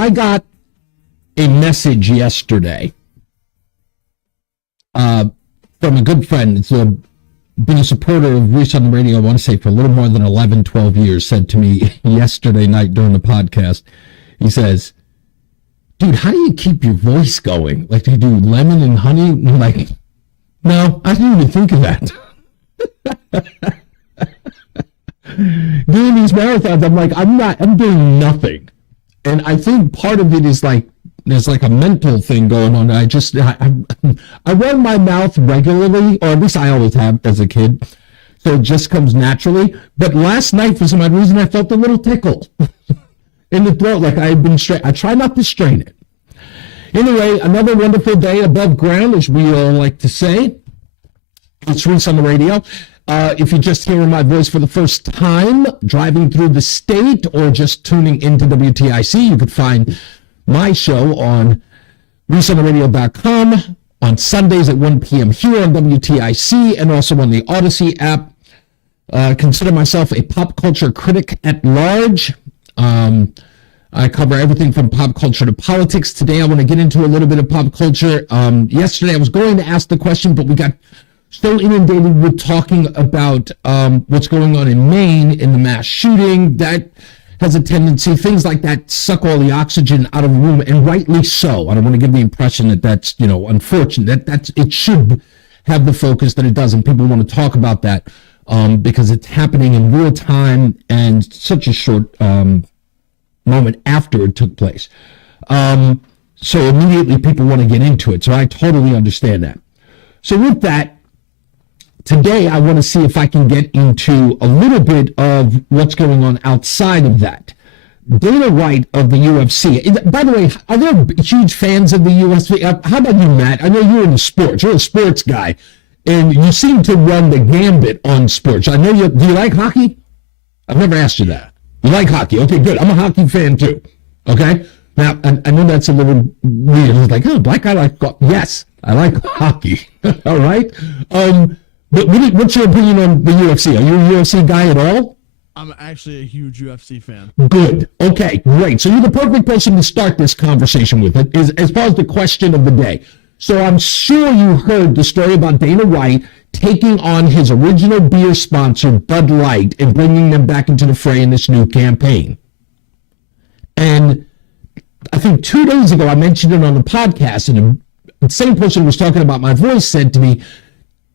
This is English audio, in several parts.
I got a message yesterday from a good friend. It's been a supporter of Reese On The Radio, I want to say, for a little more than 11, 12 years, said to me yesterday night during the podcast, he says, dude, how do you keep your voice going? Like, do you do lemon and honey? And I'm like, no, I didn't even think of that. Doing these marathons, I'm doing nothing. And I think part of it is like, there's like a mental thing going on. I run my mouth regularly, or at least I always have as a kid. So it just comes naturally. But last night, for some odd reason, I felt a little tickle in the throat, like I had been strained. I try not to strain it. Anyway, another wonderful day above ground, as we all like to say. It's Reese On The Radio. If you're just hearing my voice for the first time, driving through the state, or just tuning into WTIC, you could find my show on ReeseOnTheRadio.com on Sundays at 1 p.m. here on WTIC, and also on the Odyssey app. Consider myself a pop culture critic at large. I cover everything from pop culture to politics. Today I want to get into a little bit of pop culture. Yesterday I was going to ask the question, but we got so inundated with talking about what's going on in Maine in the mass shooting. That has a tendency, things like that suck all the oxygen out of the room, and rightly so. I don't want to give the impression that that's, unfortunate. It should have the focus that it does, and people want to talk about that because it's happening in real time and such a short moment after it took place. So immediately people want to get into it. So I totally understand that. So with that, today I want to see if I can get into a little bit of what's going on outside of that. Dana White of the UFC. By the way, are there huge fans of the UFC? How about you, Matt? I know you're in the sports. You're a sports guy, and you seem to run the gambit on sports. I know do you like hockey? I've never asked you that. You like hockey? Okay, good. I'm a hockey fan too. Okay? Now, I know that's a little weird. It's like, oh, black guy like golf. Yes, I like hockey. All right? But what's your opinion on the UFC? Are you a UFC guy at all? I'm actually a huge UFC fan. Good. Okay, great. So you're the perfect person to start this conversation with, as far as the question of the day. So I'm sure you heard the story about Dana White taking on his original beer sponsor, Bud Light, and bringing them back into the fray in this new campaign. And I think 2 days ago, I mentioned it on the podcast, and the same person who was talking about my voice said to me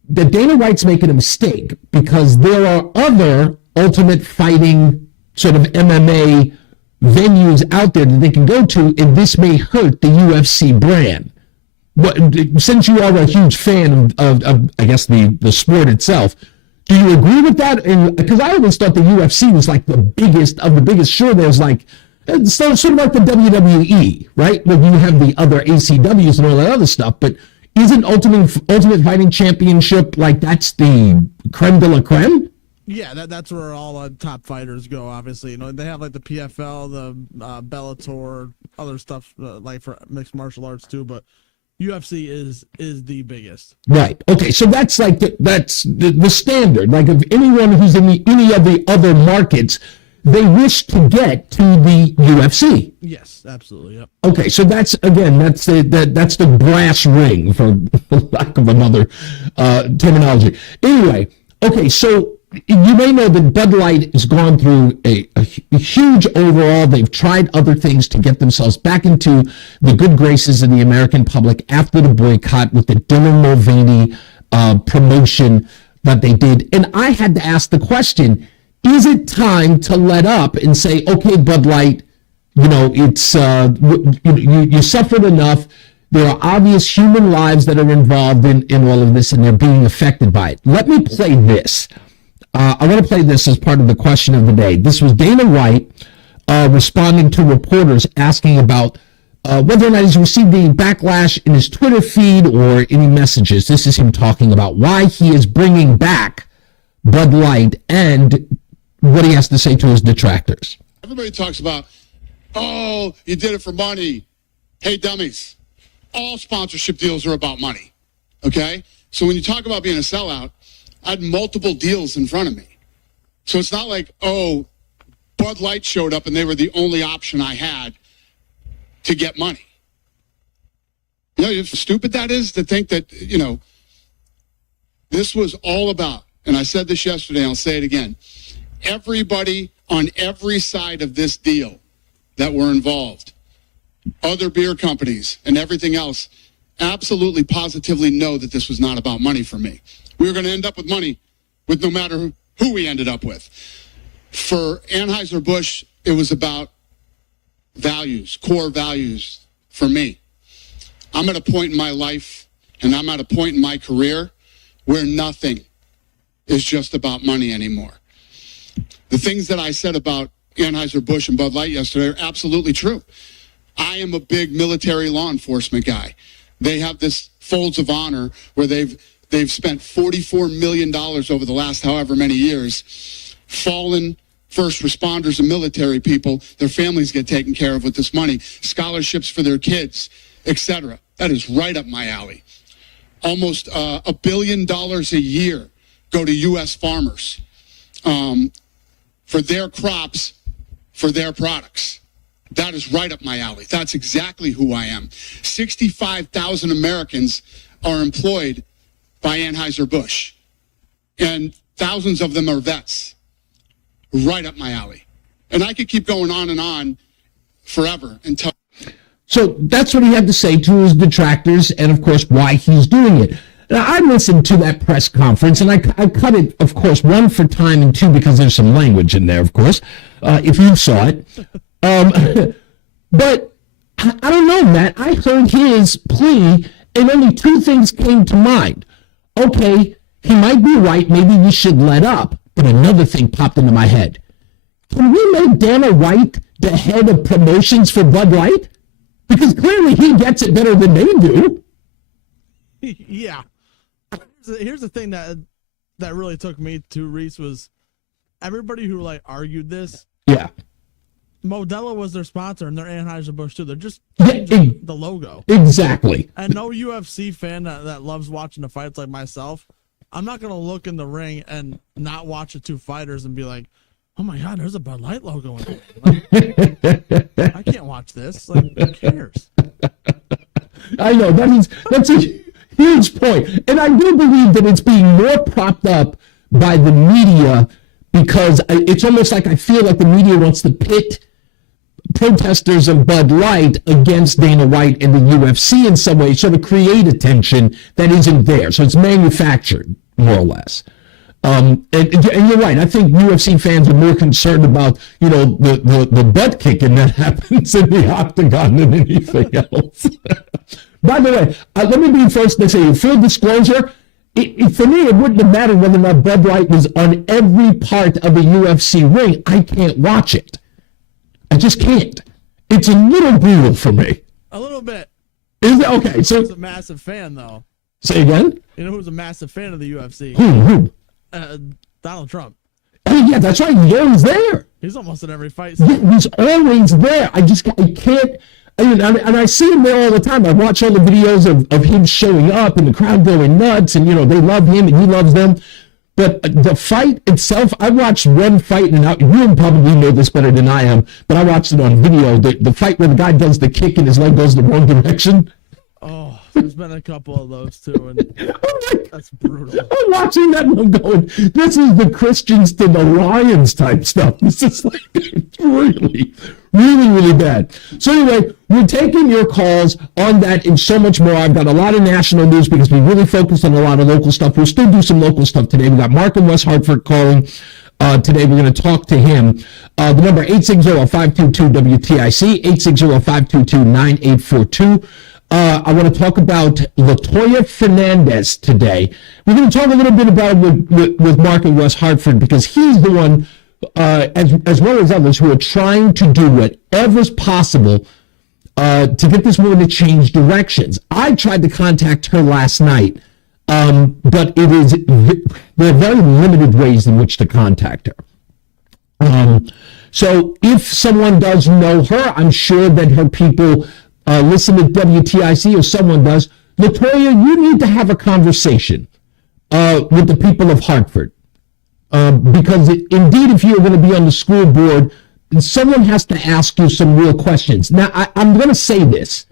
that Dana White's making a mistake because there are other ultimate fighting sort of MMA venues out there that they can go to, and this may hurt the UFC brand. But since you are a huge fan of I guess, the sport itself, do you agree with that? Because I always thought the UFC was like the biggest of the biggest. Sure, there's like, it's sort of like the WWE, right? Where you have the other ACWs and all that other stuff, but isn't Ultimate Fighting Championship like that's the creme de la creme? Yeah, that's where all top fighters go, obviously. They have like the PFL, the Bellator, other stuff like for mixed martial arts too, but UFC is the biggest. Right. Okay, so that's like that's the standard. Like if anyone who's in any of the other markets, they wish to get to the UFC. Yes, absolutely. Yep. Okay, so that's the brass ring, for lack of another terminology. Anyway, okay, so you may know that Bud Light has gone through a huge overhaul. They've tried other things to get themselves back into the good graces of the American public after the boycott with the Dylan Mulvaney promotion that they did. And I had to ask the question, is it time to let up and say, okay, Bud Light, it's you suffered enough. There are obvious human lives that are involved in all of this, and they're being affected by it. Let me play this. I want to play this as part of the question of the day. This was Dana White responding to reporters asking about whether or not he's received any backlash in his Twitter feed or any messages. This is him talking about why he is bringing back Bud Light and what he has to say to his detractors. Everybody talks about, oh, you did it for money. Hey, dummies. All sponsorship deals are about money, okay? So when you talk about being a sellout, I had multiple deals in front of me. So it's not like, oh, Bud Light showed up and they were the only option I had. to get money. You know how stupid that is to think that, this was all about, and I said this yesterday, and I'll say it again, everybody on every side of this deal that were involved, other beer companies and everything else, absolutely positively know that this was not about money for me. We were going to end up with money with no matter who we ended up with. For Anheuser-Busch, it was about values, core values for me. I'm at a point in my life and I'm at a point in my career where nothing is just about money anymore. The things that I said about Anheuser-Busch and Bud Light yesterday are absolutely true. I am a big military law enforcement guy. They have this Folds of Honor where they've spent $44 million over the last however many years. Fallen first responders and military people, their families get taken care of with this money. Scholarships for their kids, etc. That is right up my alley. Almost $1 billion a year go to U.S. farmers for their crops, for their products. That is right up my alley. That's exactly who I am. 65,000 Americans are employed by Anheuser-Busch, and thousands of them are vets. Right up my alley. And I could keep going on and on forever until... So that's what he had to say to his detractors, and of course why he's doing it. Now, I listened to that press conference, and I cut it, of course, one for time and two because there's some language in there, of course, if you saw it. But I don't know, Matt. I heard his plea, and only two things came to mind. Okay, he might be right. Maybe we should let up. But another thing popped into my head. Can we make Dana White the head of promotions for Bud Light? Because clearly he gets it better than they do. Yeah. Here's the thing that really took me to Reese was everybody who argued this. Yeah. Modelo was their sponsor and they're Anheuser-Busch too. They're just changing the logo. Exactly. And no UFC fan that loves watching the fights like myself, I'm not going to look in the ring and not watch the two fighters and be like, oh my God, there's a Bud Light logo in it. I can't watch this. Who cares? I know, that's a huge point. And I do believe that it's being more propped up by the media because it's almost like I feel like the media wants to pit protesters of Bud Light against Dana White and the UFC in some way, sort of create a tension that isn't there. So it's manufactured, more or less. And you're right. I think UFC fans are more concerned about, the butt kicking that happens in the octagon than anything else. By the way, let me be first to say, full disclosure, for me, it wouldn't have mattered whether or not Bud Light was on every part of a UFC ring. I can't watch it. I just can't. It's a little brutal for me. A little bit. Is it? Okay. So who's a massive fan, though? Say again? You know who's a massive fan of the UFC? Who? Donald Trump. Oh, yeah, that's right. He's always there. He's almost in every fight. Yeah, he's always there. I can't. And I see him there all the time. I watch all the videos of him showing up and the crowd going nuts, and, they love him and he loves them. But the fight itself, I watched one fight, and you probably know this better than I am, but I watched it on video. The fight where the guy does the kick and his leg goes the wrong direction. Oh, there's been a couple of those too, and that's brutal. I'm watching that and I'm going, this is the Christians to the Lions type stuff. This is really, really, really bad. So anyway, we're taking your calls on that and so much more. I've got a lot of national news because we really focused on a lot of local stuff. We'll still do some local stuff today. We got Mark in West Hartford calling. Today we're going to talk to him. The number 860-522-WTIC, 860-522-9842. I want to talk about Latoya Fernandez today. We're going to talk a little bit about it with Mark in West Hartford because he's the one, as well as others, who are trying to do whatever's possible to get this woman to change directions. I tried to contact her last night, but there are very limited ways in which to contact her. So if someone does know her, I'm sure that her people listen to WTIC or someone does. Latoya, you need to have a conversation with the people of Hartford. Because indeed, if you're going to be on the school board, someone has to ask you some real questions. Now, I'm going to say this,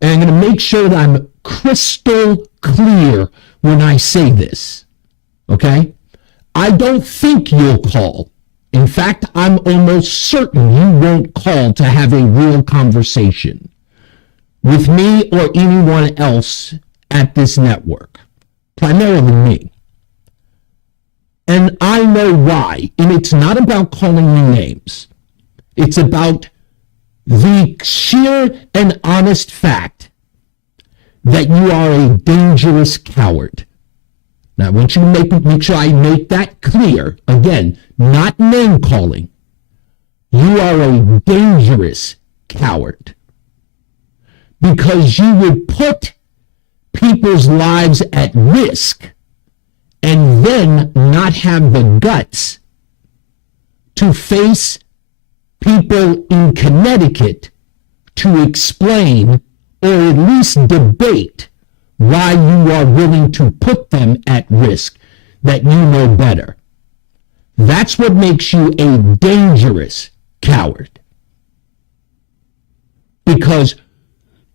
and I'm going to make sure that I'm crystal clear when I say this, okay? I don't think you'll call. In fact, I'm almost certain you won't call to have a real conversation with me or anyone else at this network, primarily me. And I know why. And it's not about calling me names. It's about the sheer and honest fact that you are a dangerous coward. Now, I want you to make sure I make that clear. Again, not name calling. You are a dangerous coward because you would put people's lives at risk and then not have the guts to face people in Connecticut to explain or at least debate why you are willing to put them at risk, that you know better. That's what makes you a dangerous coward. Because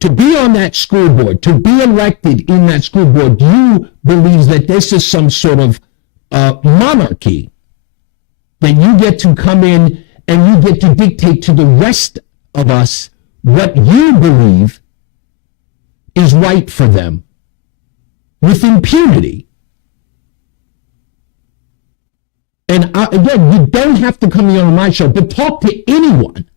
to be on that school board, to be elected in that school board, you believe that this is some sort of monarchy, that you get to come in and you get to dictate to the rest of us what you believe is right for them with impunity. And again, you don't have to come here on my show, but talk to anyone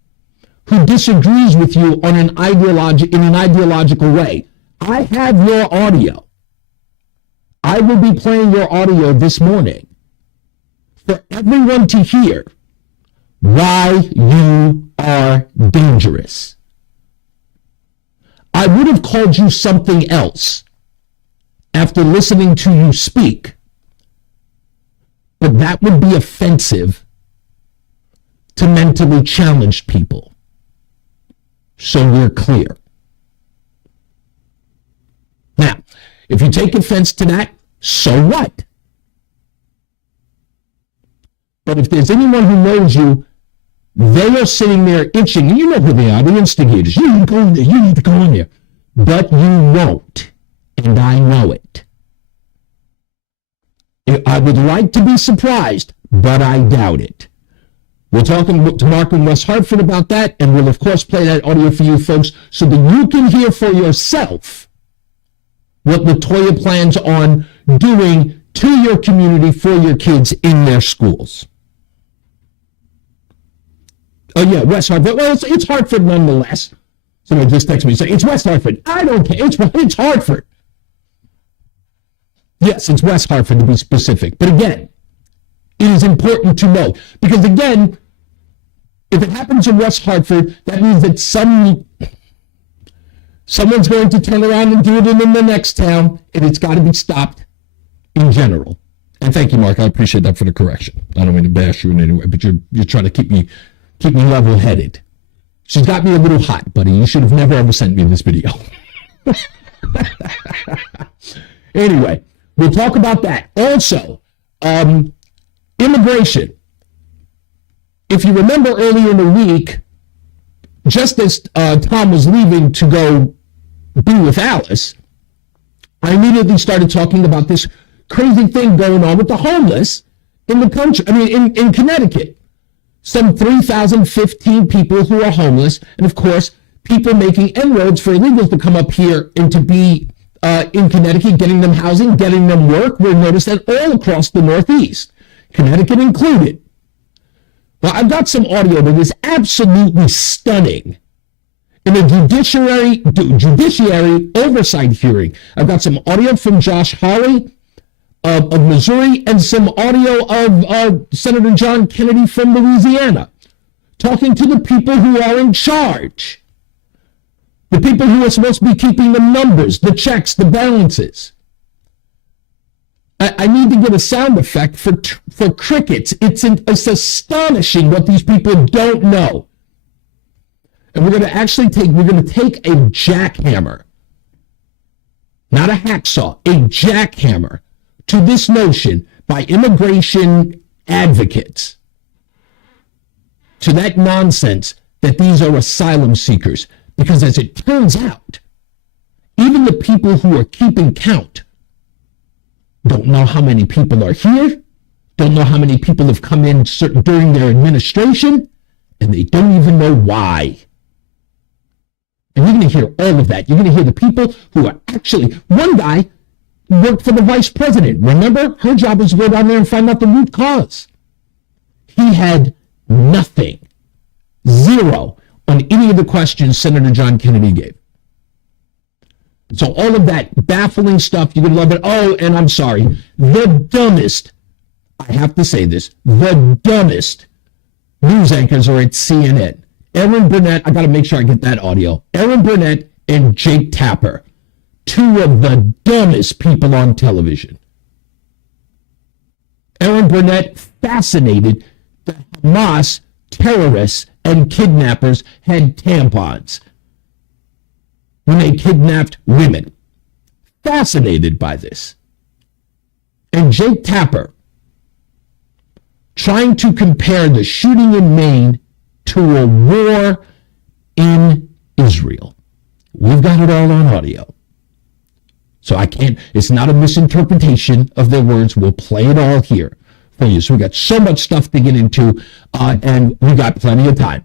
who disagrees with you on in an ideological way. I have your audio. I will be playing your audio this morning for everyone to hear why you are dangerous. I would have called you something else after listening to you speak, but that would be offensive to mentally challenged people. So we're clear. Now, if you take offense to that, so what? But if there's anyone who knows you, they are sitting there itching, and you know who they are, the instigators. You need to go in there, you need to go in there. But you won't, and I know it. I would like to be surprised, but I doubt it. We're talking to Mark in West Hartford about that, and we'll, of course, play that audio for you folks so that you can hear for yourself what Latoya plans on doing to your community for your kids in their schools. Oh, yeah, West Hartford. Well, it's Hartford nonetheless. Somebody just texted me and said, it's West Hartford. I don't care. It's Hartford. Yes, it's West Hartford to be specific. But again, it is important to know. Because again, if it happens in West Hartford, that means that someone's going to turn around and do it in the next town, and it's got to be stopped in general. And thank you, Mark. I appreciate that for the correction. I don't mean to bash you in any way, but you're trying to keep me level-headed. She's got me a little hot, buddy. You should have never ever sent me this video. Anyway, we'll talk about that. Also, immigration. If you remember earlier in the week, just as Tom was leaving to go be with Alice, I immediately started talking about this crazy thing going on with the homeless in the country. I mean, in Connecticut. Some 3,015 people who are homeless, and of course, people making inroads for illegals to come up here and to be in Connecticut, getting them housing, getting them work. We've noticed that all across the Northeast, Connecticut included. Well, I've got some audio that is absolutely stunning. In a judiciary oversight hearing, I've got some audio from Josh Hawley of Missouri and some audio of Senator John Kennedy from Louisiana, talking to the people who are in charge, the people who are supposed to be keeping the numbers, the checks, the balances. I need to get a sound effect for crickets. It's astonishing what these people don't know. And we're going to take a jackhammer, not a hacksaw, a jackhammer, to this notion by immigration advocates to that nonsense that these are asylum seekers. Because as it turns out, even the people who are keeping count don't know how many people are here, don't know how many people have come in during their administration, and they don't even know why. And you're going to hear all of that. You're going to hear the people who are actually, one guy worked for the vice president. Remember? Her job was to go down there and find out the root cause. He had nothing, zero, on any of the questions Senator John Kennedy gave. So all of that baffling stuff, you're going to love it. Oh, and I'm sorry, the dumbest, I have to say this, the dumbest news anchors are at CNN. Erin Burnett, I got to make sure I get that audio. Erin Burnett and Jake Tapper, two of the dumbest people on television. Erin Burnett fascinated that Hamas terrorists and kidnappers had tampons when they kidnapped women. Fascinated by this. And Jake Tapper trying to compare the shooting in Maine to a war in Israel. We've got it all on audio. So it's not a misinterpretation of their words. We'll play it all here for you. So we got so much stuff to get into, and we got plenty of time.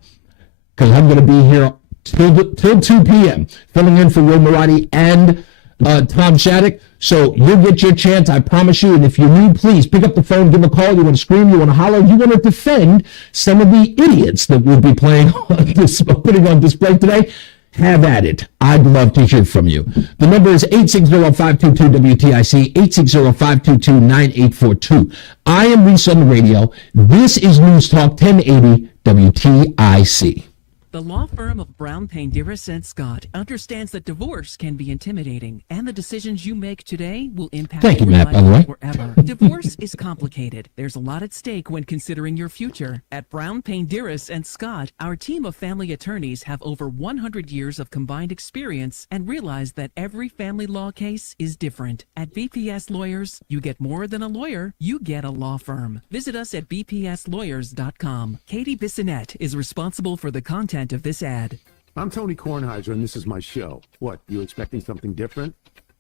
Because I'm going to be here till 2 p.m. filling in for Will Marotti and Tom Shattuck. So you'll get your chance, I promise you. And if you're new, please pick up the phone, give a call. You want to scream, you want to holler, you want to defend some of the idiots that we'll be putting on display today. Have at it. I'd love to hear from you. The number is 860-522-WTIC, 860-522-9842. I am Reese on the radio. This is NewsTalk 1080 WTIC. The law firm of Brown, Payne, Dearest & Scott understands that divorce can be intimidating, and the decisions you make today will impact Thank you, your Matt, life by the way. forever. Divorce is complicated. There's a lot at stake when considering your future. At Brown, Payne, Dearest & Scott, our team of family attorneys have over 100 years of combined experience and realize that every family law case is different. At BPS Lawyers, you get more than a lawyer, you get a law firm. Visit us at bpslawyers.com. Katie Bissonette is responsible for the content of this ad. I'm Tony Kornheiser, and this is my show. What, you expecting something different?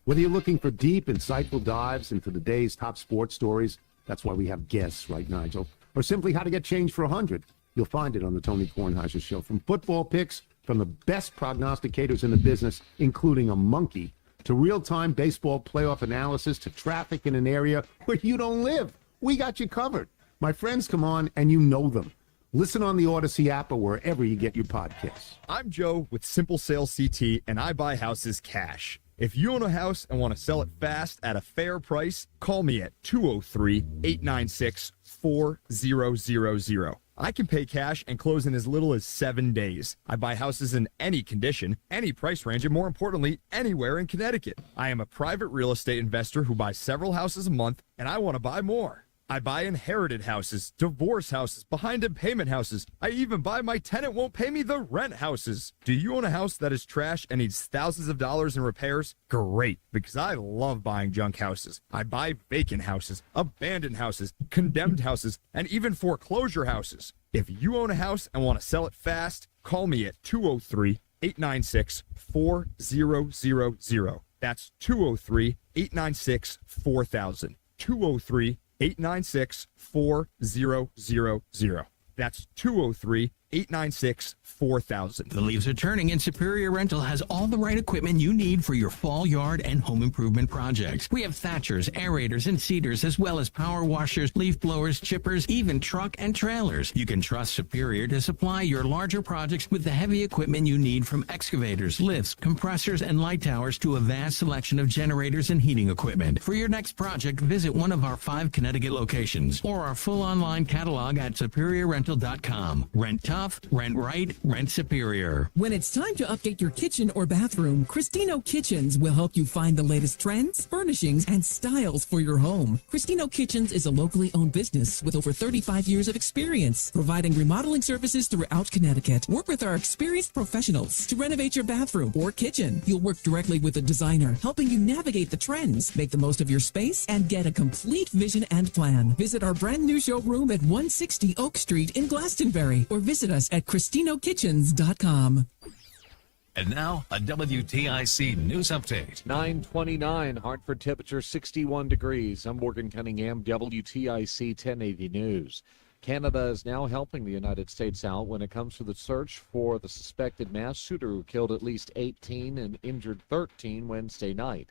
Whether you're looking for deep, insightful dives into the day's top sports stories, that's why we have guests, right, Nigel? Or simply how to get change for 100, you'll find it on the Tony Kornheiser Show. From football picks from the best prognosticators in the business, including a monkey, to real-time baseball playoff analysis, to traffic in an area where you don't live. We got you covered. My friends come on, and you know them. Listen on the Odyssey app or wherever you get your podcasts. I'm Joe with Simple Sales CT, and I buy houses cash. If you own a house and want to sell it fast at a fair price, call me at 203-896-4000. I can pay cash and close in as little as 7 days. I buy houses in any condition, any price range, and more importantly, anywhere in Connecticut. I am a private real estate investor who buys several houses a month, and I want to buy more. I buy inherited houses, divorce houses, behind-in-payment houses. I even buy my tenant won't pay me the rent houses. Do you own a house that is trash and needs thousands of dollars in repairs? Great, because I love buying junk houses. I buy vacant houses, abandoned houses, condemned houses, and even foreclosure houses. If you own a house and want to sell it fast, call me at 203-896-4000. That's 203-896-4000. 203-896-4000. That's 203-896-4000. The leaves are turning, and Superior Rental has all the right equipment you need for your fall yard and home improvement projects. We have thatchers, aerators, and seeders, as well as power washers, leaf blowers, chippers, even truck and trailers. You can trust Superior to supply your larger projects with the heavy equipment you need, from excavators, lifts, compressors, and light towers to a vast selection of generators and heating equipment. For your next project, visit one of our 5 Connecticut locations or our full online catalog at superiorrental.com. Rent tough, rent right, rent superior. When it's time to update your kitchen or bathroom, Cristino Kitchens will help you find the latest trends, furnishings, and styles for your home. Cristino Kitchens is a locally owned business with over 35 years of experience, providing remodeling services throughout Connecticut. Work with our experienced professionals to renovate your bathroom or kitchen. You'll work directly with a designer, helping you navigate the trends, make the most of your space, and get a complete vision and plan. Visit our brand new showroom at 160 Oak Street in Glastonbury, or visit us at CristinoKitchens.com. And now, a WTIC news update. 9:29, Hartford temperature 61 degrees. I'm Morgan Cunningham, WTIC 1080 News. Canada is now helping the United States out when it comes to the search for the suspected mass shooter who killed at least 18 and injured 13 Wednesday night.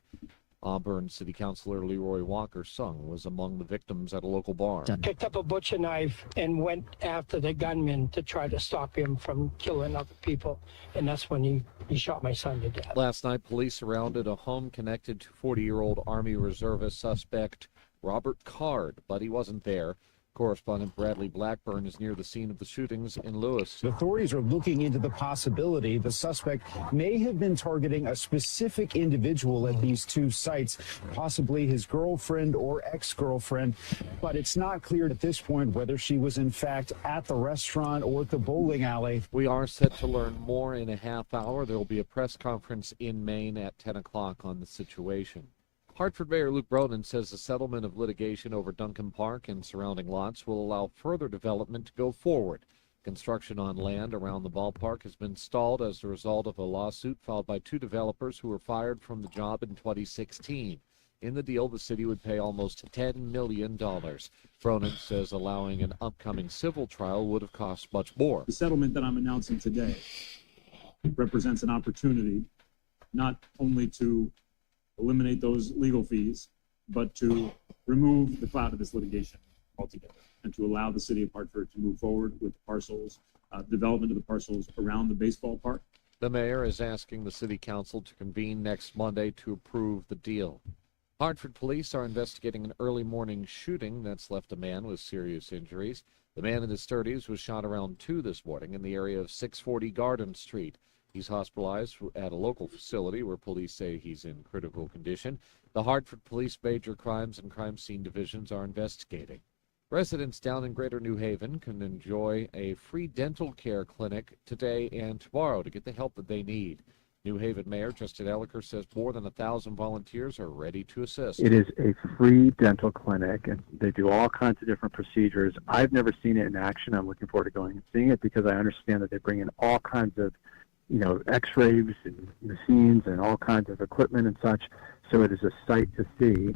Auburn City Councilor Leroy Walker-Sung was among the victims at a local bar. Picked up a butcher knife and went after the gunman to try to stop him from killing other people. And that's when he shot my son to death. Last night, police surrounded a home connected to 40-year-old Army Reservist suspect Robert Card, but he wasn't there. Correspondent Bradley Blackburn is near the scene of the shootings in Lewis. Authorities are looking into the possibility the suspect may have been targeting a specific individual at these two sites, possibly his girlfriend or ex-girlfriend, but it's not clear at this point whether she was in fact at the restaurant or at the bowling alley. We are set to learn more in a half hour. There will be a press conference in Maine at 10 o'clock on the situation. Hartford Mayor Luke Broden says the settlement of litigation over Duncan Park and surrounding lots will allow further development to go forward. Construction on land around the ballpark has been stalled as a result of a lawsuit filed by two developers who were fired from the job in 2016. In the deal, the city would pay almost $10 million. Broden says allowing an upcoming civil trial would have cost much more. The settlement that I'm announcing today represents an opportunity not only to eliminate those legal fees, but to remove the cloud of this litigation altogether and to allow the city of Hartford to move forward with parcels, development of the parcels around the baseball park. The mayor is asking the city council to convene next Monday to approve the deal. Hartford police are investigating an early morning shooting that's left a man with serious injuries. The man in his 30s was shot around 2 this morning in the area of 640 Garden Street. He's hospitalized at a local facility where police say he's in critical condition. The Hartford Police Major Crimes and Crime Scene Divisions are investigating. Residents down in Greater New Haven can enjoy a free dental care clinic today and tomorrow to get the help that they need. New Haven Mayor Justin Elliker says more than 1,000 volunteers are ready to assist. It is a free dental clinic, and they do all kinds of different procedures. I've never seen it in action. I'm looking forward to going and seeing it because I understand that they bring in all kinds of x-rays and machines and all kinds of equipment and such. So it is a sight to see.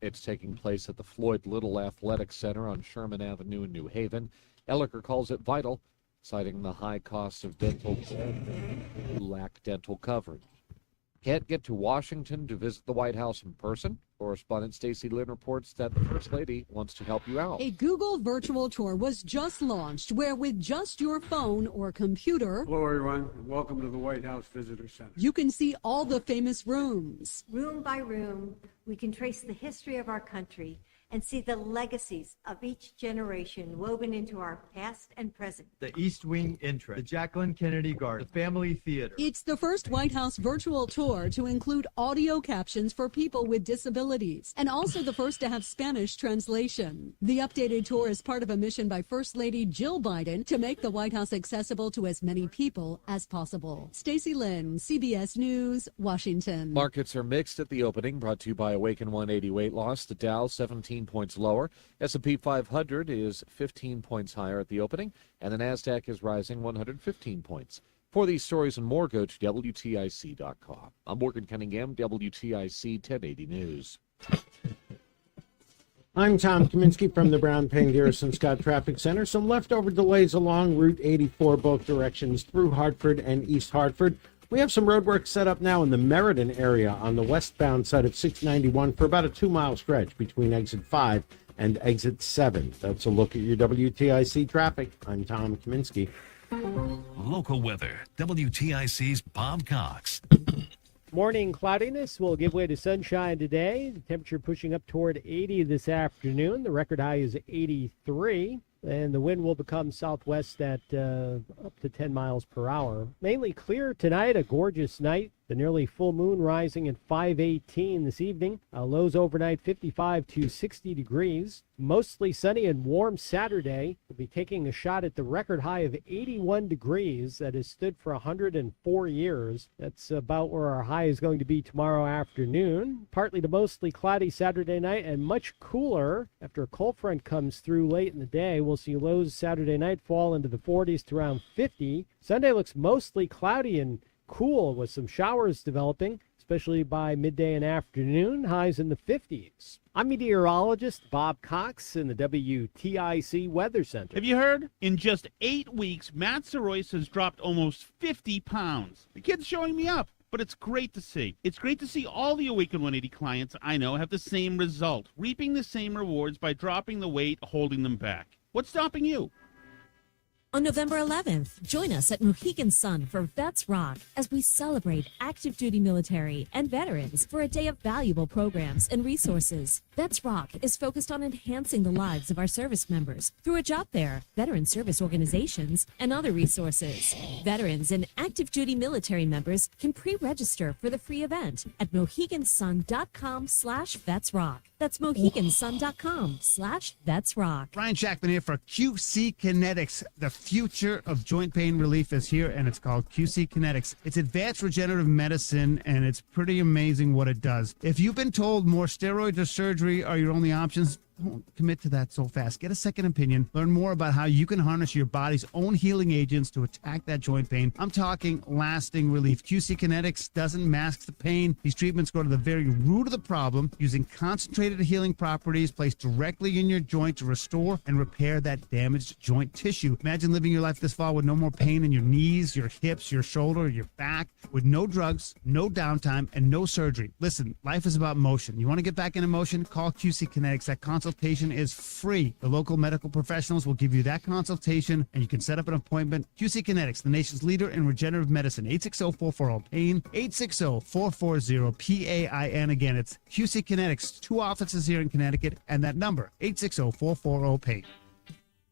It's taking place at the Floyd Little Athletic Center on Sherman Avenue in New Haven. Elliker calls it vital, citing the high costs of dental care who lack dental coverage. Can't get to Washington to visit the White House in person? Correspondent Stacey Lynn reports that the First Lady wants to help you out. A Google virtual tour was just launched where with just your phone or computer... Hello, everyone. Welcome to the White House Visitor Center. You can see all the famous rooms. Room by room, we can trace the history of our country and see the legacies of each generation woven into our past and present. The East Wing entrance, the Jacqueline Kennedy Garden, the Family Theater. It's the first White House virtual tour to include audio captions for people with disabilities, and also the first to have Spanish translation. The updated tour is part of a mission by First Lady Jill Biden to make the White House accessible to as many people as possible. Stacey Lynn, CBS News, Washington. Markets are mixed at the opening, brought to you by Awaken 180 Weight Loss. The Dow 17 points lower. S&P 500 is 15 points higher at the opening, and the NASDAQ is rising 115 points. For these stories and more, go to WTIC.com. I'm Morgan Cunningham, WTIC 1080 News. I'm Tom Kaminsky from the Brown Payne Garrison Scott Traffic Center. Some leftover delays along Route 84 both directions through Hartford and East Hartford. We have some roadwork set up now in the Meriden area on the westbound side of 691 for about a 2-mile stretch between exit 5 and exit 7. That's a look at your WTIC traffic. I'm Tom Kaminsky. Local weather, WTIC's Bob Cox. Morning cloudiness will give way to sunshine today. The temperature pushing up toward 80 this afternoon. The record high is 83. and the wind will become southwest at up to 10 miles per hour. Mainly clear tonight, a gorgeous night. The nearly full moon rising at 5:18 this evening. Lows overnight 55 to 60 degrees. Mostly sunny and warm Saturday. We'll be taking a shot at the record high of 81 degrees that has stood for 104 years. That's about where our high is going to be tomorrow afternoon. Partly to mostly cloudy Saturday night and much cooler after a cold front comes through late in the day. We'll see lows Saturday night fall into the 40s to around 50. Sunday looks mostly cloudy and cool with some showers developing, especially by midday and afternoon, highs in the 50s. I'm meteorologist Bob Cox in the WTIC Weather Center. Have you heard? In just 8 weeks, Matt Soroyce has dropped almost 50 pounds. The kid's showing me up, but it's great to see. It's great to see all the Awaken 180 clients I know have the same result, reaping the same rewards by dropping the weight, holding them back. What's stopping you? On November 11th, join us at Mohegan Sun for Vets Rock as we celebrate active duty military and veterans for a day of valuable programs and resources. Vets Rock is focused on enhancing the lives of our service members through a job fair, veteran service organizations, and other resources. Veterans and active duty military members can pre-register for the free event at mohegansun.com/vetsrock. That's mohegansun.com/vetsrock. Brian Shackman here for QC Kinetics. The future of joint pain relief is here, and it's called QC Kinetics. It's advanced regenerative medicine, and it's pretty amazing what it does. If you've been told more steroids or surgery are your only options, don't commit to that so fast. Get a second opinion. Learn more about how you can harness your body's own healing agents to attack that joint pain. I'm talking lasting relief. QC Kinetics doesn't mask the pain. These treatments go to the very root of the problem using concentrated healing properties placed directly in your joint to restore and repair that damaged joint tissue. Imagine living your life this fall with no more pain in your knees, your hips, your shoulder, your back, with no drugs, no downtime, and no surgery. Listen, life is about motion. You want to get back into motion? Call QC Kinetics. That consultation is free. The local medical professionals will give you that consultation, and you can set up an appointment. QC Kinetics, the nation's leader in regenerative medicine. 860-440-PAIN, 860-440-PAIN. Again, it's QC Kinetics. 2 offices here in Connecticut, and that number, 860-440-PAIN.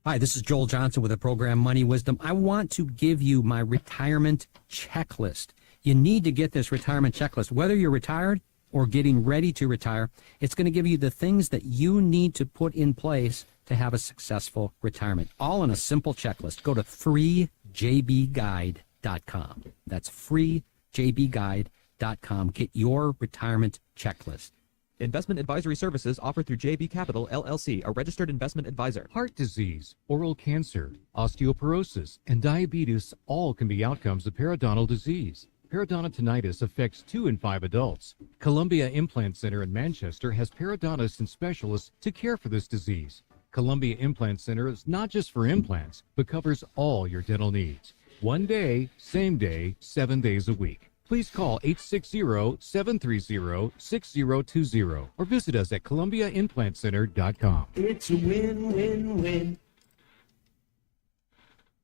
Hi, this is Joel Johnson with the program Money Wisdom. I want to give you my retirement checklist. You need to get this retirement checklist. Whether you're retired or getting ready to retire, it's going to give you the things that you need to put in place to have a successful retirement, all in a simple checklist. Go to freejbguide.com. That's freejbguide.com. Get your retirement checklist. Investment advisory services offered through JB Capital, LLC, a registered investment advisor. Heart disease, oral cancer, osteoporosis, and diabetes all can be outcomes of periodontal disease. Periodontitis affects 2 in 5 adults. Columbia Implant Center in Manchester has periodontists and specialists to care for this disease. Columbia Implant Center is not just for implants, but covers all your dental needs. One day, same day, 7 days a week. Please call 860-730-6020 or visit us at columbiaimplantcenter.com. It's a win-win-win.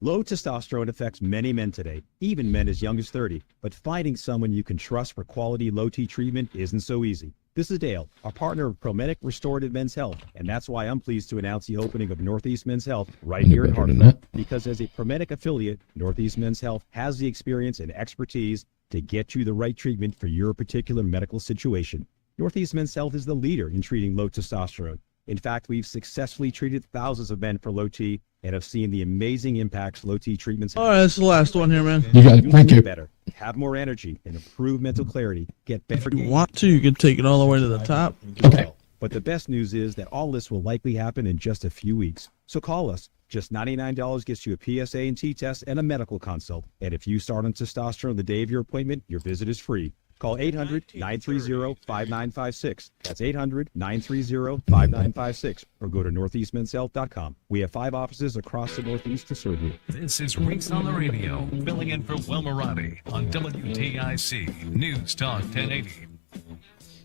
Low testosterone affects many men today, even men as young as 30. But finding someone you can trust for quality low T treatment isn't so easy. This is Dale, our partner of Promedic Restorative Men's Health, and that's why I'm pleased to announce the opening of Northeast Men's Health right here in Hartford. Because as a Promedic affiliate, Northeast Men's Health has the experience and expertise to get you the right treatment for your particular medical situation. Northeast Men's Health is the leader in treating low testosterone. In fact, we've successfully treated thousands of men for low T and have seen the amazing impacts low T treatments have. All right, that's the last one here, man. You got it. Thank you. Better, have more energy, and improve mental clarity. Get better. If you want to, you can take it all the way to the top. Okay. But the best news is that all this will likely happen in just a few weeks. So call us. Just $99 gets you a PSA and T test and a medical consult. And if you start on testosterone the day of your appointment, your visit is free. Call 800-930-5956. That's 800-930-5956. Or go to northeastmenshealth.com. We have 5 offices across the Northeast to serve you. This is Reese on the Radio, filling in for Wilma Roddy on WTIC News Talk 1080.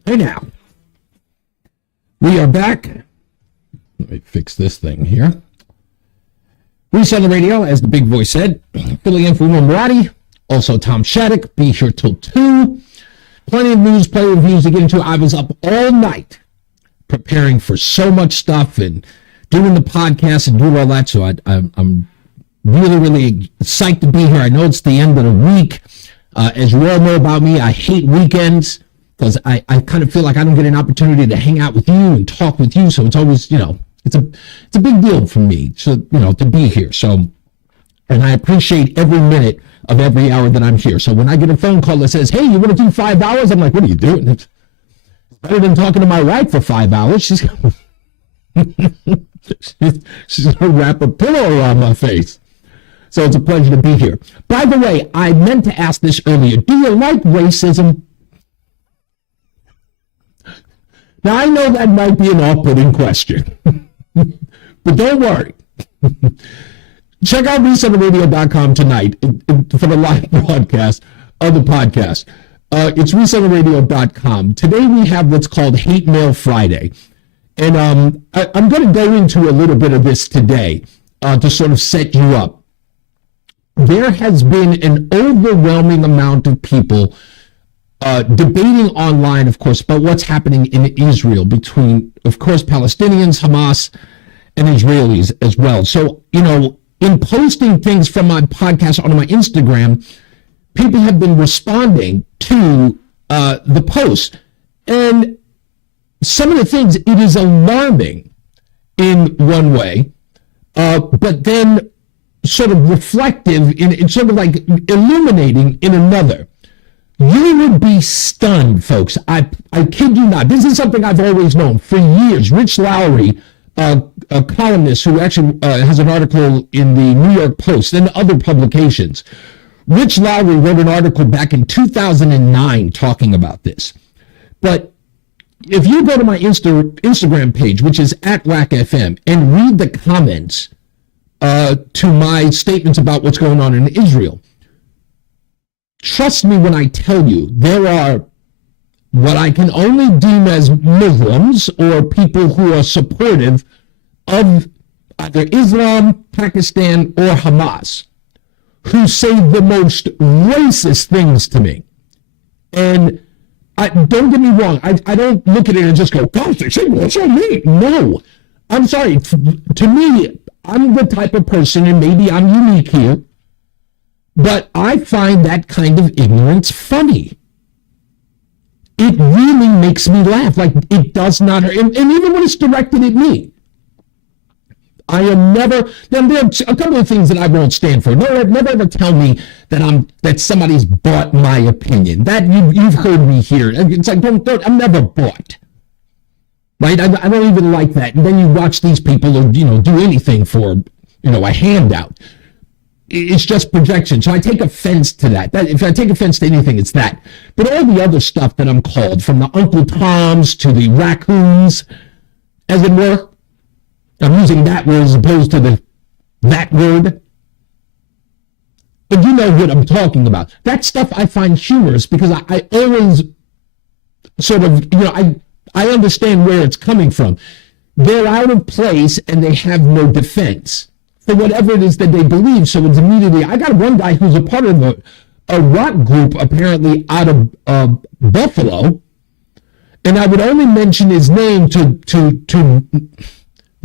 Hey now. We are back. Let me fix this thing here. Reese on the Radio, as the big voice said, filling in for Wilma Roddy. Also Tom Shattuck, be here till 2. Plenty of news, plenty of views to get into. I was up all night preparing for so much stuff and doing the podcast and doing all that. So I'm really, really psyched to be here. I know it's the end of the week. As you all know about me, I hate weekends because I kind of feel like I don't get an opportunity to hang out with you and talk with you. So it's always, it's a big deal for me to be here. So, and I appreciate every minute of every hour that I'm here. So when I get a phone call that says, hey, you want to do 5 hours? I'm like, what are you doing? It's better than talking to my wife for 5 hours. She's going to wrap a pillow around my face. So it's a pleasure to be here. By the way, I meant to ask this earlier. Do you like racism? Now, I know that might be an off-putting question, but don't worry. Check out ReeseOnTheRadio.com tonight for the live broadcast of the podcast. It's ReeseOnTheRadio.com. Today we have what's called Hate Mail Friday. And I'm going to go into a little bit of this today to sort of set you up. There has been an overwhelming amount of people debating online, of course, about what's happening in Israel between, of course, Palestinians, Hamas, and Israelis as well. So, in posting things from my podcast on my Instagram, people have been responding to the post. And some of the things, it is alarming in one way, but then sort of reflective in sort of like illuminating in another. You would be stunned, folks. I kid you not. This is something I've always known for years. Rich Lowry, a columnist who actually has an article in the New York Post and other publications. Rich Lowry wrote an article back in 2009 talking about this. But if you go to my Instagram page, which is @WACFM, and read the comments to my statements about what's going on in Israel, trust me when I tell you, there are what I can only deem as Muslims or people who are supportive of either Islam, Pakistan, or Hamas, who say the most racist things to me. And don't get me wrong, I don't look at it and just go, gosh, they say what's on me? No, I'm sorry. To me, I'm the type of person, and maybe I'm unique here, but I find that kind of ignorance funny. It really makes me laugh. Like, it does not hurt. And even when it's directed at me, I am never, there are a couple of things that I won't stand for. Never ever tell me that somebody's bought my opinion. That you've heard me here. It's like, I'm never bought. Right? I don't even like that. And then you watch these people, do anything for, a handout. It's just projection. So I take offense to that. If I take offense to anything, it's that. But all the other stuff that I'm called, from the Uncle Toms to the raccoons, as it were, I'm using that word as opposed to that word. But you know what I'm talking about. That stuff I find humorous because I always sort of, I understand where it's coming from. They're out of place and they have no defense for whatever it is that they believe. So it's immediately, I got one guy who's a part of a rock group apparently out of Buffalo, and I would only mention his name to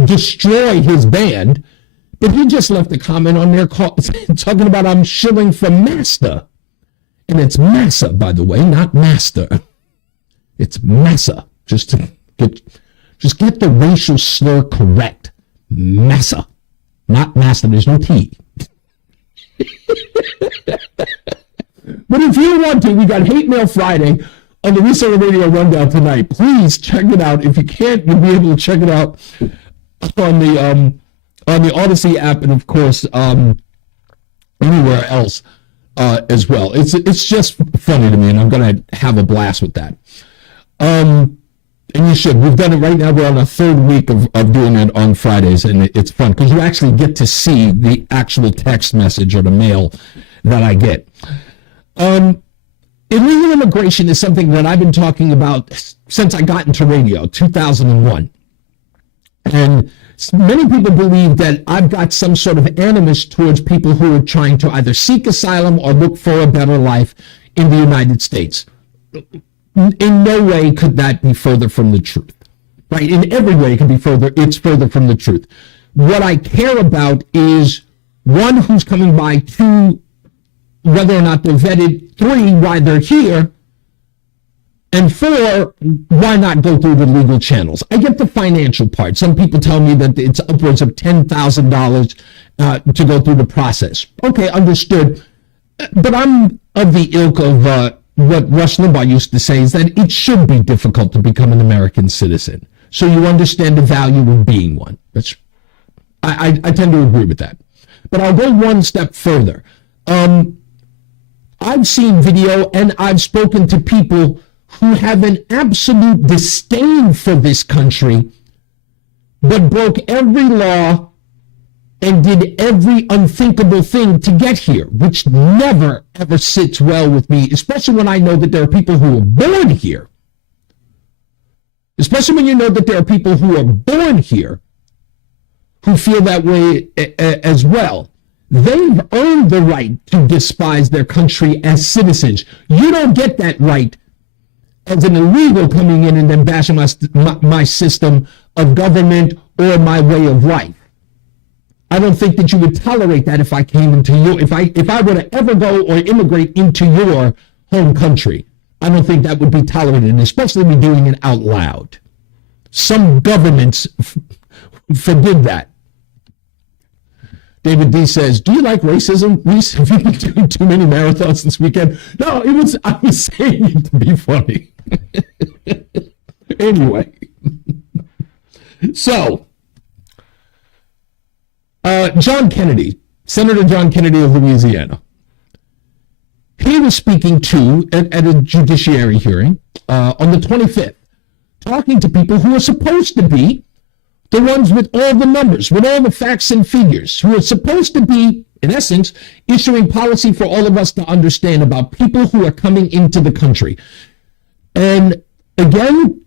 destroy his band, but he just left a comment on there talking about I'm shilling for Master. And it's Massa, by the way, not Master. It's Massa. Just get the racial slur correct. Massa. Not Master, there's no T. But if you want to, we got Hate Mail Friday on the Reese On The Radio Rundown tonight. Please check it out. If you can't, you'll be able to check it out on the Odyssey app and, of course, anywhere else as well. It's just funny to me, and I'm going to have a blast with that. And you should. We've done it right now. We're on our third week of doing it on Fridays, and it's fun because you actually get to see the actual text message or the mail that I get. Illegal immigration is something that I've been talking about since I got into radio, 2001. And many people believe that I've got some sort of animus towards people who are trying to either seek asylum or look for a better life in the United States. In no way could that be further from the truth. right? In every way, it can be further. It's further from the truth. What I care about is, one, who's coming by, two, whether or not they're vetted, three, why they're here, and four, why not go through the legal channels? I get the financial part. Some people tell me that it's upwards of $10,000 to go through the process. Okay, understood. But I'm of the ilk of what Rush Limbaugh used to say, is that it should be difficult to become an American citizen. So you understand the value of being one. I tend to agree with that. But I'll go one step further. I've seen video and I've spoken to people who have an absolute disdain for this country, but broke every law and did every unthinkable thing to get here, which never, ever sits well with me, especially when I know that there are people who are born here. Especially when you know that there are people who are born here who feel that way as well. They've earned the right to despise their country as citizens. You don't get that right as an illegal coming in and then bashing my system of government or my way of life. I don't think that you would tolerate that if I came into your, if I were to ever go or immigrate into your home country. I don't think that would be tolerated, and especially me doing it out loud. Some governments forbid that. David D says, do you like racism? Reese, have you been doing too many marathons this weekend? No, I was saying it to be funny. Anyway. So, John Kennedy, Senator John Kennedy of Louisiana, he was speaking at a judiciary hearing on the 25th, talking to people who are supposed to be the ones with all the numbers, with all the facts and figures, who are supposed to be, in essence, issuing policy for all of us to understand about people who are coming into the country. And again,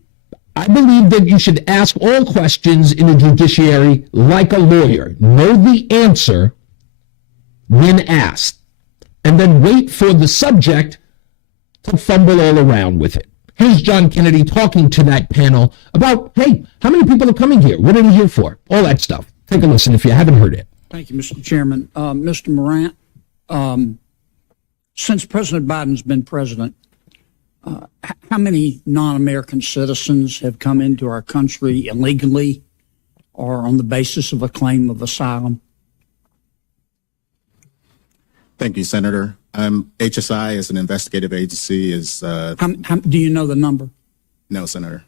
I believe that you should ask all questions in a judiciary like a lawyer. Know the answer when asked, and then wait for the subject to fumble all around with it. Here's John Kennedy talking to that panel about, hey, how many people are coming here? What are they here for? All that stuff. Take a listen if you haven't heard it. Thank you, Mr. Chairman. Mr. Morant, since President Biden's been president, how many non-American citizens have come into our country illegally or on the basis of a claim of asylum? Thank you, Senator. HSI, as an investigative agency, is... do you know the number? No, Senator.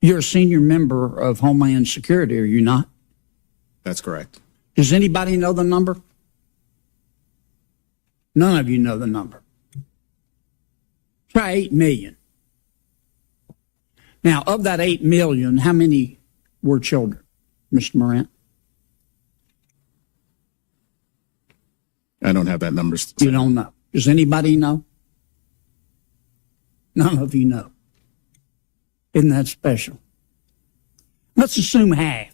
You're a senior member of Homeland Security, are you not? That's correct. Does anybody know the number? None of you know the number. Try 8 million. Now, of that 8 million, how many were children, Mr. Morant? I don't have that number. You don't know. Does anybody know? None of you know. Isn't that special? Let's assume half.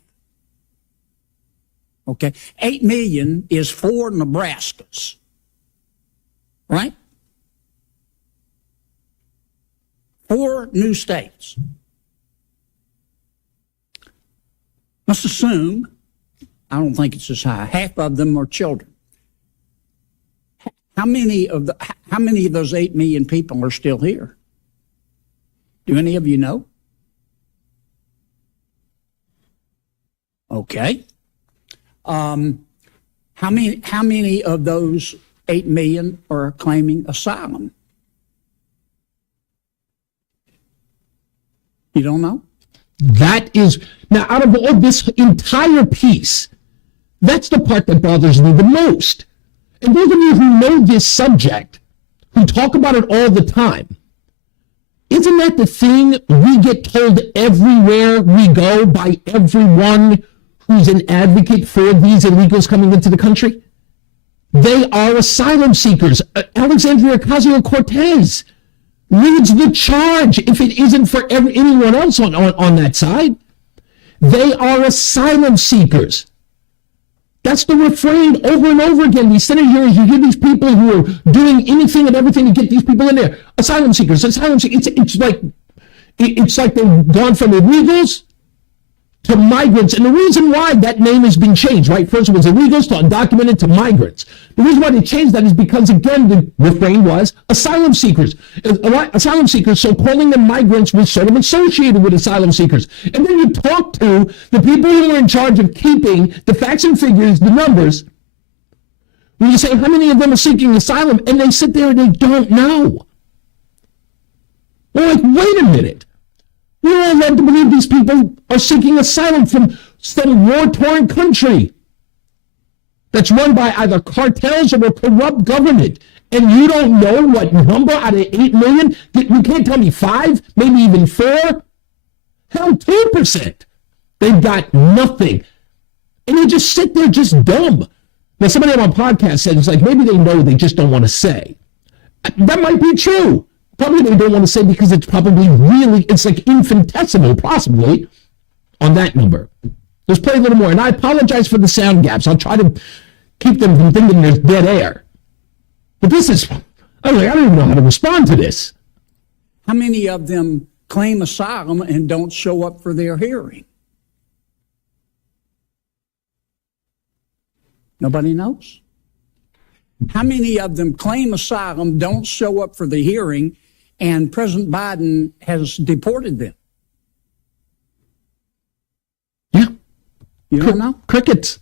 Okay. 8 million is 4 Nebraskas. Right? 4 new states. Let's assume, I don't think it's as high, half of them are children. How many of those 8 million people are still here? Do any of you know? Okay. How many of those 8 million are claiming asylum? You don't know? That is, now out of all this entire piece, that's the part that bothers me the most. And those of you who know this subject, who talk about it all the time, isn't that the thing we get told everywhere we go by everyone who's an advocate for these illegals coming into the country? They are asylum seekers. Alexandria Ocasio-Cortez leads the charge, if it isn't for anyone else on that side. They are asylum seekers. That's the refrain over and over again. We sit in here and you hear these people who are doing anything and everything to get these people in there. Asylum seekers, asylum seekers. It's like, It's like they've gone from illegals to migrants. And the reason why that name has been changed, right? First it was illegals to undocumented to migrants. The reason why they changed that is because, again, the refrain was asylum seekers. Asylum seekers, so calling them migrants was sort of associated with asylum seekers. And then you talk to the people who are in charge of keeping the facts and figures, the numbers, when you say how many of them are seeking asylum, and they sit there and they don't know. Well, like, wait a minute. We're all led to believe these people are seeking asylum from some war-torn country that's run by either cartels or a corrupt government. And you don't know what number out of 8 million? You can't tell me 5, maybe even 4? Hell, 2%. They've got nothing. And you just sit there just dumb. Now, somebody on my podcast said, it's like, maybe they know, they just don't want to say. That might be true. Probably they don't want to say because it's probably really, it's like infinitesimal, possibly, on that number. Let's play a little more. And I apologize for the sound gaps. I'll try to keep them from thinking there's dead air. But this is, I don't even know how to respond to this. How many of them claim asylum and don't show up for their hearing? Nobody knows. How many of them claim asylum, don't show up for the hearing, and President Biden has deported them? Yeah. You don't know? Crickets.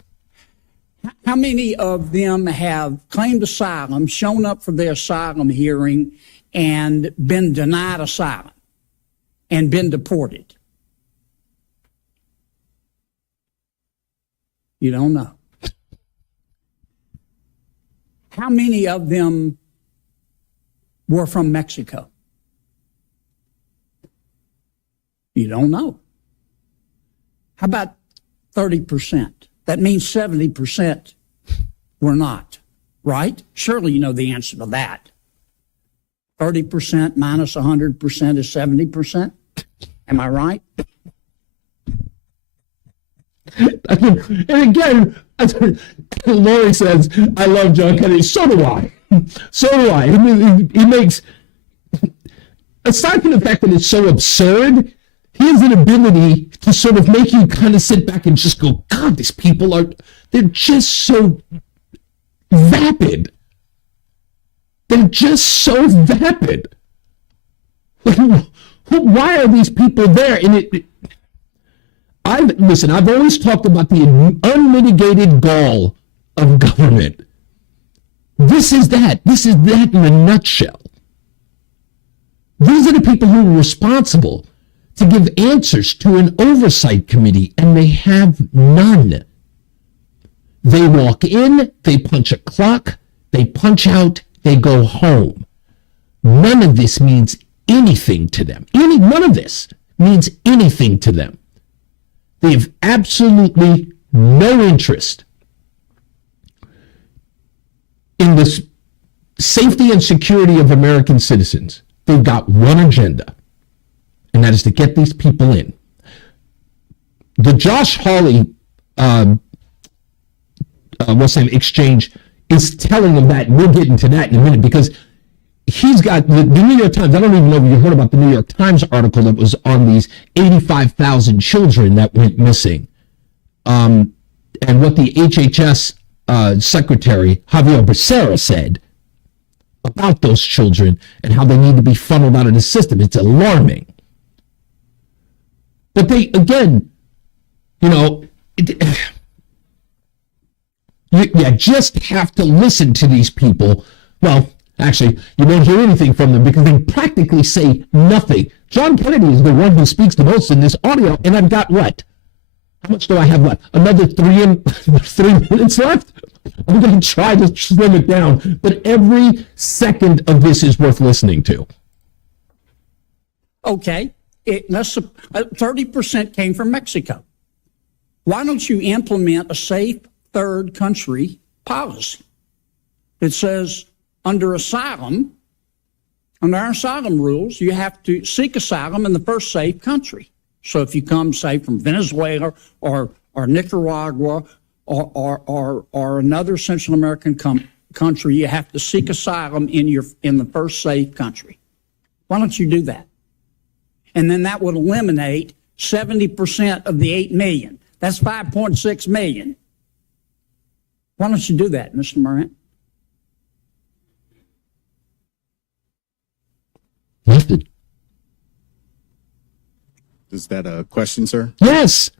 How many of them have claimed asylum, shown up for their asylum hearing, and been denied asylum and been deported? You don't know. How many of them were from Mexico? You don't know. How about 30%? That means 70% were not, right? Surely you know the answer to that. 30% minus 100% is 70%. Am I right? And again, Lori says, I love John Kennedy. So do I. So do I. He makes, aside from the fact that it's so absurd, he has an ability to sort of make you kind of sit back and just go, God, these people they're just so vapid. They're just so vapid. Like, why are these people there? And I've always talked about the unmitigated gall of government. This is that. This is that in a nutshell. These are the people who are responsible to give answers to an oversight committee, and they have none. They walk in, they punch a clock, they punch out, they go home. None of this means anything to them. None of this means anything to them. They have absolutely no interest in the safety and security of American citizens. They've got one agenda, and that is to get these people in. The Josh Hawley exchange is telling them that, and we'll get into that in a minute, because he's got the New York Times. I don't even know if you heard about the New York Times article that was on these 85,000 children that went missing. And what the HHS Secretary Javier Becerra said about those children and how they need to be funneled out of the system. It's alarming. But they, again, you just have to listen to these people. Well, actually, you won't hear anything from them because they practically say nothing. John Kennedy is the one who speaks the most in this audio, and I've got what? How much do I have left? Another 3 minutes left? I'm going to try to slim it down, but every second of this is worth listening to. Okay, 30% came from Mexico. Why don't you implement a safe third country policy that says under our asylum rules, you have to seek asylum in the first safe country. So if you come, say, from Venezuela or Nicaragua or another Central American country, you have to seek asylum in the first safe country. Why don't you do that? And then that would eliminate 70% of the 8 million. That's 5.6 million. Why don't you do that, Mr. Morant? Nothing. Is that a question, sir? Yes.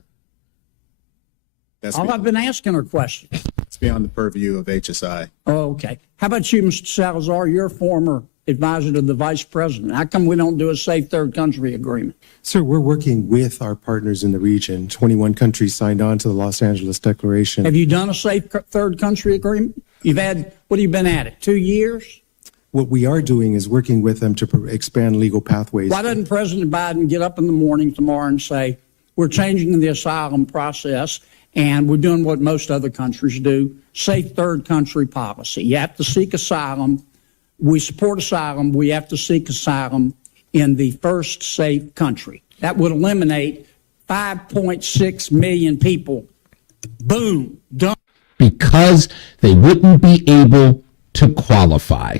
That's All I've been asking are questions. It's beyond the purview of HSI. Oh, okay. How about you, Mr. Salazar? You're a former advisor to the vice president. How come we don't do a safe third country agreement? Sir, we're working with our partners in the region. 21 countries signed on to the Los Angeles Declaration. Have you done a safe third country agreement? You've had, what have you been at it, 2 years? What we are doing is working with them to expand legal pathways. Why doesn't President Biden get up in the morning tomorrow and say, we're changing the asylum process and we're doing what most other countries do, safe third country policy. You have to seek asylum. We support asylum. We have to seek asylum in the first safe country. That would eliminate 5.6 million people. Boom, done. Because they wouldn't be able to qualify.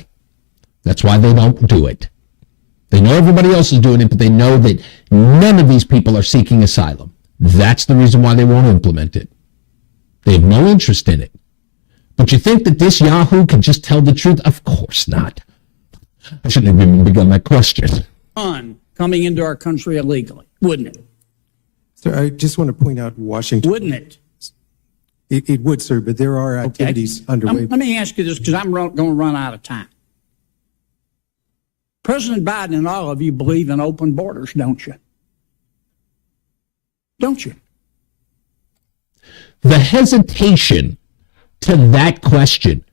That's why they don't do it. They know everybody else is doing it, but they know that none of these people are seeking asylum. That's the reason why they won't implement it. They have no interest in it. But you think that this Yahoo can just tell the truth? Of course not. I shouldn't have even begun that question. Coming into our country illegally, wouldn't it? Sir, I just want to point out Washington. Wouldn't it? It would, sir, but there are activities underway. Let me ask you this, because I'm going to run out of time. President Biden and all of you believe in open borders, don't you? Don't you? The hesitation to that question,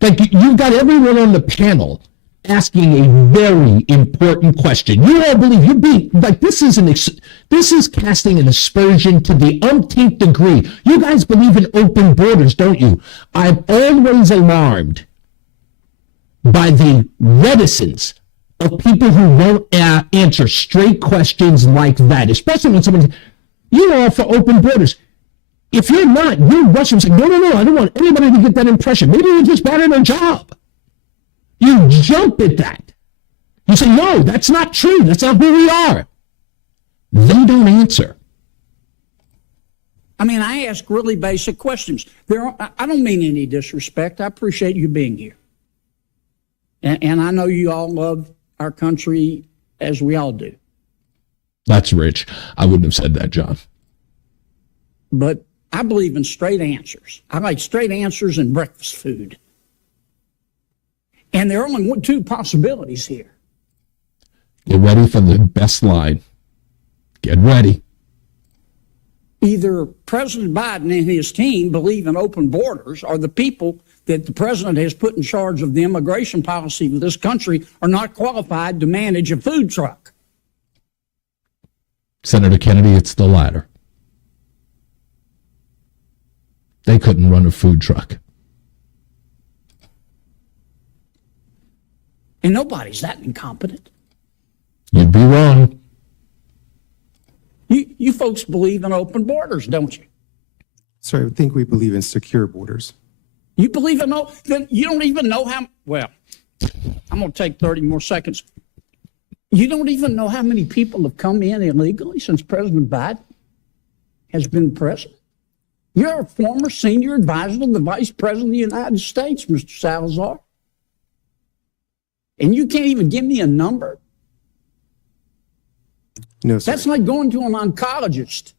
like you've got everyone on the panel asking a very important question. You all believe you're being like this is casting an aspersion to the umpteenth degree. You guys believe in open borders, don't you? I'm always alarmed by the reticence of people who won't answer straight questions like that, especially when someone, you're all for open borders. If you're not, you're Russian saying, no, I don't want anybody to get that impression. Maybe you're just bad at their job. You jump at that. You say, no, that's not true. That's not who we are. They don't answer. I mean, I ask really basic questions. I don't mean any disrespect. I appreciate you being here. And I know you all love our country as we all do. That's rich. I wouldn't have said that, John. But I believe in straight answers. I like straight answers and breakfast food. And there are only two possibilities here. Get ready for the best line. Get ready. Either President Biden and his team believe in open borders, or the people that the president has put in charge of the immigration policy of this country are not qualified to manage a food truck. Senator Kennedy, it's the latter. They couldn't run a food truck. And nobody's that incompetent. You'd be wrong. You folks believe in open borders, don't you? Sir, I think we believe in secure borders. You believe in then you don't even know how, well, I'm going to take 30 more seconds. You don't even know how many people have come in illegally since President Biden has been president. You're a former senior advisor to the Vice President of the United States, Mr. Salazar. And you can't even give me a number? No, sir. That's like going to an oncologist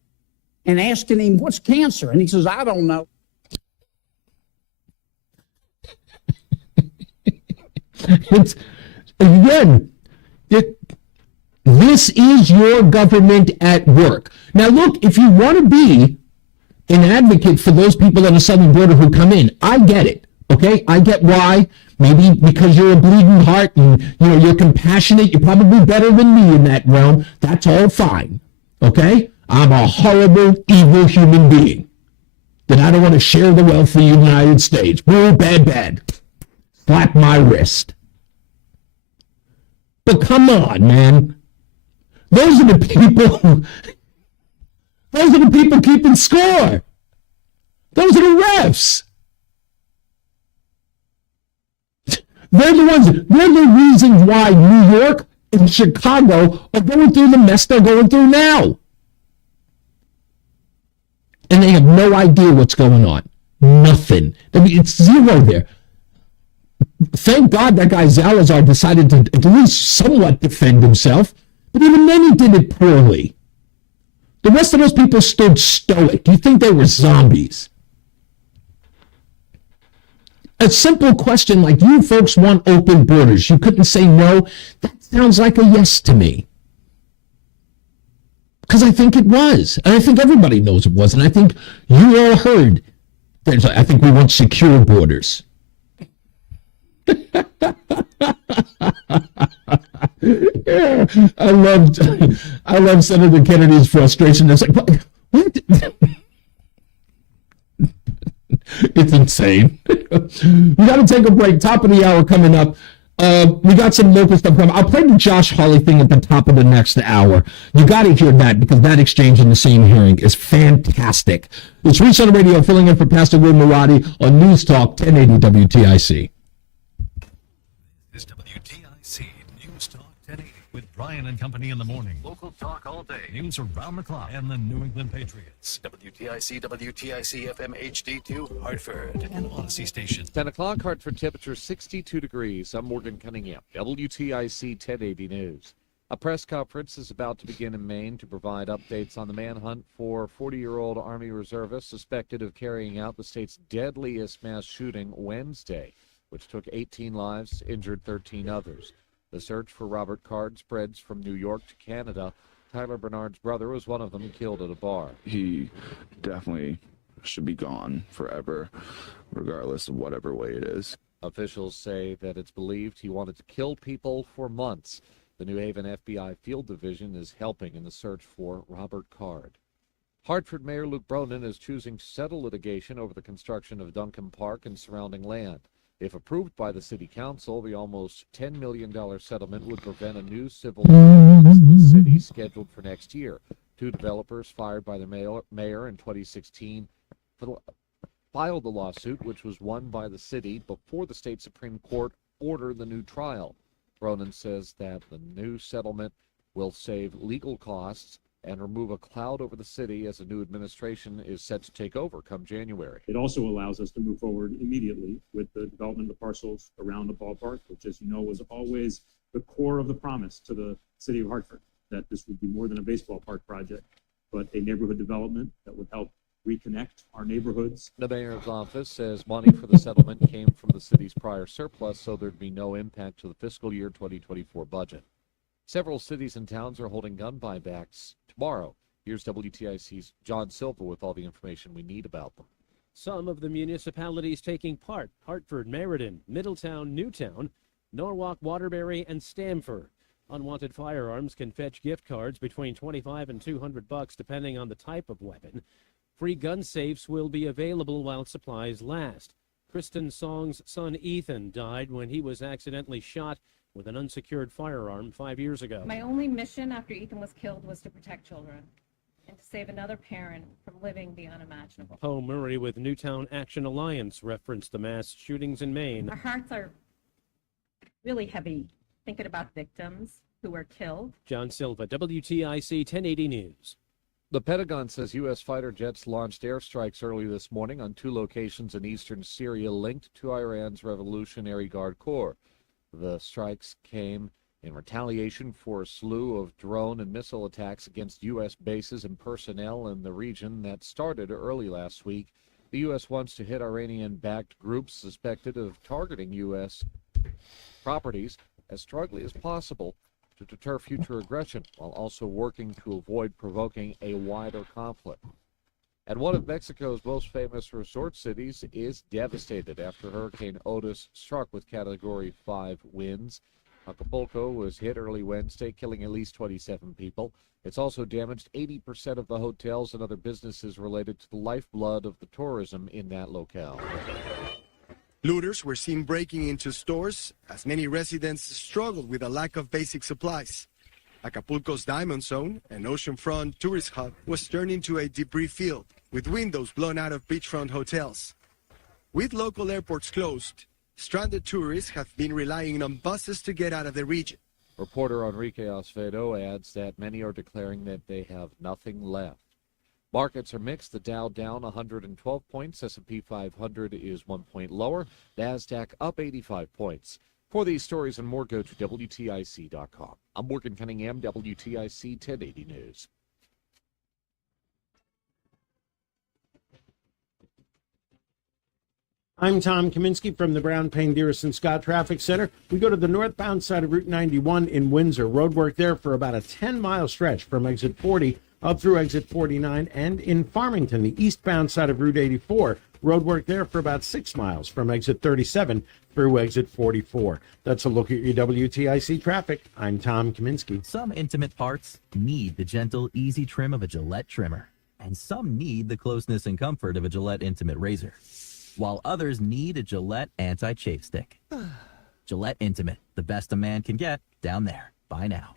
and asking him, what's cancer? And he says, I don't know. It's, again, this is your government at work. Now, look, if you want to be an advocate for those people on the southern border who come in, I get it. Okay, I get why. Maybe because you're a bleeding heart and you're compassionate. You're probably better than me in that realm. That's all fine. Okay, I'm a horrible, evil human being that I don't want to share the wealth of the United States. Woo, bad. Slap my wrist. But come on, man. Those are the people keeping score. Those are the refs. They're the reasons why New York in Chicago are going through the mess they're going through now. And they have no idea what's going on. Nothing. I mean, it's zero there. Thank God that guy Salazar decided to at least somewhat defend himself, but even then he did it poorly. The rest of those people stood stoic. You think they were zombies? A simple question like, you folks want open borders. You couldn't say no. That sounds like a yes to me. Because I think it was. And I think everybody knows it was. And I think you all heard. I think we want secure borders. Yeah, I love Senator Kennedy's frustration. It's like, what? It's insane. We got to take a break. Top of the hour coming up. We got some local stuff coming. I'll play the Josh Hawley thing at the top of the next hour. You got to hear that because that exchange in the same hearing is fantastic. It's Reese on the Radio, filling in for Pastor Will Murati on News Talk 1080 WTIC. This WTIC News Talk 1080 with Brian and Company in the morning. Local talk all day. News around the clock and the New England Patriots. WTIC, WTIC FM HD2, Hartford and Odyssey Station. 10 o'clock, Hartford temperature 62 degrees. I'm Morgan Cunningham, WTIC 1080 News. A press conference is about to begin in Maine to provide updates on the manhunt for 40-year-old Army reservist suspected of carrying out the state's deadliest mass shooting Wednesday, which took 18 lives, injured 13 others. The search for Robert Card spreads from New York to Canada. Tyler Bernard's brother was one of them killed at a bar. He definitely should be gone forever, regardless of whatever way it is. Officials say that it's believed he wanted to kill people for months. The New Haven FBI Field Division is helping in the search for Robert Card. Hartford Mayor Luke Bronin is choosing to settle litigation over the construction of Duncan Park and surrounding land. If approved by the city council, the almost $10 million settlement would prevent a new civil against the city scheduled for next year. Two developers fired by the mayor in 2016 filed the lawsuit, which was won by the city before the state Supreme Court ordered the new trial. Bronin says that the new settlement will save legal costs and remove a cloud over the city as a new administration is set to take over come January. It also allows us to move forward immediately with the development of the parcels around the ballpark, which, as you know, was always the core of the promise to the city of Hartford, that this would be more than a baseball park project, but a neighborhood development that would help reconnect our neighborhoods. The mayor's office says money for the settlement came from the city's prior surplus, so there'd be no impact to the fiscal year 2024 budget. Several cities and towns are holding gun buybacks tomorrow. Here's WTIC's John Silva with all the information we need about them. Some of the municipalities taking part: Hartford, Meriden, Middletown, Newtown, Norwalk, Waterbury, and Stamford. Unwanted firearms can fetch gift cards between $25 and $200 depending on the type of weapon. Free gun safes will be available while supplies last. Kristen Song's son Ethan died when he was accidentally shot with an unsecured firearm 5 years ago. My only mission after Ethan was killed was to protect children and to save another parent from living the unimaginable. Poe Murray with Newtown Action Alliance referenced the mass shootings in Maine. Our hearts are really heavy thinking about victims who were killed. John Silva, WTIC 1080 News. The Pentagon says U.S. fighter jets launched airstrikes early this morning on two locations in eastern Syria linked to Iran's Revolutionary Guard Corps. The strikes came in retaliation for a slew of drone and missile attacks against U.S. bases and personnel in the region that started early last week. The U.S. wants to hit Iranian-backed groups suspected of targeting U.S. properties as strongly as possible to deter future aggression, while also working to avoid provoking a wider conflict. And one of Mexico's most famous resort cities is devastated after Hurricane Otis struck with Category 5 winds. Acapulco was hit early Wednesday, killing at least 27 people. It's also damaged 80% of the hotels and other businesses related to the lifeblood of the tourism in that locale. Looters were seen breaking into stores as many residents struggled with a lack of basic supplies. Acapulco's Diamond Zone, an oceanfront tourist hub, was turned into a debris field with windows blown out of beachfront hotels. With local airports closed, stranded tourists have been relying on buses to get out of the region. Reporter Enrique Acevedo adds that many are declaring that they have nothing left. Markets are mixed. The Dow down 112 points. S&P 500 is 1 point lower. NASDAQ up 85 points. For these stories and more, go to WTIC.com. I'm Morgan Cunningham, WTIC 1080 News. I'm Tom Kaminsky from the Brown Payne Dearest Scott Traffic Center. We go to the northbound side of Route 91 in Windsor. Roadwork there for about a 10-mile stretch from exit 40 up through exit 49. And in Farmington, the eastbound side of Route 84. Roadwork there for about 6 miles from exit 37 through exit 44. That's a look at your WTIC traffic. I'm Tom Kaminsky. Some intimate parts need the gentle, easy trim of a Gillette trimmer. And some need the closeness and comfort of a Gillette Intimate Razor. While others need a Gillette Anti-Chafe Stick. Gillette Intimate, the best a man can get down there. Buy now.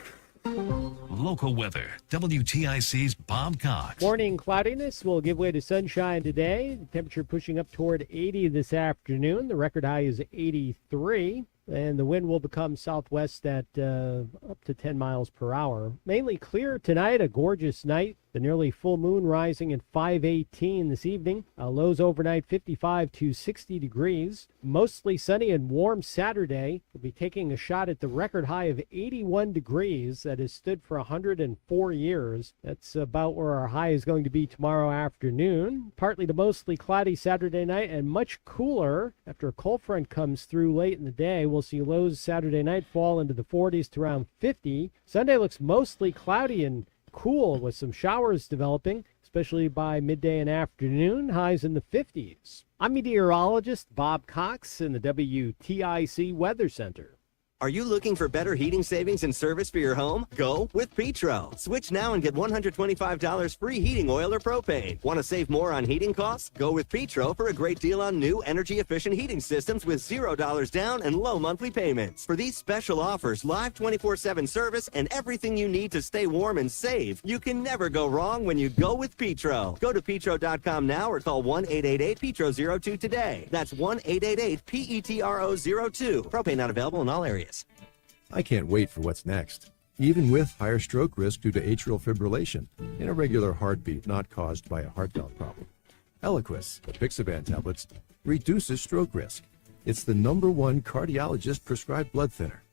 Local weather. WTIC's Bob Cox. Morning cloudiness will give way to sunshine today. The temperature pushing up toward 80 this afternoon. The record high is 83. And the wind will become southwest at up to 10 miles per hour. Mainly clear tonight, a gorgeous night. The nearly full moon rising at 5:18 this evening. Lows overnight 55 to 60 degrees. Mostly sunny and warm Saturday. We'll be taking a shot at the record high of 81 degrees. That has stood for 104 years. That's about where our high is going to be tomorrow afternoon. Partly to mostly cloudy Saturday night and much cooler after a cold front comes through late in the day. We'll see lows Saturday night fall into the 40s to around 50. Sunday looks mostly cloudy and cool with some showers developing, especially by midday and afternoon, highs in the 50s. I'm meteorologist Bob Cox in the WTIC Weather Center. Are you looking for better heating savings and service for your home? Go with Petro. Switch now and get $125 free heating oil or propane. Want to save more on heating costs? Go with Petro for a great deal on new energy-efficient heating systems with $0 down and low monthly payments. For these special offers, live 24/7 service, and everything you need to stay warm and save, you can never go wrong when you go with Petro. Go to Petro.com now or call 1-888-PETRO-02 today. That's 1-888-PETRO-02. Propane not available in all areas. I can't wait for what's next. Even with higher stroke risk due to atrial fibrillation, an irregular heartbeat not caused by a heart valve problem. Eliquis, apixaban tablets, reduces stroke risk. It's the #1 cardiologist prescribed blood thinner.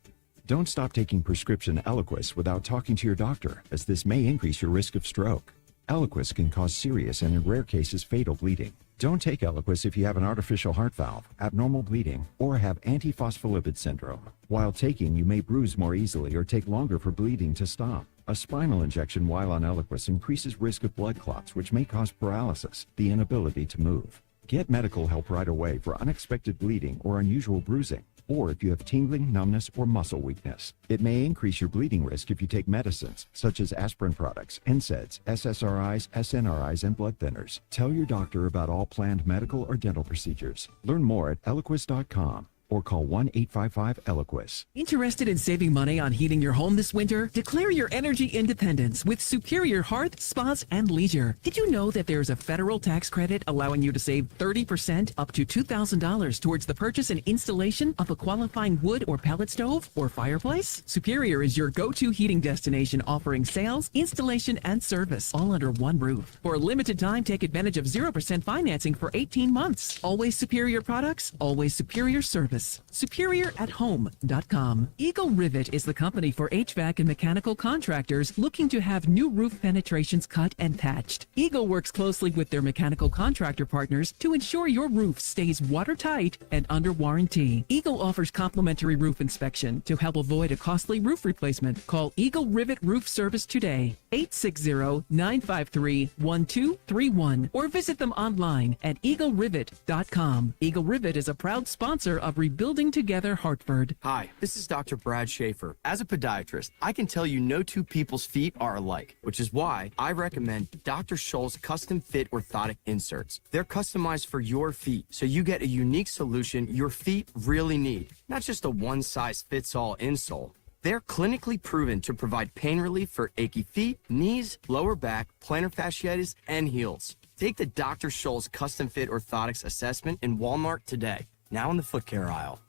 Don't stop taking prescription Eliquis without talking to your doctor, as this may increase your risk of stroke. Eliquis can cause serious and in rare cases fatal bleeding. Don't take Eliquis if you have an artificial heart valve, abnormal bleeding, or have antiphospholipid syndrome. While taking, you may bruise more easily or take longer for bleeding to stop. A spinal injection while on Eliquis increases risk of blood clots, which may cause paralysis, the inability to move. Get medical help right away for unexpected bleeding or unusual bruising, or if you have tingling, numbness, or muscle weakness. It may increase your bleeding risk if you take medicines, such as aspirin products, NSAIDs, SSRIs, SNRIs, and blood thinners. Tell your doctor about all planned medical or dental procedures. Learn more at Eliquis.com. or call 1-855-ELIQUIS. Interested in saving money on heating your home this winter? Declare your energy independence with Superior Hearth, Spas, and Leisure. Did you know that there's a federal tax credit allowing you to save 30% up to $2,000 towards the purchase and installation of a qualifying wood or pellet stove or fireplace? Superior is your go-to heating destination offering sales, installation, and service all under one roof. For a limited time, take advantage of 0% financing for 18 months. Always superior products, always superior service. SuperiorAtHome.com. Eagle Rivet is the company for HVAC and mechanical contractors looking to have new roof penetrations cut and patched. Eagle works closely with their mechanical contractor partners to ensure your roof stays watertight and under warranty. Eagle offers complimentary roof inspection to help avoid a costly roof replacement. Call Eagle Rivet Roof Service today, 860-953-1231, or visit them online at eaglerivet.com. Eagle Rivet is a proud sponsor of Building Together Hartford. Hi, this is Dr. Brad Schaefer. As a podiatrist, I can tell you no two people's feet are alike, which is why I recommend Dr. Scholl's custom fit orthotic inserts. They're customized for your feet, so you get a unique solution your feet really need, not just a one-size-fits-all insole. They're clinically proven to provide pain relief for achy feet, knees, lower back, plantar fasciitis, and heels. Take the Dr. Scholl's custom fit orthotics assessment in Walmart today. Now in the foot care aisle.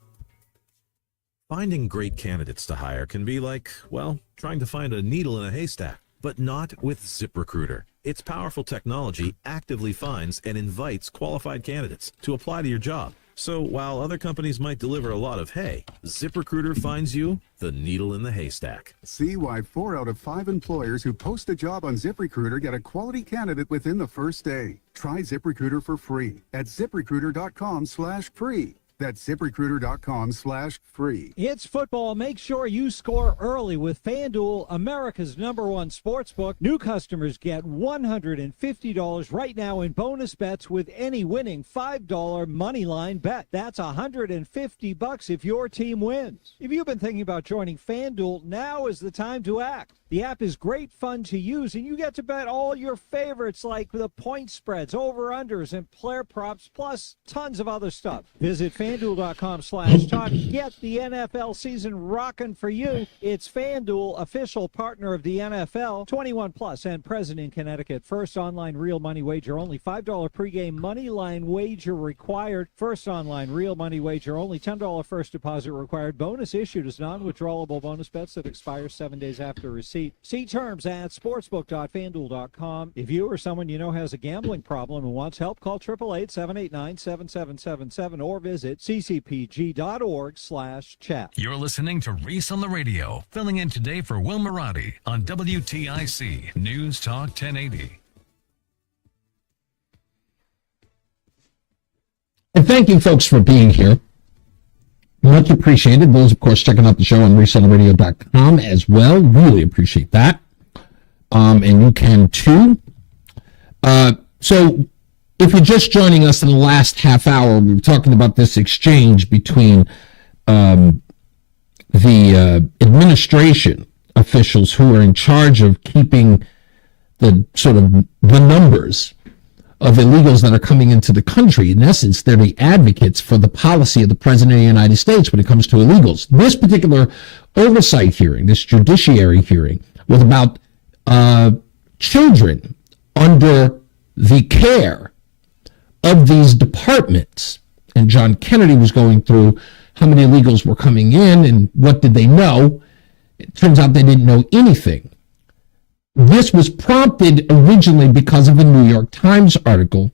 Finding great candidates to hire can be like, well, trying to find a needle in a haystack, but not with ZipRecruiter. Its powerful technology actively finds and invites qualified candidates to apply to your job. So while other companies might deliver a lot of hay, ZipRecruiter finds you the needle in the haystack. See why 4 out of 5 employers who post a job on ZipRecruiter get a quality candidate within the first day. Try ZipRecruiter for free at ZipRecruiter.com/free. That's ZipRecruiter.com/free. It's football. Make sure you score early with FanDuel, America's #1 sportsbook. New customers get $150 right now in bonus bets with any winning $5 money line bet. That's $150 if your team wins. If you've been thinking about joining FanDuel, now is the time to act. The app is great fun to use, and you get to bet all your favorites like the point spreads, over-unders, and player props, plus tons of other stuff. Visit FanDuel.com/talk. Get the NFL season rocking for you. It's FanDuel, official partner of the NFL. 21 plus and present in Connecticut. First online real money wager only. $5 pregame money line wager required. First online real money wager only. $10 first deposit required. Bonus issued as non-withdrawable bonus bets that expire 7 days after receipt. See terms at sportsbook.fanduel.com. If you or someone you know has a gambling problem and wants help, call 888-789-7777 or visit ccpg.org/chat. You're listening to Reese on the Radio, filling in today for Will Marotti on WTIC News Talk 1080. And thank you, folks, for being here. Much appreciated. Those, of course, checking out the show on ReeseOnTheRadio.com as well. Really appreciate that. And you can too. So if you're just joining us in the last half hour, we were talking about this exchange between the administration officials who are in charge of keeping the sort of the numbers of illegals that are coming into the country. In essence, they're the advocates for the policy of the President of the United States when it comes to illegals. This particular oversight hearing, this judiciary hearing, was about children under the care of these departments. And John Kennedy was going through how many illegals were coming in and what did they know. It turns out they didn't know anything. This was prompted originally because of a New York Times article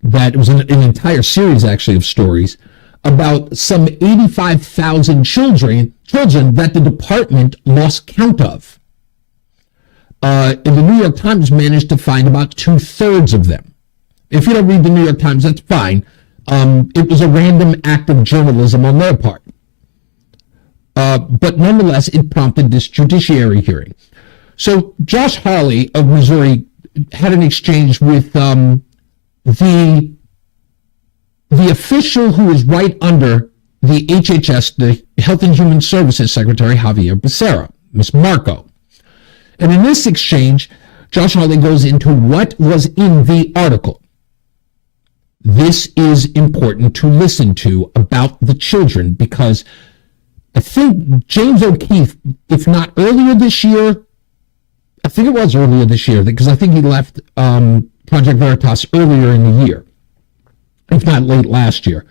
that was an entire series, actually, of stories about some 85,000 children that the department lost count of. And the New York Times managed to find about 2/3 of them. If you don't read the New York Times, that's fine. It was a random act of journalism on their part. But nonetheless, it prompted this judiciary hearing. So Josh Hawley of Missouri had an exchange with the official who is right under the HHS, the Health and Human Services Secretary, Javier Becerra, Ms. Marco. And in this exchange, Josh Hawley goes into what was in the article. This is important to listen to about the children because I think James O'Keefe, if not earlier this year, I think it was earlier this year because I think he left Project Veritas earlier in the year, if not late last year.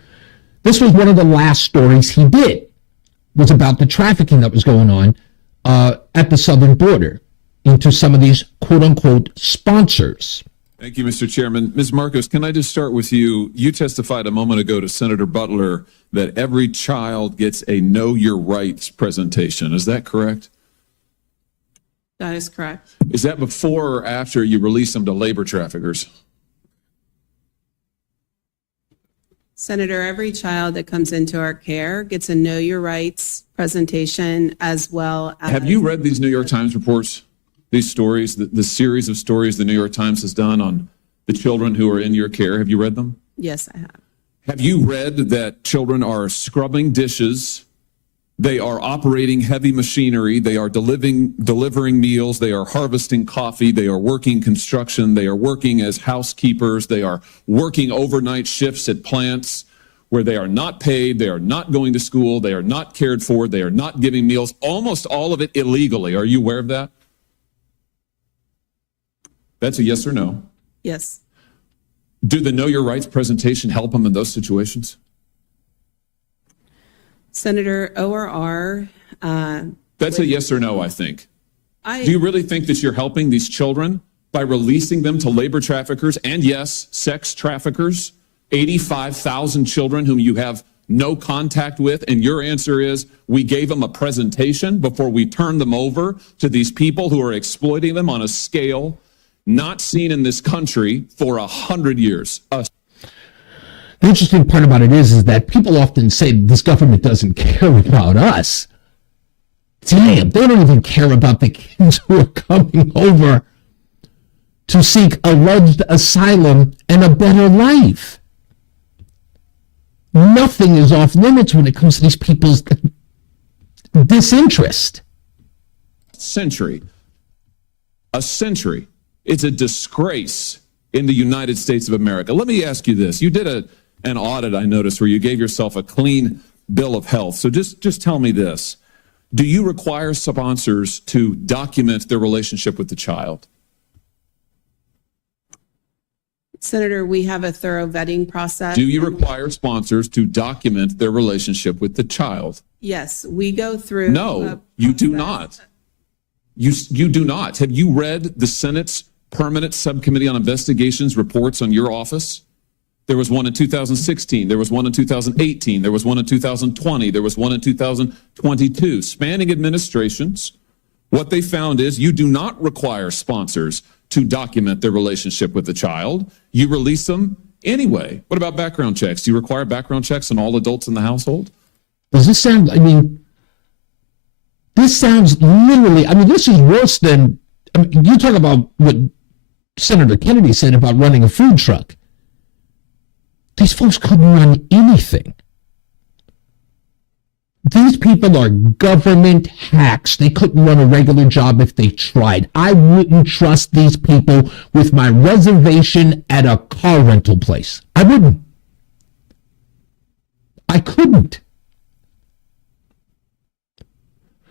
This was one of the last stories he did, was about the trafficking that was going on at the southern border into some of these quote-unquote sponsors. Thank you, Mr. Chairman. Ms. Marcos, can I just start with you? You testified a moment ago to Senator Butler that every child gets a Know Your Rights presentation. Is that correct? That is correct. Is that before or after you release them to labor traffickers? Senator, every child that comes into our care gets a Know Your Rights presentation as well as... Have you read these New York Times reports, these stories, the series of stories the New York Times has done on the children who are in your care? Have you read them? Yes, I have. Have you read that children are scrubbing dishes? They are operating heavy machinery. They are delivering meals. They are harvesting coffee. They are working construction. They are working as housekeepers. They are working overnight shifts at plants where they are not paid. They are not going to school. They are not cared for. They are not giving meals. Almost all of it illegally. Are you aware of that? That's a yes or no. Yes. Do the Know Your Rights presentation help them in those situations? Senator ORR. That's a yes or no, I think. I, Do you really think that you're helping these children by releasing them to labor traffickers and, yes, sex traffickers? 85,000 children whom you have no contact with, and your answer is we gave them a presentation before we turned them over to these people who are exploiting them on a scale not seen in this country for 100 years. The interesting part about it is that people often say this government doesn't care about us. Damn, they don't even care about the kids who are coming over to seek alleged asylum and a better life. Nothing is off limits when it comes to these people's disinterest. A century. It's a disgrace in the United States of America. Let me ask you this. You did an audit, I noticed, where you gave yourself a clean bill of health. So just tell me this. Do you require sponsors to document their relationship with the child? Senator, we have a thorough vetting process. Do you require sponsors to document their relationship with the child? Yes, we go through. No, you do not. You do not. Have you read the Senate's Permanent Subcommittee on Investigations reports on your office? There was one in 2016. There was one in 2018. There was one in 2020. There was one in 2022. Spanning administrations, what they found is you do not require sponsors to document their relationship with the child. You release them anyway. What about background checks? Do you require background checks on all adults in the household? Does this sound, this sounds literally, this is worse than, you talk about what Senator Kennedy said about running a food truck. These folks couldn't run anything. These people are government hacks. They couldn't run a regular job if they tried. I wouldn't trust these people with my reservation at a car rental place. I wouldn't. I couldn't.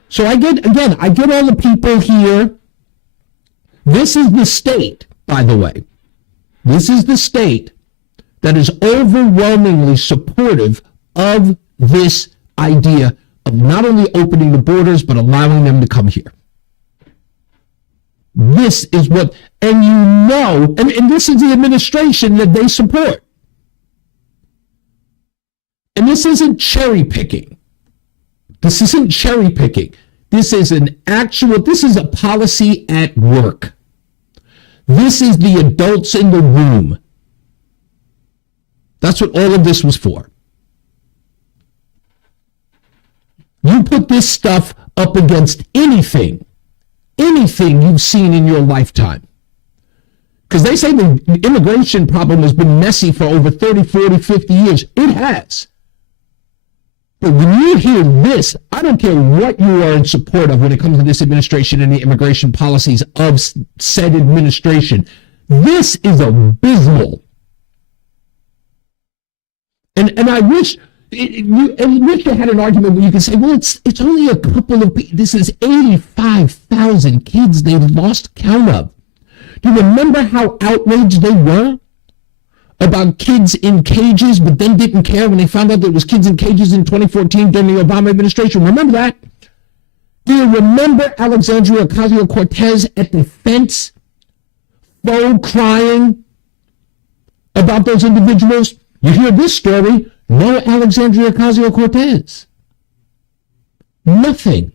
So I get all the people here. This is the state, by the way. This is the state that is overwhelmingly supportive of this idea of not only opening the borders, but allowing them to come here. This is what, and this is the administration that they support. And this isn't cherry picking. This isn't cherry picking. This is this is a policy at work. This is the adults in the room. That's what all of this was for. You put this stuff up against anything you've seen in your lifetime. Because they say the immigration problem has been messy for over 30, 40, 50 years. It has. But when you hear this, I don't care what you are in support of when it comes to this administration and the immigration policies of said administration. This is abysmal. And I wish you had an argument where you could say, well, it's only a couple of people. This is 85,000 kids they've lost count of. Do you remember how outraged they were about kids in cages, but then didn't care when they found out there was kids in cages in 2014 during the Obama administration? Remember that? Do you remember Alexandria Ocasio-Cortez at the fence, crying about those individuals? You hear this story, no Alexandria Ocasio-Cortez. Nothing.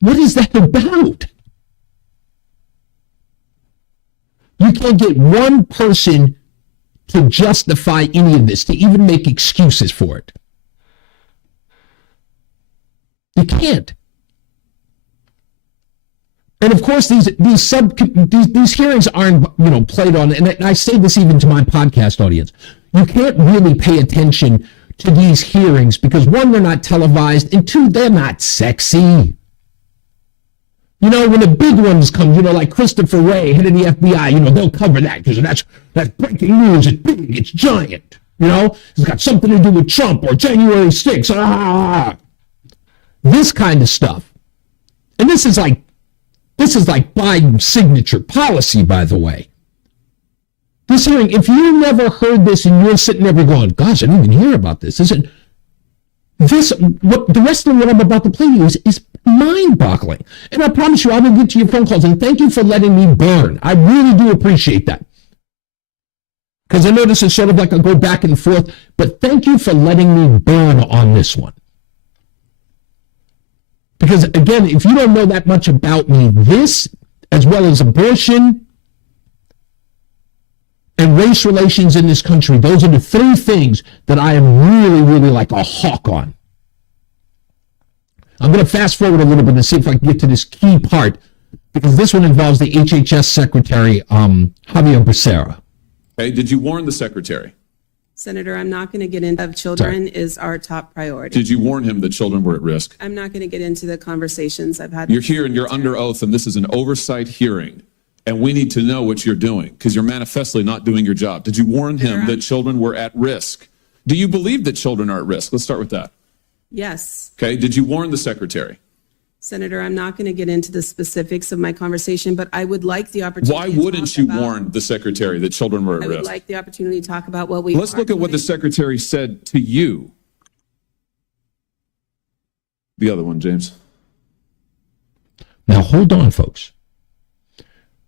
What is that about? You can't get one person to justify any of this, to even make excuses for it. You can't. And of course, these hearings aren't, played on. And I say this even to my podcast audience. You can't really pay attention to these hearings because one, they're not televised, and two, they're not sexy. When the big ones come, like Christopher Wray, head of the FBI, they'll cover that because that's breaking news. It's big, it's giant. It's got something to do with Trump or January 6th. This kind of stuff. And this is like Biden's signature policy, by the way. This hearing, if you never heard this and you're sitting there going, gosh, I didn't even hear about this. What the rest of what I'm about to play you is mind-boggling. And I promise you, I will get to your phone calls. And thank you for letting me burn. I really do appreciate that. Because I know this is sort of like a go back and forth, but thank you for letting me burn on this one. Because again, if you don't know that much about me, this, as well as abortion and race relations in this country, those are the three things that I am really, really like a hawk on. I'm going to fast forward a little bit and see if I can get to this key part, because this one involves the HHS Secretary, Javier Becerra. Okay, did you warn the secretary? Senator, I'm not going to get into children is our top priority. Did you warn him that children were at risk? I'm not going to get into the conversations I've had. You're here and you're under oath, and this is an oversight hearing, and we need to know what you're doing because you're manifestly not doing your job. Did you warn him that children were at risk? Do you believe that children are at risk? Let's start with that. Yes. Okay, did you warn the secretary? Senator, I'm not going to get into the specifics of my conversation, but I would like the opportunity. Why wouldn't you warn the secretary that children were at I risk? would like the opportunity to talk about what we. Let's look at what the secretary said to you. The other one, James. Now hold on, folks.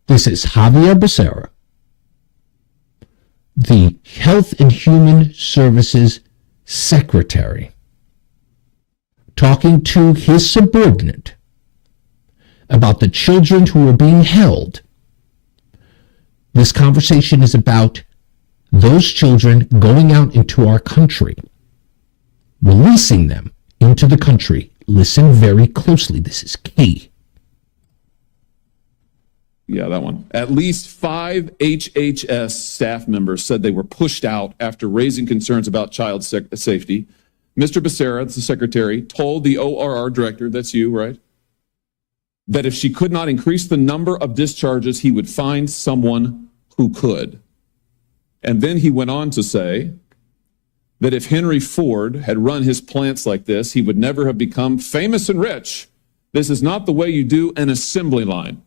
This is Javier Becerra, the Health and Human Services Secretary, talking to his subordinate about the children who are being held. This conversation is about those children going out into our country, releasing them into the country. Listen very closely. This is key. Yeah, that one. At least 5 HHS staff members said they were pushed out after raising concerns about child safety. Mr. Becerra, the secretary, told the ORR director, that's you, right, that if she could not increase the number of discharges, he would find someone who could. And then he went on to say that if Henry Ford had run his plants like this, he would never have become famous and rich. This is not the way you do an assembly line.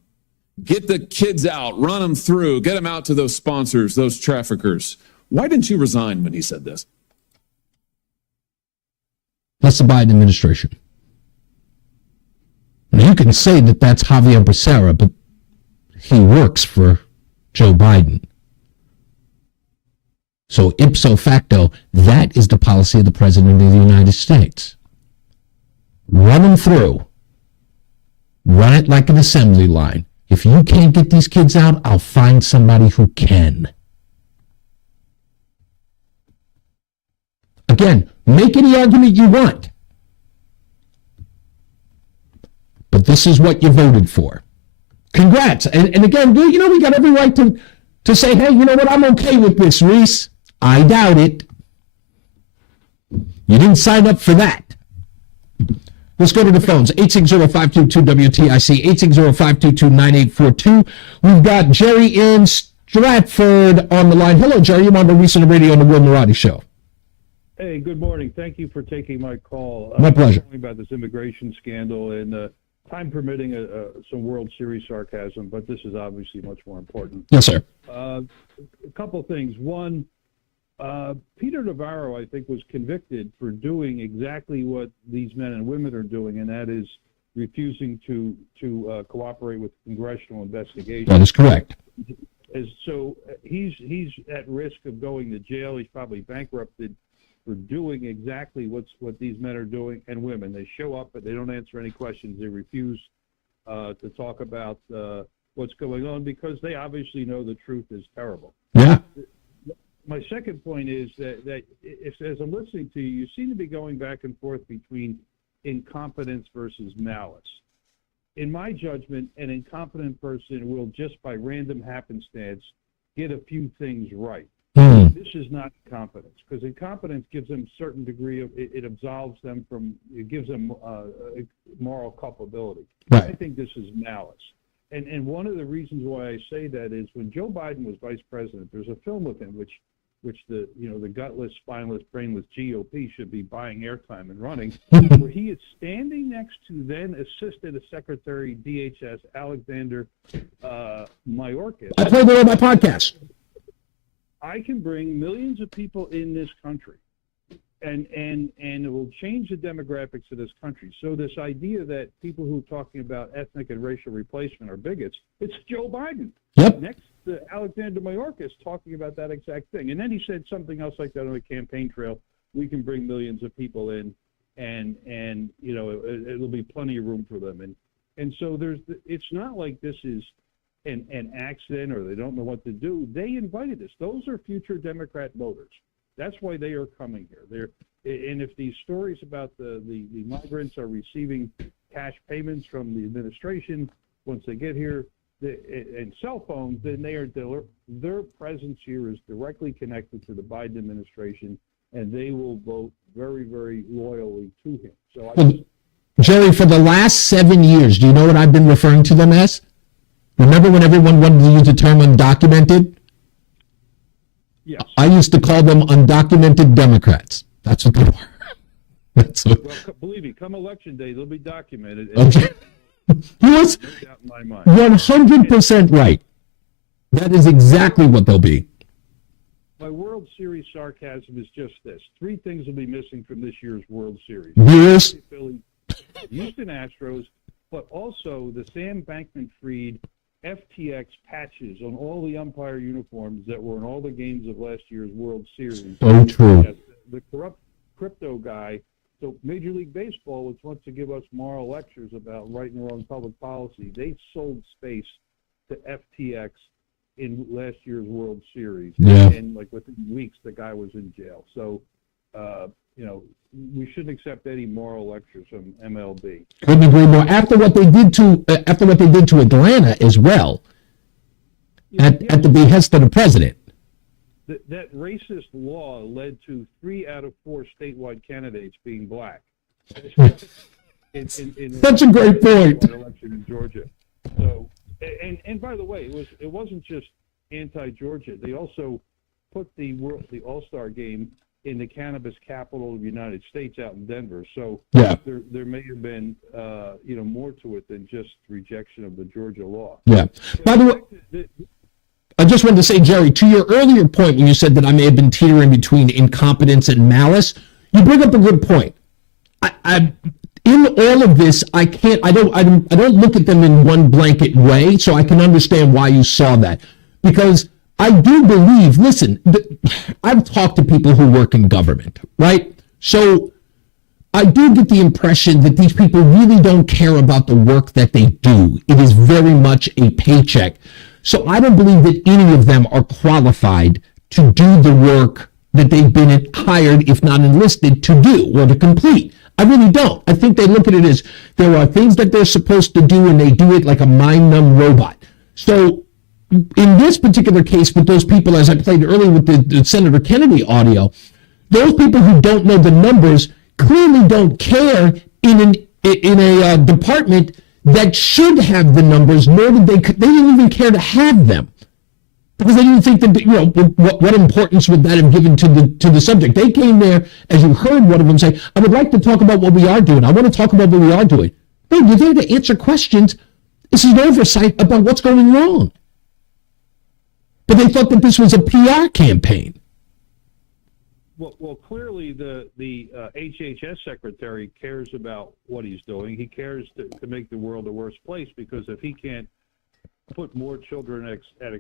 Get the kids out, run them through, get them out to those sponsors, those traffickers. Why didn't you resign when he said this? That's the Biden administration. Now, you can say that that's Javier Becerra, but he works for Joe Biden. So ipso facto, that is the policy of the President of the United States. Run them through. Run it like an assembly line. If you can't get these kids out, I'll find somebody who can. Again, make any argument you want. But this is what you voted for. Congrats. And again, we got every right to say, hey, you know what, I'm okay with this, Reese. I doubt it. You didn't sign up for that. Let's go to the phones. 860-522-WTIC, 860-522-9842. We've got Jerry in Stratford on the line. Hello, Jerry. You're on the Reese On The Radio on the Will Marotti Show. Hey, good morning. Thank you for taking my call. My pleasure. About this immigration scandal and time permitting some World Series sarcasm, but this is obviously much more important. Yes, sir. A couple things. One, Peter Navarro, I think, was convicted for doing exactly what these men and women are doing, and that is refusing to cooperate with congressional investigation. That is correct. So he's at risk of going to jail. He's probably bankrupted for doing exactly what these men are doing, and women. They show up, but they don't answer any questions. They refuse to talk about what's going on because they obviously know the truth is terrible. Yeah. My second point is that as I'm listening to you, you seem to be going back and forth between incompetence versus malice. In my judgment, an incompetent person will just by random happenstance get a few things right. This is not incompetence, because incompetence gives them a certain degree of, it absolves them from, it gives them moral culpability. Right. I think this is malice. And one of the reasons why I say that is when Joe Biden was vice president, there's a film with him which the gutless, spineless, brainless GOP should be buying airtime and running, where he is standing next to then Assistant Secretary DHS Alexander Mayorkas. I played that on my podcast. I can bring millions of people in this country, and it will change the demographics of this country. So this idea that people who are talking about ethnic and racial replacement are bigots, it's Joe Biden. Yep. Next to Alexander Mayorkas talking about that exact thing. And then he said something else like that on the campaign trail. We can bring millions of people in, and you know, it'll be plenty of room for them. And so it's not like this is an accident or they don't know what to do. They invited us. Those are future Democrat voters. That's why they are coming here. And if these stories about the migrants are receiving cash payments from the administration once they get here and cell phones, then their presence here is directly connected to the Biden administration, and they will vote very, very loyally to him. So Jerry, for the last 7 years, do you know what I've been referring to them as? Remember when everyone wanted to use the term undocumented? Yes. I used to call them undocumented Democrats. That's what they were. Well, believe me, come election day, they'll be documented. Okay. He was 100% right. That is exactly what they'll be. My World Series sarcasm is just this. 3 things will be missing from this year's World Series. Viewers. Houston Astros, but also the Sam Bankman-Fried FTX patches on all the umpire uniforms that were in all the games of last year's World Series. So true. Yes, the corrupt crypto guy. So Major League Baseball, which wants to give us moral lectures about right and wrong public policy, they sold space to FTX in last year's World Series. Yeah. And like within weeks, the guy was in jail. So, you know, we shouldn't accept any moral lectures from MLB. Couldn't agree more. After what they did to Atlanta as well, at the behest of the president. That racist law led to 3 out of 4 statewide candidates being black. Such a great point. Election in Georgia. So, and by the way, it wasn't just anti-Georgia. They also put the All-Star game in the cannabis capital of the United States out in Denver. So yeah. there may have been more to it than just rejection of the Georgia law. Yeah. By the way, I just wanted to say, Jerry, to your earlier point when you said that I may have been teetering between incompetence and malice, you bring up a good point. I in all of this, I don't look at them in one blanket way, so I can understand why you saw that. Because I do believe, listen, I've talked to people who work in government, right? So I do get the impression that these people really don't care about the work that they do. It is very much a paycheck. So I don't believe that any of them are qualified to do the work that they've been hired, if not enlisted, to do or to complete. I really don't. I think they look at it as there are things that they're supposed to do and they do it like a mind-numb robot. So in this particular case with those people, as I played earlier with the Senator Kennedy audio, those people who don't know the numbers clearly don't care in a department that should have the numbers, nor did they didn't even care to have them. Because they didn't think that, what importance would that have given to the subject? They came there, as you heard one of them say, I would like to talk about what we are doing. I want to talk about what we are doing. No, you're there to answer questions. This is an oversight about what's going wrong. But they thought that this was a PR campaign. Well, clearly the HHS secretary cares about what he's doing. He cares to make the world a worse place, because if he can't put more children at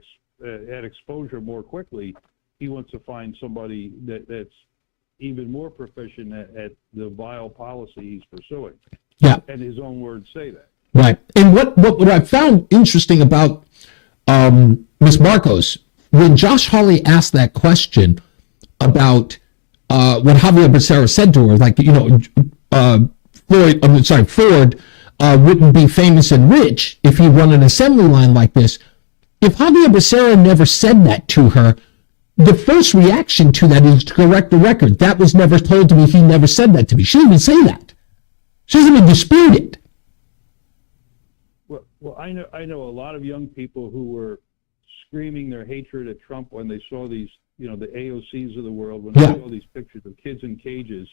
exposure more quickly, he wants to find somebody that's even more proficient at the vile policy he's pursuing. Yeah. And his own words say that. Right. And what I found interesting about Ms. Marcos, when Josh Hawley asked that question about what Javier Becerra said to her, like, Ford wouldn't be famous and rich if he run an assembly line like this. If Javier Becerra never said that to her, the first reaction to that is to correct the record. That was never told to me. He never said that to me. She didn't even say that. She doesn't even dispute it. Well, I know a lot of young people who were screaming their hatred at Trump when they saw these, the AOCs of the world, when they saw these pictures of kids in cages.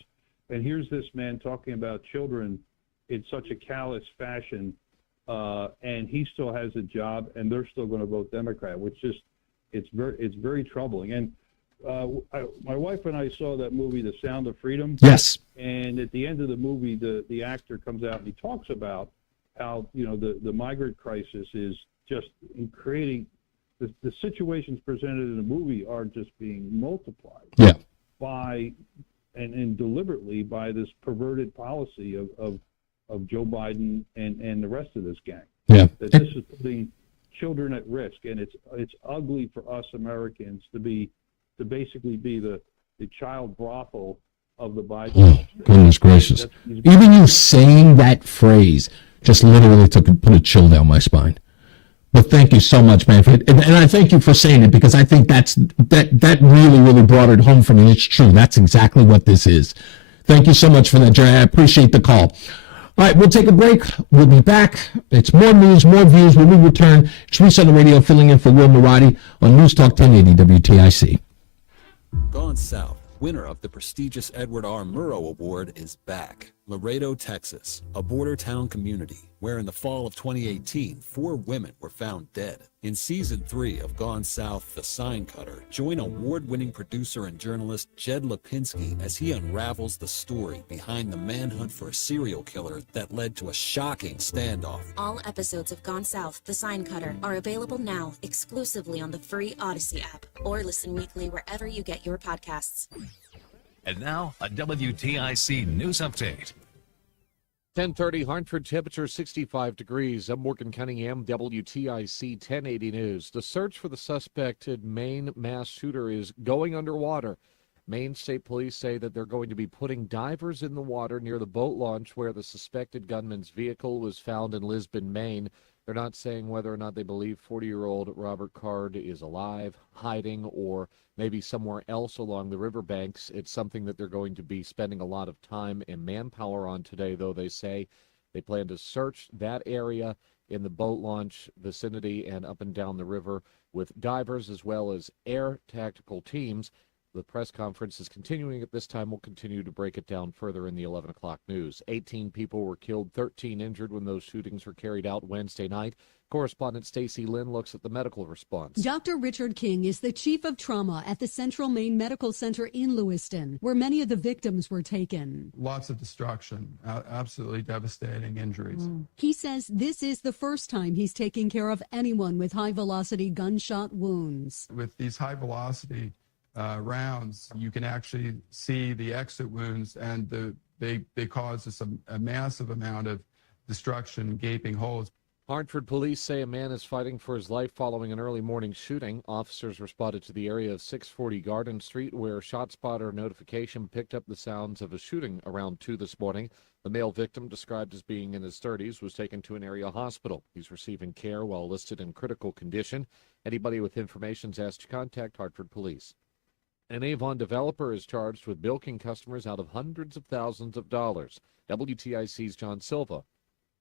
And here's this man talking about children in such a callous fashion, and he still has a job, and they're still going to vote Democrat, which just It's very troubling. And my wife and I saw that movie, The Sound of Freedom. Yes. And at the end of the movie, the actor comes out and he talks about how, the migrant crisis is just creating the situations presented in the movie are just being multiplied by and deliberately by this perverted policy of Joe Biden and the rest of this gang. Yeah. That this is putting children at risk, and it's ugly for us Americans to basically be the child brothel of the Biden. Oh, goodness gracious. Even you saying that phrase just literally put a chill down my spine. But thank you so much, man. And I thank you for saying it, because I think that really, really brought it home for me. It's true. That's exactly what this is. Thank you so much for that, Jerry. I appreciate the call. All right, we'll take a break. We'll be back. It's more news, more views when we return. It's Reese on the Radio, filling in for Will Marati on News Talk 1080 WTIC. Gone South, winner of the prestigious Edward R. Murrow Award, is back. Laredo, Texas, a border town community where in the fall of 2018, 4 women were found dead. In Season 3 of Gone South, The Sign Cutter, join award-winning producer and journalist Jed Lipinski as he unravels the story behind the manhunt for a serial killer that led to a shocking standoff. All episodes of Gone South, The Sign Cutter are available now exclusively on the free Odyssey app, or listen weekly wherever you get your podcasts. And now, a WTIC news update. 10:30 Hartford, temperature 65 degrees. I'm Morgan Cunningham, WTIC 1080 News. The search for the suspected Maine mass shooter is going underwater. Maine State Police say that they're going to be putting divers in the water near the boat launch where the suspected gunman's vehicle was found in Lisbon, Maine. They're not saying whether or not they believe 40-year-old Robert Card is alive, hiding, or maybe somewhere else along the riverbanks. It's something that they're going to be spending a lot of time and manpower on today, though they say they plan to search that area in the boat launch vicinity and up and down the river with divers as well as air tactical teams. The press conference is continuing at this time. We'll continue to break it down further in the 11 o'clock news. 18 people were killed, 13 injured when those shootings were carried out Wednesday night. Correspondent Stacy Lynn looks at the medical response. Dr. Richard King is the chief of trauma at the Central Maine Medical Center in Lewiston, where many of the victims were taken. Lots of destruction, absolutely devastating injuries. He says this is the first time he's taking care of anyone with high-velocity gunshot wounds. With these high-velocity rounds, you can actually see the exit wounds, and they cause a massive amount of destruction, gaping holes. Hartford police say a man is fighting for his life following an early morning shooting. Officers responded to the area of 640 Garden Street, where ShotSpotter notification picked up the sounds of a shooting around 2 this morning. The male victim, described as being in his 30s, was taken to an area hospital. He's receiving care while listed in critical condition. Anybody with information is asked to contact Hartford police. An Avon developer is charged with bilking customers out of hundreds of thousands of dollars. WTIC's John Silva.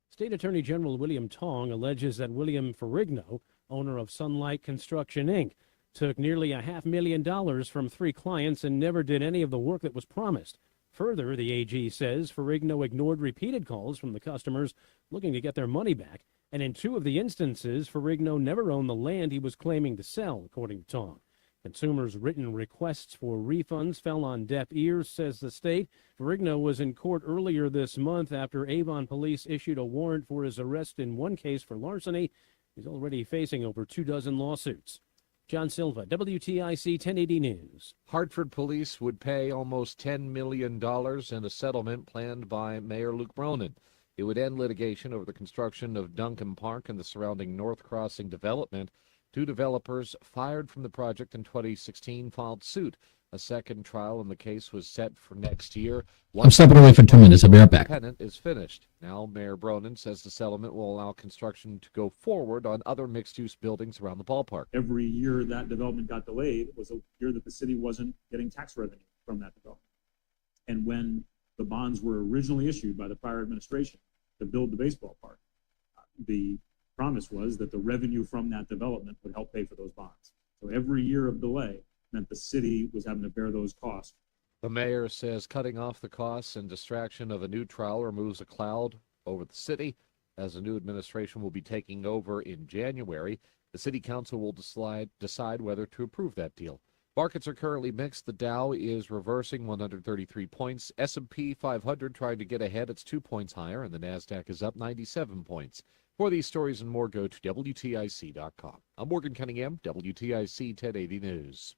State Attorney General William Tong alleges that William Ferrigno, owner of Sunlight Construction, Inc., took nearly $500,000 from 3 clients and never did any of the work that was promised. Further, the AG says Ferrigno ignored repeated calls from the customers looking to get their money back, and in 2 of the instances, Ferrigno never owned the land he was claiming to sell, according to Tong. Consumers' written requests for refunds fell on deaf ears, says the state. Ferrigno was in court earlier this month after Avon police issued a warrant for his arrest in 1 case for larceny. He's already facing over 24 lawsuits. John Silva, WTIC 1080 News. Hartford police would pay almost $10 million in a settlement planned by Mayor Luke Bronin. It would end litigation over the construction of Duncan Park and the surrounding North Crossing development. 2 developers fired from the project in 2016 filed suit. A second trial in the case was set for next year. I'm stepping away for 2 minutes. I'll be right back. Pennant is finished. Now, Mayor Bronin says the settlement will allow construction to go forward on other mixed-use buildings around the ballpark. Every year that development got delayed was a year that the city wasn't getting tax revenue from that development. And when the bonds were originally issued by the prior administration to build the baseball park, the promise was that the revenue from that development would help pay for those bonds. So every year of delay meant the city was having to bear those costs. The mayor says cutting off the costs and distraction of a new trial removes a cloud over the city, as a new administration will be taking over in January. The city council will decide whether to approve that deal. Markets are currently mixed. The Dow is reversing 133 points. S&P 500 trying to get ahead. It's 2 points higher, and the NASDAQ is up 97 points. For these stories and more, go to WTIC.com. I'm Morgan Cunningham, WTIC 1080 News.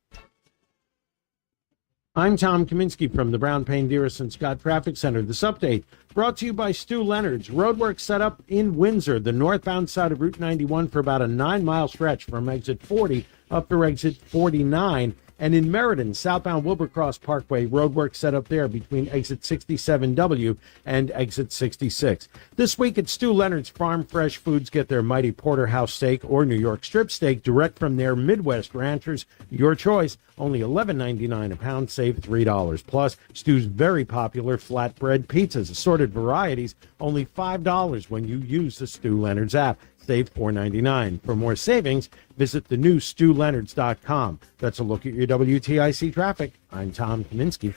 I'm Tom Kaminsky from the Brown Payne Dearest Scott Traffic Center. This update brought to you by Stu Leonard's. Roadwork set up in Windsor, the northbound side of Route 91 for about a 9-mile stretch from exit 40 up through exit 49. And in Meriden, southbound Wilbercross Parkway, roadwork set up there between exit 67W and exit 66. This week at Stu Leonard's, Farm Fresh Foods get their mighty porterhouse steak or New York strip steak direct from their Midwest ranchers. Your choice, only $11.99 a pound, save $3. Plus, Stu's very popular flatbread pizzas, assorted varieties, only $5 when you use the Stu Leonard's app. Save $4.99. For more savings, visit the new StuLeonards.com. That's a look at your WTIC traffic. I'm Tom Kaminsky.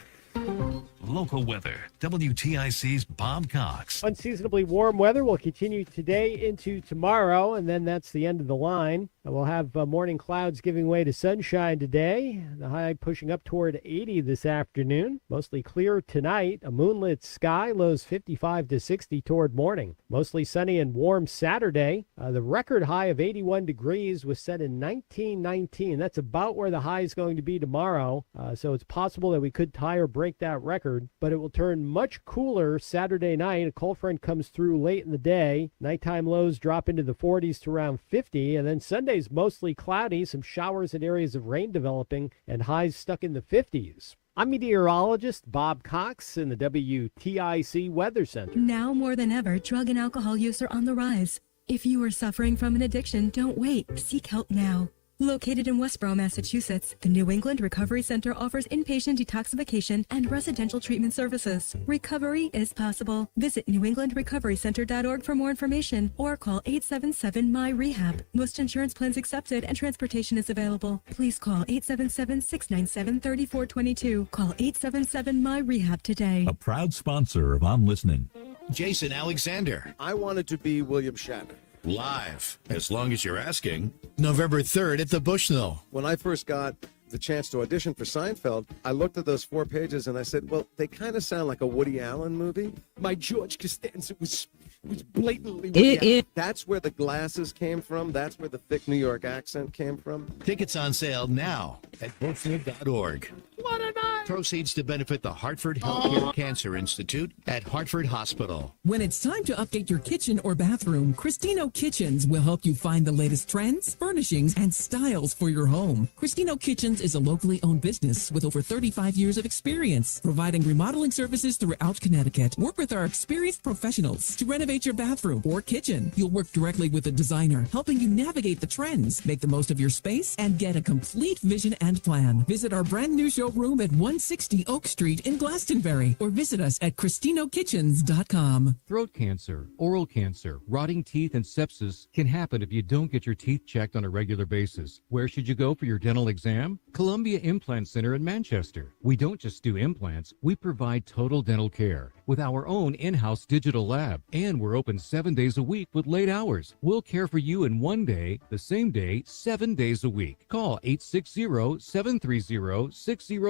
Local weather. WTIC's Bob Cox. Unseasonably warm weather will continue today into tomorrow, and then that's the end of the line. We'll have morning clouds giving way to sunshine today. The high pushing up toward 80 this afternoon. Mostly clear tonight. A moonlit sky. Lows 55 to 60 toward morning. Mostly sunny and warm Saturday. The record high of 81 degrees was set in 1919. That's about where the high is going to be tomorrow. So it's possible that we could tie or break that record, but it will turn much cooler Saturday night. A cold front comes through late in the day. Nighttime lows drop into the 40s to around 50, and then Sunday's mostly cloudy, some showers and areas of rain developing, and highs stuck in the 50s. I'm meteorologist Bob Cox in the WTIC Weather Center. Now more than ever, drug and alcohol use are on the rise. If you are suffering from an addiction, don't wait. Seek help now. Located in Westboro, Massachusetts, the New England Recovery Center offers inpatient detoxification and residential treatment services. Recovery is possible. Visit newenglandrecoverycenter.org for more information or call 877-MY-REHAB. Most insurance plans accepted and transportation is available. Please call 877-697-3422. Call 877-MY-REHAB today. A proud sponsor of I'm Listening. Jason Alexander. I wanted to be William Shatner. Live, as long as you're asking. November 3rd at the Bushnell. When I first got the chance to audition for Seinfeld, I looked at those 4 pages and I said, well, they kind of sound like a Woody Allen movie. My George Costanza was blatantly Woody Allen. That's where the glasses came from. That's where the thick New York accent came from. Tickets on sale now at Bushnell.org. What a night! Proceeds to benefit the Hartford Healthcare Cancer Institute at Hartford Hospital. When it's time to update your kitchen or bathroom, Cristino Kitchens will help you find the latest trends, furnishings, and styles for your home. Cristino Kitchens is a locally owned business with over 35 years of experience, providing remodeling services throughout Connecticut. Work with our experienced professionals to renovate your bathroom or kitchen. You'll work directly with a designer, helping you navigate the trends, make the most of your space, and get a complete vision and plan. Visit our brand new showroom at 160 Oak Street in Glastonbury, or visit us at CristinoKitchens.com. Throat cancer, oral cancer, rotting teeth, and sepsis can happen if you don't get your teeth checked on a regular basis. Where should you go for your dental exam? Columbia Implant Center in Manchester. We don't just do implants, we provide total dental care with our own in-house digital lab, and we're open 7 days a week with late hours. We'll care for you in one day, the same day, 7 days a week. Call 860-730-6020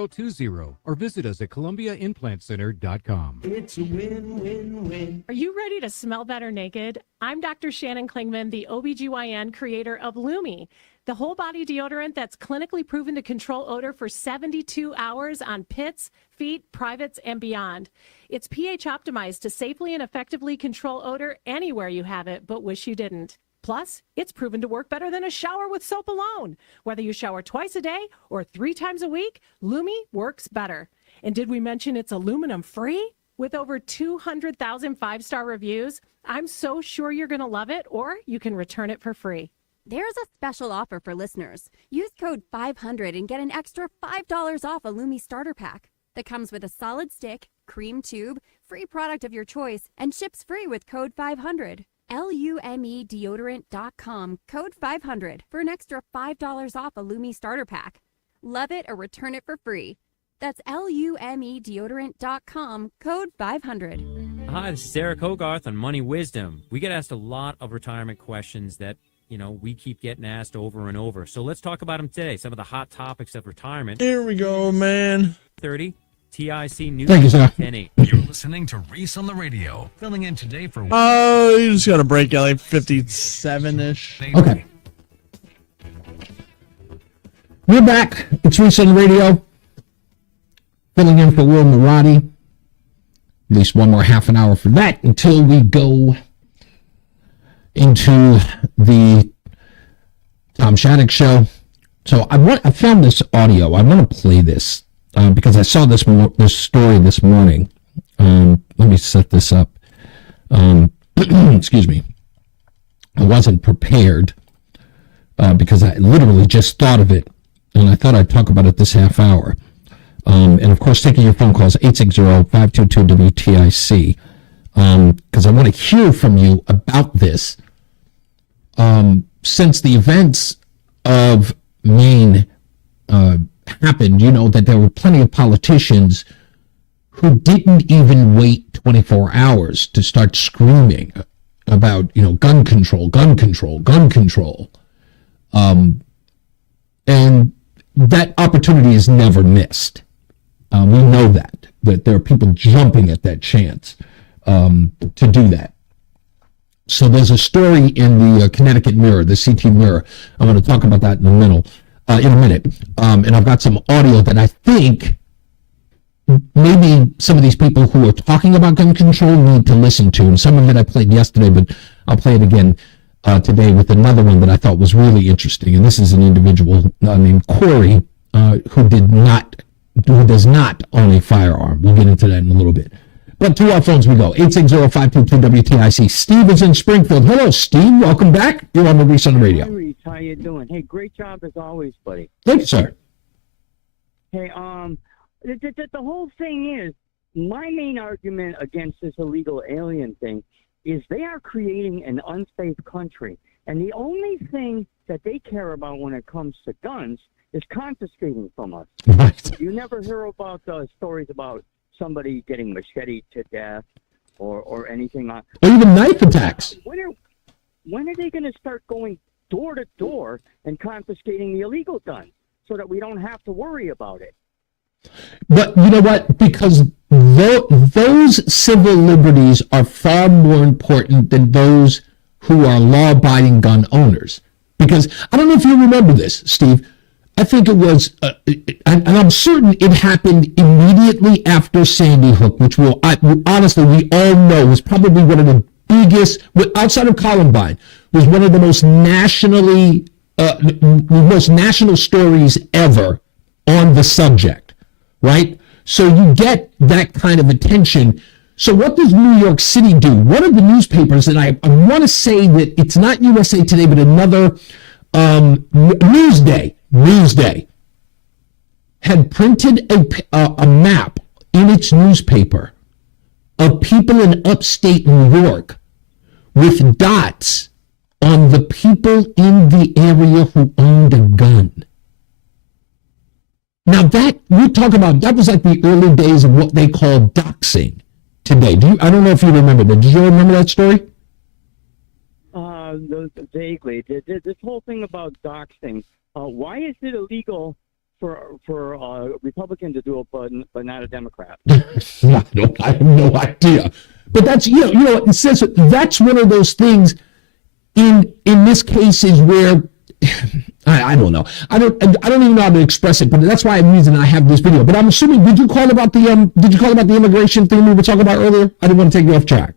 or visit us at ColumbiaImplantCenter.com. It's a win-win-win. Are you ready to smell better naked? I'm Dr. Shannon Klingman, the OBGYN creator of Lumi, the whole body deodorant that's clinically proven to control odor for 72 hours on pits, feet, privates, and beyond. It's pH optimized to safely and effectively control odor anywhere you have it, but wish you didn't. Plus, it's proven to work better than a shower with soap alone. Whether you shower twice a day or 3 times a week, Lumi works better. And did we mention it's aluminum free? With over 200,000 5-star reviews, I'm so sure you're going to love it, or you can return it for free. There's a special offer for listeners. Use code 500 and get an extra $5 off a Lumi starter pack that comes with a solid stick, cream tube, free product of your choice, and ships free with code 500. LUMEdeodorant.com, code 500 for an extra $5 off a Lumi starter pack. Love it or return it for free. That's LUMEdeodorant.com, code 500. Hi, this is Eric Hogarth on Money Wisdom. We get asked a lot of retirement questions that we keep getting asked over and over. So let's talk about them today. Some of the hot topics of retirement. Here we go, man. 30 TIC News. Thank you, sir. 10-8. You're listening to Reese on the Radio. Filling in today for... Oh, you just got to break out like 57-ish. Okay. We're back. It's Reese on the Radio. Filling in for Will Marati. At least one more half an hour for that until we go into the Tom Shattuck show. So I found this audio. I want to play this because I saw this story this morning. Let me set this up. Excuse me. I wasn't prepared because I literally just thought of it, and I thought I'd talk about it this half hour. And of course, taking your phone calls, 860-522-WTIC, because I want to hear from you about this. Since the events of Maine happened, that there were plenty of politicians who didn't even wait 24 hours to start screaming about, gun control, gun control, gun control. And that opportunity is never missed. We know that there are people jumping at that chance to do that. So there's a story in the Connecticut Mirror, the CT Mirror. I'm going to talk about that in a minute. And I've got some audio that I think maybe some of these people who are talking about gun control need to listen to. And some of it I played yesterday, but I'll play it again today with another one that I thought was really interesting. And this is an individual named Corey who does not own a firearm. We'll get into that in a little bit. But to our phones we go. 860-522-WTIC. Steve is in Springfield. Hello, Steve. Welcome back. You're on the Reese on the Radio. Hi, Reese. How you doing? Hey, great job as always, buddy. Thank you, sir. Hey, the whole thing is, my main argument against this illegal alien thing is they are creating an unsafe country. And the only thing that they care about when it comes to guns is confiscating from us. Right. You never hear about stories about somebody getting macheted to death or anything on. Or even knife attacks. When are they going to start going door to door and confiscating the illegal guns so that we don't have to worry about it? But you know what? Because those civil liberties are far more important than those who are law-abiding gun owners. Because I don't know if you remember this, Steve. I think it was, and I'm certain it happened immediately after Sandy Hook, which honestly, we all know was probably one of the biggest, outside of Columbine, was one of the most national stories ever on the subject, right? So you get that kind of attention. So what does New York City do? One of the newspapers, and I want to say that it's not USA Today, but another Newsday had printed a map in its newspaper of people in upstate New York with dots on the people in the area who owned a gun. Now that was like the early days of what they call doxing today. I don't know if you remember that. Did you remember that story? Vaguely. This whole thing about doxing, why is it illegal for a Republican to do it, but not a Democrat? I have no idea. But that's it says that's one of those things. In this case, is where I don't know. I don't even know how to express it. But that's why the reason I have this video. But I'm assuming, did you call about the immigration thing we were talking about earlier? I didn't want to take you off track.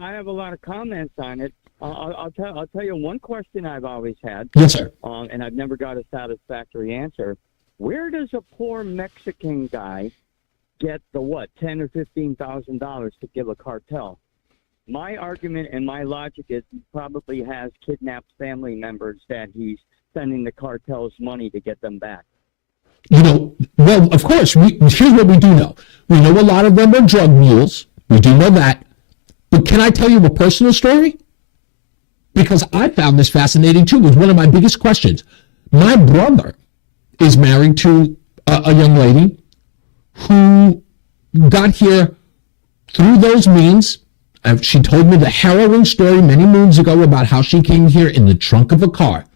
I have a lot of comments on it. I'll tell you one question I've always had. Yes, sir. And I've never got a satisfactory answer. Where does a poor Mexican guy get the $10,000 or $15,000 to give a cartel? My argument and my logic is he probably has kidnapped family members that he's sending the cartels money to get them back. Well, of course, here's what we do know. We know a lot of them are drug mules. We do know that. But can I tell you a personal story? Because I found this fascinating too. It was one of my biggest questions. My brother is married to a young lady who got here through those means, She told me the harrowing story many moons ago about how she came here in the trunk of a car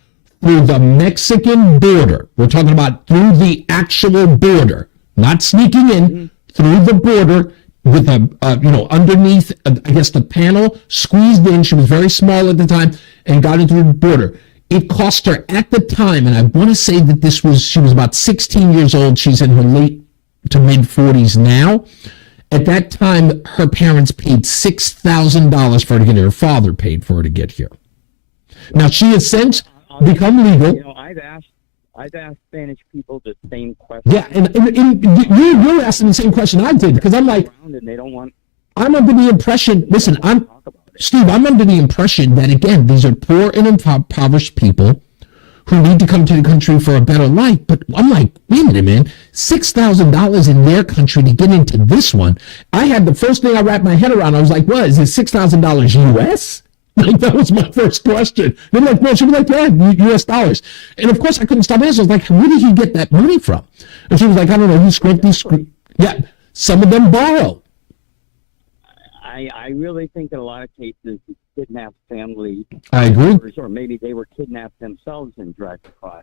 through the Mexican border. We're talking about through the actual border, not sneaking in, through the border with underneath, I guess the panel, squeezed in. She was very small at the time and got into the border. It cost her at the time, and I want to say that she was about 16 years old. She's in her late to mid 40s now. At that time, her parents paid $6,000 for her to get here. Her father paid for her to get here. Now, she has since become legal. You know, I've asked Spanish people the same question. Yeah, and you're asking the same question I did, because I'm like, And they don't want. I'm under the impression, listen, Steve, I'm under the impression that, again, these are poor and impoverished people who need to come to the country for a better life. But I'm like, wait a minute, man, $6,000 in their country to get into this one. I had the first thing I wrapped my head around. I was like, what, is it $6,000 US? Like, that was my first question. They're like, no, she was like, yeah, US dollars. And of course, I couldn't stop answering. I was like, where did he get that money from? And she was like, I don't know, he scraped these. Yeah, some of them borrow. I really think in a lot of cases, it's kidnapped family. I agree. Or maybe they were kidnapped themselves and dragged across.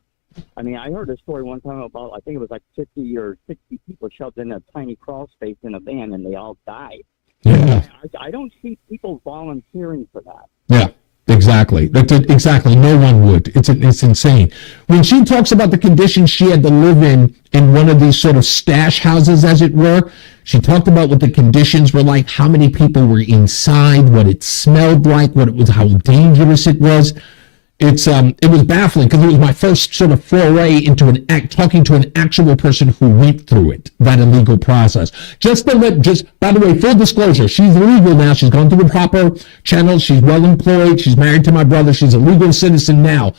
I mean, I heard a story one time about, I think it was like 50 or 60 people shoved in a tiny crawl space in a van and they all died. Yeah. I don't see people volunteering for that. Yeah, exactly. Exactly. No one would. It's insane. When she talks about the conditions she had to live in one of these sort of stash houses, as it were, she talked about what the conditions were like, how many people were inside, what it smelled like, how dangerous it was. It was baffling because it was my first sort of foray into talking to an actual person who went through it, that illegal process. By the way, full disclosure, she's legal now. She's gone through the proper channels. She's well employed. She's married to my brother. She's a legal citizen now.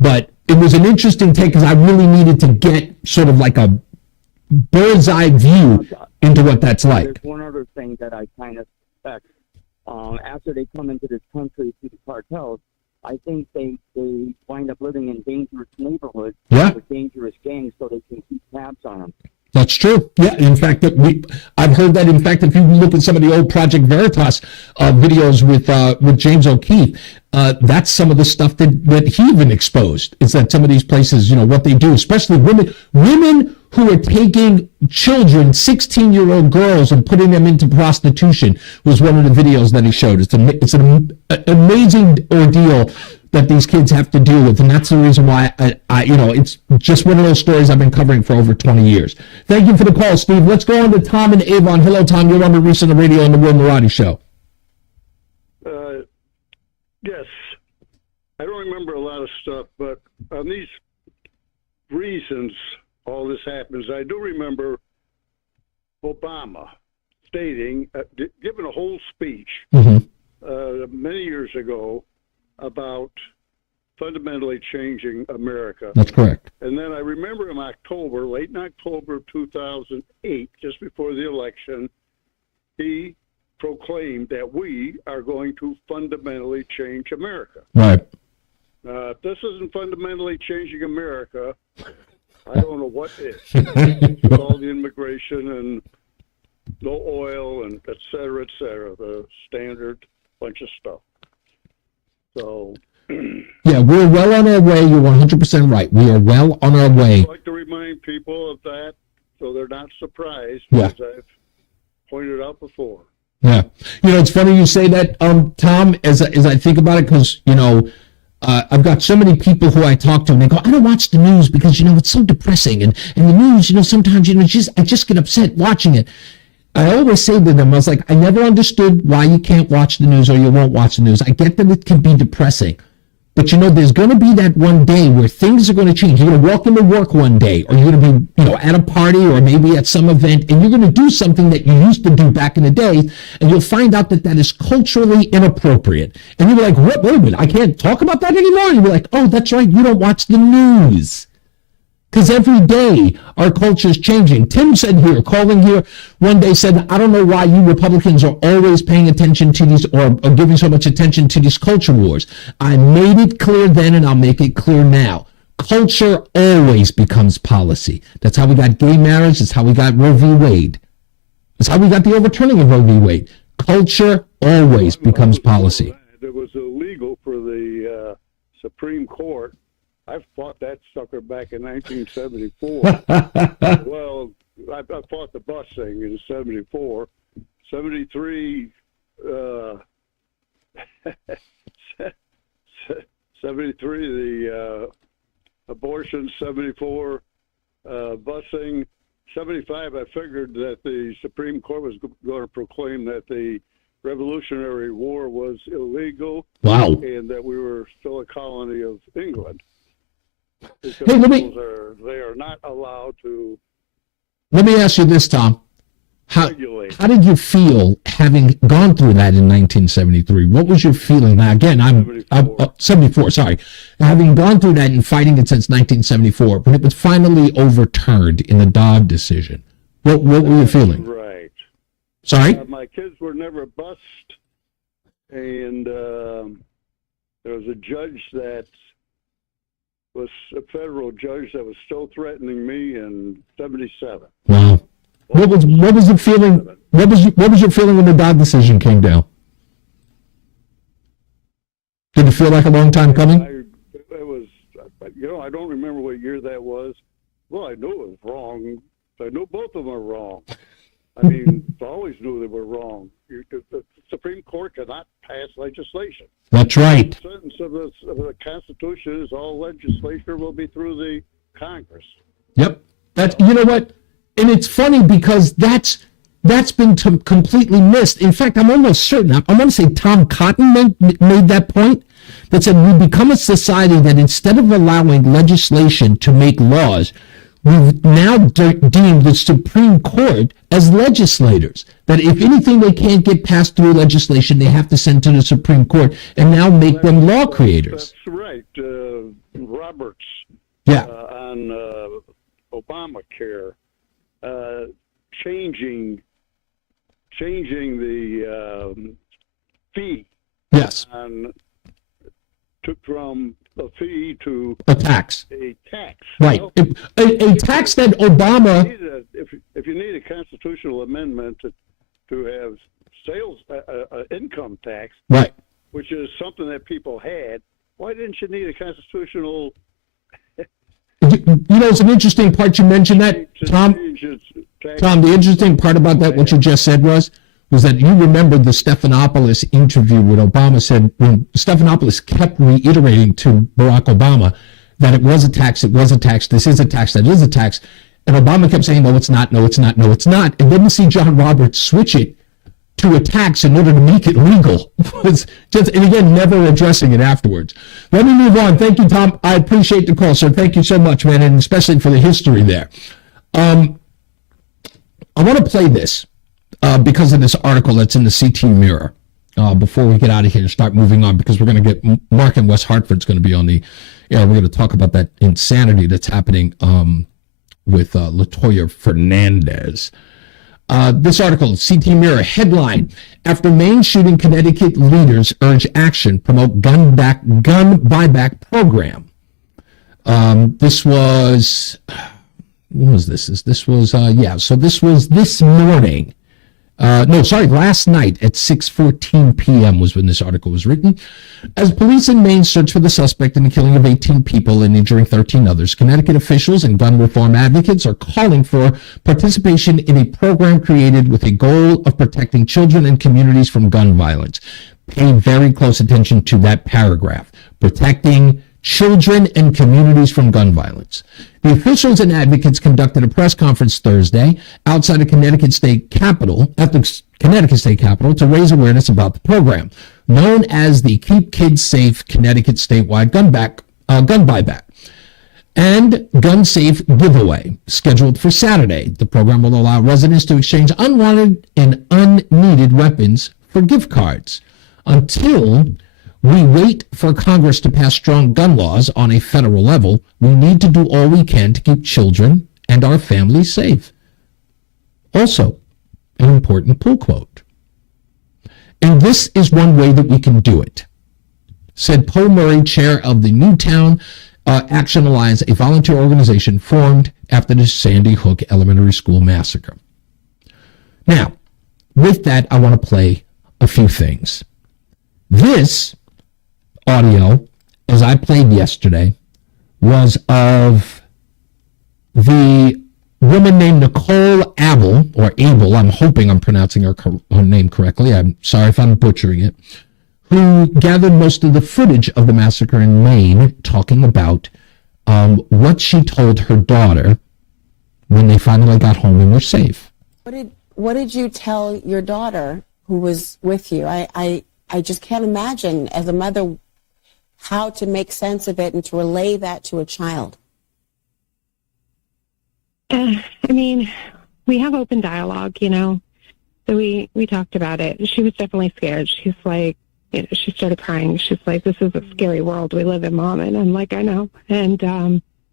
But it was an interesting take because I really needed to get sort of like a bird's eye view into what that's like. There's one other thing that I kind of suspect. After they come into this country through the cartels, I think they wind up living in dangerous neighborhoods with dangerous gangs so they can keep tabs on them. That's true. Yeah. In fact, I've heard that. In fact, if you look at some of the old Project Veritas videos with James O'Keefe, that's some of the stuff that he even exposed. Is that some of these places, what they do, especially women who are taking children, 16-year-old girls, and putting them into prostitution was one of the videos that he showed. It's an amazing ordeal that these kids have to deal with, and that's the reason why it's just one of those stories I've been covering for over 20 years. Thank you for the call, Steve. Let's go on to Tom and Avon. Hello, Tom. You're on the Reese On The Radio on the Will Marati Show. Yes. I don't remember a lot of stuff, but on these reasons all this happens, I do remember Obama stating, giving a whole speech many years ago about fundamentally changing America. That's correct. And then I remember in October, late in October of 2008, just before the election, he proclaimed that we are going to fundamentally change America. Right. If this isn't fundamentally changing America, I don't know what is. With all the immigration and no oil and et cetera, the standard bunch of stuff. So, yeah, we're well on our way. You're 100% right. We are well on our way. I'd like to remind people of that so they're not surprised, because I've pointed out before. Yeah. It's funny you say that, Tom, as I think about it, because, I've got so many people who I talk to, and they go, I don't watch the news because, it's so depressing. And the news, sometimes, I just get upset watching it. I always say to them, I was like, I never understood why you can't watch the news or you won't watch the news. I get that it can be depressing. But, there's going to be that one day where things are going to change. You're going to walk into work one day, or you're going to be, at a party or maybe at some event, and you're going to do something that you used to do back in the day, and you'll find out that is culturally inappropriate. And you'll be like, what? Wait a minute, I can't talk about that anymore? And you'll be like, oh, that's right, you don't watch the news. Because every day our culture is changing. Tim said here, calling here one day, said, I don't know why you Republicans are always paying attention to these or giving so much attention to these culture wars. I made it clear then and I'll make it clear now. Culture always becomes policy. That's how we got gay marriage. That's how we got Roe v. Wade. That's how we got the overturning of Roe v. Wade. Culture always becomes policy. It was illegal for the Supreme Court. I fought that sucker back in 1974. Well, I fought the bus thing in 74. 73, 73, the abortion, 74, busing. 75, I figured that the Supreme Court was going to proclaim that the Revolutionary War was illegal. Wow. And that we were still a colony of England. Because Hey, they are not allowed to let me ask you this, Tom. How did you feel having gone through that in 1973? What was your feeling? Now, again, I'm 74, sorry. Having gone through that and fighting it since 1974, when it was finally overturned in the Dodd decision, what were you feeling? Right. Sorry? My kids were never bused, and there was a judge that was a federal judge that was still threatening me in 77. Wow. What was the feeling? What was your feeling when the Dodd decision came down? Did it feel like a long time coming? It was, I don't remember what year that was. Well, I knew it was wrong. I knew both of them were wrong. I mean, I always knew they were wrong. The Supreme Court cannot pass legislation. That's right. The sentence of the Constitution is all legislature will be through the Congress. Yep. You know what? And it's funny because that's been completely missed. In fact, I'm almost certain, I want to say Tom Cotton made that point, that said we become a society that instead of allowing legislation to make laws, we've now deemed the Supreme Court as legislators. That if anything they can't get passed through legislation, they have to send to the Supreme Court and now make them law creators. That's right. Roberts on Obamacare. Changing the fee. Yes. Took from a fee to a tax. A tax. Right. A tax that Obama. If you need a constitutional amendment to have sales income tax. Right. Which is something that people had. Why didn't you need a constitutional? It's an interesting part you mentioned that, Tom. Tom, the interesting part about that, what you just said was that you remembered the Stephanopoulos interview with Obama said, when Stephanopoulos kept reiterating to Barack Obama that it was a tax, this is a tax, that is a tax. And Obama kept saying, no, it's not, no, it's not, no, it's not. And then to see John Roberts switch it to a tax in order to make it legal was just, and again, never addressing it afterwards. Let me move on. Thank you, Tom. I appreciate the call, sir. Thank you so much, man, and especially for the history there. I want to play this because of this article that's in the CT Mirror before we get out of here and start moving on, because we're going to get Mark in West Hartford's going to be on the air. We're going to talk about that insanity that's happening with LaToya Fernandez. This article, CT Mirror, headline: After Maine shooting, Connecticut leaders urge action, promote gun buyback program. This was, what was this? This was, so this was this morning. Last night at 6:14 p.m. was when this article was written. As police in Maine search for the suspect in the killing of 18 people and injuring 13 others, Connecticut officials and gun reform advocates are calling for participation in a program created with a goal of protecting children and communities from gun violence. Pay very close attention to that paragraph. Protecting children and communities from gun violence. The officials and advocates conducted a press conference Thursday outside of Connecticut State Capitol, to raise awareness about the program, known as the Keep Kids Safe Connecticut Statewide Gun Buyback and Gun Safe Giveaway, scheduled for Saturday. The program will allow residents to exchange unwanted and unneeded weapons for gift cards until we wait for Congress to pass strong gun laws on a federal level. We need to do all we can to keep children and our families safe. Also, an important pull quote. And this is one way that we can do it, said Paul Murray, chair of the Newtown Action Alliance, a volunteer organization formed after the Sandy Hook Elementary School massacre. Now, with that, I want to play a few things. This audio, as I played yesterday, was of the woman named Nicole Abel, or Abel, I'm hoping I'm pronouncing her name correctly. I'm sorry if I'm butchering it, who gathered most of the footage of the massacre in Maine, talking about what she told her daughter when they finally got home and were safe. What did you tell your daughter who was with you? I just can't imagine as a mother how to make sense of it and to relay that to a child. I mean, we have open dialogue, you know, so we talked about it. She was definitely scared. She's like, you know, she started crying. She's like, this is a scary world we live in, Mom. And I'm like, I know. And,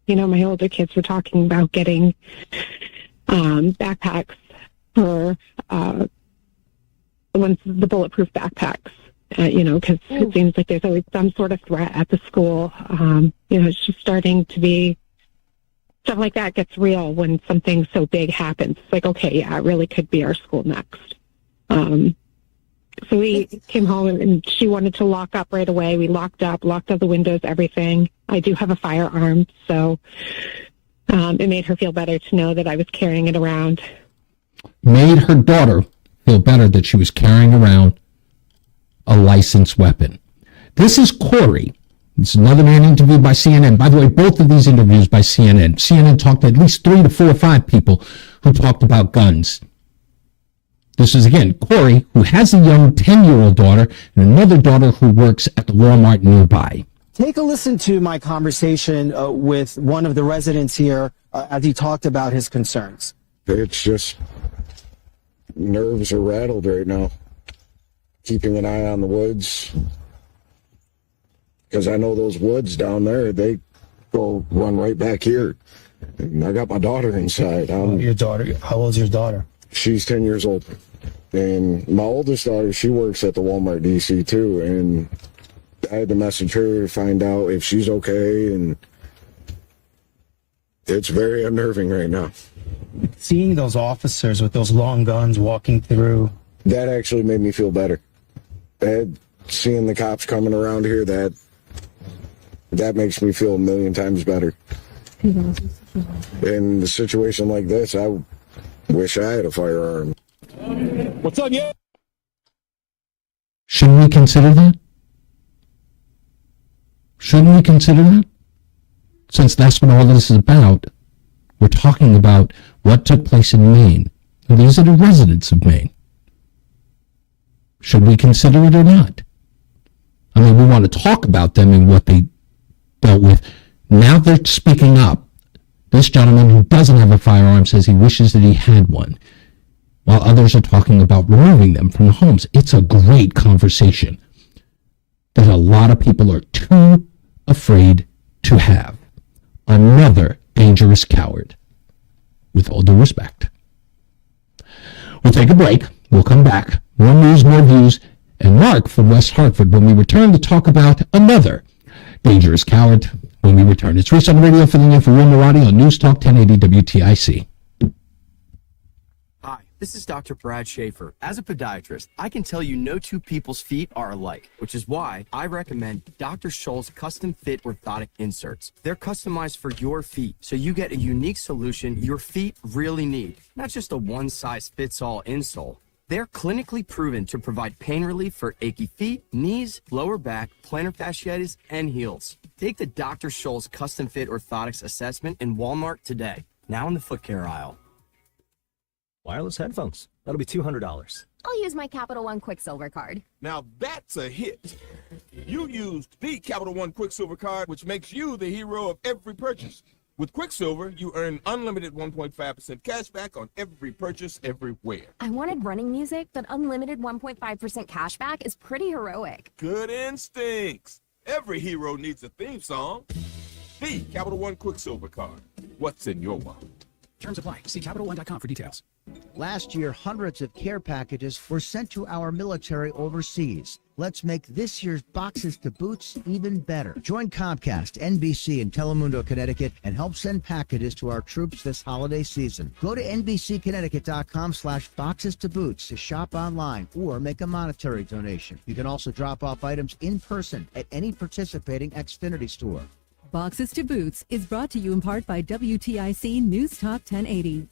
you know, my older kids were talking about getting backpacks for the bulletproof backpacks, you know, because it seems like there's always some sort of threat at the school. You know, it's just starting to be stuff like that gets real when something so big happens. It's like, okay, yeah, it really could be our school next. So we came home and she wanted to lock up right away. We locked up the windows, everything. I do have a firearm, so it made her feel better to know that I was carrying it around. Made her daughter feel better that she was carrying around a licensed weapon. This is Corey. It's another man interviewed by CNN. By the way, both of these interviews by CNN. CNN talked to at least 3 to 4 or 5 people who talked about guns. This is, again, Corey, who has a young 10-year-old daughter and another daughter who works at the Walmart nearby. Take a listen to my conversation with one of the residents here as he talked about his concerns. It's just nerves are rattled right now. Keeping an eye on the woods. Because I know those woods down there, they go run right back here. And I got my daughter inside. Your daughter? How old is your daughter? She's 10 years old. And my oldest daughter, she works at the Walmart DC too. And I had to message her to find out if she's okay. And it's very unnerving right now. Seeing those officers with those long guns walking through. That actually made me feel better. Seeing the cops coming around here, that makes me feel a million times better. In a situation like this, I wish I had a firearm. What's up, yeah? Shouldn't we consider that? Shouldn't we consider that? Since that's what all this is about, we're talking about what took place in Maine. And these are the residents of Maine. Should we consider it or not? I mean, we want to talk about them and what they dealt with. Now they're speaking up. This gentleman who doesn't have a firearm says he wishes that he had one, while others are talking about removing them from the homes. It's a great conversation that a lot of people are too afraid to have. Another dangerous coward, with all due respect. We'll take a break. We'll come back. More news, more views, and Mark from West Hartford when we return to talk about another dangerous coward when we return. It's Reese on the Radio filling in for Will Marati on NewsTalk 1080 WTIC. Hi, this is Dr. Brad Schaefer. As a podiatrist, I can tell you no two people's feet are alike, which is why I recommend Dr. Scholl's custom fit orthotic inserts. They're customized for your feet, so you get a unique solution your feet really need, not just a one-size-fits-all insole. They're clinically proven to provide pain relief for achy feet, knees, lower back, plantar fasciitis, and heels. Take the Dr. Scholl's custom fit orthotics assessment in Walmart today, now in the foot care aisle. Wireless headphones. That'll be $200. I'll use my Capital One Quicksilver card. Now that's a hit. You used the Capital One Quicksilver card, which makes you the hero of every purchase. With Quicksilver, you earn unlimited 1.5% cash back on every purchase everywhere. I wanted running music, but unlimited 1.5% cash back is pretty heroic. Good instincts. Every hero needs a theme song. The Capital One Quicksilver card. What's in your wallet? Terms apply. See CapitalOne.com for details. Last year, hundreds of care packages were sent to our military overseas. Let's make this year's Boxes to Boots even better. Join Comcast, NBC, and Telemundo Connecticut and help send packages to our troops this holiday season. Go to NBCConnecticut.com/boxes to boots to shop online or make a monetary donation. You can also drop off items in person at any participating Xfinity store. Boxes to Boots is brought to you in part by WTIC NewsTalk 1080.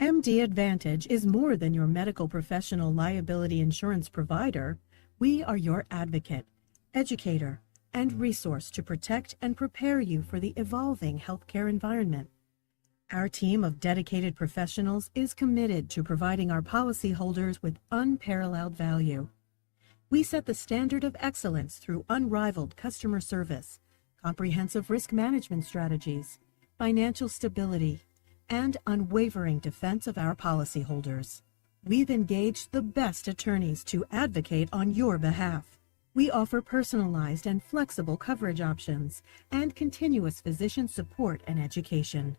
MD Advantage is more than your medical professional liability insurance provider. We are your advocate, educator, and resource to protect and prepare you for the evolving healthcare environment. Our team of dedicated professionals is committed to providing our policyholders with unparalleled value. We set the standard of excellence through unrivaled customer service, comprehensive risk management strategies, financial stability, and unwavering defense of our policyholders. We've engaged the best attorneys to advocate on your behalf. We offer personalized and flexible coverage options and continuous physician support and education.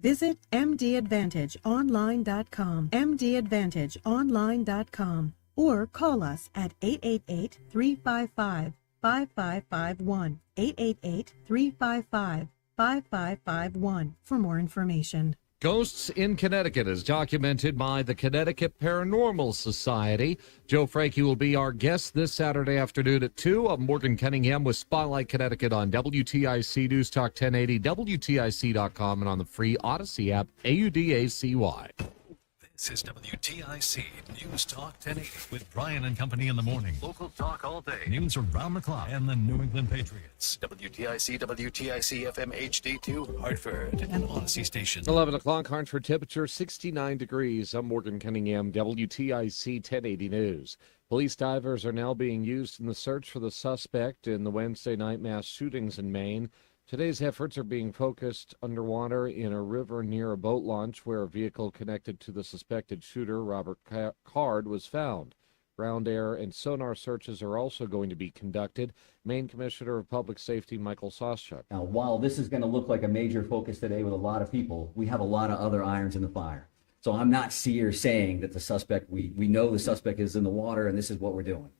Visit mdadvantageonline.com, mdadvantageonline.com, or call us at 888-355-5551, 888-355-5551 for more information. Ghosts in Connecticut is documented by the Connecticut Paranormal Society. Joe Frankie will be our guest this Saturday afternoon at 2. I'm Morgan Cunningham with Spotlight Connecticut on WTIC News Talk 1080, WTIC.com, and on the free Odyssey app, AUDACY. This is WTIC News Talk 1080 with Brian and Company in the morning. Local talk all day. News around the clock and the New England Patriots. WTIC, WTIC FM HD2, Hartford, and Odyssey Station. 11 o'clock, Hartford temperature 69 degrees. I'm Morgan Cunningham, WTIC 1080 News. Police divers are now being used in the search for the suspect in the Wednesday night mass shootings in Maine. Today's efforts are being focused underwater in a river near a boat launch where a vehicle connected to the suspected shooter, Robert Card, was found. Ground, air, and sonar searches are also going to be conducted. Maine Commissioner of Public Safety, Michael Soschuk. Now, while this is going to look like a major focus today with a lot of people, we have a lot of other irons in the fire. So I'm not saying that the suspect, we know the suspect is in the water and this is what we're doing.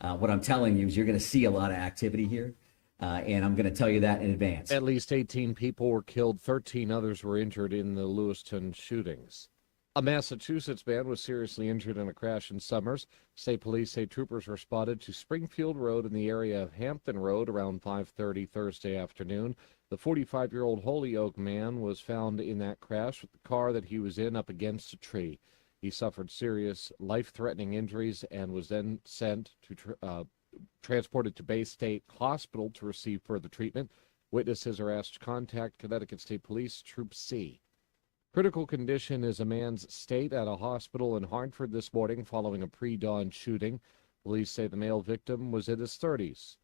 What I'm telling you is you're going to see a lot of activity here. And I'm going to tell you that in advance. At least 18 people were killed, 13 others were injured in the Lewiston shootings. A Massachusetts man was seriously injured in a crash in Summers. State police say troopers were spotted to Springfield Road in the area of Hampton Road around 5:30 Thursday afternoon. The 45-year-old Holyoke man was found in that crash with the car that he was in up against a tree. He suffered serious life-threatening injuries and was then sent to transported to Bay State Hospital to receive further treatment. Witnesses are asked to contact Connecticut State Police Troop C. Critical condition is a man's state at a hospital in Hartford this morning following a pre-dawn shooting. Police say the male victim was in his 30s,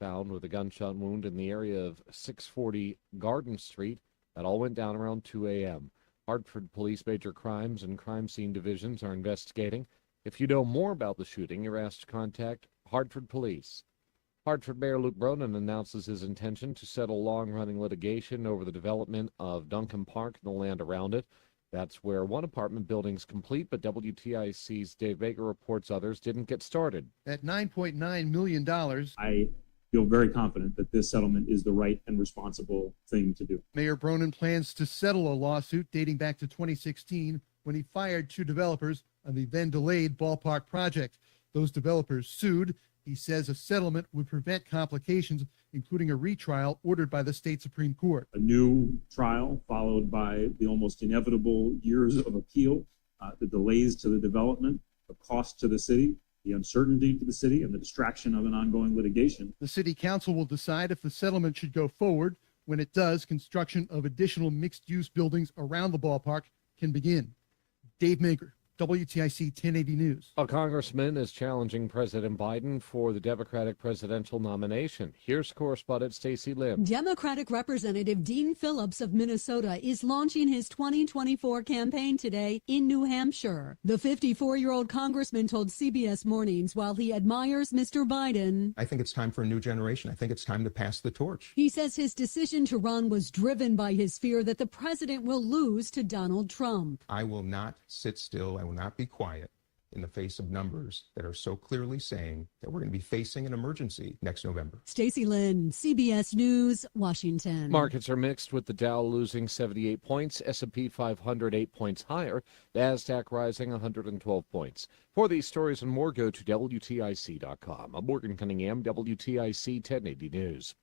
found with a gunshot wound in the area of 640 Garden Street. That all went down around 2 a.m. Hartford Police Major Crimes and Crime Scene Divisions are investigating. If you know more about the shooting, you're asked to contact Hartford Police. Hartford Mayor Luke Bronin announces his intention to settle long-running litigation over the development of Duncan Park and the land around it. That's where one apartment building's complete, but WTIC's Dave Baker reports others didn't get started. At $9.9 million, I feel very confident that this settlement is the right and responsible thing to do. Mayor Bronin plans to settle a lawsuit dating back to 2016 when he fired 2 developers on the then-delayed ballpark project. Those developers sued. He says a settlement would prevent complications, including a retrial ordered by the state Supreme Court. A new trial followed by the almost inevitable years of appeal, the delays to the development, the cost to the city, the uncertainty to the city, and the distraction of an ongoing litigation. The city council will decide if the settlement should go forward. When it does, construction of additional mixed-use buildings around the ballpark can begin. Dave Maker, WTIC 1080 News. A congressman is challenging President Biden for the Democratic presidential nomination. Here's correspondent Stacey Lim. Democratic Representative Dean Phillips of Minnesota is launching his 2024 campaign today in New Hampshire. The 54-year-old congressman told CBS Mornings while he admires Mr. Biden, I think it's time for a new generation. I think it's time to pass the torch. He says his decision to run was driven by his fear that the president will lose to Donald Trump. I will not sit still. I will not be quiet in the face of numbers that are so clearly saying that we're going to be facing an emergency next November. Stacey Lynn, CBS News, Washington. Markets are mixed with the Dow losing 78 points, S&P 500 8 points higher, NASDAQ rising 112 points. For these stories and more, go to WTIC.com. I'm Morgan Cunningham, WTIC 1080 News.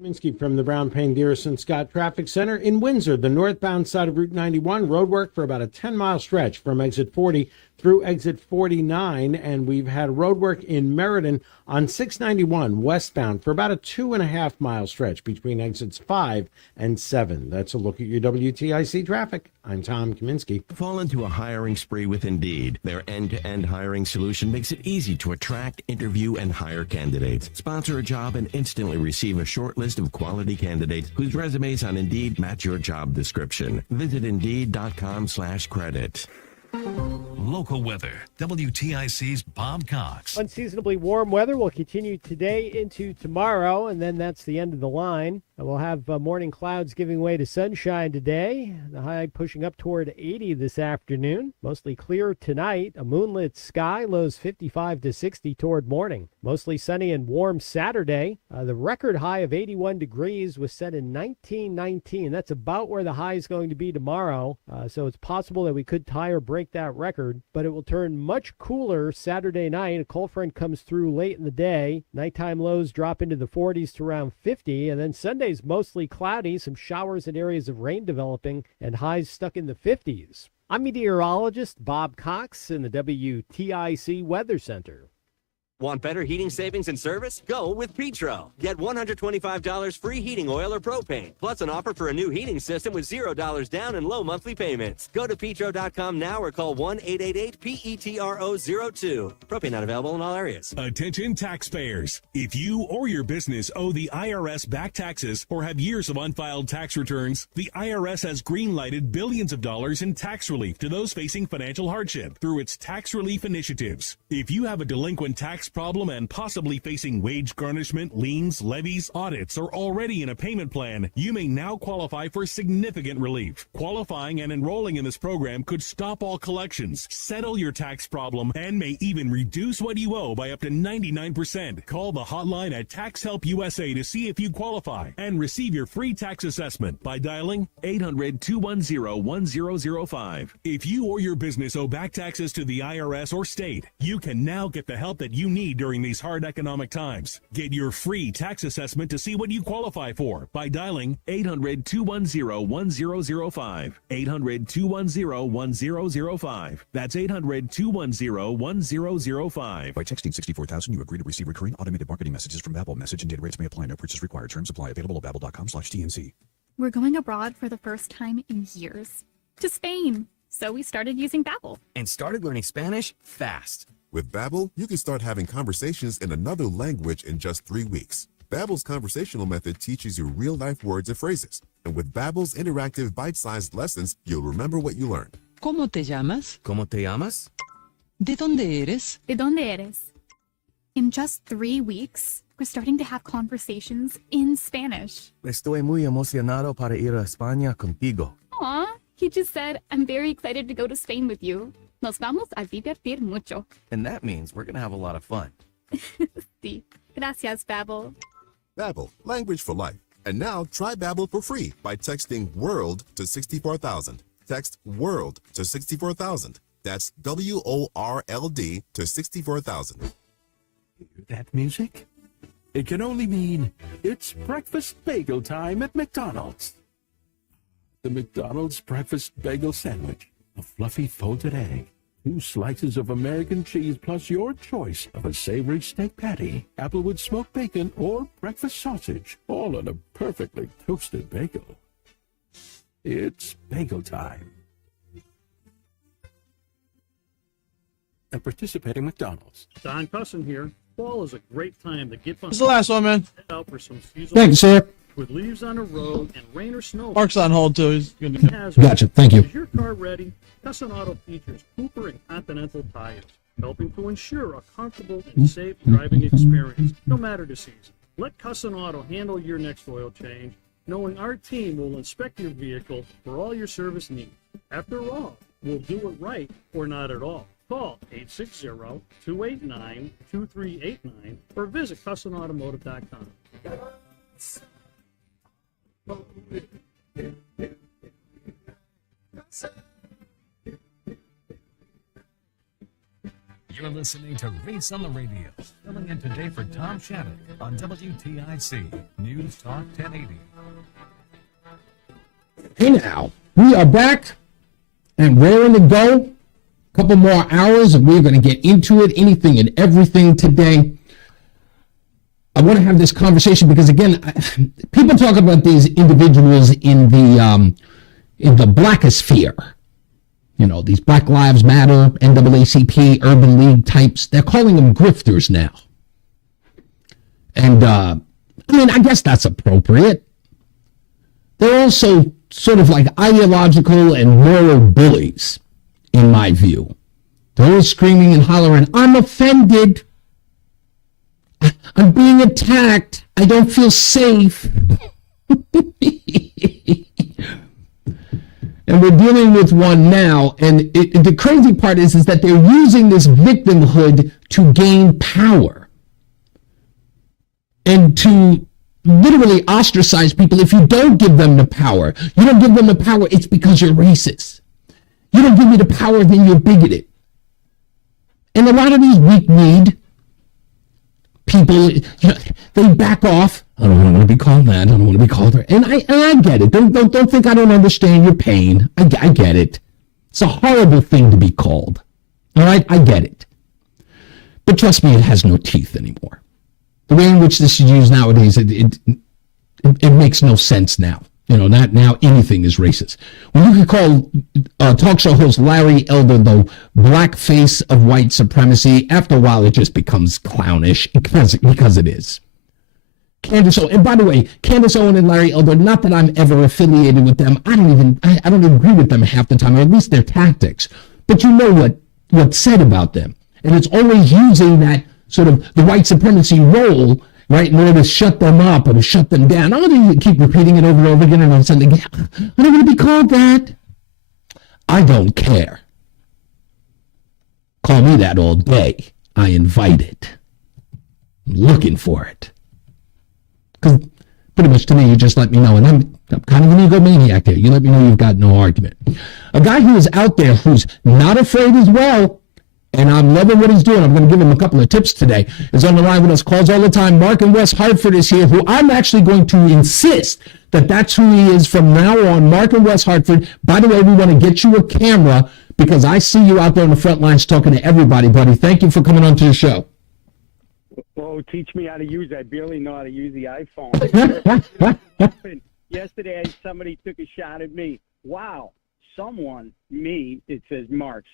Kaminsky from the Brown Payne Garrison Scott Traffic Center in Windsor, the northbound side of Route 91, roadwork for about a 10-mile stretch from exit 40 through exit 49, and we've had roadwork in Meriden on 691 westbound for about a 2.5-mile stretch between exits 5 and 7. That's a look at your WTIC traffic. I'm Tom Kaminsky. Fall into a hiring spree with Indeed. Their end-to-end hiring solution makes it easy to attract, interview, and hire candidates. Sponsor a job and instantly receive a short list of quality candidates whose resumes on Indeed match your job description. Visit Indeed.com/credit. Local weather. WTIC's Bob Cox. Unseasonably warm weather will continue today into tomorrow, and then that's the end of the line. We'll have morning clouds giving way to sunshine today. The high pushing up toward 80 this afternoon. Mostly clear tonight. A moonlit sky, lows 55 to 60 toward morning. Mostly sunny and warm Saturday. The record high of 81 degrees was set in 1919. That's about where the high is going to be tomorrow. So it's possible that we could tie or break that record, but it will turn much cooler Saturday night. A cold front comes through late in the day. Nighttime lows drop into the 40s to around 50, and then Sunday's mostly cloudy, some showers and areas of rain developing, and highs stuck in the 50s. I'm meteorologist Bob Cox in the WTIC Weather Center. Want better heating savings and service? Go with Petro. Get $125 free heating oil or propane, plus an offer for a new heating system with $0 down and low monthly payments. Go to Petro.com now or call 1-888-PETRO02. Propane not available in all areas. Attention taxpayers. If you or your business owe the IRS back taxes or have years of unfiled tax returns, the IRS has green-lighted billions of dollars in tax relief to those facing financial hardship through its tax relief initiatives. If you have a delinquent tax problem and possibly facing wage garnishment, liens, levies, audits, or already in a payment plan, you may now qualify for significant relief. Qualifying and enrolling in this program could stop all collections, settle your tax problem, and may even reduce what you owe by up to 99%. Call the hotline at Tax Help USA to see if you qualify and receive your free tax assessment by dialing 800-210-1005. If you or your business owe back taxes to the IRS or state, you can now get the help that you need during these hard economic times. Get your free tax assessment to see what you qualify for by dialing 800-210-1005. 800-210-1005. That's 800-210-1005. By texting 64,000, you agree to receive recurring automated marketing messages from Babbel. Message and data rates may apply. No purchase required. Terms apply. Available at babbel.com/TNC. We're going abroad for the first time in years. To Spain. So we started using Babbel. And started learning Spanish fast. With Babbel, you can start having conversations in another language in just 3 weeks. Babbel's conversational method teaches you real-life words and phrases. And with Babbel's interactive bite-sized lessons, you'll remember what you learned. ¿Cómo te llamas? ¿Cómo te llamas? ¿De dónde eres? ¿De dónde eres? In just 3 weeks, we're starting to have conversations in Spanish. Estoy muy emocionado para ir a España contigo. Aw, he just said, I'm very excited to go to Spain with you. Nos vamos a divertir mucho. And that means we're going to have a lot of fun. Sí. Gracias, Babbel. Babbel, language for life. And now try Babbel for free by texting WORLD to 64,000. Text WORLD to 64,000. That's WORLD to 64,000. Hear that music? It can only mean it's breakfast bagel time at McDonald's. The McDonald's breakfast bagel sandwich. A fluffy folded egg, 2 slices of American cheese plus your choice of a savory steak patty, applewood smoked bacon, or breakfast sausage, all on a perfectly toasted bagel. It's bagel time. At participating McDonald's. Don Cusson here. Fall is a great time to get What's the last one, man? head out for some seasonal. Thank you, sir. With leaves on the road and rain or snow. Mark's on hold, too. He's gonna... Gotcha. Thank you. Is your car ready? Cusson Auto features Cooper and Continental tires, helping to ensure a comfortable and safe driving experience, no matter the season. Let Cusson Auto handle your next oil change, knowing our team will inspect your vehicle for all your service needs. After all, we'll do it right or not at all. Call 860-289-2389 or visit CussonAutomotive.com. You're listening to Reese on the Radio. Filling in today for Tom Shattuck on WTIC News Talk 1080. Hey now, we are back and raring to go. A couple more hours and we're going to get into it, anything and everything today. I want to have this conversation because, again, people talk about these individuals in the blackosphere. You know, these Black Lives Matter, NAACP, Urban League types. They're calling them grifters now. And, I mean, I guess that's appropriate. They're also sort of like ideological and moral bullies, in my view. They're always screaming and hollering, I'm offended. I'm being attacked. I don't feel safe. And we're dealing with one now. And the crazy part is that they're using this victimhood to gain power and to literally ostracize people. If you don't give them the power, you don't give them the power, it's because you're racist. You don't give me the power, then you're bigoted. And a lot of these weak-kneed people, you know, they back off. I don't want to be called that. I don't want to be called her. And I get it. Don't think I don't understand your pain. I get it. It's a horrible thing to be called. All right, I get it. But trust me, it has no teeth anymore. The way in which this is used nowadays, it makes no sense now. You know, not now anything is racist. When you can call talk show host Larry Elder the blackface of white supremacy, after a while it just becomes clownish because it is. Candace Owen, and by the way, Candace Owen and Larry Elder, not that I'm ever affiliated with them. I don't agree with them half the time, or at least their tactics. But you know what's said about them. And it's always using that sort of the white supremacy role, right, in order to shut them up or to shut them down. Oh, they keep repeating it over and over again, and on Sunday, I don't want to be called that. I don't care. Call me that all day. I invite it. I'm looking for it. Because pretty much to me, you just let me know, and I'm kind of an egomaniac here. You let me know you've got no argument. A guy who is out there who's not afraid as well, and I'm loving what he's doing. I'm going to give him a couple of tips today. Is on the line with us, calls all the time. Mark in West Hartford is here, who I'm actually going to insist that that's who he is from now on. Mark in West Hartford. By the way, we want to get you a camera because I see you out there on the front lines talking to everybody, buddy. Thank you for coming on to the show. Oh, teach me how to use it. I barely know how to use the iPhone. Yesterday, somebody took a shot at me. Wow. It says Mark.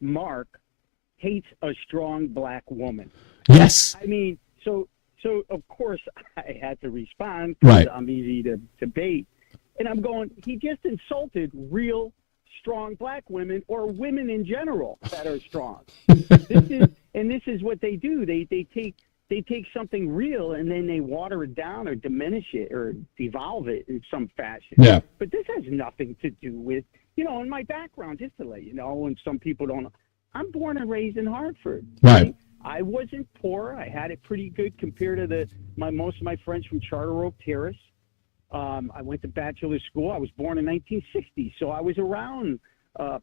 Mark, hates a strong black woman. Yes. I mean, so of course I had to respond right. because I'm easy to bait. And I'm going, he just insulted real strong black women or women in general that are strong. This is what they do. They take something real and then they water it down or diminish it or devolve it in some fashion. Yeah. But this has nothing to do with, in my background, just to let you know, and some people don't know. I'm born and raised in Hartford. Right. I wasn't poor. I had it pretty good compared to most of my friends from Charter Oak Terrace. I went to bachelor school. I was born in 1960, so I was around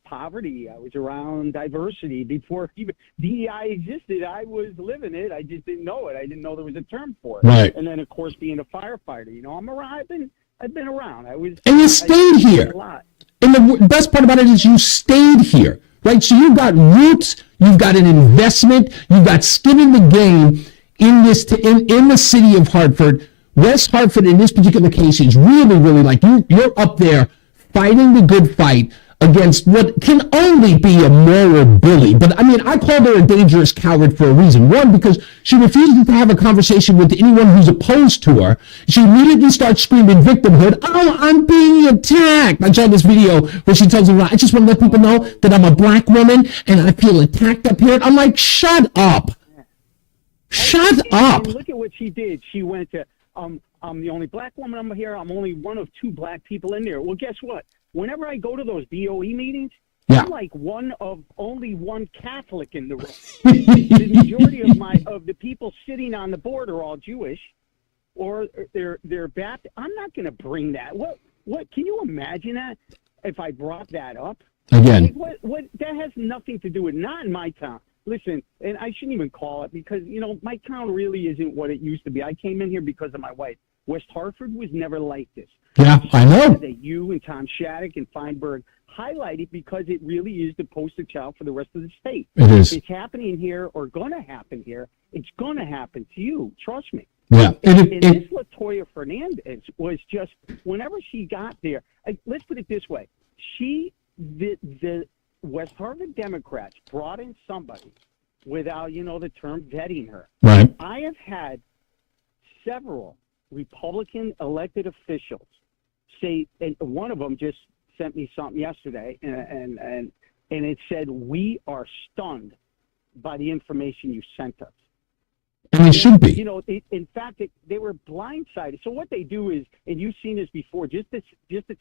poverty. I was around diversity before even DEI existed. I was living it. I just didn't know it. I didn't know there was a term for it. Right. And then, of course, being a firefighter, I'm around. I've been around. And you stayed here. And the best part about it is you stayed here, right? So you've got roots, you've got an investment, you've got skin in the game in this in the city of Hartford. West Hartford in this particular case is really, really like you're up there fighting the good fight against what can only be a moral bully. But I mean, I called her a dangerous coward for a reason. One, because she refuses to have a conversation with anyone who's opposed to her. She immediately starts screaming victimhood. Oh, I'm being attacked. I saw this video where she tells them, I just want to let people know that I'm a black woman and I feel attacked up here. I'm like, shut up. Shut up. And look at what she did. She went to, I'm the only black woman I'm here. I'm only one of 2 black people in there. Well, guess what? Whenever I go to those BOE meetings, I'm like only one Catholic in the room. The majority of the people sitting on the board are all Jewish, or they're Baptist. I'm not going to bring that. What can you imagine that if I brought that up? Again, What that has nothing to do with, not in my town. Listen, and I shouldn't even call it because, my town really isn't what it used to be. I came in here because of my wife. West Hartford was never like this. Yeah, I know. That you and Tom Shattuck and Feinberg highlighted because it really is the poster child for the rest of the state. It is. If it's happening here or going to happen here, it's going to happen to you. Trust me. Yeah. And this LaToya Fernandez was just, whenever she got there, let's put it this way. The West Hartford Democrats brought in somebody without, the term vetting her. Right. I have had several Republican elected officials say, and one of them just sent me something yesterday, and it said, we are stunned by the information you sent us. And they should be. In fact, they were blindsided. So what they do is, and you've seen this before, just to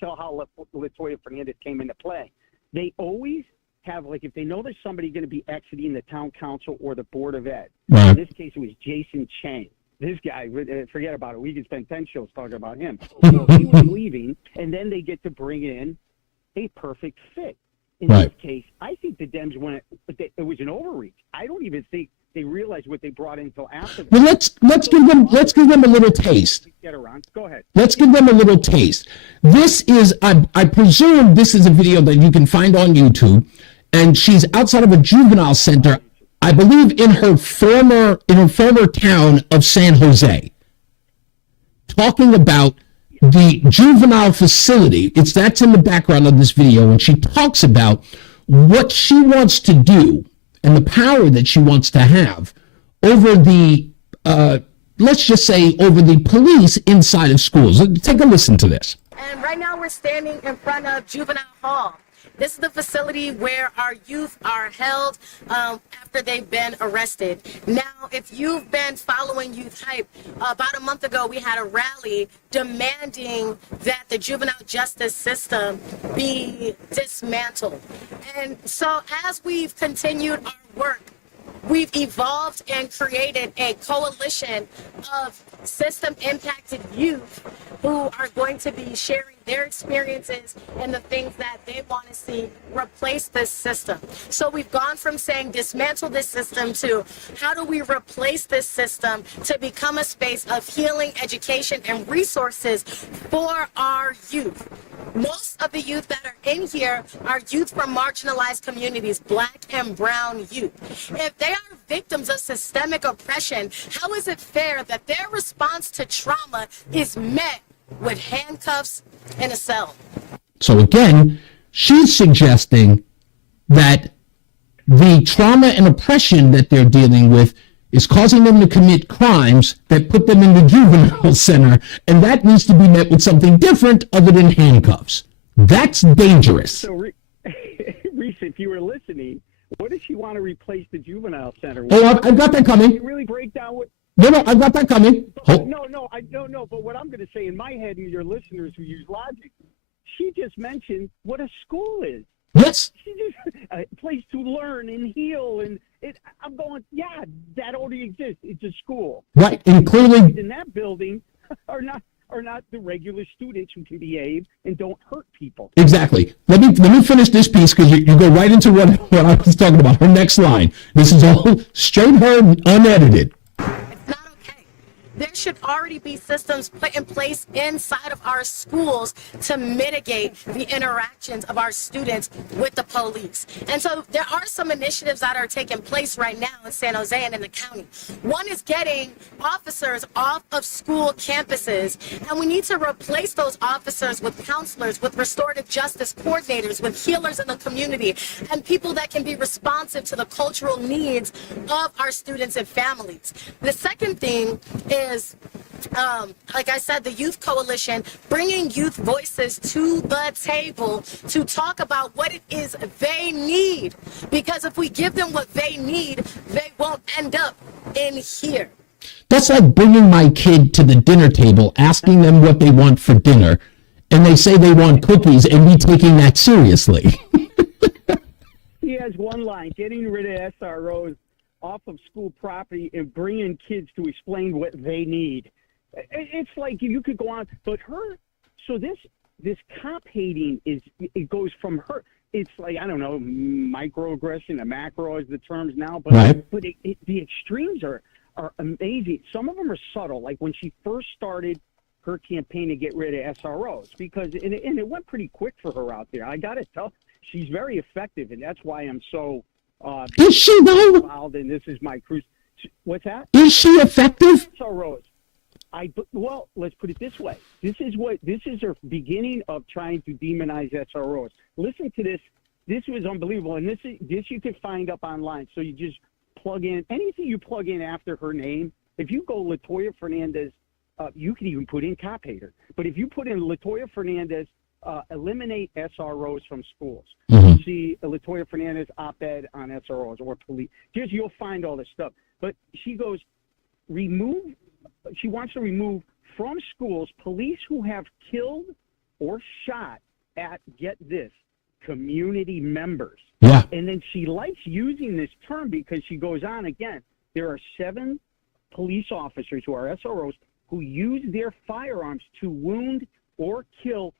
tell how LaToya Fernandez came into play, they always have, like, if they know there's somebody going to be exiting the town council or the board of ed. Right. In this case, it was Jason Chang. This guy, forget about it. We could spend 10 shows talking about him. So he was leaving, and then they get to bring in a perfect fit. In this case, I think the Dems it was an overreach. I don't even think they realized what they brought in until after. Well, let's give them a little taste. Get around. Go ahead. Let's give them a little taste. This is, I presume, this is a video that you can find on YouTube, and she's outside of a juvenile center, I believe in her former town of San Jose, talking about the juvenile facility. That's in the background of this video, and she talks about what she wants to do and the power that she wants to have over the, let's just say, over the police inside of schools. Take a listen to this. And right now we're standing in front of Juvenile Hall. This is the facility where our youth are held after they've been arrested. Now, if you've been following Youth Hype, about a month ago we had a rally demanding that the juvenile justice system be dismantled. And so as we've continued our work, we've evolved and created a coalition of system-impacted youth who are going to be sharing their experiences and the things that they want to see replace this system. So we've gone from saying dismantle this system to how do we replace this system to become a space of healing, education, and resources for our youth. Most of the youth that are in here are youth from marginalized communities, black and brown youth. If they are victims of systemic oppression, how is it fair that their response to trauma is met with handcuffs and a cell? So again, she's suggesting that the trauma and oppression that they're dealing with is causing them to commit crimes that put them in the juvenile center, and that needs to be met with something different other than handcuffs. That's dangerous. So, Reese, if you were listening, what does she want to replace the juvenile center with? Oh, I've got that coming. Can you really break down what? No, I've got that coming. No, I don't know. But what I'm going to say in my head, and your listeners who use logic, she just mentioned what a school is. Yes. She just a place to learn and heal, and I'm going, yeah, that already exists. It's a school. Right, and clearly in that building are not the regular students who can behave and don't hurt people. Exactly. Let me finish this piece because you go right into what I was talking about. Her next line. This is all straight her, unedited. It's not okay there should already be systems put in place inside of our schools to mitigate the interactions of our students with the police. And so there are some initiatives that are taking place right now in San Jose and in the county. One is getting officers off of school campuses, and we need to replace those officers with counselors, with restorative justice coordinators, with healers in the community, and people that can be responsive to the cultural needs of our students and families. The second thing is, like I said, the Youth Coalition, bringing youth voices to the table to talk about what it is they need. Because if we give them what they need, they won't end up in here. That's like bringing my kid to the dinner table, asking them what they want for dinner, and they say they want cookies, and me taking that seriously. He has one line: getting rid of SROs off of school property and bringing kids to explain what they need. It's like you could go on, but so this cop hating it goes from her. It's like, I don't know, microaggression and macro is the terms now, but right. But the extremes are amazing. Some of them are subtle, like when she first started her campaign to get rid of SROs, because and it went pretty quick for her out there. I got to tell, she's very effective, and that's why I'm so is she though? involved, and this is my cruise. What's that? Is she effective? SROs. Well, let's put it this way. This is her beginning of trying to demonize SROs. Listen to this. This was unbelievable, and this you could find up online. So you just plug in anything you plug in after her name. If you go Latoya Fernandez, you can even put in cop hater. But if you put in Latoya Fernandez, eliminate SROs from schools. You see Latoya Fernandez op-ed on SROs or police. You'll find all this stuff. But she goes, she wants to remove from schools police who have killed or shot at, get this, community members. Yeah. And then she likes using this term because she goes on again. There are 7 police officers who are SROs who use their firearms to wound or kill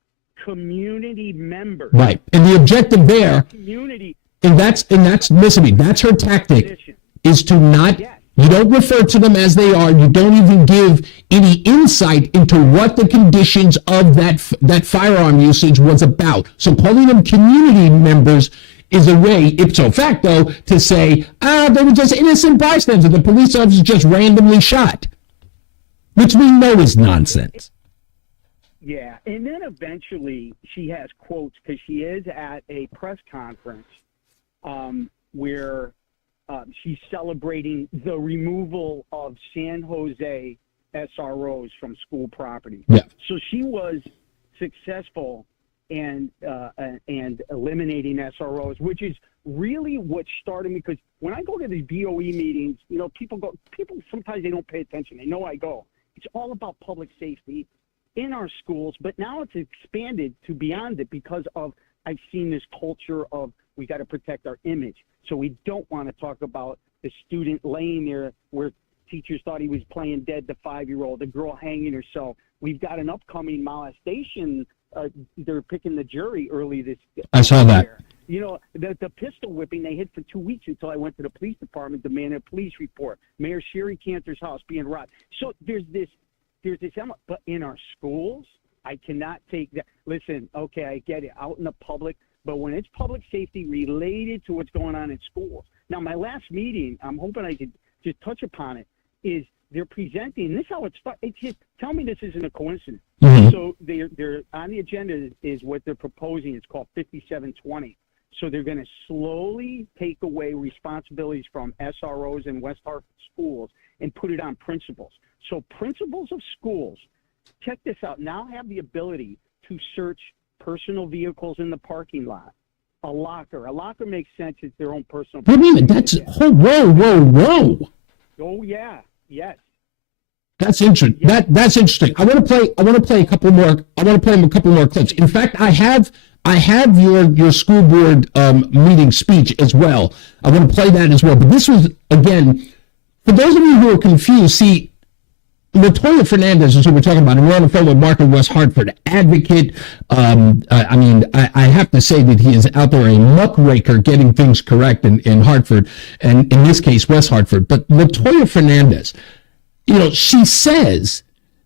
community members. Right. And the objective there, community, and that's listen to me, that's her tactic, is to not, you don't refer to them as they are, you don't even give any insight into what the conditions of that firearm usage was about. So calling them community members is a way, ipso facto, to say, they were just innocent bystanders, the police officer just randomly shot, which we know is nonsense. Yeah, and then eventually she has quotes, because she is at a press conference where she's celebrating the removal of San Jose SROs from school property. Yeah. So she was successful and eliminating SROs, which is really what started me. Because when I go to these BOE meetings, people sometimes they don't pay attention. They know I go. It's all about public safety in our schools, but now it's expanded to beyond it because of I've seen this culture of we got to protect our image. So we don't want to talk about the student laying there where teachers thought he was playing dead, the 5-year-old, the girl hanging herself. We've got an upcoming molestation. They're picking the jury early this year. I saw that. The pistol whipping they hid for 2 weeks until I went to the police department demanding a police report. Mayor Sherry Cantor's house being robbed. So there's this element. But in our schools, I cannot take that. Listen, okay, I get it, out in the public, but when it's public safety related to what's going on in schools. Now, my last meeting, I'm hoping I could just touch upon it, is they're presenting, and this is how it starts. Tell me this isn't a coincidence. So they're on the agenda is what they're proposing. It's called 5720. So they're going to slowly take away responsibilities from SROs in West Hartford schools and put it on principals. So principals of schools, check this out, now have the ability to search personal vehicles in the parking lot. A locker makes sense. It's their own personal. Wait a minute, that's whoa. Oh yeah, yes. That's interesting. Yeah. That's interesting. I want to play a couple more. I want to play a couple more clips. In fact, I have your school board meeting speech as well. I want to play that as well. But this was, again, for those of you who are confused, see, Latoya Fernandez is who we're talking about, and we're on the phone with Mark in West Hartford, advocate. I have to say that he is out there a muckraker getting things correct in Hartford, and in this case, West Hartford. But Latoya Fernandez, she says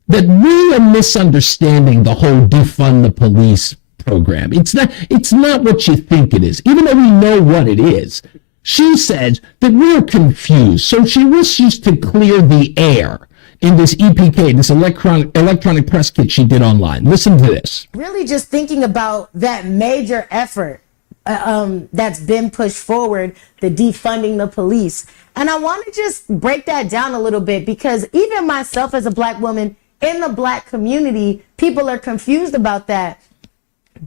that we are misunderstanding the whole defund the police program. It's not what you think it is, even though we know what it is. She says that we're confused, so she wishes to clear the air in this EPK, this electronic press kit she did online. Listen to this. Really just thinking about that major effort that's been pushed forward, the defunding the police. And I want to just break that down a little bit, because even myself as a Black woman in the Black community, people are confused about that.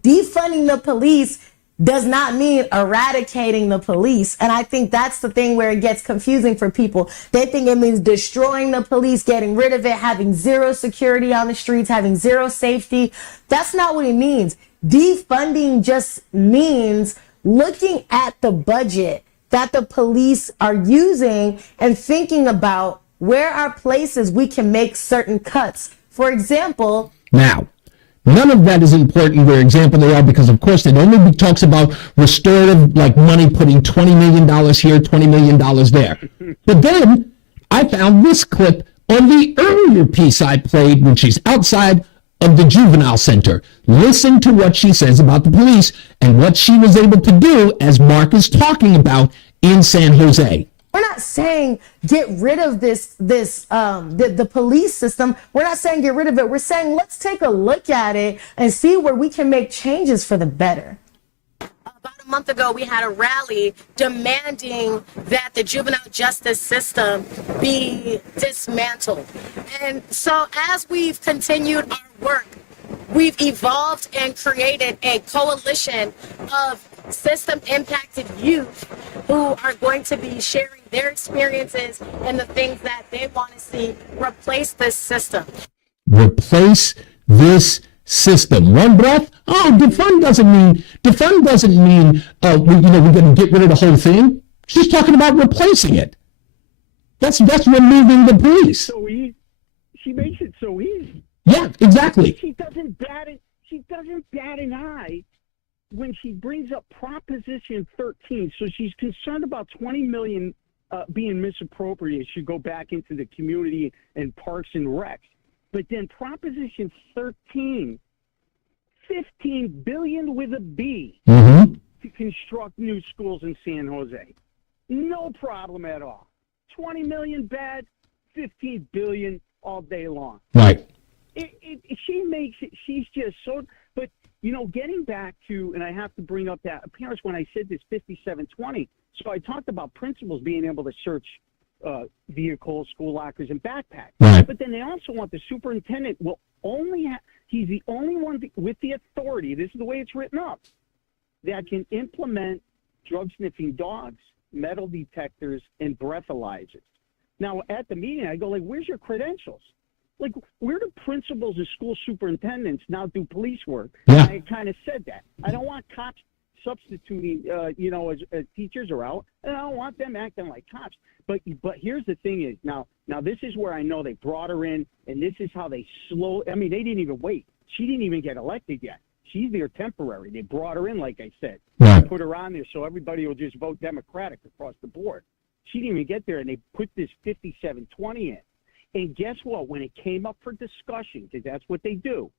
Defunding the police does not mean eradicating the police. And I think that's the thing where it gets confusing for people. They think it means destroying the police, getting rid of it, having zero security on the streets, having zero safety. That's not what it means. Defunding just means looking at the budget that the police are using and thinking about where are places we can make certain cuts. For example, now, none of that is important where example they are, because of course it only talks about restorative, like money, putting $20 million here, $20 million there. But then I found this clip on the earlier piece I played when she's outside of the juvenile center. Listen to what she says about the police and what she was able to do, as Mark is talking about, in San Jose. we're not saying get rid of the police system. We're not saying get rid of it. We're saying let's take a look at it and see where we can make changes for the better. About a month ago, we had a rally demanding that the juvenile justice system be dismantled. And so as we've continued our work, we've evolved and created a coalition of system-impacted youth who are going to be sharing their experiences and the things that they want to see replace this system. Replace this system. One breath. Oh, defund doesn't mean we're going to get rid of the whole thing. She's talking about replacing it. That's removing the police. So easy. She makes it so easy. Yeah, exactly. She doesn't bat an eye when she brings up Proposition 13. So she's concerned about 20 million being misappropriated. Should go back into the community and parks and recs. But then Proposition 13, 15 billion with a B to construct new schools in San Jose. No problem at all. 20 million bad, 15 billion all day long. Right. She makes it, she's just so, but, getting back to, and I have to bring up that appearance when I said this 5720. So I talked about principals being able to search vehicles, school lockers, and backpacks. Right. But then they also want the superintendent will only have, he's the only one with the authority, this is the way it's written up, that can implement drug-sniffing dogs, metal detectors, and breathalyzers. Now, at the meeting, I go, where's your credentials? Where do principals and school superintendents now do police work? Yeah. I kind of said that. I don't want cops substituting, as teachers are out, and I don't want them acting like cops. But here's the thing is, now this is where I know they brought her in, and this is how they they didn't even wait. She didn't even get elected yet. She's there temporary. They brought her in, like I said. Right. Put her on there so everybody will just vote Democratic across the board. She didn't even get there, and they put this 5720 in. And guess what? When it came up for discussion, because that's what they do.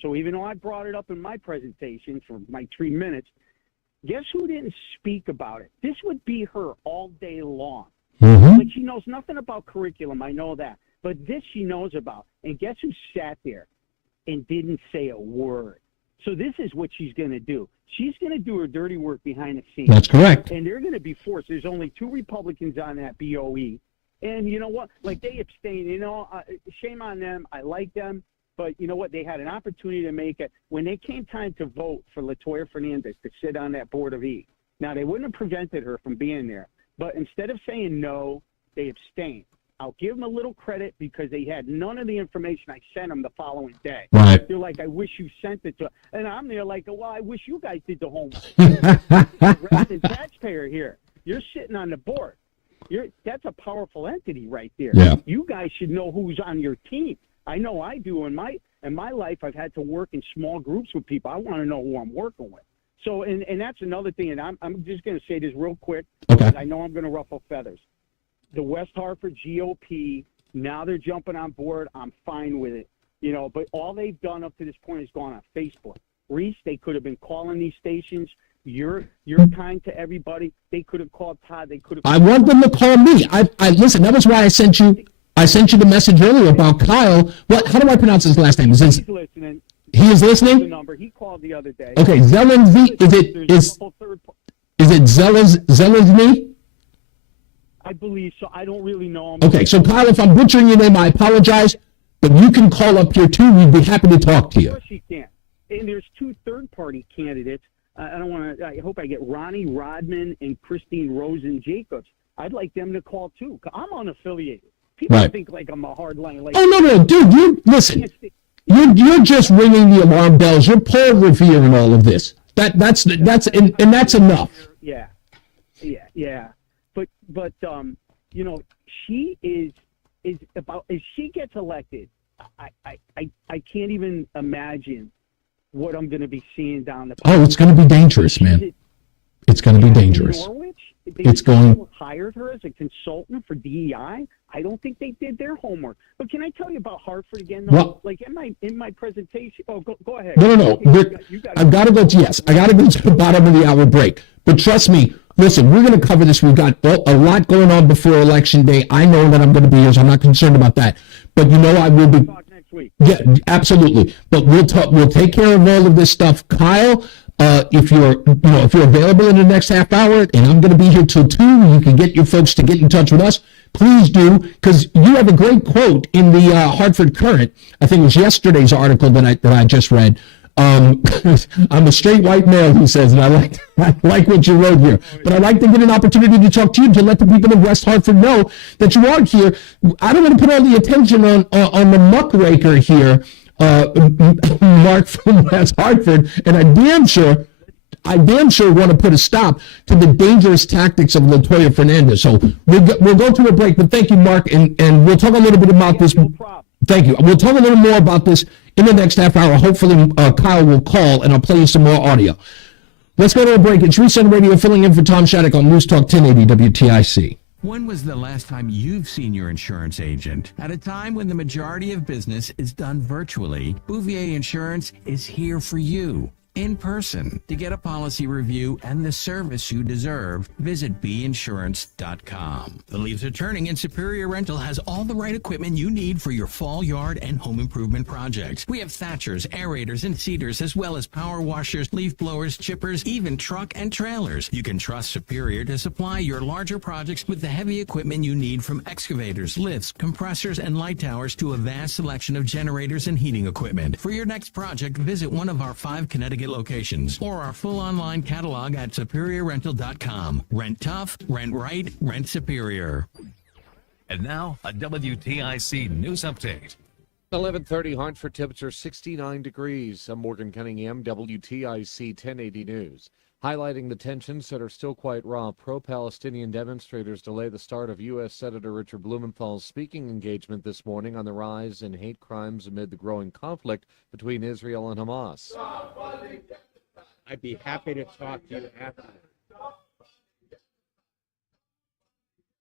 So even though I brought it up in my presentation for my 3 minutes, guess who didn't speak about it? This would be her all day long. But she knows nothing about curriculum. I know that. But this she knows about. And guess who sat there and didn't say a word? So this is what she's going to do. She's going to do her dirty work behind the scenes. That's correct. And they're going to be forced. There's only 2 Republicans on that BOE. And you know what? They abstain. Shame on them. I like them. But you know what? They had an opportunity to make it. When they came time to vote for LaToya Fernandez to sit on that board of E, now they wouldn't have prevented her from being there. But instead of saying no, they abstained. I'll give them a little credit because they had none of the information I sent them the following day. Right. They're like, I wish you sent it to, and I'm there like, well, I wish you guys did the homework. Resident taxpayer here. You're sitting on the board. That's a powerful entity right there. Yeah. You guys should know who's on your team. I know I do. In my life, I've had to work in small groups with people. I want to know who I'm working with. So, and that's another thing, and I'm just going to say this real quick. Okay. I know I'm going to ruffle feathers. The West Hartford GOP Now they're jumping on board. I'm fine with it. But all they've done up to this point is gone on Facebook. Reese, they could have been calling these stations. You're kind to everybody. They could have called Todd. They could have. I want them to call me. I listen. That was why I sent you the message earlier about Kyle. How do I pronounce his last name? He's listening. He is listening. The number he called the other day. Okay, Zelensky. Is it Zelensky? I believe so. I don't really know him. Okay, so Kyle, if I'm butchering your name, I apologize. But you can call up here too. We'd be happy to talk to you. Of course you can. And there's 2 third-party candidates. I don't want to. I hope I get Ronnie Rodman and Christine Rosen Jacobs. I'd like them to call too. I'm unaffiliated. People think like I'm a hardline. Like, oh no, dude, you listen. You're just ringing the alarm bells. You're Paul Revere and all of this. That's enough. Yeah. But she is about if she gets elected, I can't even imagine what I'm going to be seeing down the. Oh, it's going to be dangerous, man. It's going to be dangerous. Norwich, it's going. Hired her as a consultant for DEI. I don't think they did their homework. But can I tell you about Hartford again? Though? Well, like in my presentation. Oh, go ahead. No. I've got to go. Yes, I got to go to the bottom of the hour break. But trust me. Listen, we're going to cover this. We've got a lot going on before Election Day. I know that I'm going to be here, so I'm not concerned about that. But I will be. Next week. Yeah, absolutely. But we'll talk. We'll take care of all of this stuff, Kyle. If you're available in the next half hour, and I'm going to be here till 2, you can get your folks to get in touch with us. Please do, because you have a great quote in the Hartford Current. I think it was yesterday's article that I just read. I'm a straight white male, he says, and I like what you wrote here. But I'd like to get an opportunity to talk to you, to let the people of West Hartford know that you are here. I don't want to put all the attention on the muckraker here, Mark from West Hartford, and I damn sure want to put a stop to the dangerous tactics of Latoya Fernandez. So we'll go to a break, but thank you, Mark, and we'll talk a little bit about this. Thank you. We'll talk a little more about this in the next half hour. Hopefully, Kyle will call, and I'll play you some more audio. Let's go to a break. It's Reese On The Radio, filling in for Tom Shattuck on News Talk 1080 WTIC. When was the last time you've seen your insurance agent? At a time when the majority of business is done virtually, Bouvier Insurance is here for you. In person. To get a policy review and the service you deserve, visit beinsurance.com. The leaves are turning, and Superior Rental has all the right equipment you need for your fall yard and home improvement projects. We have thatchers, aerators, and seeders, as well as power washers, leaf blowers, chippers, even truck and trailers. You can trust Superior to supply your larger projects with the heavy equipment you need, from excavators, lifts, compressors, and light towers to a vast selection of generators and heating equipment. For your next project, visit one of our 5 Connecticut locations or our full online catalog at superiorrental.com. Rent tough, rent right, rent superior. And now, a WTIC news update. 11:30 Hartford, temperature 69 degrees. I'm Morgan Cunningham, WTIC 1080 News. Highlighting the tensions that are still quite raw, pro-Palestinian demonstrators delay the start of U.S. Senator Richard Blumenthal's speaking engagement this morning on the rise in hate crimes amid the growing conflict between Israel and Hamas. I'd be happy to talk to you after.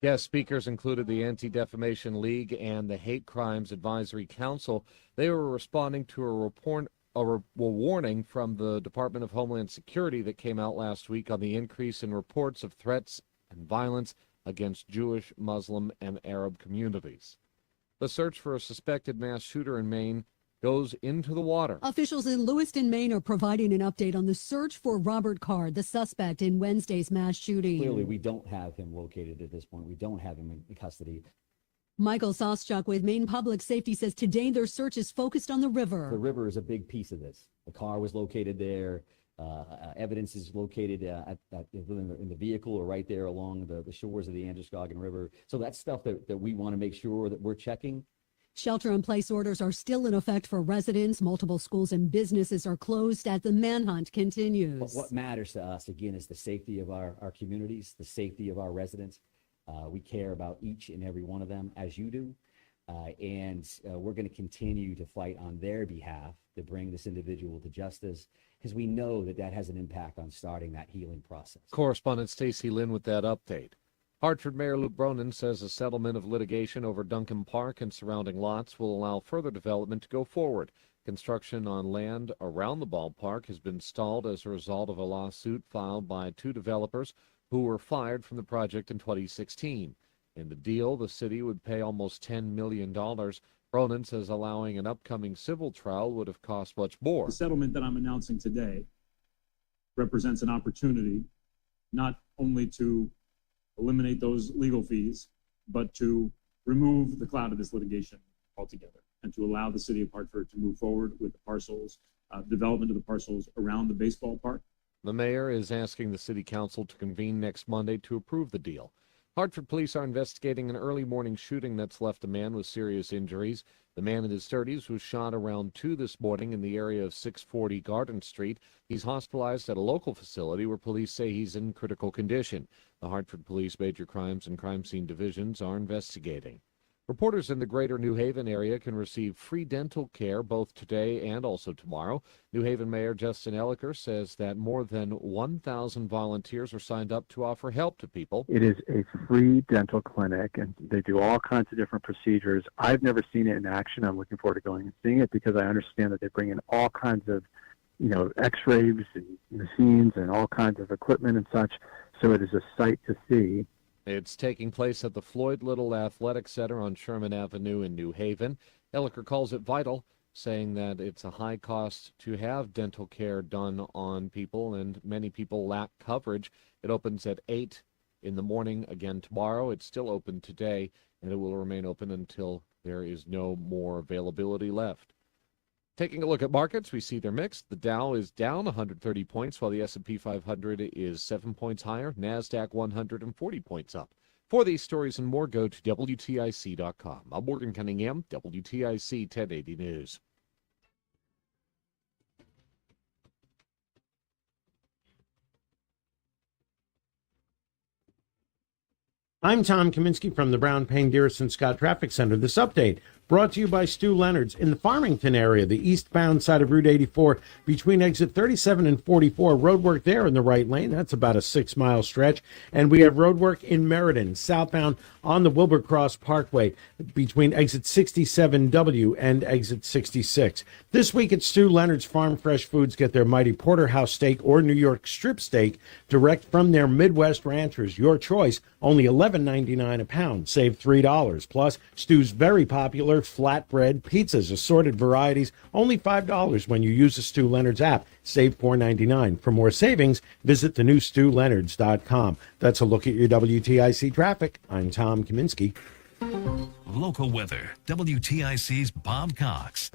Guest speakers included the Anti-Defamation League and the Hate Crimes Advisory Council. They were responding to a warning from the Department of Homeland Security that came out last week on the increase in reports of threats and violence against Jewish, Muslim, and Arab communities. The search for a suspected mass shooter in Maine goes into the water. Officials in Lewiston, Maine are providing an update on the search for Robert Card, the suspect in Wednesday's mass shooting. Clearly, we don't have him located at this point. We don't have him in custody. Michael Soschuk with Maine Public Safety says today their search is focused on the river. The river is a big piece of this. The car was located there. Evidence is located in the vehicle or right there along the shores of the Androscoggin River. So that's stuff that we want to make sure that we're checking. Shelter-in-place orders are still in effect for residents. Multiple schools and businesses are closed as the manhunt continues. But what matters to us, again, is the safety of our communities, the safety of our residents. We care about each and every one of them, as you do. And we're going to continue to fight on their behalf to bring this individual to justice, because we know that has an impact on starting that healing process. Correspondent Stacy Lynn with that update. Hartford Mayor Luke Bronin says a settlement of litigation over Duncan Park and surrounding lots will allow further development to go forward. Construction on land around the ballpark has been stalled as a result of a lawsuit filed by two developers who were fired from the project in 2016. In the deal, the city would pay almost $10 million. Bronin says allowing an upcoming civil trial would have cost much more. The settlement that I'm announcing today represents an opportunity not only to eliminate those legal fees, but to remove the cloud of this litigation altogether and to allow the city of Hartford to move forward with the parcels, development of the parcels around the baseball park. The mayor is asking the city council to convene next Monday to approve the deal. Hartford police are investigating an early morning shooting that's left a man with serious injuries. The man in his 30s was shot around 2 this morning in the area of 640 Garden Street. He's hospitalized at a local facility where police say he's in critical condition. The Hartford Police Major Crimes and Crime Scene Divisions are investigating. Reporters in the greater New Haven area can receive free dental care both today and also tomorrow. New Haven Mayor Justin Elicker says that more than 1,000 volunteers are signed up to offer help to people. It is a free dental clinic, and they do all kinds of different procedures. I've never seen it in action. I'm looking forward to going and seeing it because I understand that they bring in all kinds of, x-rays and machines and all kinds of equipment and such. So it is a sight to see. It's taking place at the Floyd Little Athletic Center on Sherman Avenue in New Haven. Elicker calls it vital, saying that it's a high cost to have dental care done on people, and many people lack coverage. It opens at 8 in the morning again tomorrow. It's still open today, and it will remain open until there is no more availability left. Taking a look at markets, we see they're mixed. The Dow is down 130 points, while the S&P 500 is 7 points higher. NASDAQ 140 points up. For these stories and more, go to WTIC.com. I'm Morgan Cunningham, WTIC 1080 News. I'm Tom Kaminsky from the Brown Payne Dearest Scott Traffic Center. This update brought to you by Stu Leonard's in the Farmington area, the eastbound side of Route 84 between exit 37 and 44. Road work there in the right lane. That's about a 6-mile stretch. And we have road work in Meriden, southbound on the Wilbercross Parkway between exit 67W and exit 66. This week at Stu Leonard's Farm Fresh Foods, get their mighty porterhouse steak or New York strip steak direct from their Midwest ranchers. Your choice, only $11.99 a pound. Save $3. Plus, Stu's very popular flatbread pizzas, assorted varieties, only $5 when you use the Stu Leonard's app. Save $4.99. For more savings, visit thenewstuleonards.com. That's a look at your WTIC traffic. I'm Tom Kaminsky. Local weather. WTIC's Bob Cox.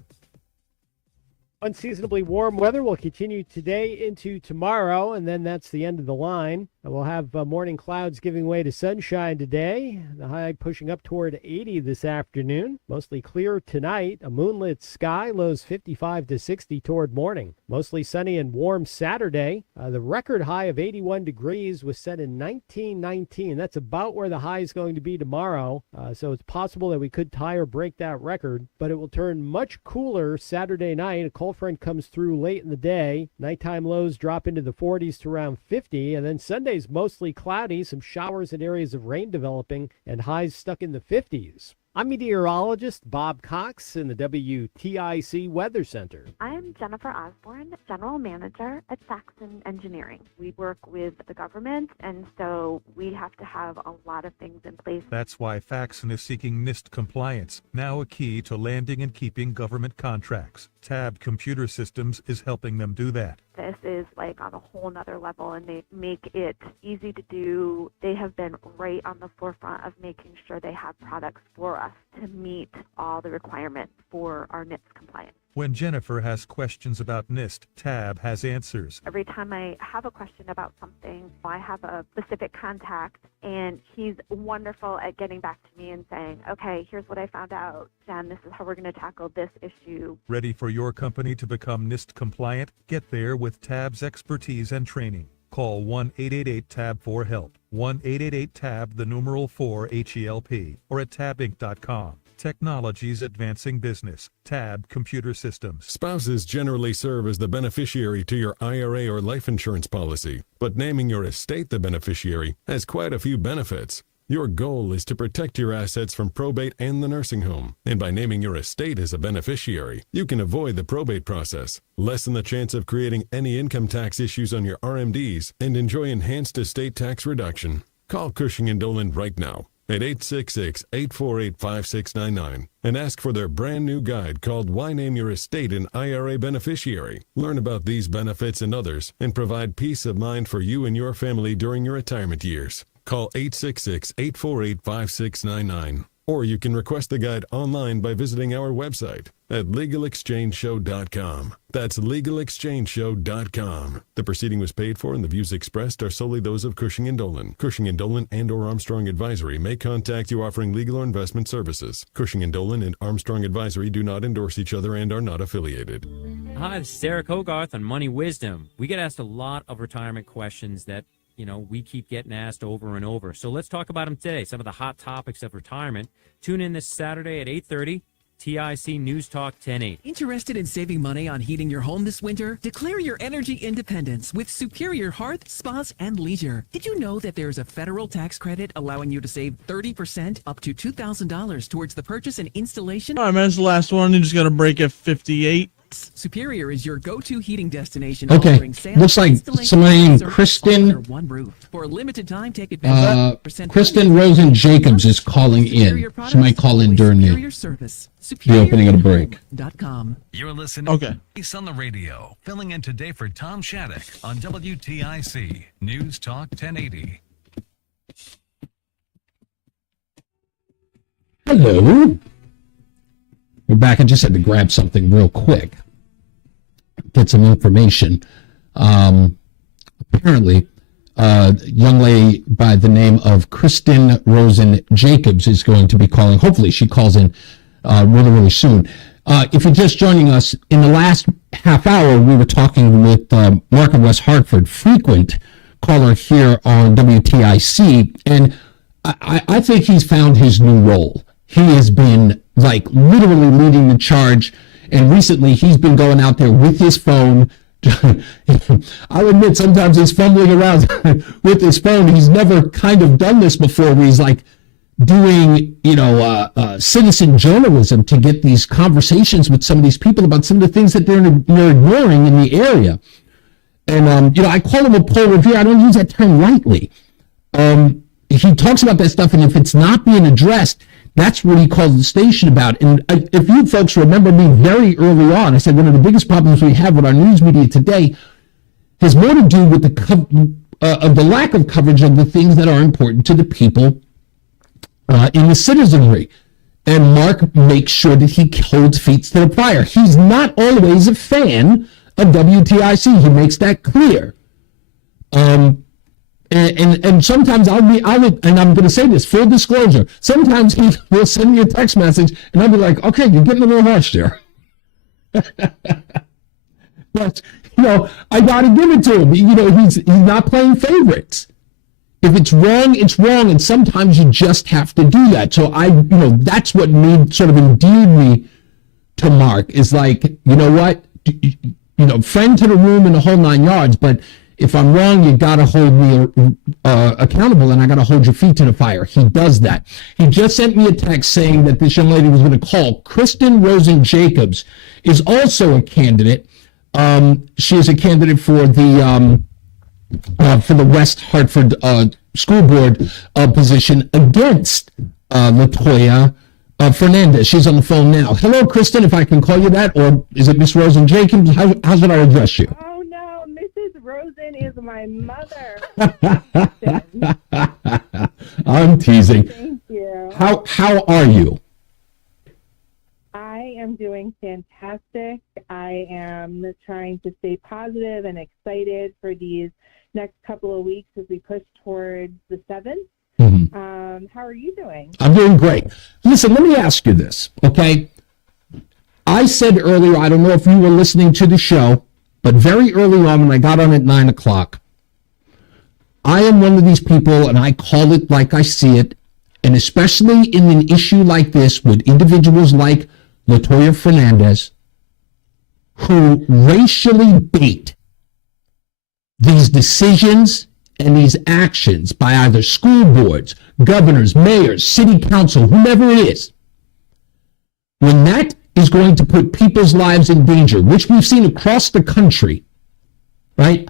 Unseasonably warm weather will continue today into tomorrow, and then that's the end of the line. We'll have morning clouds giving way to sunshine today. The high pushing up toward 80 this afternoon. Mostly clear tonight. A moonlit sky, lows 55 to 60 toward morning. Mostly sunny and warm Saturday. The record high of 81 degrees was set in 1919. That's about where the high is going to be tomorrow. So it's possible that we could tie or break that record, but it will turn much cooler Saturday night. A cold front comes through late in the day. Nighttime lows drop into the 40s to around 50, and then Sunday's mostly cloudy, some showers and areas of rain developing, and highs stuck in the 50s. I'm meteorologist Bob Cox in the WTIC Weather Center. I'm Jennifer Osborne, General Manager at Saxon Engineering. We work with the government, and so we have to have a lot of things in place. That's why Faxon is seeking NIST compliance, now a key to landing and keeping government contracts. Tab Computer Systems is helping them do that. This is like on a whole nother level, and they make it easy to do. They have been right on the forefront of making sure they have products for us to meet all the requirements for our NIST compliance. When Jennifer has questions about NIST, Tab has answers. Every time I have a question about something, I have a specific contact, and he's wonderful at getting back to me and saying, okay, here's what I found out. Jen, this is how we're going to tackle this issue. Ready for your company to become NIST compliant? Get there with Tab's expertise and training. Call 1-888-TAB-4-HELP, 1-888-TAB, the numeral 4, HELP, or at tabinc.com. Technologies advancing business. Tab Computer Systems. Spouses generally serve as the beneficiary to your IRA or life insurance policy, but naming your estate the beneficiary has quite a few benefits. Your goal is to protect your assets from probate and the nursing home, and by naming your estate as a beneficiary, you can avoid the probate process, lessen the chance of creating any income tax issues on your RMDs, and enjoy enhanced estate tax reduction. Call Cushing & Dolan right now at 866-848-5699 and ask for their brand new guide called Why Name Your Estate an IRA Beneficiary. Learn about these benefits and others and provide peace of mind for you and your family during your retirement years. Call 866-848-5699. Or you can request the guide online by visiting our website at LegalExchangeShow.com. That's LegalExchangeShow.com. The proceeding was paid for and the views expressed are solely those of Cushing & Dolan. Cushing & Dolan and or Armstrong Advisory may contact you offering legal or investment services. Cushing & Dolan and Armstrong Advisory do not endorse each other and are not affiliated. Hi, this is Eric Hogarth on Money Wisdom. We get asked a lot of retirement questions that we keep getting asked over and over. So let's talk about them today, some of the hot topics of retirement. Tune in this Saturday at 8:30, TIC News Talk 1080. Interested in saving money on heating your home this winter? Declare your energy independence with Superior Hearth, Spas, and Leisure. Did you know that there's a federal tax credit allowing you to save 30% up to $2,000 towards the purchase and installation? All right, man, it's the last one. You just got to break at 58. Superior is your go-to heating destination. Okay, offering sales, looks like installation, somebody named service Kristen. all under one roof. For a limited time, take advantage of Kristen Rosen Jacobs is calling in. She might call in during Superior service. the opening of the break. .com. You're listening to Reese on the Radio, filling in today for Tom Shattuck on WTIC News Talk 1080. Hello. We're back. I just had to grab something real quick. Get some information. Apparently, a young lady by the name of Kristen Rosen Jacobs is going to be calling. Hopefully she calls in really, really soon. If you're just joining us, in the last half hour, we were talking with Mark of West Hartford, frequent caller here on WTIC, and I think he's found his new role. He has been literally leading the charge, and recently he's been going out there with his phone. I'll admit sometimes he's fumbling around with his phone. He's never kind of done this before, where he's doing citizen journalism to get these conversations with some of these people about some of the things that they're ignoring in the area. And I call him a poll reviewer. I don't use that term lightly. He talks about that stuff, and if it's not being addressed, that's what he called the station about. And if you folks remember me very early on, I said one of the biggest problems we have with our news media today has more to do with the lack of coverage of the things that are important to the people in the citizenry. And Mark makes sure that he holds feet to the fire. He's not always a fan of WTIC. He makes that clear. And sometimes and I'm going to say this, full disclosure, sometimes he will send me a text message and I'll be like, okay, you're getting a little harsh there. But, I got to give it to him. He's not playing favorites. If it's wrong, it's wrong. And sometimes you just have to do that. So that's what endeared me to Mark is you know what? Friend to the room and the whole 9 yards, but if I'm wrong, you got to hold me accountable, and I got to hold your feet to the fire. He does that. He just sent me a text saying that this young lady was going to call. Kristen Rosen Jacobs is also a candidate. She is a candidate for the West Hartford School Board position against LaToya Fernandez. She's on the phone now. Hello, Kristen, if I can call you that, or is it Miss Rosen Jacobs? How should I address you? Oh, no, Mrs. Rosen is my mother. I'm teasing. Thank you. How are you? I am doing fantastic. I am trying to stay positive and excited for these next couple of weeks as we push towards the 7th. Mm-hmm. How are you doing? I'm doing great. Listen, let me ask you this, okay? I said earlier, I don't know if you were listening to the show, but very early on when I got on at 9 o'clock, I am one of these people, and I call it like I see it. And especially in an issue like this with individuals like Latoya Fernandez, who racially bait these decisions and these actions by either school boards, governors, mayors, city council, whomever it is, when that is going to put people's lives in danger, which we've seen across the country, right?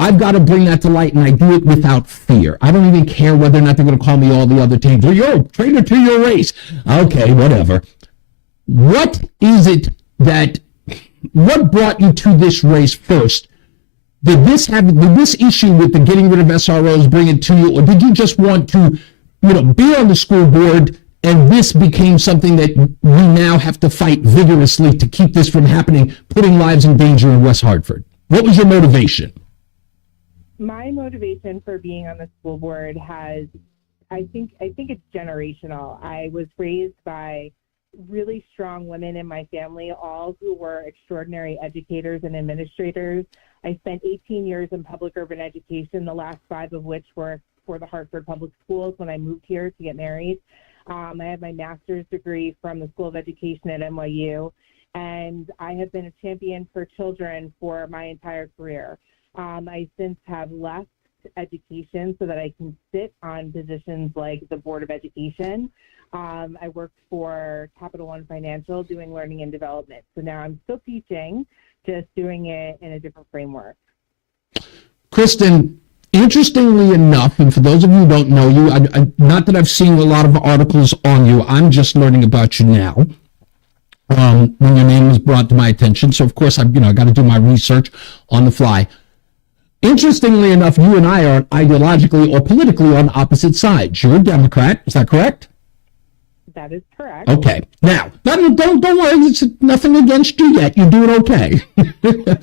I've got to bring that to light, and I do it without fear. I don't even care whether or not they're going to call me all the other teams. Well, you're a traitor to your race. Okay, whatever. What is it what brought you to this race first? Did this issue with the getting rid of SROs bring it to you, or did you just want to, be on the school board and this became something that we now have to fight vigorously to keep this from happening, putting lives in danger in West Hartford? What was your motivation? My motivation for being on the school board I think it's generational. I was raised by really strong women in my family, all who were extraordinary educators and administrators. I spent 18 years in public urban education, the last 5 of which were for the Hartford Public Schools when I moved here to get married. I have my master's degree from the School of Education at NYU, and I have been a champion for children for my entire career. I since have left education so that I can sit on positions like the Board of Education. I worked for Capital One Financial doing learning and development. So now I'm still teaching, just doing it in a different framework. Kristen, interestingly enough, and for those of you who don't know you, not that I've seen a lot of articles on you, I'm just learning about you now. When your name was brought to my attention. So of course I got to do my research on the fly. Interestingly enough, you and I are ideologically or politically on opposite sides. You're a Democrat, is that correct? That is correct. Okay. Now, don't worry, it's nothing against you yet. You're doing okay. Because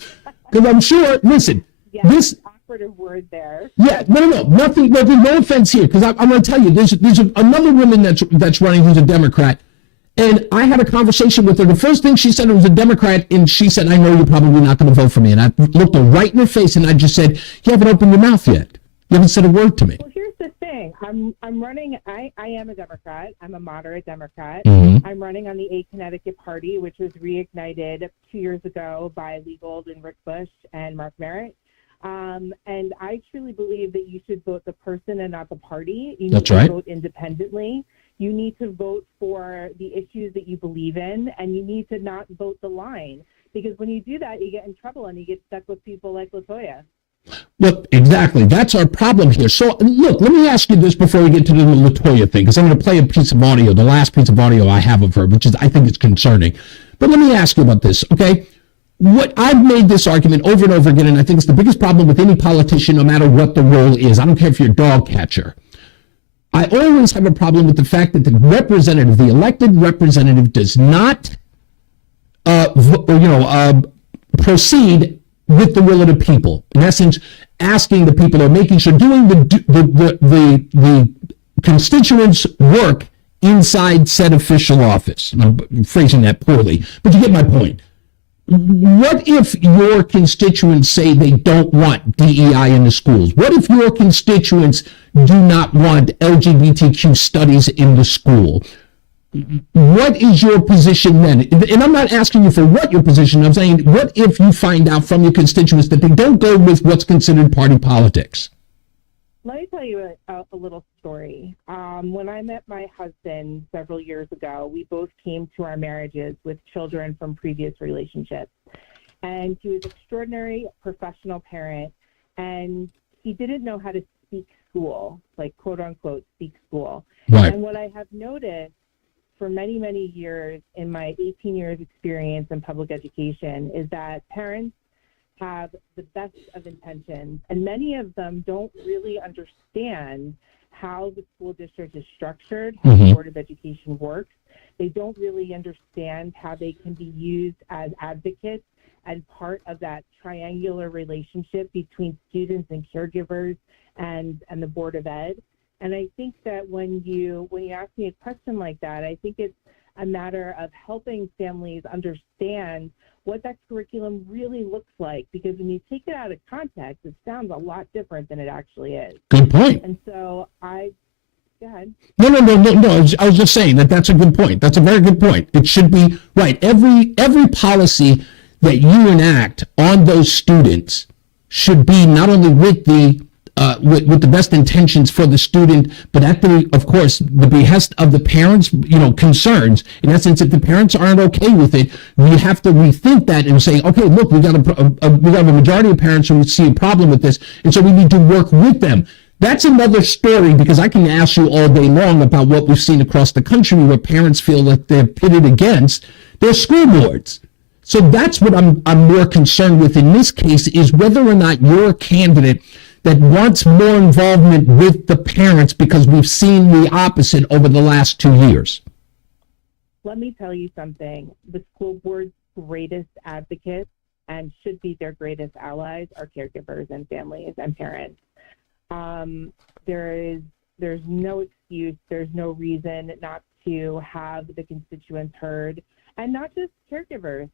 I'm sure, listen, this operative word there. Yeah, no, nothing. No offense here, because I'm going to tell you, there's another woman that's running who's a Democrat. And I had a conversation with her. The first thing she said, it was a Democrat, and she said, I know you're probably not going to vote for me. And I looked her right in her face, and I just said, you haven't opened your mouth yet. You haven't said a word to me. Well, here's the thing. I'm running, I am a Democrat. I'm a moderate Democrat. Mm-hmm. I'm running on the A Connecticut Party, which was reignited 2 years ago by Lee Gold and Rick Bush and Mark Merritt. And I truly believe that you should vote the person and not the party. You need to vote independently. You need to vote for the issues that you believe in, and you need to not vote the line. Because when you do that, you get in trouble and you get stuck with people like Latoya. Well, exactly. That's our problem here. So, look, let me ask you this before we get to the Latoya thing, because I'm going to play a piece of audio, the last piece of audio I have of her, which is, I think it's concerning. But let me ask you about this, okay? What I've made this argument over and over again, and I think it's the biggest problem with any politician, no matter what the role is. I don't care if you're a dog catcher. I always have a problem with the fact that the representative, the elected representative, does not proceed with the will of the people. In essence, asking the people or making sure, doing the constituents' work inside said official office. I'm phrasing that poorly, but you get my point. What if your constituents say they don't want DEI in the schools? What if your constituents do not want LGBTQ studies in the school? What is your position then? And I'm not asking you for what your position is. I'm saying, what if you find out from your constituents that they don't go with what's considered party politics? Let me tell you a little story. When I met my husband several years ago, we both came to our marriages with children from previous relationships. And he was an extraordinary professional parent, and he didn't know how to speak school, like quote unquote speak school. Right. And what I have noticed for many, many years in my 18 years experience in public education is that parents have the best of intentions, and many of them don't really understand how the school district is structured, how the Board of Education works. They don't really understand how they can be used as advocates and part of that triangular relationship between students and caregivers and the Board of Ed. And I think that when you ask me a question like that, I think it's a matter of helping families understand what that curriculum really looks like, because when you take it out of context, it sounds a lot different than it actually is. Good point. And so I Go ahead. No. I was just saying that's a good point. That's a very good point. It should be right. Every policy that you enact on those students should be not only with the best intentions for the student, but at the behest of the parents, concerns. In essence, if the parents aren't okay with it, we have to rethink that and say, okay, look, we got a majority of parents who see a problem with this, and so we need to work with them. That's another story, because I can ask you all day long about what we've seen across the country where parents feel like they're pitted against their school boards. So that's what I'm more concerned with in this case, is whether or not you're a candidate that wants more involvement with the parents, because we've seen the opposite over the last 2 years. Let me tell you something. The school board's greatest advocates, and should be their greatest allies, are caregivers and families and parents. There's no excuse, there's no reason not to have the constituents heard, and not just caregivers,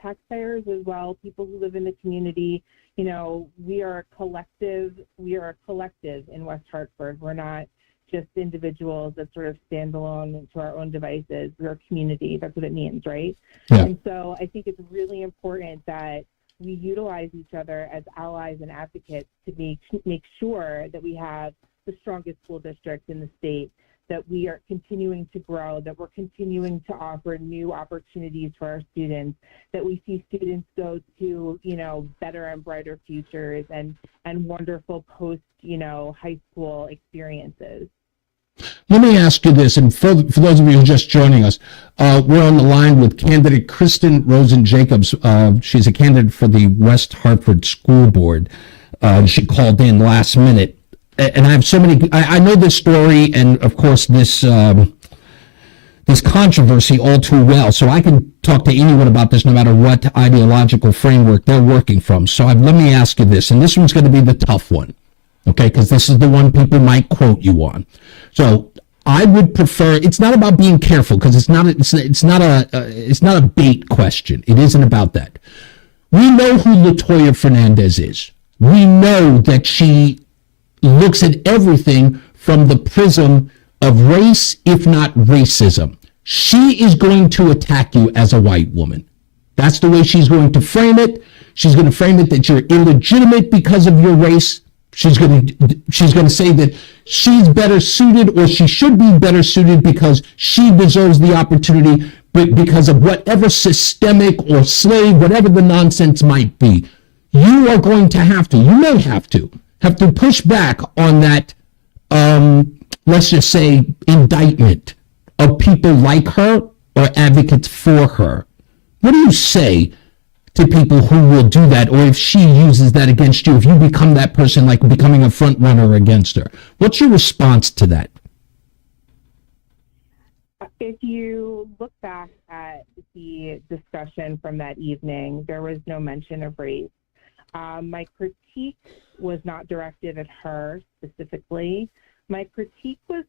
taxpayers as well, people who live in the community. We are a collective in West Hartford. We're not just individuals that sort of stand alone to our own devices. We're a community. That's what it means, right? Yeah. And so I think it's really important that we utilize each other as allies and advocates to make sure that we have the strongest school district in the state, that we are continuing to grow, that we're continuing to offer new opportunities for our students, that we see students go to, better and brighter futures and wonderful post, high school experiences. Let me ask you this, and for those of you who are just joining us, we're on the line with candidate Kristen Rosen-Jacobs. She's a candidate for the West Hartford School Board. She called in last minute. And I have so many, I know this story and, of course, this controversy all too well. So I can talk to anyone about this no matter what ideological framework they're working from. So let me ask you this, and this one's going to be the tough one, okay, because this is the one people might quote you on. So I would prefer, it's not about being careful, because it's not a bait question. It isn't about that. We know who LaToya Fernandez is. We know that she looks at everything from the prism of race, if not racism. She is going to attack you as a white woman. That's the way she's going to frame it. She's going to frame it that you're illegitimate because of your race. She's going to say that she's better suited, or she should be better suited because she deserves the opportunity, but because of whatever systemic or slave, whatever the nonsense might be. You are going to have to, you may have to push back on that, let's just say, indictment of people like her or advocates for her. What do you say to people who will do that, or if she uses that against you, if you become that person, like becoming a front runner against her? What's your response to that? If you look back at the discussion from that evening, there was no mention of race. My critique was not directed at her specifically. My critique was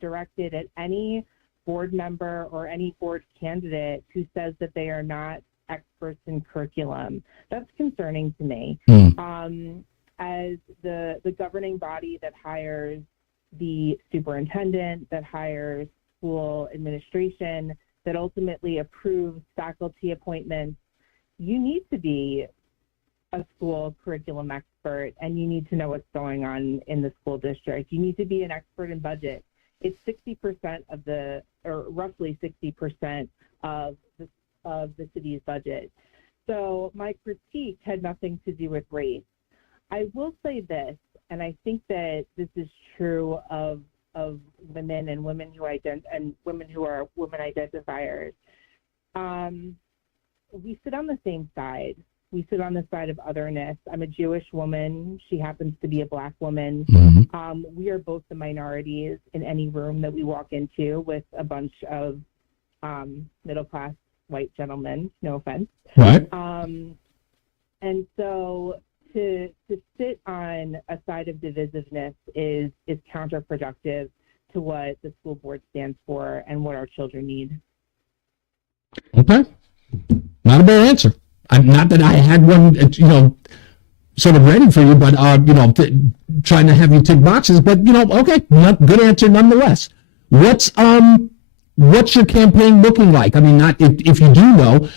directed at any board member or any board candidate who says that they are not experts in curriculum. That's concerning to me. As the governing body that hires the superintendent, that hires school administration, that ultimately approves faculty appointments, you need to be a school curriculum expert, and you need to know what's going on in the school district. You need to be an expert in budget. It's 60% or roughly 60% of the city's budget. So my critique had nothing to do with race. I will say this, and I think that this is true of women and women who are women identifiers. We sit on the same side. We sit on the side of otherness. I'm a Jewish woman. She happens to be a Black woman. Mm-hmm. We are both the minorities in any room that we walk into with a bunch of middle-class white gentlemen. No offense. Right. And so to sit on a side of divisiveness is counterproductive to what the school board stands for and what our children need. Okay. Not a bad answer. Not that I had one, sort of ready for you, but trying to have you tick boxes. But okay, good answer nonetheless. What's your campaign looking like? I mean, not if you do know,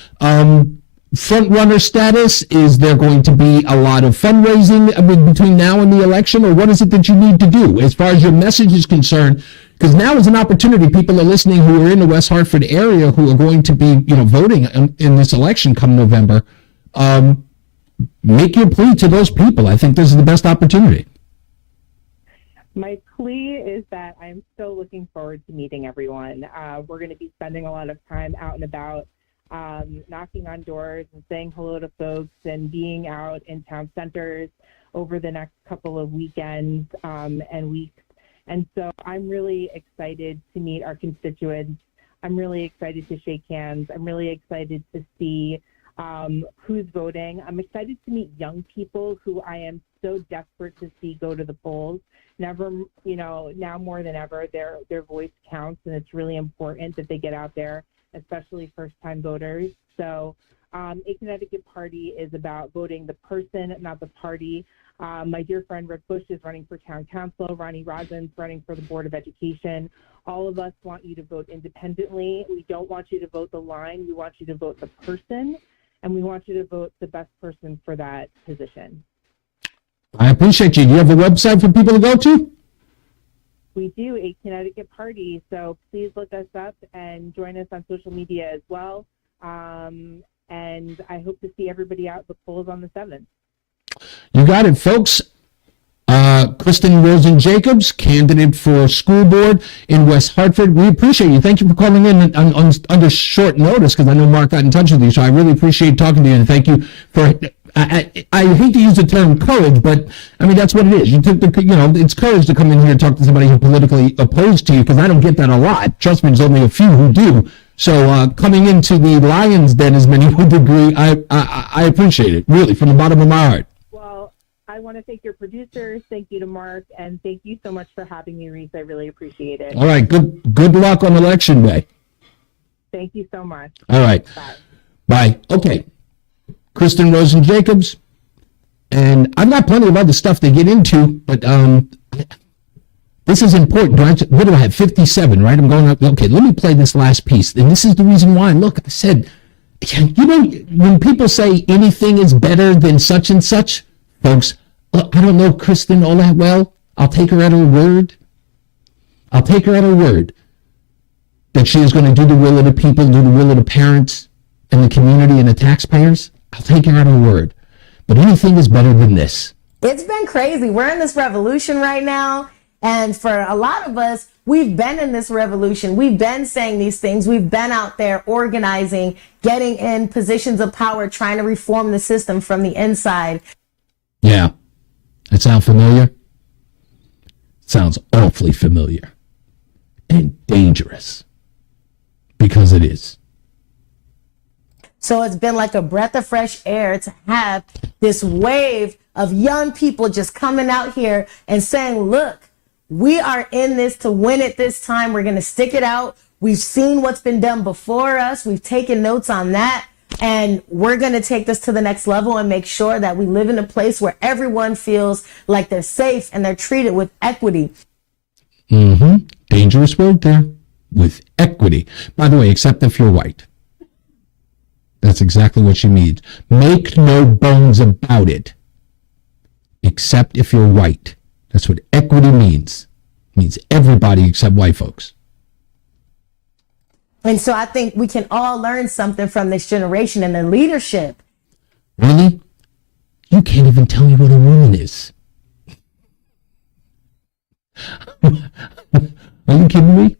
front runner status. Is there going to be a lot of fundraising between now and the election, or what is it that you need to do as far as your message is concerned? Because now is an opportunity. People are listening who are in the West Hartford area who are going to be, voting in this election come November. Make your plea to those people. I think this is the best opportunity. My plea is that I'm so looking forward to meeting everyone. We're going to be spending a lot of time out and about, knocking on doors and saying hello to folks and being out in town centers over the next couple of weekends and weeks. And so I'm really excited to meet our constituents. I'm really excited to shake hands. I'm really excited to see who's voting. I'm excited to meet young people who I am so desperate to see go to the polls. Never, now more than ever, their voice counts, and it's really important that they get out there, especially first-time voters. So A Connecticut Party is about voting the person, not the party. My dear friend Rick Bush is running for town council. Ronnie Rosin's running for the Board of Education. All of us want you to vote independently. We don't want you to vote the line. We want you to vote the person, and we want you to vote the best person for that position. I appreciate you. Do you have a website for people to go to? We do, A Connecticut Party. So please look us up and join us on social media as well. And I hope to see everybody out at the polls on the 7th. You got it, folks. Kristen Rosen-Jacobs, candidate for school board in West Hartford. We appreciate you. Thank you for calling in under short notice, because I know Mark got in touch with you, so I really appreciate talking to you, and thank you for... I hate to use the term courage, but I mean, that's what it is. You took it's courage to come in here and talk to somebody who's politically opposed to you, because I don't get that a lot. Trust me, there's only a few who do. So coming into the lion's den, as many would agree, I appreciate it, really, from the bottom of my heart. Well, I want to thank your producers. Thank you to Mark, and thank you so much for having me, Reese. I really appreciate it. All right, good luck on Election Day. Thank you so much. All right. Bye. Okay. Kristen Rosen-Jacobs, and I've got plenty of other stuff to get into, but this is important. What do I have? 57, right? I'm going up. Okay, let me play this last piece, and this is the reason why. Look, I said, when people say anything is better than such and such, folks, I don't know Kristen all that well. I'll take her at her word. That she is going to do the will of the people, do the will of the parents and the community and the taxpayers. I'll take her at her word. But anything is better than this. It's been crazy. We're in this revolution right now. And for a lot of us, we've been in this revolution. We've been saying these things. We've been out there organizing, getting in positions of power, trying to reform the system from the inside. Yeah. That sound familiar? Sounds awfully familiar. And dangerous. Because it is. So it's been like a breath of fresh air to have this wave of young people just coming out here and saying, look, we are in this to win it this time. We're going to stick it out. We've seen what's been done before us. We've taken notes on that. And we're going to take this to the next level and make sure that we live in a place where everyone feels like they're safe and they're treated with equity. Mm-hmm. Dangerous word there. With equity. By the way, except if you're white. That's exactly what she means. Make no bones about it. Except if you're white. That's what equity means. It means everybody except white folks. And so I think we can all learn something from this generation and their leadership. Really? You can't even tell me what a woman is. Are you kidding me?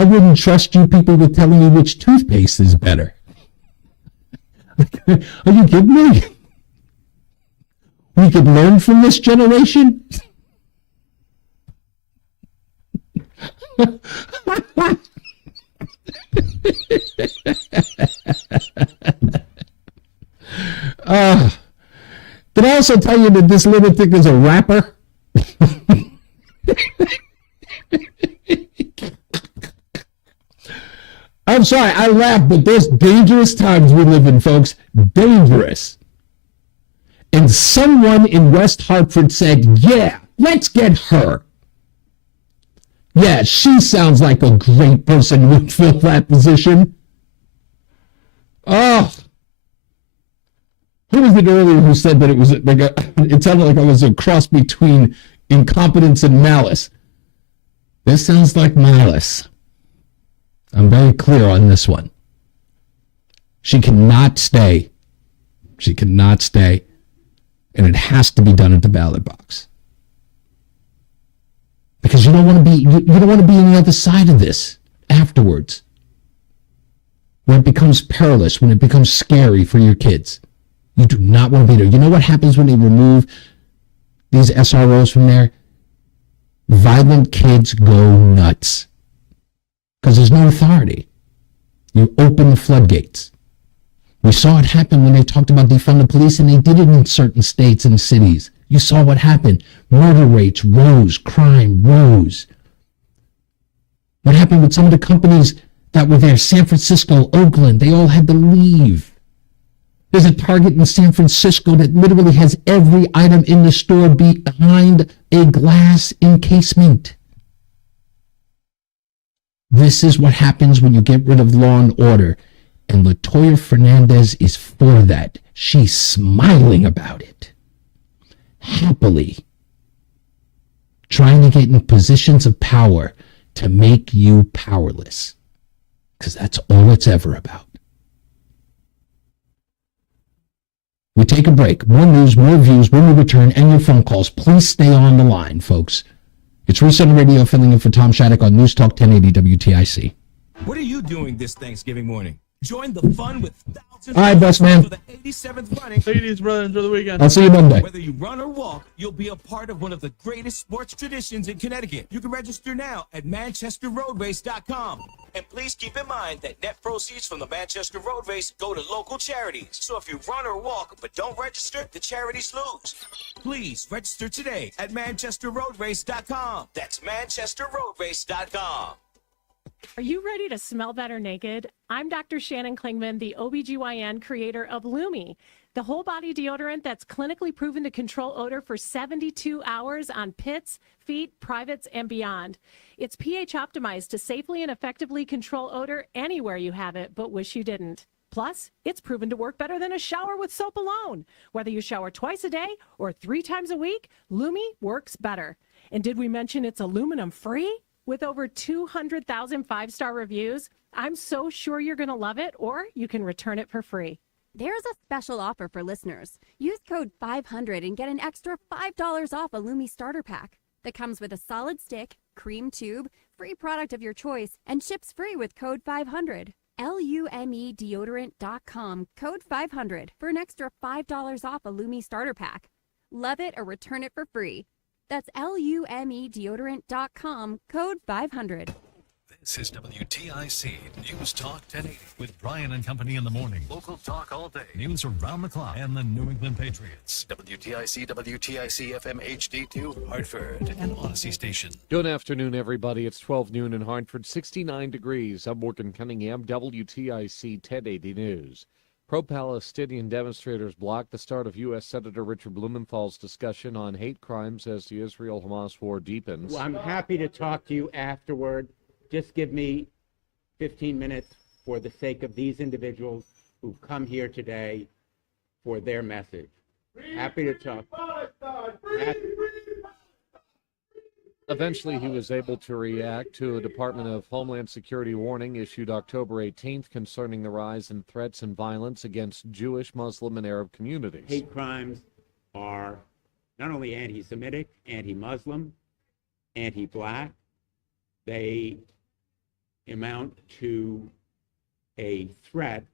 I wouldn't trust you people with telling me which toothpaste is better. Are you kidding me? We could learn from this generation? Did I also tell you that this lunatic is a rapper? I'm sorry, I laugh, but there's dangerous times we live in, folks. Dangerous. And someone in West Hartford said, yeah, let's get her. Yeah, she sounds like a great person who would fill that position. Oh. Who was it earlier who said that it was like it sounded like it was a cross between incompetence and malice? This sounds like malice. I'm very clear on this one. She cannot stay. She cannot stay. And it has to be done at the ballot box. Because you don't want to be on the other side of this afterwards. When it becomes perilous, when it becomes scary for your kids. You do not want to be there. You know what happens when they remove these SROs from there? Violent kids go nuts. Because there's no authority. You open the floodgates. We saw it happen when they talked about defund the police, and they did it in certain states and cities. You saw what happened. Murder rates rose. Crime rose. What happened with some of the companies that were there? San Francisco, Oakland, they all had to leave. There's a Target in San Francisco that literally has every item in the store behind a glass encasement. This is what happens when you get rid of law and order. And LaToya Fernandez is for that. She's smiling about it. Happily. Trying to get in positions of power to make you powerless. Because that's all it's ever about. We take a break. More news, more views when we return, and your phone calls. Please stay on the line, folks. It's Reese On The Radio, filling in for Tom Shattuck on NewsTalk 1080 WTIC. What are you doing this Thanksgiving morning? Join the fun with thousands All right, best man. for the 87th running. Ladies, brother, enjoy the weekend. I'll see you Monday. Whether you run or walk, you'll be a part of one of the greatest sports traditions in Connecticut. You can register now at ManchesterRoadRace.com. And please keep in mind that net proceeds from the Manchester Road Race go to local charities. So if you run or walk but don't register, the charities lose. Please register today at ManchesterRoadRace.com. That's ManchesterRoadRace.com. Are you ready to smell better naked? I'm Dr. Shannon Klingman, the OBGYN creator of Lumi, the whole body deodorant that's clinically proven to control odor for 72 hours on pits, feet, privates, and beyond. It's pH optimized to safely and effectively control odor anywhere you have it, but wish you didn't. Plus, it's proven to work better than a shower with soap alone. Whether you shower twice a day or 3 times a week, Lumi works better. And did we mention it's aluminum free? With over 200,000 5-star reviews, I'm so sure you're going to love it, or you can return it for free. There's a special offer for listeners. Use code 500 and get an extra $5 off a Lumi starter pack that comes with a solid stick, cream tube, free product of your choice, and ships free with code 500. LumeDeodorant.com, code 500 for an extra $5 off a Lumi starter pack. Love it or return it for free. That's LumeDeodorant.com, code 500. This is WTIC News Talk 1080 with Brian and Company in the morning. Local talk all day. News around the clock and the New England Patriots. WTIC FM HD2 Hartford and Odyssey Station. Good afternoon, everybody. It's 12 noon in Hartford, 69 degrees. I'm Morgan Cunningham, WTIC 1080 News. Pro-Palestinian demonstrators blocked the start of U.S. Senator Richard Blumenthal's discussion on hate crimes as the Israel-Hamas war deepens. Well, I'm happy to talk to you afterward. Just give me 15 minutes for the sake of these individuals who've come here today for their message. Happy to talk. Eventually, he was able to react to a Department of Homeland Security warning issued October 18th concerning the rise in threats and violence against Jewish, Muslim, and Arab communities. Hate crimes are not only anti-Semitic, anti-Muslim, anti-Black. They amount to a threat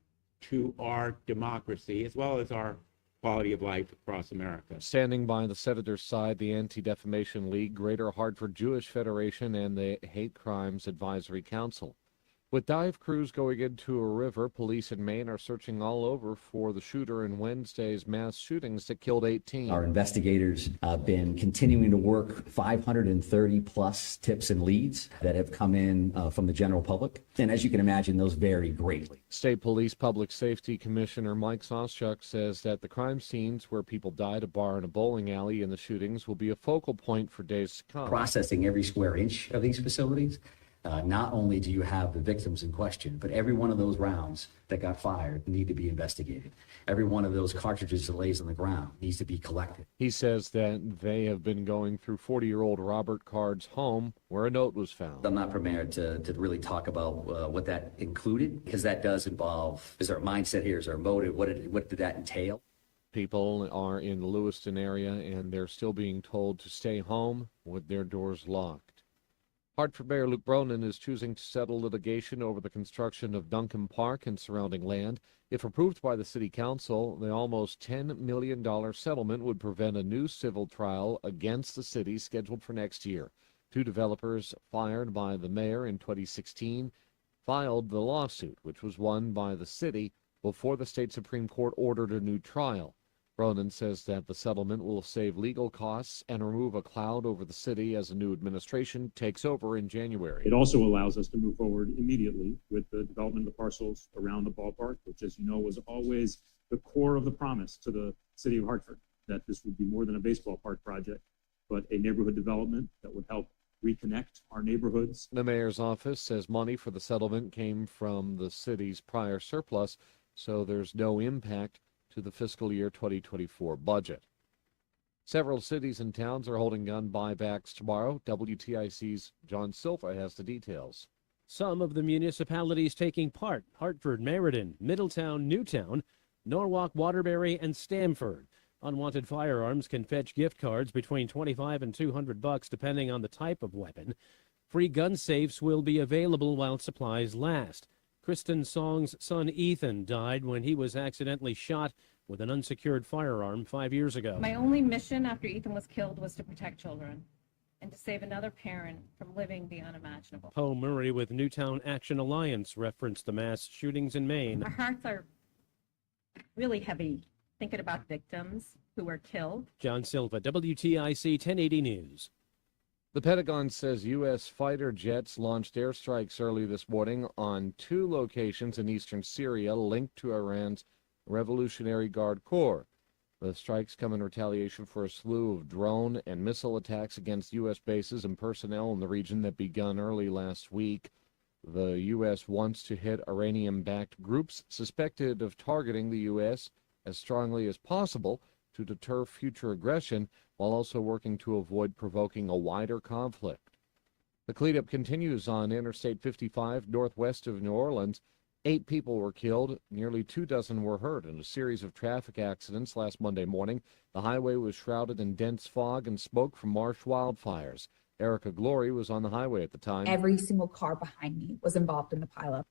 to our democracy as well as our quality of life across America. Standing by the senator's side, the Anti-Defamation League, Greater Hartford Jewish Federation, and the Hate Crimes Advisory Council. With dive crews going into a river, police in Maine are searching all over for the shooter in Wednesday's mass shootings that killed 18. Our investigators have been continuing to work 530 plus tips and leads that have come in from the general public. And as you can imagine, those vary greatly. State Police Public Safety Commissioner Mike Soschuk says that the crime scenes where people died, a bar and a bowling alley in the shootings, will be a focal point for days to come. Processing every square inch of these facilities. Not only do you have the victims in question, but every one of those rounds that got fired need to be investigated. Every one of those cartridges that lays on the ground needs to be collected. He says that they have been going through 40-year-old Robert Card's home where a note was found. I'm not prepared to really talk about what that included, because that does involve, is there a mindset here, is there a motive, what did that entail? People are in the Lewiston area and they're still being told to stay home with their doors locked. Hartford Mayor Luke Bronin is choosing to settle litigation over the construction of Duncan Park and surrounding land. If approved by the City Council, the almost $10 million settlement would prevent a new civil trial against the city scheduled for next year. Two developers fired by the mayor in 2016 filed the lawsuit, which was won by the city before the state Supreme Court ordered a new trial. Bronin says that the settlement will save legal costs and remove a cloud over the city as a new administration takes over in January. It also allows us to move forward immediately with the development of the parcels around the ballpark, which, as you know, was always the core of the promise to the city of Hartford, that this would be more than a baseball park project, but a neighborhood development that would help reconnect our neighborhoods. The mayor's office says money for the settlement came from the city's prior surplus, so there's no impact to the fiscal year 2024 budget. Several cities and towns are holding gun buybacks tomorrow. WTIC's John Silva has the details. Some of the municipalities taking part: Hartford, Meriden, Middletown, Newtown, Norwalk, Waterbury, and Stamford. Unwanted firearms can fetch gift cards between $25 and $200 depending on the type of weapon. Free gun safes will be available while supplies last. Kristen Song's son Ethan died when he was accidentally shot with an unsecured firearm 5 years ago. My only mission after Ethan was killed was to protect children and to save another parent from living the unimaginable. Poe Murray with Newtown Action Alliance referenced the mass shootings in Maine. Our hearts are really heavy thinking about victims who were killed. John Silva, WTIC 1080 News. The Pentagon says U.S. fighter jets launched airstrikes early this morning on 2 locations in eastern Syria linked to Iran's Revolutionary Guard Corps. The strikes come in retaliation for a slew of drone and missile attacks against U.S. bases and personnel in the region that begun early last week. The U.S. wants to hit Iranian-backed groups suspected of targeting the U.S. as strongly as possible to deter future aggression, while also working to avoid provoking a wider conflict. The cleanup continues on Interstate 55 northwest of New Orleans. 8 people were killed, nearly 24 were hurt in a series of traffic accidents last Monday morning. The highway was shrouded in dense fog and smoke from marsh wildfires. Erica Glory was on the highway at the time. Every single car behind me was involved in the pileup.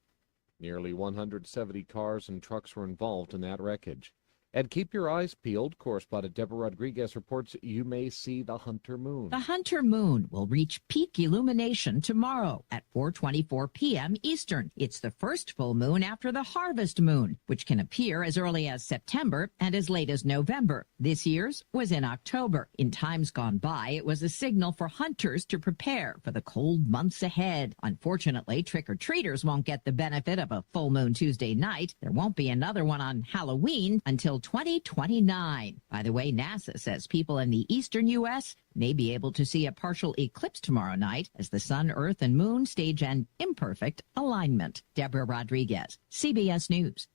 Nearly 170 cars and trucks were involved in that wreckage. And keep your eyes peeled. Correspondent Deborah Rodriguez reports you may see the Hunter Moon. The Hunter Moon will reach peak illumination tomorrow at 4:24 p.m. Eastern. It's the first full moon after the harvest moon, which can appear as early as September and as late as November. This year's was in October. In times gone by, it was a signal for hunters to prepare for the cold months ahead. Unfortunately, trick-or-treaters won't get the benefit of a full moon Tuesday night. There won't be another one on Halloween until 2029. By the way, NASA says people in the eastern U.S. may be able to see a partial eclipse tomorrow night as the sun, earth, and moon stage an imperfect alignment. Deborah Rodriguez, CBS News.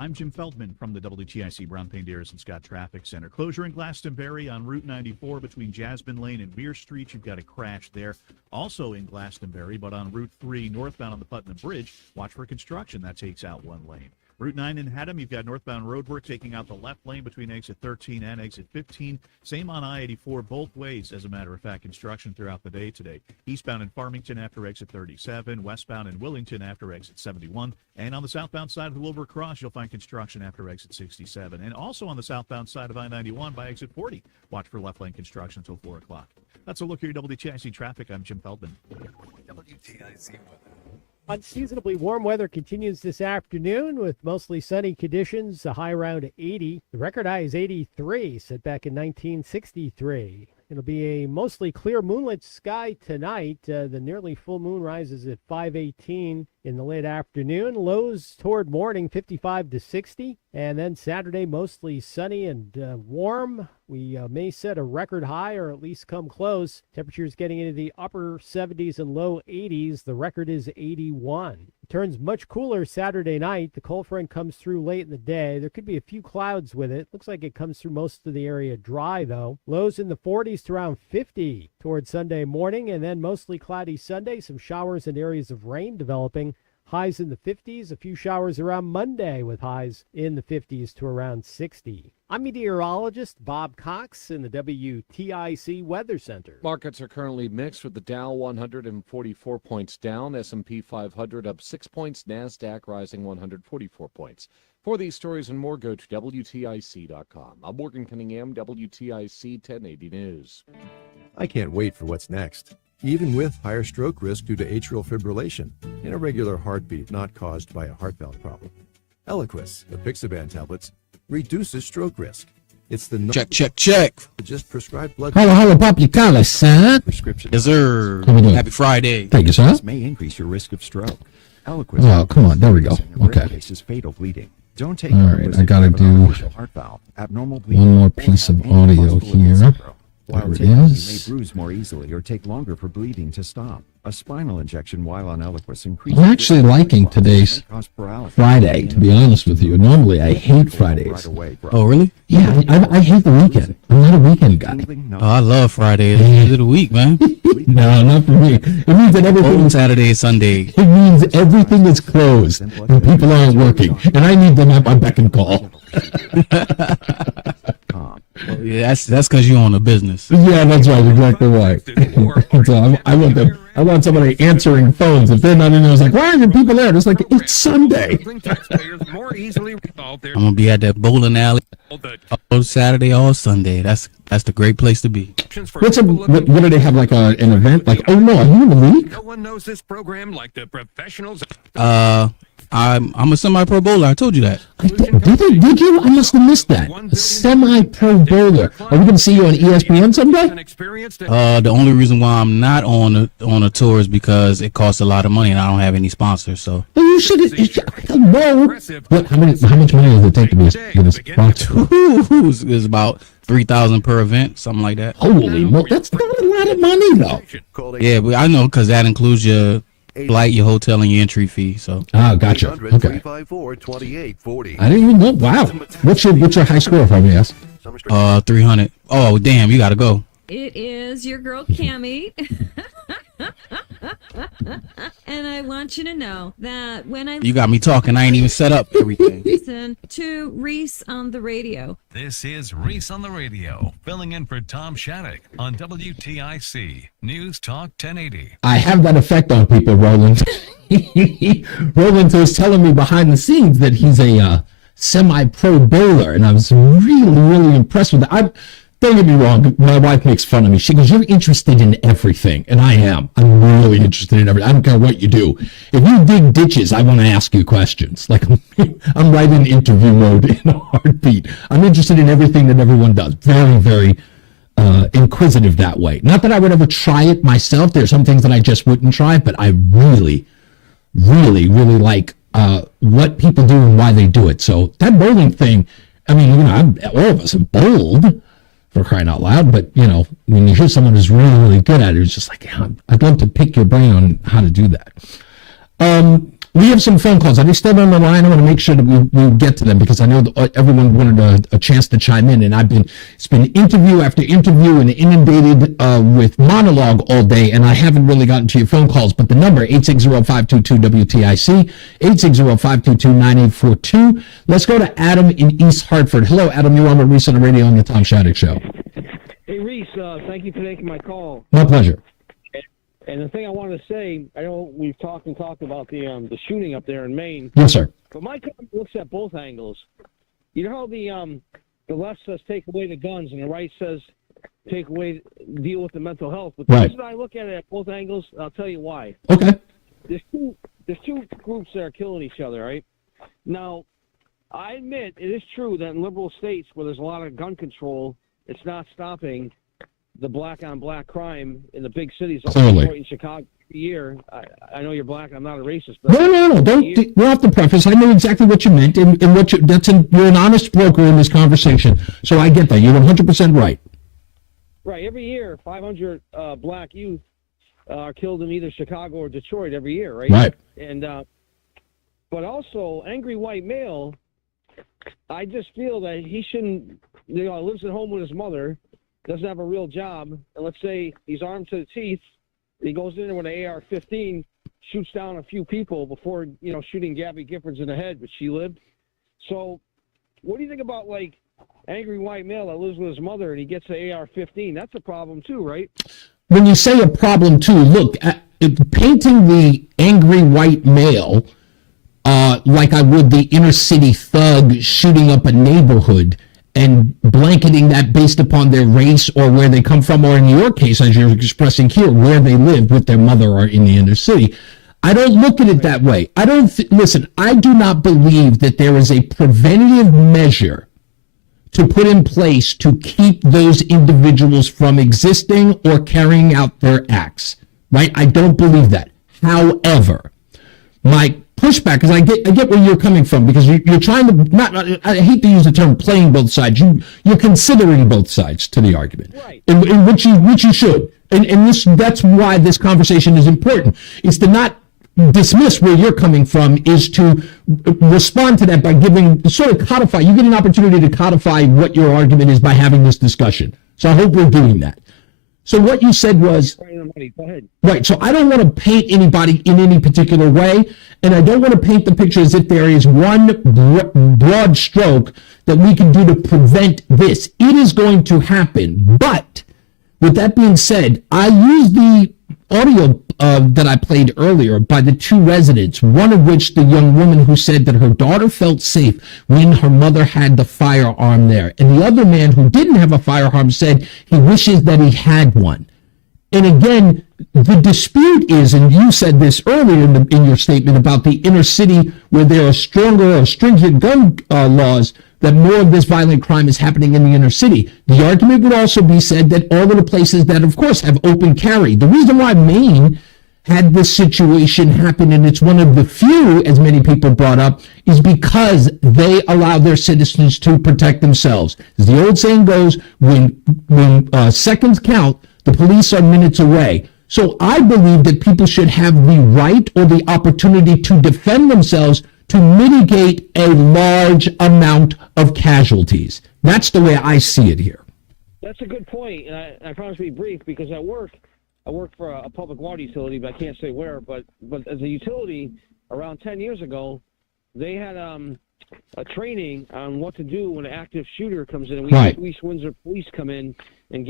I'm Jim Feldman from the WTIC Brown Pain Dearest and Scott Traffic Center. Closure in Glastonbury on Route 94 between Jasmine Lane and Weir Street. You've got a crash there. Also in Glastonbury, but on Route 3 northbound on the Putnam Bridge, watch for construction. That takes out one lane. Route 9 in Haddam, you've got northbound roadwork taking out the left lane between exit 13 and exit 15. Same on I-84 both ways, as a matter of fact, construction throughout the day today. Eastbound in Farmington after exit 37, westbound in Willington after exit 71. And on the southbound side of the Wilbur Cross, you'll find construction after exit 67. And also on the southbound side of I-91 by exit 40. Watch for left lane construction until 4 o'clock. That's a look at your WTIC traffic. I'm Jim Feldman. WTIC weather. Unseasonably warm weather continues this afternoon with mostly sunny conditions, a high around 80. The record high is 83, set back in 1963. It'll be a mostly clear moonlit sky tonight. The nearly full moon rises at 5:18 in the late afternoon. Lows toward morning, 55 to 60. And then Saturday, mostly sunny and warm. We may set a record high or at least come close. Temperatures getting into the upper 70s and low 80s. The record is 81. It turns much cooler Saturday night. The cold front comes through late in the day. There could be a few clouds with it. Looks like it comes through most of the area dry, though. Lows in the 40s to around 50 towards Sunday morning, and then mostly cloudy Sunday. Some showers and areas of rain developing. Highs in the 50s, a few showers around Monday with highs in the 50s to around 60. I'm meteorologist Bob Cox in the WTIC Weather Center. Markets are currently mixed with the Dow 144 points down, S&P 500 up 6 points, NASDAQ rising 144 points. For these stories and more, go to WTIC.com. I'm Morgan Cunningham, WTIC 1080 News. I can't wait for what's next. Even with higher stroke risk due to atrial fibrillation, an irregular heartbeat not caused by a heart valve problem. Eliquis, the Pixaban tablets, reduces stroke risk. It's the check. Just prescribed blood. Hello, Pop, you call us, son? Prescription. Yes, sir. How we doing? Happy Friday. Thank you, sir. This may increase your risk of stroke. Eliquis. Oh, come on. There we go. Okay. Cases fatal bleeding. Don't take all right, I gotta do heart valve, abnormal bleeding, one more piece of audio here. There it is. You may bruise more easily or take longer for bleeding to stop. A spinal injection while on Eliquis increases. I'm actually liking today's Friday, to be honest with you. Normally, I hate Fridays. Oh, really? Yeah, I hate the weekend. I'm not a weekend guy. Oh, I love Friday. It's the end of the week, man. No, not for me. It means that everything. Saturday, Sunday. It means everything is closed and people aren't working, and I need them at my beck and call. Well, yeah, that's because you're on a business. Yeah, that's right. Exactly right. So I want somebody answering phones. If they're not in there, it's like, why aren't there people there? It's like, it's Sunday. I'm gonna be at that bowling alley all Saturday, all Sunday. That's the great place to be. What do they have, like an event? Like, oh no, are you in the league? No one knows this program like the professionals. I'm a semi-pro bowler. I told you that. Did you? I must have missed that. Semi-pro bowler. Are we going to see you on ESPN someday? The only reason why I'm not on a tour is because it costs a lot of money and I don't have any sponsors. So. Well, you should. No. What? How much money does it take to get a sponsor? It's about $3,000 per event, something like that. Holy moly, that's not a lot of money, though. Yeah, but I know because that includes your flight, your hotel, and your entry fee. So. Ah, gotcha. Okay. I didn't even know. Wow. What's your high score, if I may ask? 300. Oh, damn, you gotta go. It is your girl Cammie. And I want you to know that when I You got me talking, I ain't even set up everything. listen to Reese on the radio. This is Reese on the Radio, filling in for Tom Shattuck on WTIC News Talk 1080. I have that effect on people, Roland. Roland was telling me behind the scenes that he's a semi-pro bowler, and I was really, really impressed with that. Don't get me wrong, my wife makes fun of me. She goes, you're interested in everything, and I am. I'm really interested in everything. I don't care what you do. If you dig ditches, I want to ask you questions. Like, I'm right in interview mode in a heartbeat. I'm interested in everything that everyone does. Very, very inquisitive that way. Not that I would ever try it myself. There's some things that I just wouldn't try, but I really, really, really like what people do and why they do it. So that bowling thing, I mean, all of us have bowled, for crying out loud, but when you hear someone who's really, really good at it, it's just like, yeah, I'd love to pick your brain on how to do that. We have some phone calls. Are they still on the line? I want to make sure that we get to them because I know everyone wanted a chance to chime in, and it's been interview after interview and inundated with monologue all day, and I haven't really gotten to your phone calls. But the number 860-522-WTIC, 860-522-9842. Let's go to Adam in East Hartford. Hello, Adam. You're on with Reese on the Radio on the Tom Shattuck Show. Hey, Reese. Thank you for taking my call. My pleasure. And the thing I wanted to say, I know we've talked about the shooting up there in Maine. Yes, sir. But my comment looks at both angles. You know how the left says take away the guns and the right says deal with the mental health. But Right. the reason I look at it at both angles, I'll tell you why. Okay. There's two groups that are killing each other, right? Now, I admit it is true that in liberal states where there's a lot of gun control, it's not stopping the black-on-black crime in the big cities like Clearly. Detroit and Chicago every year. I know you're black. I'm not a racist. But No. You don't have to preface. I know exactly what you meant, and you're an honest broker in this conversation. So I get that. You're 100% right. Right. Every year, 500 black youth are killed in either Chicago or Detroit every year, right? Right. And but also, angry white male, I just feel that he shouldn't, lives at home with his mother, doesn't have a real job, and let's say he's armed to the teeth, and he goes in there with an AR-15, shoots down a few people before, shooting Gabby Giffords in the head, but she lived. So what do you think about, angry white male that lives with his mother and he gets an AR-15? That's a problem too, right? When you say a problem too, look, painting the angry white male like I would the inner city thug shooting up a neighborhood and blanketing that based upon their race or where they come from, or in your case, as you're expressing here, where they live with their mother or in the inner city. I don't look at it that way. Listen, I do not believe that there is a preventative measure to put in place to keep those individuals from existing or carrying out their acts, right? I don't believe that. However, my pushback, because I get where you're coming from, because you're trying to I hate to use the term playing both sides. You're considering both sides to the argument, right? In which you should, and that's why this conversation is important. Is to not dismiss where you're coming from, is to respond to that by codify. You get an opportunity to codify what your argument is by having this discussion. So I hope we're doing that. So what you said was, Go ahead. Right, so I don't want to paint anybody in any particular way, and I don't want to paint the picture as if there is one broad stroke that we can do to prevent this. It is going to happen, but with that being said, I used the audio that I played earlier by the two residents, one of which the young woman who said that her daughter felt safe when her mother had the firearm there. And the other man who didn't have a firearm said he wishes that he had one. And again, the dispute is, and you said this earlier in your statement about the inner city where there are stronger or stringent gun laws, that more of this violent crime is happening in the inner city. The argument would also be said that all of the places that, of course, have open carry. The reason why Maine had this situation happen, and it's one of the few, as many people brought up, is because they allow their citizens to protect themselves. As the old saying goes, when seconds count, the police are minutes away. So I believe that people should have the right or the opportunity to defend themselves to mitigate a large amount of casualties. That's the way I see it here. That's a good point, and I promise to be brief because I work for a public water utility, but I can't say where. But as a utility, around 10 years ago, they had a training on what to do when an active shooter comes in. And we had East Windsor Police come in and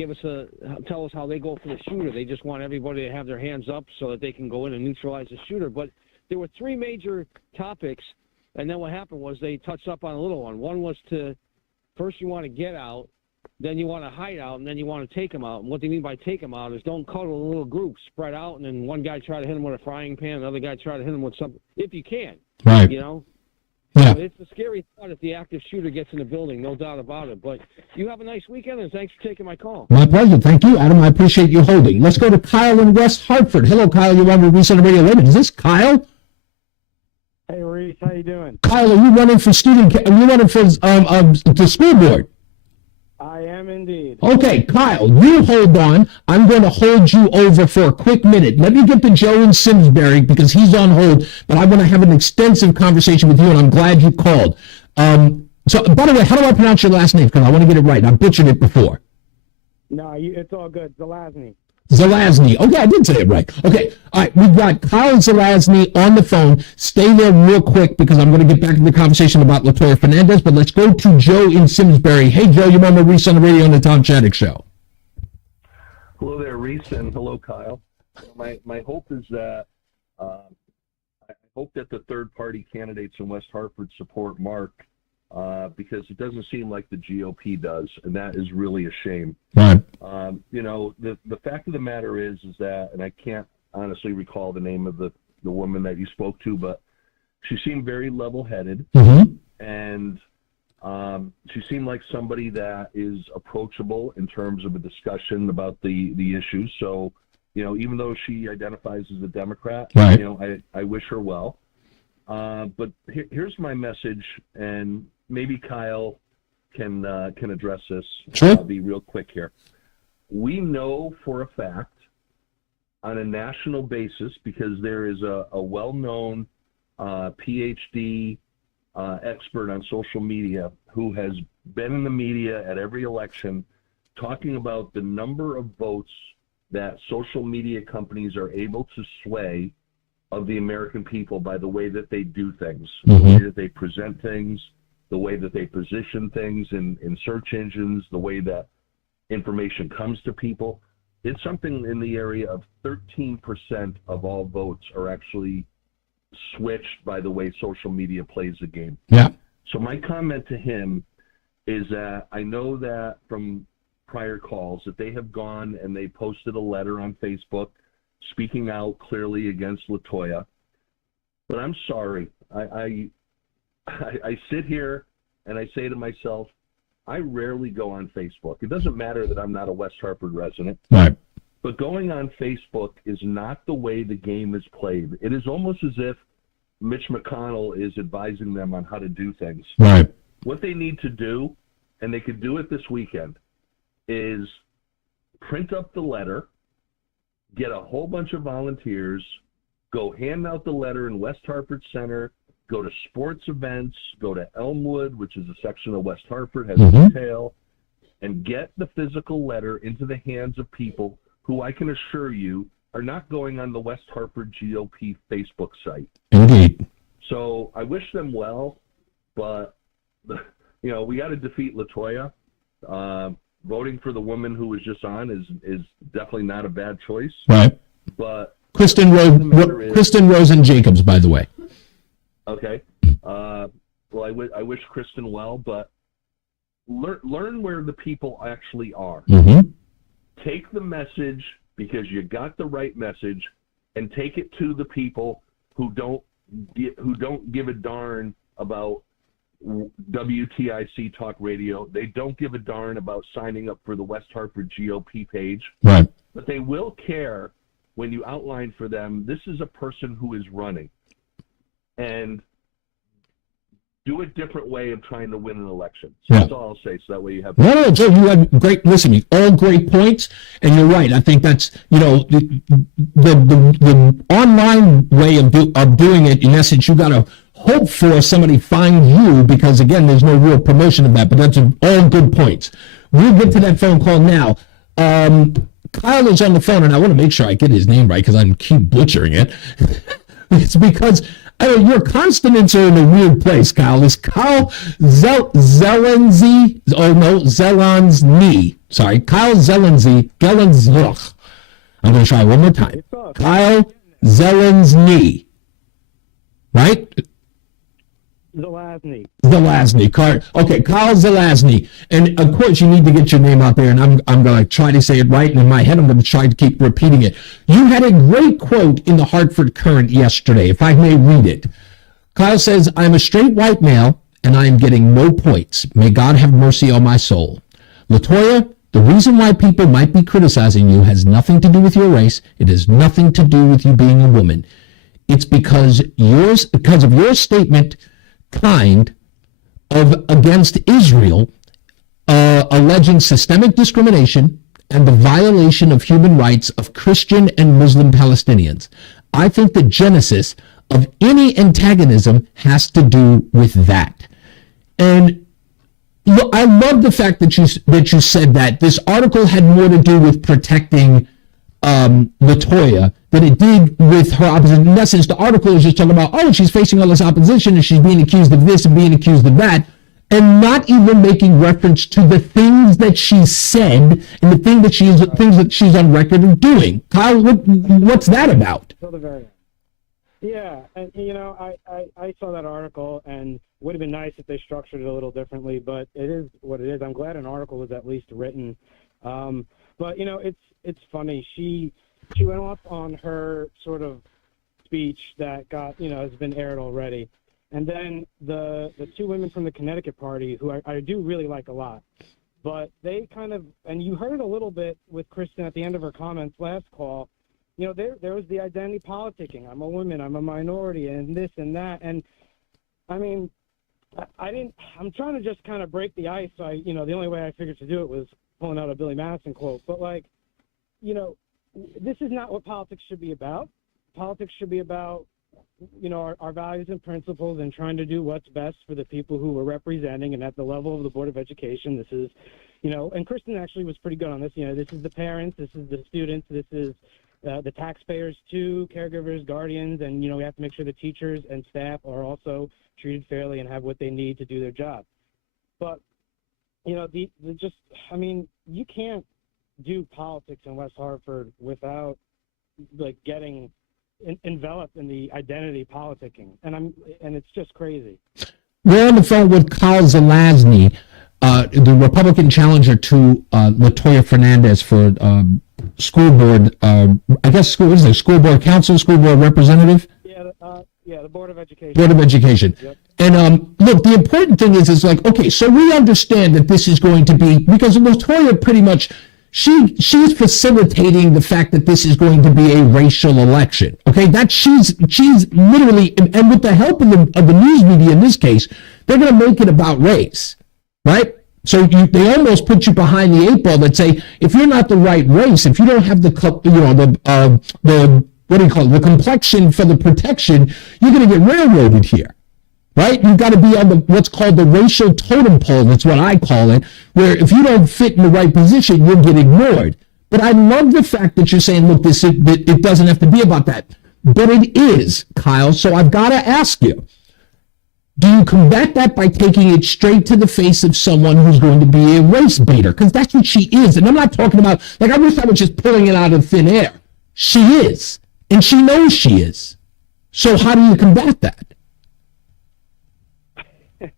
tell us how they go for the shooter. They just want everybody to have their hands up so that they can go in and neutralize the shooter. But there were three major topics, and then what happened was they touched up on a little one. One was first you want to get out, then you want to hide out, and then you want to take them out. And what they mean by take them out is don't cuddle in little groups, spread out, and then one guy try to hit him with a frying pan, another guy try to hit him with something, if you can. Right. Yeah. It's a scary thought if the active shooter gets in the building, no doubt about it. But you have a nice weekend, and thanks for taking my call. My pleasure. Thank you, Adam. I appreciate you holding. Let's go to Kyle in West Hartford. Hello, Kyle. You're on with Reese On The Radio. Wait a minute. Is this Kyle? Hey, Reese. How you doing? Kyle, are you running for the school board? I am indeed. Okay, Kyle, you hold on. I'm going to hold you over for a quick minute. Let me get to Joe in Simsbury because he's on hold, but I want to have an extensive conversation with you, and I'm glad you called. So, by the way, how do I pronounce your last name? Because I want to get it right. I butchered it before. No, it's all good. Zelazny. Zelazny. Okay, I did say it right. Okay, all right, we've got Kyle Zelazny on the phone. Stay there real quick because I'm going to get back to the conversation about Latoya Fernandez, but let's go to Joe in Simsbury. Hey, Joe, you're on the Reese On The Radio on the Tom Chaddick Show. Hello there, Reese, and hello, Kyle. My hope is that I hope that the third-party candidates in West Hartford support Mark because it doesn't seem like the GOP does, and that is really a shame. Right. The fact of the matter is that, and I can't honestly recall the name of the woman that you spoke to, but she seemed very level-headed, and she seemed like somebody that is approachable in terms of a discussion about the issues. So, even though she identifies as a Democrat, right. I wish her well. But here's my message, and maybe Kyle can address this. Sure. I'll be real quick here. We know for a fact on a national basis, because there is a well-known PhD expert on social media who has been in the media at every election talking about the number of votes that social media companies are able to sway of the American people by the way that they do things, the way that they present things, the way that they position things in search engines, the way that information comes to people. It's something in the area of 13% of all votes are actually switched by the way social media plays the game. Yeah. So my comment to him is that I know that from prior calls that they have gone and they posted a letter on Facebook speaking out clearly against LaToya. But I'm sorry. I sit here and I say to myself, I rarely go on Facebook. It doesn't matter that I'm not a West Hartford resident. Right. But going on Facebook is not the way the game is played. It is almost as if Mitch McConnell is advising them on how to do things. Right. What they need to do, and they could do it this weekend, is print up the letter, get a whole bunch of volunteers, go hand out the letter in West Hartford Center, go to sports events, go to Elmwood, which is a section of West Hartford, has retail, and get the physical letter into the hands of people who I can assure you are not going on the West Hartford GOP Facebook site. Indeed. So I wish them well, but we got to defeat LaToya. Voting for the woman who was just on is definitely not a bad choice. Right. But Kristen Rosen Jacobs, by the way. Okay. Well, I wish Kristen well, but learn where the people actually are. Take the message, because you got the right message, and take it to the people who don't give a darn about WTIC Talk Radio. They don't give a darn about signing up for the West Hartford GOP page. Right. But they will care when you outline for them, this is a person who is running. And do a different way of trying to win an election. So that's all I'll say. So that way you have. No, Joe, you had great. Listen, all great points, and you're right. I think that's the online way of doing it. In essence, you got to hope for somebody find you, because again, there's no real promotion of that. But that's all good points. We'll get to that phone call now. Kyle is on the phone, and I want to make sure I get his name right because I keep butchering it. It's because your consonants are in a weird place, Kyle. Is Kyle Zelensky? Oh, no, Zelensky. Sorry, Kyle Zelensky. I'm going to try one more time. Kyle Zelensky. Right? Zelazny. Okay, Kyle Zelazny. And of course, you need to get your name out there, and I'm going to try to say it right. And in my head, I'm going to try to keep repeating it. You had a great quote in the Hartford Courant yesterday, if I may read it. Kyle says, I'm a straight white male, and I am getting no points. May God have mercy on my soul. LaToya, the reason why people might be criticizing you has nothing to do with your race. It has nothing to do with you being a woman. It's because of your statement against Israel, alleging systemic discrimination and the violation of human rights of Christian and Muslim Palestinians. I think the genesis of any antagonism has to do with that. And I love the fact that you said that this article had more to do with protecting LaToya than it did with her opposition. In essence, the article is just talking about, she's facing all this opposition and she's being accused of this and being accused of that, and not even making reference to the things that she said and the things that she's on record of doing. Kyle, what's that about? Yeah, and I saw that article, and would have been nice if they structured it a little differently, but it is what it is. I'm glad an article was at least written. But it's funny. She went off on her sort of speech that has been aired already, and then the two women from the Connecticut party, who I do really like a lot, but they kind of, and you heard it a little bit with Kristen at the end of her comments last call. There was the identity politicking. I'm a woman, I'm a minority, and this and that. And I mean, I'm trying to just kind of break the ice. So the only way I figured to do it was pulling out a Billy Madison quote. But this is not what politics should be about. Politics should be about, our values and principles and trying to do what's best for the people who we're representing. And at the level of the Board of Education, this is, and Kristen actually was pretty good on this. This is the parents, this is the students, this is the taxpayers too, caregivers, guardians, and we have to make sure the teachers and staff are also treated fairly and have what they need to do their job. But you can't do politics in West Hartford without getting enveloped in the identity politicking, and it's just crazy. We're on the phone with Kyle Zelazny, the Republican challenger to LaToya Fernandez for school board, school board council, school board representative? Yeah, the Board of Education. Board of Education. Yep. And look, the important thing is okay, so we understand that this is going to be, because LaToya pretty much, she's facilitating the fact that this is going to be a racial election. Okay, that she's literally, and with the help of the news media in this case, they're going to make it about race, right? So they almost put you behind the eight ball that say, if you're not the right race, if you don't have the the complexion for the protection, you're going to get railroaded here, right? You've got to be on what's called the racial totem pole. That's what I call it, where if you don't fit in the right position, you'll get ignored. But I love the fact that you're saying, look, it doesn't have to be about that. But it is, Kyle. So I've got to ask you, do you combat that by taking it straight to the face of someone who's going to be a race baiter? Because that's what she is. And I'm not talking about, I wish I was just pulling it out of thin air. She is. And she knows she is. So how do you combat that?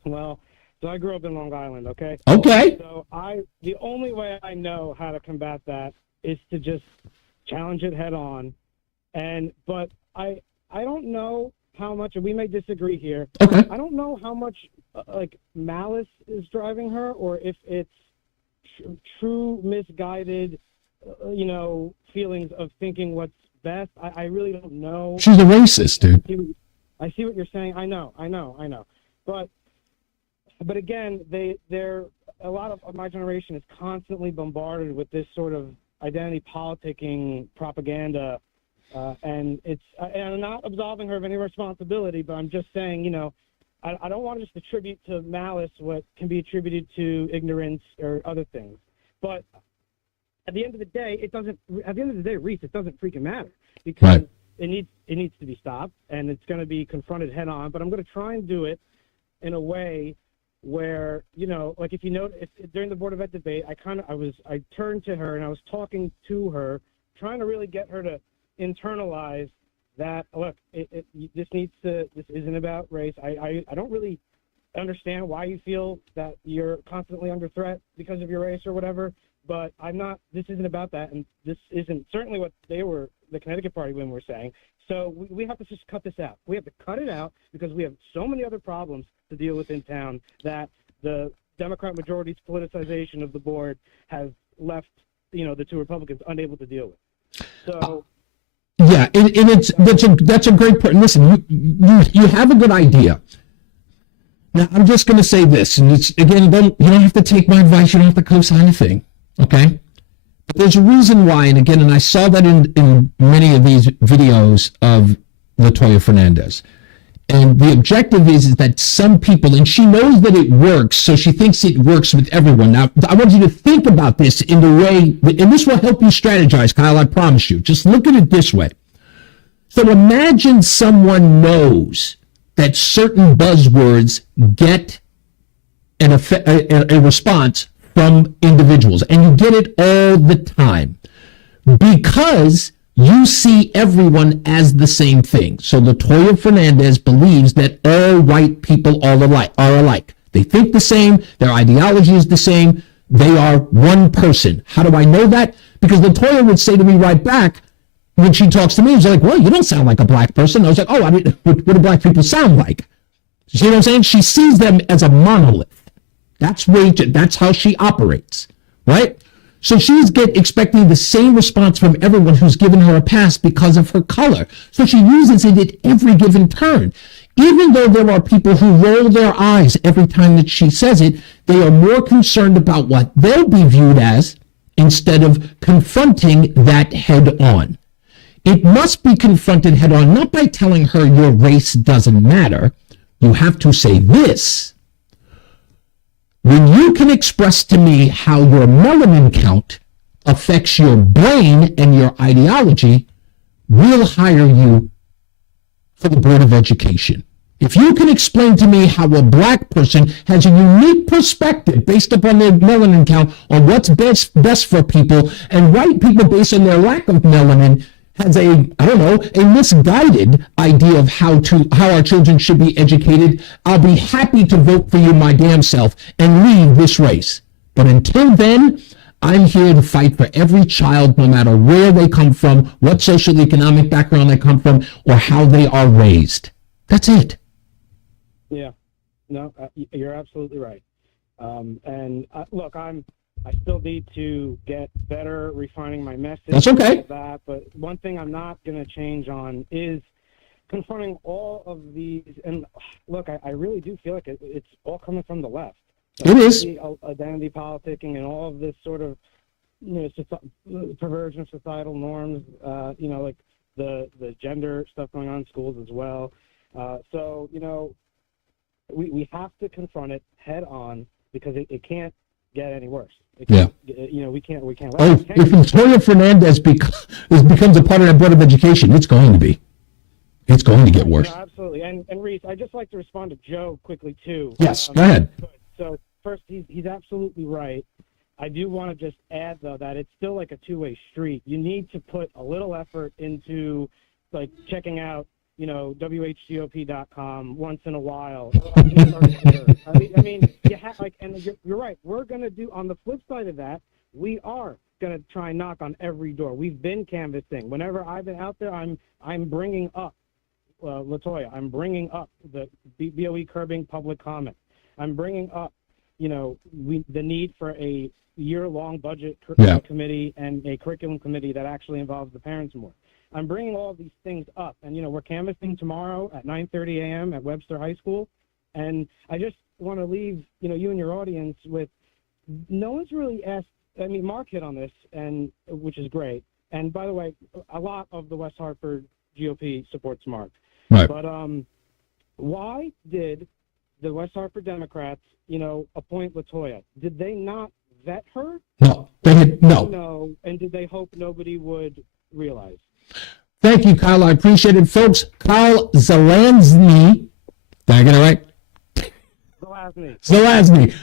Well, so I grew up in Long Island, okay? Okay. So the only way I know how to combat that is to just challenge it head on. But I don't know how much, and we may disagree here. Okay. I don't know how much malice is driving her, or if it's true misguided, feelings of thinking what's best. I really don't know. She's a racist, dude. I see what you're saying. I know. But again, they're a lot of my generation is constantly bombarded with this sort of identity politicking propaganda. And I'm not absolving her of any responsibility, but I'm just saying, I don't want to just attribute to malice what can be attributed to ignorance or other things. But at the end of the day, Reese, it doesn't freaking matter, because it needs to be stopped, and it's going to be confronted head on. But I'm going to try and do it in a way where, if you note, during the Board of Ed debate, I turned to her and I was talking to her, trying to really get her to internalize that, look, this isn't about race. I don't really understand why you feel that you're constantly under threat because of your race or whatever, but this isn't about that, and this isn't certainly what the Connecticut Party women were saying. So we have to just cut this out. We have to cut it out because we have so many other problems to deal with in town that the Democrat majority's politicization of the board has left, the two Republicans unable to deal with. So. Yeah, and that's a great point. Listen, you have a good idea. Now, I'm just going to say this, and it's, again, you don't have to take my advice. You don't have to co-sign a thing, okay? But there's a reason why, and again, and I saw that in many of these videos of LaToya Fernandez. And the objective is that some people, and she knows that it works, so she thinks it works with everyone. Now, I want you to think about this in the way, and this will help you strategize, Kyle, I promise you. Just look at it this way. So imagine someone knows that certain buzzwords get a response from individuals, and you get it all the time because You see everyone as the same thing. So Latoya Fernandez believes that all white people are alike. They think the same. Their ideology is the same. They are one person. How do I know that? Because Latoya would say to me right back when she talks to me, she's like, well, you don't sound like a black person. I was like, oh, I mean, what do black people sound like? You see what I'm saying? She sees them as a monolith. That's how she operates, right? So she's expecting the same response from everyone who's given her a pass because of her color. So she uses it at every given turn. Even though there are people who roll their eyes every time that she says it, they are more concerned about what they'll be viewed as instead of confronting that head on. It must be confronted head on, not by telling her your race doesn't matter. You have to say this. When you can express to me how your melanin count affects your brain and your ideology, we'll hire you for the Board of Education. If you can explain to me how a black person has a unique perspective based upon their melanin count on what's best for people, and white people based on their lack of melanin has a misguided idea of how our children should be educated, I'll be happy to vote for you my damn self and leave this race. But until then, I'm here to fight for every child, no matter where they come from, what social economic background they come from, or how they are raised. That's it. Yeah, no, you're absolutely right. Look, I still need to get better refining my message. That's okay. But one thing I'm not going to change on is confronting all of these. And look, I really do feel like it's all coming from the left. It is. Identity politicking and all of this sort of perversion of societal norms, like the gender stuff going on in schools as well. We have to confront it head on because it can't get any worse. Yeah. We can't. If Latoya Fernandez becomes a part of that Board of Education, it's going to be. It's going to get worse. No, absolutely. And Reese, I'd just like to respond to Joe quickly too. Yes, go ahead. So first, he's absolutely right. I do want to just add though that it's still like a two-way street. You need to put a little effort into like checking out, WHGOP.com once in a while. I mean, you have and you're right. We're gonna do on the flip side of that. We are gonna try and knock on every door. We've been canvassing. Whenever I've been out there, I'm bringing up Latoya. I'm bringing up the BOE curbing public comment. I'm bringing up, the need for a year-long budget committee and a curriculum committee that actually involves the parents more. I'm bringing all of these things up, and we're canvassing tomorrow at 9:30 a.m. at Webster High School, and I just want to leave you and your audience with no one's really asked. I mean, Mark hit on this, and which is great. And by the way, a lot of the West Hartford GOP supports Mark. Right. But why did the West Hartford Democrats, appoint Latoya? Did they not vet her? No, they did no. No, and did they hope nobody would realize? Thank you, Kyle. I appreciate it, folks. Kyle Zelazny. Did I get it right? Zelazny.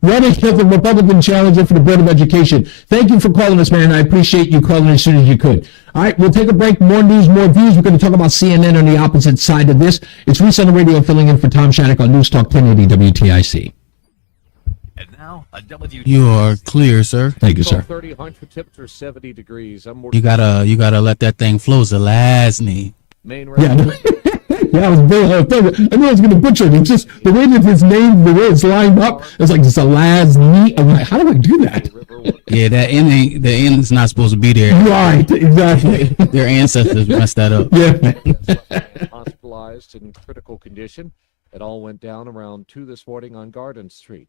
Running as a Republican challenger for the Board of Education. Thank you for calling us, man. I appreciate you calling as soon as you could. All right, we'll take a break. More news, more views. We're going to talk about CNN on the opposite side of this. It's Reese on the Radio filling in for Tom Shattuck on NewsTalk 1080 WTIC. And now, a WTIC. You are clear, sir. Thank you, sir. 30, 100 temperatures, 70 degrees. You gotta let that thing flow. Zelazny. Main Yeah, I was very hard. I knew I was going to butcher it. It's just the way that his name, the way it's lined up, it's like Zelazny. I'm like, how do I do that? Yeah, the N is not supposed to be there. Right, exactly. Their ancestors messed that up. Yeah. Hospitalized in critical condition. It all went down around 2 this morning on Garden Street.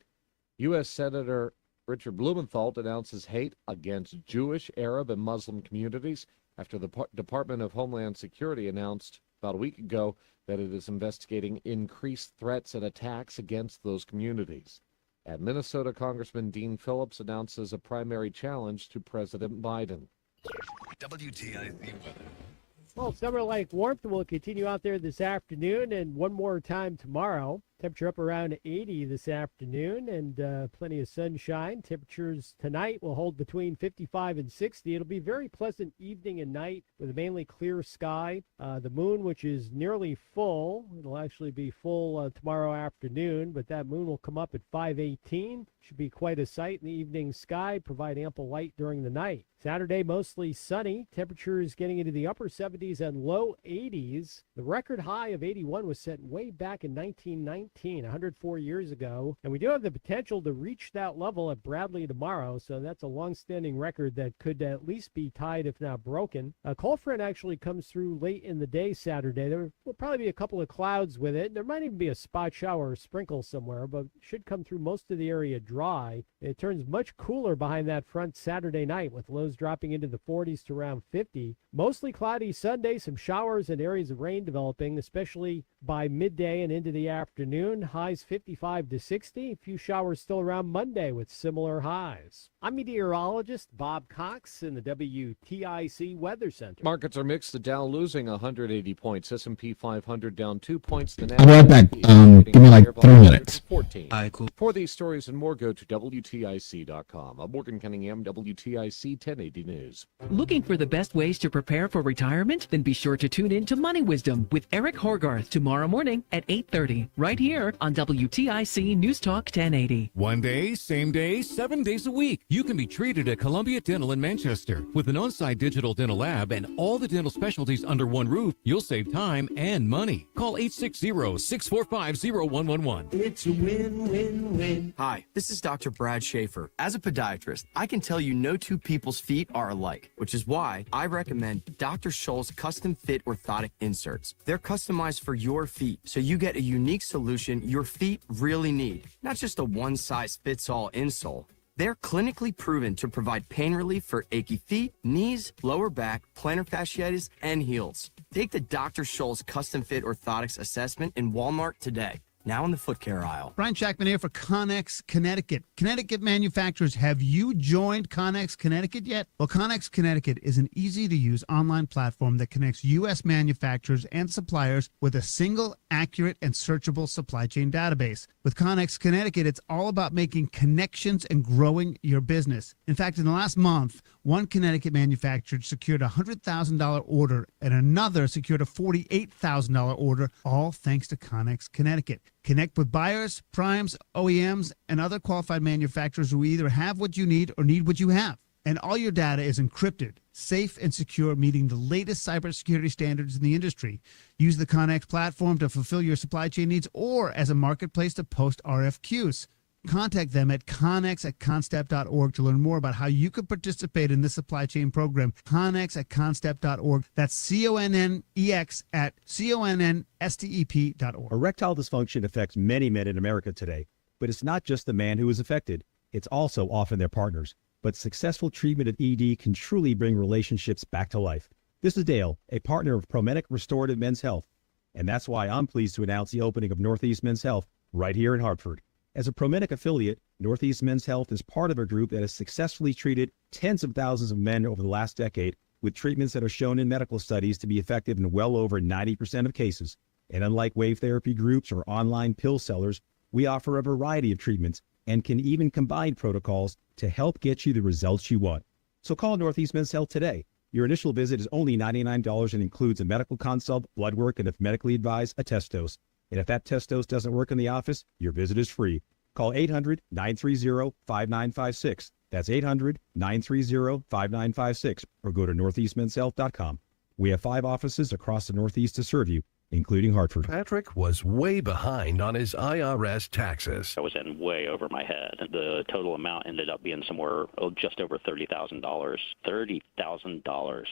U.S. Senator Richard Blumenthal denounces hate against Jewish, Arab, and Muslim communities after the Department of Homeland Security announced about a week ago that it is investigating increased threats and attacks against those communities. And Minnesota Congressman Dean Phillips announces a primary challenge to President Biden. WTIC weather. Well, summer-like warmth will continue out there this afternoon and one more time tomorrow. Temperature up around 80 this afternoon and plenty of sunshine. Temperatures tonight will hold between 55 and 60. It'll be very pleasant evening and night with a mainly clear sky. The moon, which is nearly full, it'll actually be full tomorrow afternoon, but that moon will come up at 5:18. Should be quite a sight in the evening sky, provide ample light during the night. Saturday, mostly sunny. Temperatures getting into the upper 70s and low 80s. The record high of 81 was set way back in 1919, 104 years ago. And we do have the potential to reach that level at Bradley tomorrow, so that's a long-standing record that could at least be tied, if not broken. A cold front actually comes through late in the day Saturday. There will probably be a couple of clouds with it. There might even be a spot shower or sprinkle somewhere, but should come through most of the area dry. It turns much cooler behind that front Saturday night with lows dropping into the 40s to around 50. Mostly cloudy Sunday, some showers and areas of rain developing, especially by midday and into the afternoon. Highs 55 to 60. A few showers still around Monday with similar highs. I'm meteorologist Bob Cox in the WTIC Weather Center. Markets are mixed. The Dow losing 180 points. S&P 500 down 2 points. The I'll be right back. Give me like 3 minutes. 14. Cool. For these stories and more, go to WTIC.com. I'm Morgan Cunningham, WTIC 1080 News. Looking for the best ways to prepare for retirement? Then be sure to tune in to Money Wisdom with Eric Horgarth tomorrow morning at 8:30, right here on WTIC News Talk 1080. One day, same day, 7 days a week. You can be treated at Columbia Dental in Manchester. With an on-site digital dental lab and all the dental specialties under one roof, you'll save time and money. Call 860-645-0111. It's a win-win-win. Hi, this is Dr. Brad Schaefer. As a podiatrist, I can tell you no two people's feet are alike, which is why I recommend Dr. Scholl's custom fit orthotic inserts. They're customized for your feet, so you get a unique solution your feet really need, not just a one-size-fits-all insole. They're clinically proven to provide pain relief for achy feet, knees, lower back, plantar fasciitis, and heels. Take the Dr. Scholl's custom fit orthotics assessment in Walmart today. Now in the foot care aisle. Brian Shackman here for Connex Connecticut. Connecticut manufacturers, have you joined Connex Connecticut yet? Well, Connex Connecticut is an easy-to-use online platform that connects U.S. manufacturers and suppliers with a single, accurate, and searchable supply chain database. With Connex Connecticut, it's all about making connections and growing your business. In fact, in the last month, one Connecticut manufacturer secured a $100,000 order and another secured a $48,000 order, all thanks to Connex Connecticut. Connect with buyers, primes, OEMs, and other qualified manufacturers who either have what you need or need what you have. And all your data is encrypted, safe, and secure, meeting the latest cybersecurity standards in the industry. Use the Connex platform to fulfill your supply chain needs or as a marketplace to post RFQs. Contact them at connex@constep.org to learn more about how you could participate in this supply chain program. Connex@constep.org. That's CONNEX@CONNSTEP.org. Erectile dysfunction affects many men in America today, but it's not just the man who is affected. It's also often their partners. But successful treatment of ED can truly bring relationships back to life. This is Dale, a partner of Promenic Restorative Men's Health, and that's why I'm pleased to announce the opening of Northeast Men's Health right here in Hartford. As a Promenic affiliate, Northeast Men's Health is part of a group that has successfully treated tens of thousands of men over the last decade with treatments that are shown in medical studies to be effective in well over 90% of cases. And unlike wave therapy groups or online pill sellers, we offer a variety of treatments and can even combine protocols to help get you the results you want. So call Northeast Men's Health today. Your initial visit is only $99 and includes a medical consult, blood work, and if medically advised, a test dose. And if that test dose doesn't work in the office, your visit is free. Call 800-930-5956. That's 800-930-5956 or go to northeastmenshealth.com. We have 5 offices across the Northeast to serve you, including Hartford. Patrick was way behind on his IRS taxes. I was in way over my head. The total amount ended up being somewhere just over $30,000. $30,000.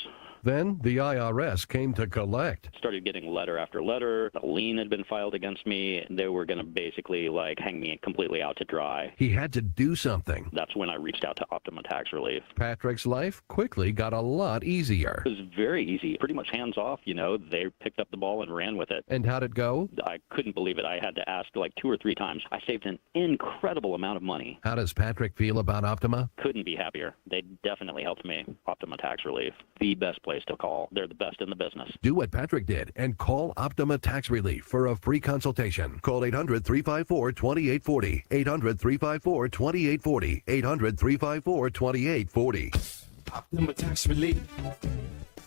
Then the IRS came to collect. Started getting letter after letter. A lien had been filed against me. They were going to basically hang me completely out to dry. He had to do something. That's when I reached out to Optima Tax Relief. Patrick's life quickly got a lot easier. It was very easy, pretty much hands off. They picked up the ball and ran ran with it. And how'd it go? I couldn't believe it. I had to ask like 2 or 3 times. I saved an incredible amount of money. How does Patrick feel about Optima? Couldn't be happier. They definitely helped me. Optima Tax Relief, the best place to call. They're the best in the business. Do what Patrick did and call Optima Tax Relief for a free consultation. Call 800-354-2840. 800-354-2840. 800-354-2840. Optima Tax Relief.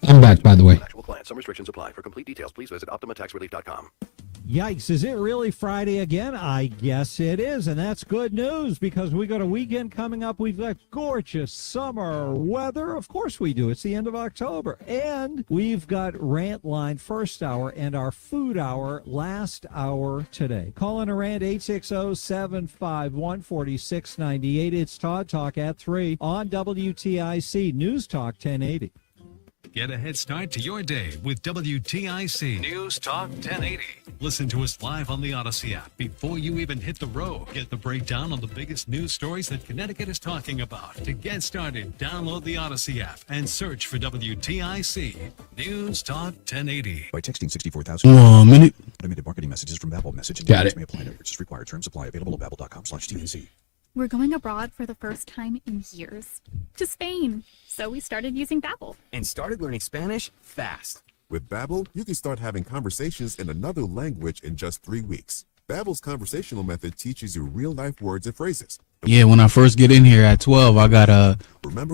I'm back, by the way. Actual client. Some restrictions apply. For complete details, please visit OptimaTaxRelief.com. Yikes, is it really Friday again? I guess it is, and that's good news because we got a weekend coming up. We've got gorgeous summer weather. Of course we do. It's the end of October. And we've got Rant Line first hour and our food hour last hour today. Call in a rant 860-751-4698. It's Todd Talk at 3 on WTIC News Talk 1080. Get a head start to your day with WTIC News Talk 1080. Listen to us live on the Odyssey app before you even hit the road. Get the breakdown on the biggest news stories that Connecticut is talking about. To get started, download the Odyssey app and search for WTIC News Talk 1080. By texting 64,000. 1 minute. Automated marketing messages from Babbel. Message and Got data it. may apply. No purchase required. Terms apply. Available at babbel.com/TNC. We're going abroad for the first time in years. To Spain. So we started using Babbel. And started learning Spanish fast. With Babbel, you can start having conversations in another language in just 3 weeks. Babbel's conversational method teaches you real-life words and phrases. Yeah, when I first get in here at 12, I gotta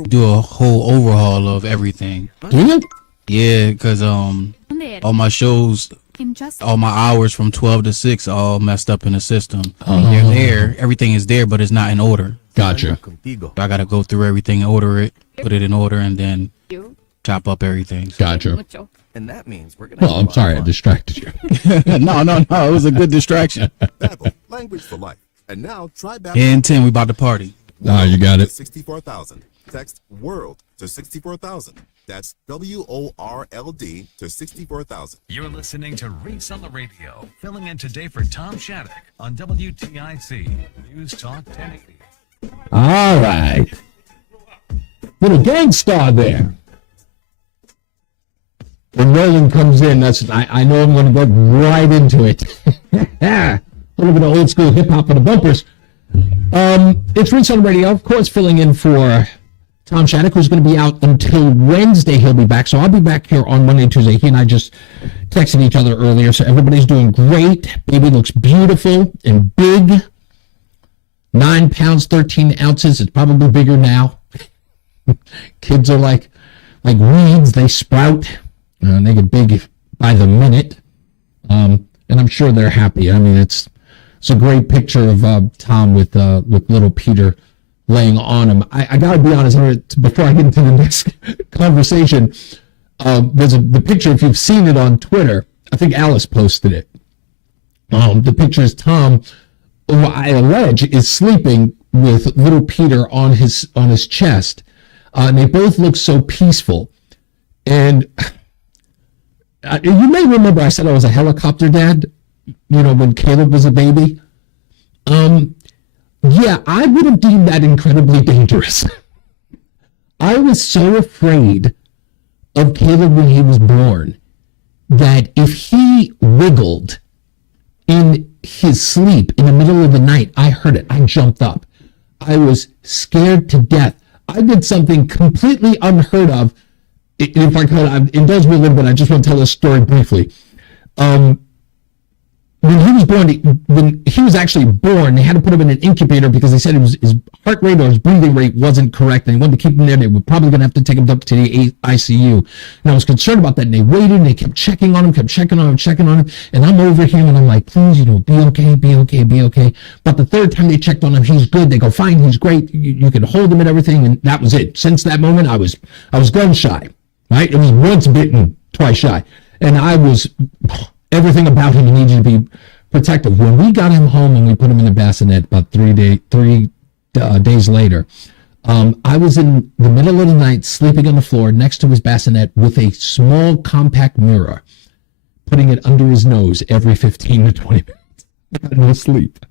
do a whole overhaul of everything. Do you? Yeah, because all my shows, all my hours from 12 to 6 all messed up in the system. They're there, everything is there, but it's not in order. Gotcha. I gotta go through everything, order it, put it in order, and then chop up everything. Gotcha. And that means we're gonna. Well, I'm sorry I distracted you. No, it was a good distraction. Babbel, language for life. And now try Babbel. And 10, we about to party. Oh, you got it. 64,000. Text WORLD to 64,000. That's WORLD to 64,000. You're listening to Reese on the Radio, filling in today for Tom Shattuck on WTIC News Talk 1080. All right. Little gang star there. When Roland comes in, I know I'm going to go right into it. A little bit of old school hip hop for the bumpers. It's Reese on the Radio, of course, filling in for Tom Shattuck, who's going to be out until Wednesday. He'll be back. So I'll be back here on Monday and Tuesday. He and I just texted each other earlier. So everybody's doing great. Baby looks beautiful and big. 9 pounds, 13 ounces. It's probably bigger now. Kids are like weeds. They sprout. They get big by the minute. And I'm sure they're happy. I mean, it's a great picture of Tom with little Peter laying on him. I got to be honest, before I get into the next conversation, there's the picture, if you've seen it on Twitter, I think Alice posted it. The picture is Tom, who I allege is sleeping with little Peter on his chest. And they both look so peaceful. And you may remember I said I was a helicopter dad, when Caleb was a baby. Yeah, I would have deemed that incredibly dangerous. I was so afraid of Caleb when he was born that if he wiggled in his sleep in the middle of the night, I heard it. I jumped up. I was scared to death. I did something completely unheard of. If I could, indulge me a little bit. I just want to tell this story briefly. When he was actually born, they had to put him in an incubator because they said his heart rate or his breathing rate wasn't correct, and they wanted to keep him there. They were probably going to have to take him up to the ICU. And I was concerned about that, and they waited, and they kept checking on him, and I'm over here, and I'm like, please, be okay. But the third time they checked on him, he's good. They go, fine, he's great. You can hold him and everything, and that was it. Since that moment, I was gun shy, right? It was once bitten, twice shy. And everything about him needed to be protective. When we got him home and we put him in a bassinet about 3 days later, I was in the middle of the night sleeping on the floor next to his bassinet with a small compact mirror, putting it under his nose every 15 to 20 minutes. I got no sleep.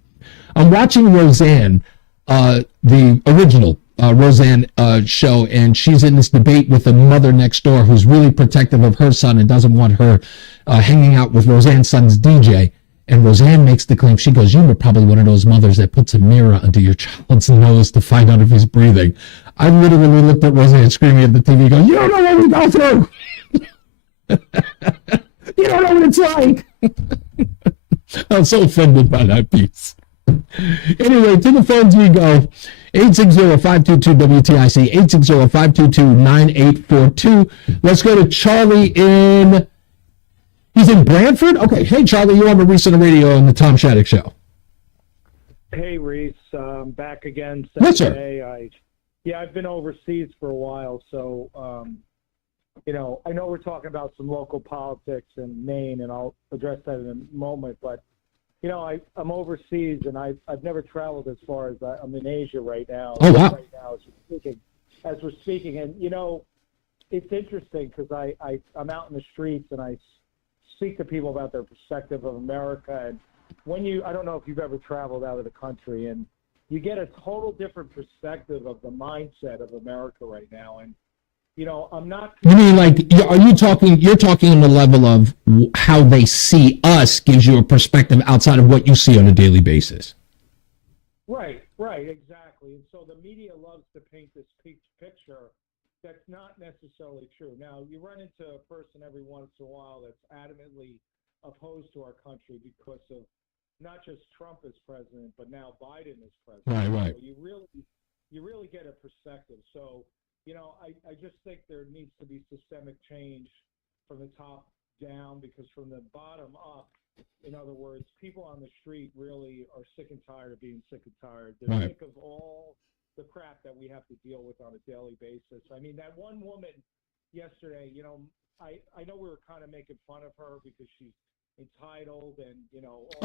I'm watching Roseanne, the original Roseanne show, and she's in this debate with the mother next door who's really protective of her son and doesn't want her hanging out with Roseanne's son's DJ. And Roseanne makes the claim, she goes, you were probably one of those mothers that puts a mirror under your child's nose to find out if he's breathing. I literally looked at Roseanne screaming at the TV, going, you don't know what we go through. You don't know what it's like. I was so offended by that piece. Anyway, to the phones we go. 860-522-WTIC, 860-522-9842. Let's go to Charlie he's in Brantford? Okay. Hey, Charlie, you're on the Reese On The Radio on the Tom Shattuck Show. Hey, Reese. I'm back again Yes, sir. Saturday. I've been overseas for a while, so, I know we're talking about some local politics in Maine, and I'll address that in a moment, but, I'm overseas, and I've never traveled as far as I'm in Asia right now. Oh, wow. Right now, as we're speaking. And, it's interesting because I'm out in the streets, and I speak to people about their perspective of America. And I don't know if you've ever traveled out of the country, and you get a total different perspective of the mindset of America right now. And, I'm not. You mean you're talking on the level of how they see us gives you a perspective outside of what you see on a daily basis. Right, exactly. And so the media loves to paint this picture that's not necessarily true. Now, you run into a person every once in a while that's adamantly opposed to our country because of not just Trump as president, but now Biden as president. Right. So you really get a perspective. So, I just think there needs to be systemic change from the top down, because from the bottom up, in other words, people on the street really are sick and tired of being sick and tired. They're sick of all the crap that we have to deal with on a daily basis. I mean, that one woman yesterday, I know we were kind of making fun of her because she's entitled and,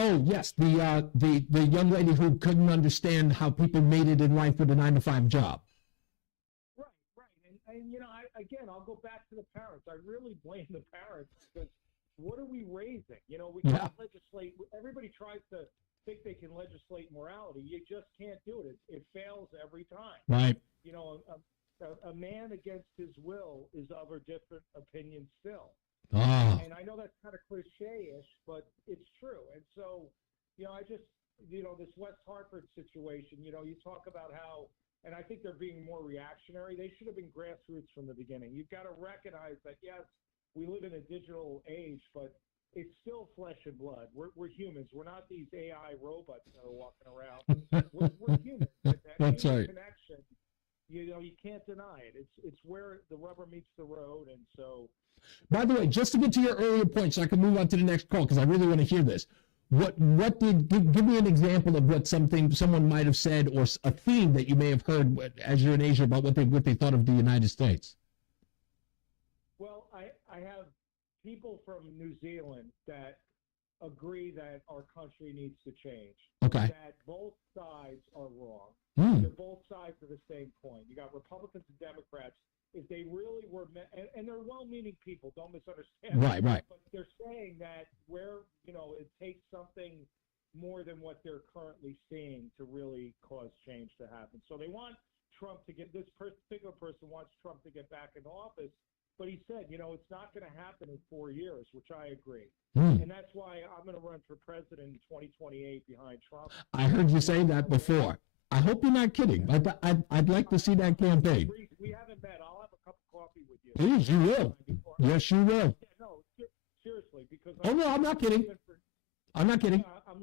Oh, yes, the young lady who couldn't understand how people made it in life with a 9-to-5 job. Right. And I'll go back to the parents. I really blame the parents, because what are we raising? We can't legislate. Everybody tries to think they can legislate morality. You just can't do it. It fails every time. Right. A man against his will is of a different opinion still. Oh. And I know that's kind of cliche-ish, but it's true. And so, I just, this West Hartford situation, you talk about how, and I think they're being more reactionary. They should have been grassroots from the beginning. You've got to recognize that, yes, we live in a digital age, but it's still flesh and blood. We're humans. We're not these AI robots that are walking around. We're humans. That's right. Connection, you can't deny it. It's where the rubber meets the road, and so. By the way, just to get to your earlier point, so I can move on to the next call, because I really want to hear this. Give me an example of what someone might have said, or a theme that you may have heard as you're in Asia about what they thought of the United States. Well, I have people from New Zealand that agree that our country needs to change. Okay. That both sides are wrong. They're both sides of the same coin. You got Republicans and Democrats. If they really were, and they're well-meaning people, don't misunderstand. Right. But they're saying that it takes something more than what they're currently seeing to really cause change to happen. So they want Trump to get, this particular person wants Trump to get back in office, but he said, it's not going to happen in 4 years, which I agree. And that's why I'm going to run for president in 2028 behind Trump. I heard you say that before. I hope you're not kidding. I'd like to see that campaign. We haven't met. I'll have a cup of coffee with you. Please, you will. Yes, you will. Yeah, no, seriously, because. Oh no, I'm not kidding. I'm not kidding. I'm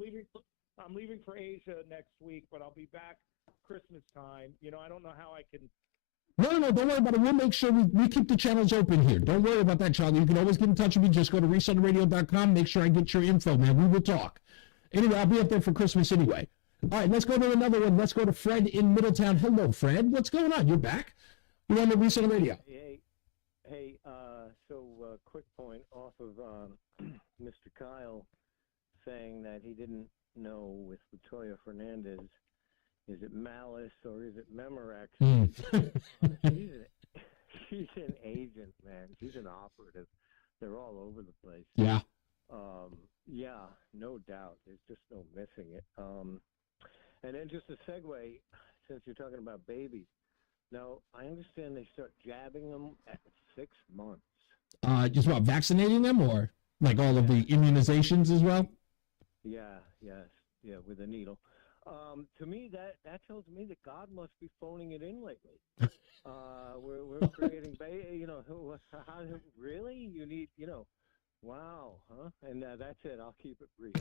leaving for Asia next week, but I'll be back Christmas time. I don't know how I can. No, don't worry about it. We'll make sure we keep the channels open here. Don't worry about that, Charlie. You can always get in touch with me. Just go to ReeseOnTheRadio.com. Make sure I get your info, man. We will talk. Anyway, I'll be up there for Christmas anyway. All right, let's go to another one. Let's go to Fred in Middletown. Hello, Fred. What's going on? You're back. You're on the Reese On The Radio. Hey, quick point off of Mr. Kyle saying that he didn't know with Latoya Fernandez, is it malice or is it Memorex? She's an agent, man. She's an operative. They're all over the place. Yeah. Yeah, no doubt. There's just no missing it. And then just a segue, since you're talking about babies, Now, I understand they start jabbing them at 6 months. Just about vaccinating them, or like all of the immunizations as well? Yeah, with a needle. To me, that tells me that God must be phoning it in lately. We're creating, how really? You need, wow, huh? And that's it. I'll keep it brief.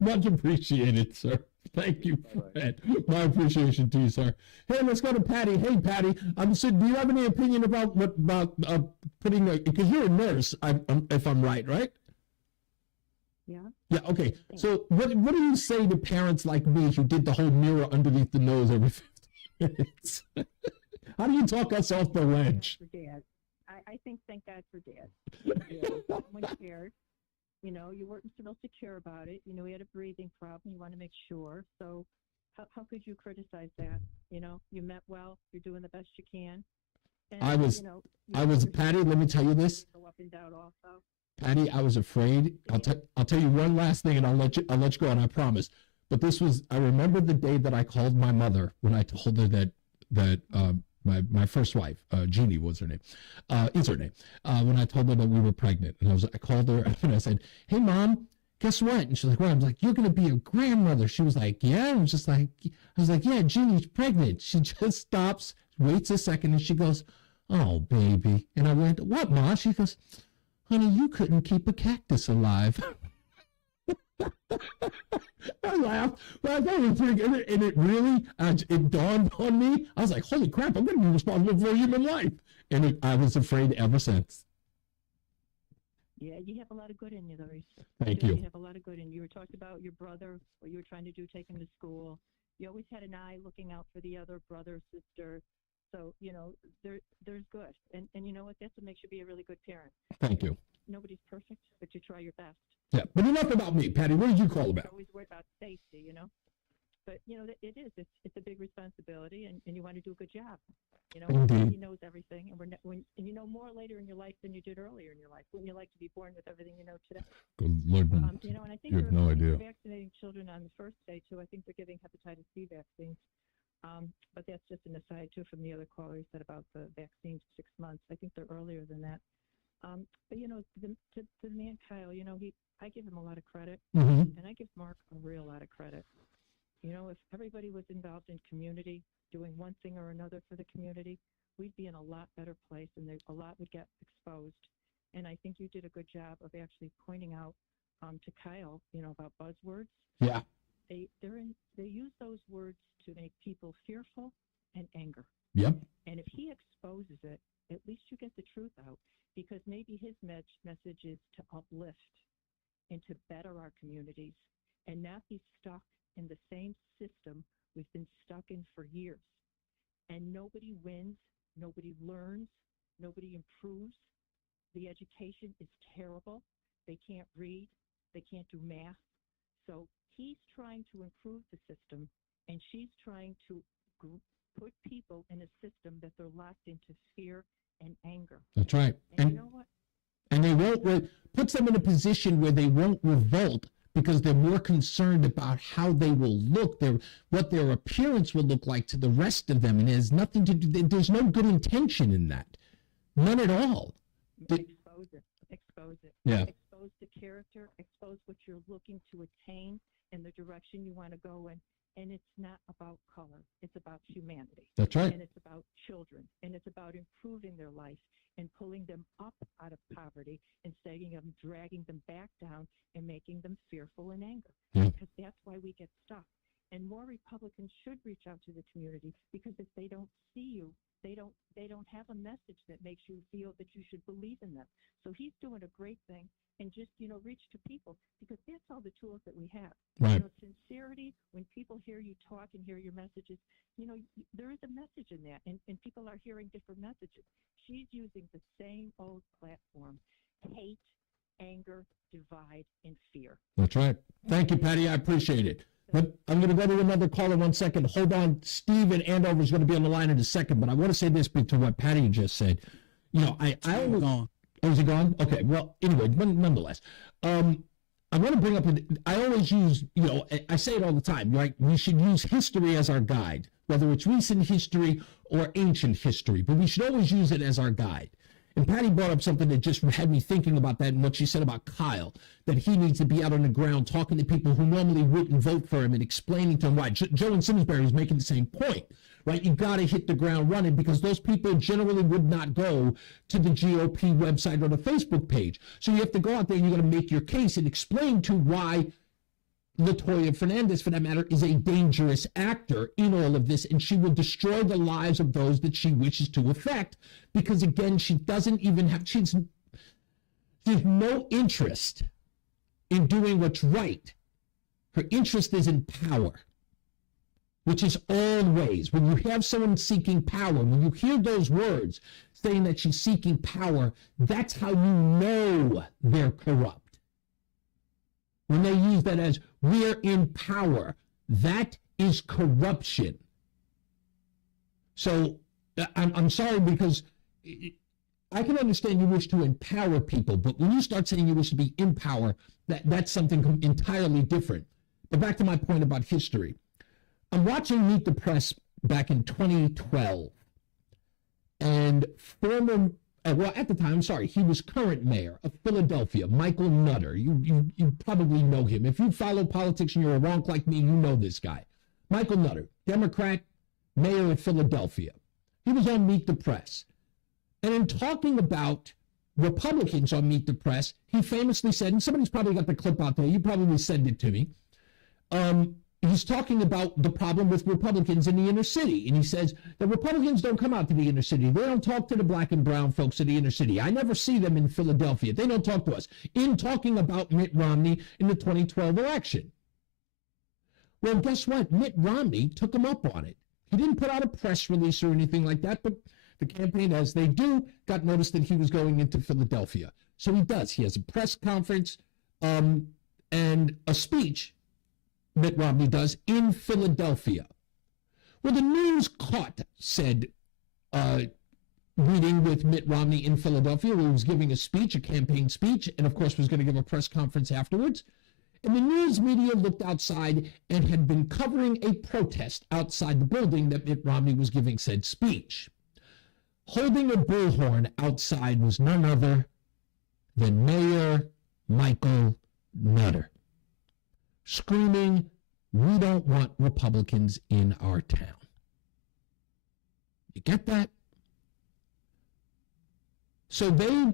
Much appreciated, sir. Thank you for that. My appreciation to you, sir. Hey, let's go to Patty. Hey, Patty. So do you have any opinion about putting because you're a nurse, if I'm right? Yeah. Yeah. Okay. So what do you say to parents like me who did the whole mirror underneath the nose every 15 minutes? How do you talk us off the ledge? For Dad. I think thank God for Dad. Someone cared. You weren't real secure about it. He had a breathing problem. You want to make sure. So how could you criticize that? You meant well. You're doing the best you can. And, I was Patty. Let me tell you this. Go up and down also. Patty, I was afraid. I'll tell you one last thing, and I'll let you go, and I promise. But I remember the day that I called my mother when I told her that my first wife, Jeannie was her name, is her name, when I told her that we were pregnant. And I called her and I said, "Hey, Mom, guess what?" And she's like, "What?" I was like, "You're going to be a grandmother." She was like, "Yeah." I was like, "Yeah, Jeannie's pregnant." She just stops, waits a second, and she goes, "Oh, baby." And I went, "What, Ma?" She goes, "Honey, you couldn't keep a cactus alive." I laughed, but I thought it was pretty good, and it really, it dawned on me. I was like, "Holy crap, I'm going to be responsible for human life." And I was afraid ever since. Yeah, you have a lot of good in you, though, Reese. Thank you. You have a lot of good in you. You were talking about your brother, what you were trying to do, take him to school. You always had an eye looking out for the other brother, sister. So, there's good. And you know what? That's what makes you be a really good parent. Thank you. Nobody's perfect, but you try your best. Yeah, but enough about me, Patty. What did you call about? You're always worried about safety, But, it is. It's a big responsibility, and you want to do a good job. Indeed. He knows everything, and and you know more later in your life than you did earlier in your life. Wouldn't you like to be born with everything you know today? Good Lord, And I think you have no idea. they're vaccinating children on the first day, too. I think they're giving hepatitis C vaccines. But that's just an aside, too, from the other caller who said about the vaccines 6 months. I think they're earlier than that. But, to the man, Kyle, I give him a lot of credit, and I give Mark a real lot of credit. If everybody was involved in community, doing one thing or another for the community, we'd be in a lot better place, and a lot would get exposed. And I think you did a good job of actually pointing out to Kyle, about buzzwords. Yeah. They use those words to make people fearful and anger. Yep. And if he exposes it, at least you get the truth out, because maybe his message is to uplift and to better our communities and not be stuck in the same system we've been stuck in for years. And nobody wins, nobody learns, nobody improves. The education is terrible. They can't read, they can't do math. So he's trying to improve the system, and she's trying to put people in a system that they're locked into fear and anger. That's right. And you know what? And they won't puts them in a position where they won't revolt because they're more concerned about how they will look, what their appearance will look like to the rest of them, and it has nothing to do. There's no good intention in that, none at all. Expose it. Yeah. Expose the character. Expose what you're looking to attain and the direction you want to go in. And it's not about color. It's about humanity. That's right. And it's about children. And it's about improving their life and pulling them up out of poverty instead of dragging them back down and making them fearful and angry. Yeah. Because that's why we get stuck. And more Republicans should reach out to the community, because if they don't see you, they don't have a message that makes you feel that you should believe in them. So he's doing a great thing, and just, reach to people, because that's all the tools that we have. Right. Sincerity, when people hear you talk and hear your messages, there is a message in that, and people are hearing different messages. She's using the same old platform: hate, anger, divide, and fear. That's right. Thank you, Patty. I appreciate it. But I'm going to go to another caller 1 second. Hold on. Steve in Andover is going to be on the line in a second, but I want to say this to what Patty just said. I always... Gone. Oh, is he gone? Okay. Well, anyway, nonetheless, I want to bring up, I always use, I say it all the time, right? We should use history as our guide. whether it's recent history or ancient history, but we should always use it as our guide. And Patty brought up something that just had me thinking about that and what she said about Kyle, that he needs to be out on the ground talking to people who normally wouldn't vote for him and explaining to them why. Joe and Simsbury is making the same point, right? You got to hit the ground running because those people generally would not go to the GOP website or the Facebook page. So you have to go out there and you got to make your case and explain to why LaToya Fernandez, for that matter, is a dangerous actor in all of this, and she will destroy the lives of those that she wishes to affect because, again, she doesn't even have, she's no interest in doing what's right. Her interest is in power, which is always, when you have someone seeking power, when you hear those words saying that she's seeking power, that's how you know they're corrupt. When they use that as, we're in power, that is corruption. So I'm sorry, because I can understand you wish to empower people, but when you start saying you wish to be in power, that's something entirely different. But back to my point about history. I'm watching Meet the Press back in 2012, and at the time, he was current mayor of Philadelphia, Michael Nutter. You probably know him. If you follow politics and you're a wonk like me, you know this guy. Michael Nutter, Democrat, mayor of Philadelphia. He was on Meet the Press. And in talking about Republicans on Meet the Press, he famously said, and somebody's probably got the clip out there, you probably sent it to me, he's talking about the problem with Republicans in the inner city. And he says, the Republicans don't come out to the inner city. They don't talk to the black and brown folks in the inner city. I never see them in Philadelphia. They don't talk to us. In talking about Mitt Romney in the 2012 election. Well, guess what? Mitt Romney took him up on it. He didn't put out a press release or anything like that, but the campaign, as they do, got notice that he was going into Philadelphia. So he does. He has a press conference and a speech, Mitt Romney does, in Philadelphia. Well, the news caught said meeting with Mitt Romney in Philadelphia, where he was giving a speech, a campaign speech, and of course was going to give a press conference afterwards. And the news media looked outside and had been covering a protest outside the building that Mitt Romney was giving said speech. Holding a bullhorn outside was none other than Mayor Michael Nutter, screaming, "We don't want Republicans in our town." You get that? So they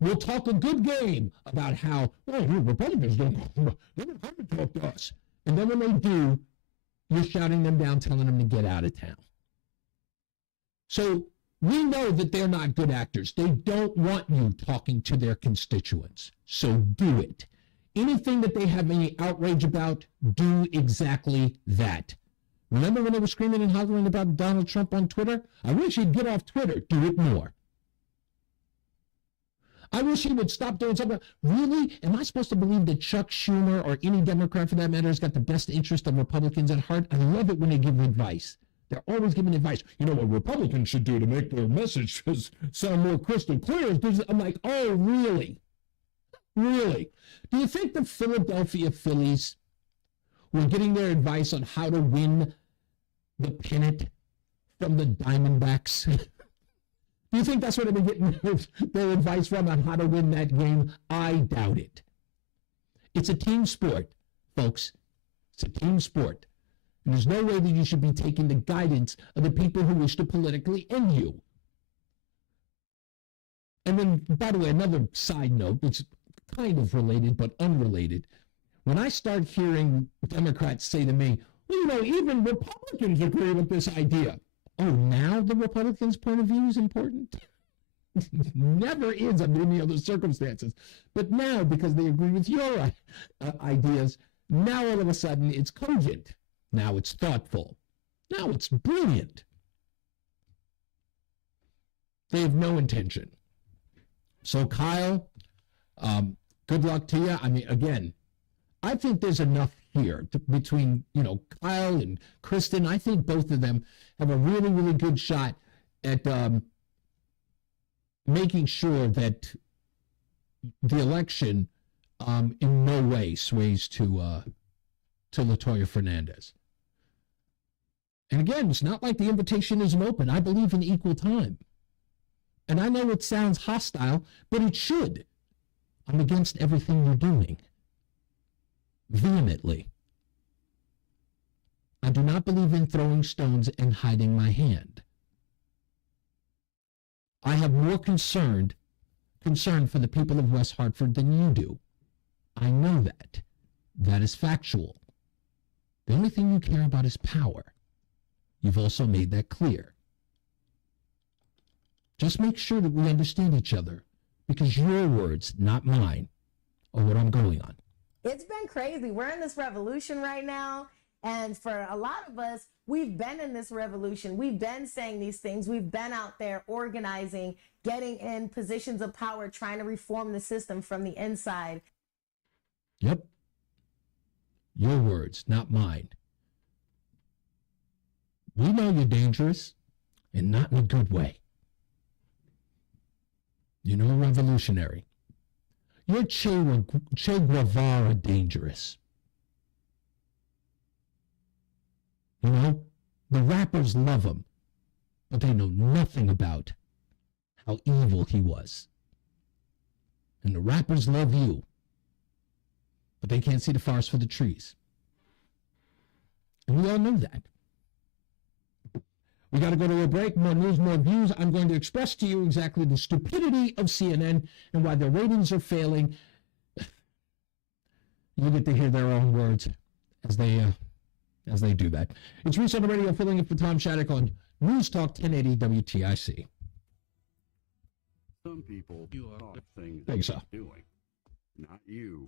will talk a good game about how, Republicans don't come to talk to us. And then when they do, you're shouting them down, telling them to get out of town. So we know that they're not good actors. They don't want you talking to their constituents. So do it. Anything that they have any outrage about, do exactly that. Remember when they were screaming and hollering about Donald Trump on Twitter? I wish he'd get off Twitter. Do it more. I wish he would stop doing something. Really? Am I supposed to believe that Chuck Schumer or any Democrat for that matter has got the best interest of Republicans at heart? I love it when they give advice. They're always giving advice. You know what Republicans should do to make their message sound more crystal clear? I'm like, oh, really? Really? Do you think the Philadelphia Phillies were getting their advice on how to win the pennant from the Diamondbacks? Do you think that's where they've been getting their advice from on how to win that game? I doubt it. It's a team sport, folks. It's a team sport. And there's no way that you should be taking the guidance of the people who wish to politically end you. And then, by the way, another side note, which is kind of related but unrelated. When I start hearing Democrats say to me, well, even Republicans agree with this idea. Oh, now the Republicans' point of view is important? Never is under any other circumstances. But now, because they agree with your ideas, now all of a sudden it's cogent. Now it's thoughtful. Now it's brilliant. They have no intention. So, Kyle, good luck to you. I mean, again, I think there's enough here between, Kyle and Kristen. I think both of them have a really, really good shot at making sure that the election in no way sways to LaToya Fernandez. And again, it's not like the invitation isn't open. I believe in equal time. And I know it sounds hostile, but it should. I'm against everything you're doing. Vehemently. I do not believe in throwing stones and hiding my hand. I have more concern for the people of West Hartford than you do. I know that. That is factual. The only thing you care about is power. You've also made that clear. Just make sure that we understand each other, because your words, not mine, are what I'm going on. It's been crazy. We're in this revolution right now, and for a lot of us, we've been in this revolution. We've been saying these things. We've been out there organizing, getting in positions of power, trying to reform the system from the inside. Yep. Your words, not mine. We know you're dangerous, and not in a good way. You're no revolutionary. You're Che Guevara dangerous. You know, the rappers love him, but they know nothing about how evil he was. And the rappers love you, but they can't see the forest for the trees. And we all know that. We got to go to a break. More news, more views. I'm going to express to you exactly the stupidity of CNN and why their ratings are failing. You get to hear their own words as they do that. It's Reese on the Radio, filling in for Tom Shattuck on News Talk 1080 WTIC. Some people talk things Thanks, sir. they're doing. Not you.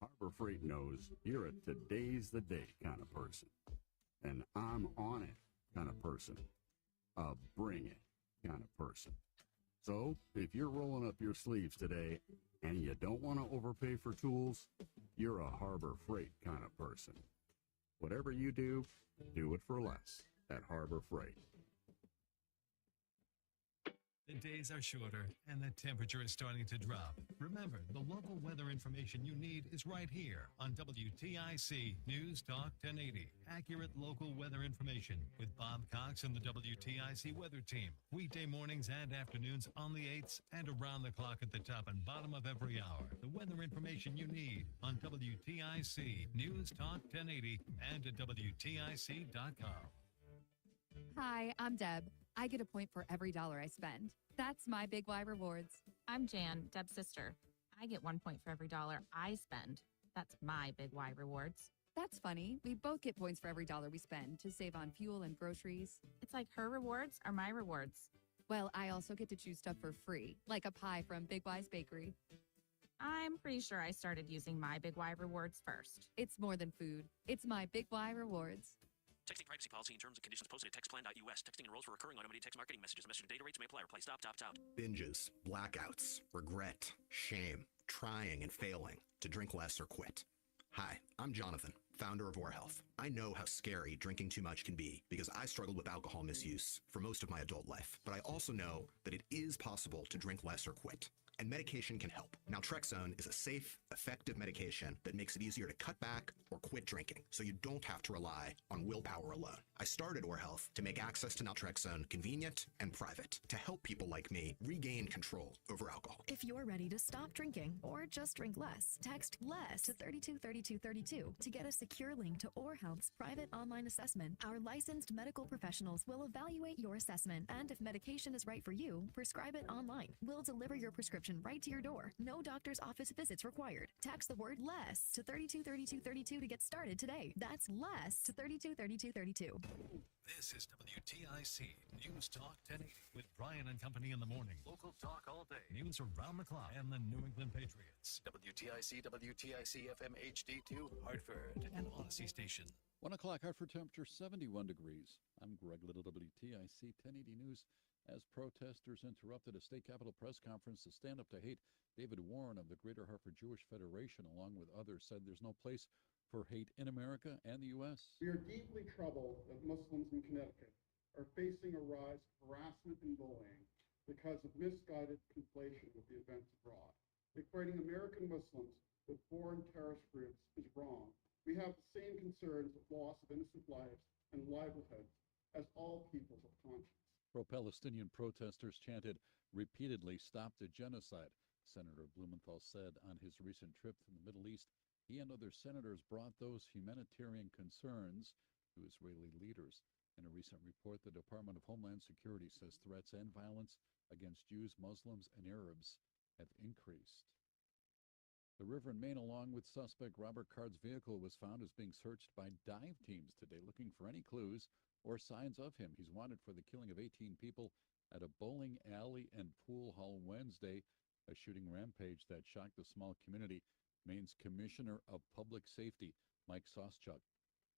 Harbor Freight knows you're a today's the day kind of person. And I'm on it kind of person. A bring it kind of person. So, if you're rolling up your sleeves today and you don't want to overpay for tools, you're a Harbor Freight kind of person. Whatever you do it for less at Harbor Freight. The days are shorter and the temperature is starting to drop. Remember, the local weather information you need is right here on WTIC News Talk 1080. Accurate local weather information with Bob Cox and the WTIC weather team. Weekday mornings and afternoons on the 8s and around the clock at the top and bottom of every hour. The weather information you need on WTIC News Talk 1080 and at WTIC.com. Hi, I'm Deb. I get a point for every dollar I spend. That's my Big Y Rewards. I'm Jan, Deb's sister. I get 1 point for every dollar I spend. That's my Big Y Rewards. That's funny. We both get points for every dollar we spend to save on fuel and groceries. It's like her rewards are my rewards. Well, I also get to choose stuff for free, like a pie from Big Y's Bakery. I'm pretty sure I started using my Big Y Rewards first. It's more than food. It's my Big Y Rewards. Texting privacy policy and terms and conditions posted at textplan.us. Texting enrolls for recurring automated text marketing messages. Message and data rates may apply. Reply stop, opt out. Binges, blackouts, regret, shame, trying and failing, to drink less or quit. Hi, I'm Jonathan, founder of Or Health. I know how scary drinking too much can be because I struggled with alcohol misuse for most of my adult life. But I also know that it is possible to drink less or quit. And medication can help. Naltrexone is a safe, effective medication that makes it easier to cut back or quit drinking, so you don't have to rely on willpower alone. I started Or Health to make access to Naltrexone convenient and private, to help people like me regain control over alcohol. If you're ready to stop drinking or just drink less, text LESS to 323232 to get a secure link to Or Health's private online assessment. Our licensed medical professionals will evaluate your assessment, and if medication is right for you, prescribe it online. We'll deliver your prescription right to your door. No doctor's office visits required. Text the word LESS to 323232 to get started today. That's LESS to 323232. This is WTIC News Talk 1080 with Brian and Company in the morning. Local talk all day. News around the clock and the New England Patriots. WTIC, WTIC FM HD2, Hartford, and Odyssey Station. 1 o'clock, Hartford temperature 71 degrees. I'm Greg Little, WTIC 1080 News. As protesters interrupted a state capitol press conference to stand up to hate, David Warren of the Greater Hartford Jewish Federation, along with others, said there's no place for hate in America and the U.S. We are deeply troubled that Muslims in Connecticut are facing a rise of harassment and bullying because of misguided conflation with the events abroad. Equating American Muslims with foreign terrorist groups is wrong. We have the same concerns of loss of innocent lives and livelihoods as all peoples of conscience. Pro-Palestinian protesters chanted repeatedly, "Stop the genocide," Senator Blumenthal said on his recent trip to the Middle East. He and other senators brought those humanitarian concerns to Israeli leaders. In a recent report, the Department of Homeland Security says threats and violence against Jews, Muslims, and Arabs have increased. The river in Maine, along with suspect Robert Card's vehicle, was found as being searched by dive teams today, looking for any clues or signs of him. He's wanted for the killing of 18 people at a bowling alley and pool hall Wednesday, a shooting rampage that shocked the small community. Maine's Commissioner of Public Safety, Mike Soschuk,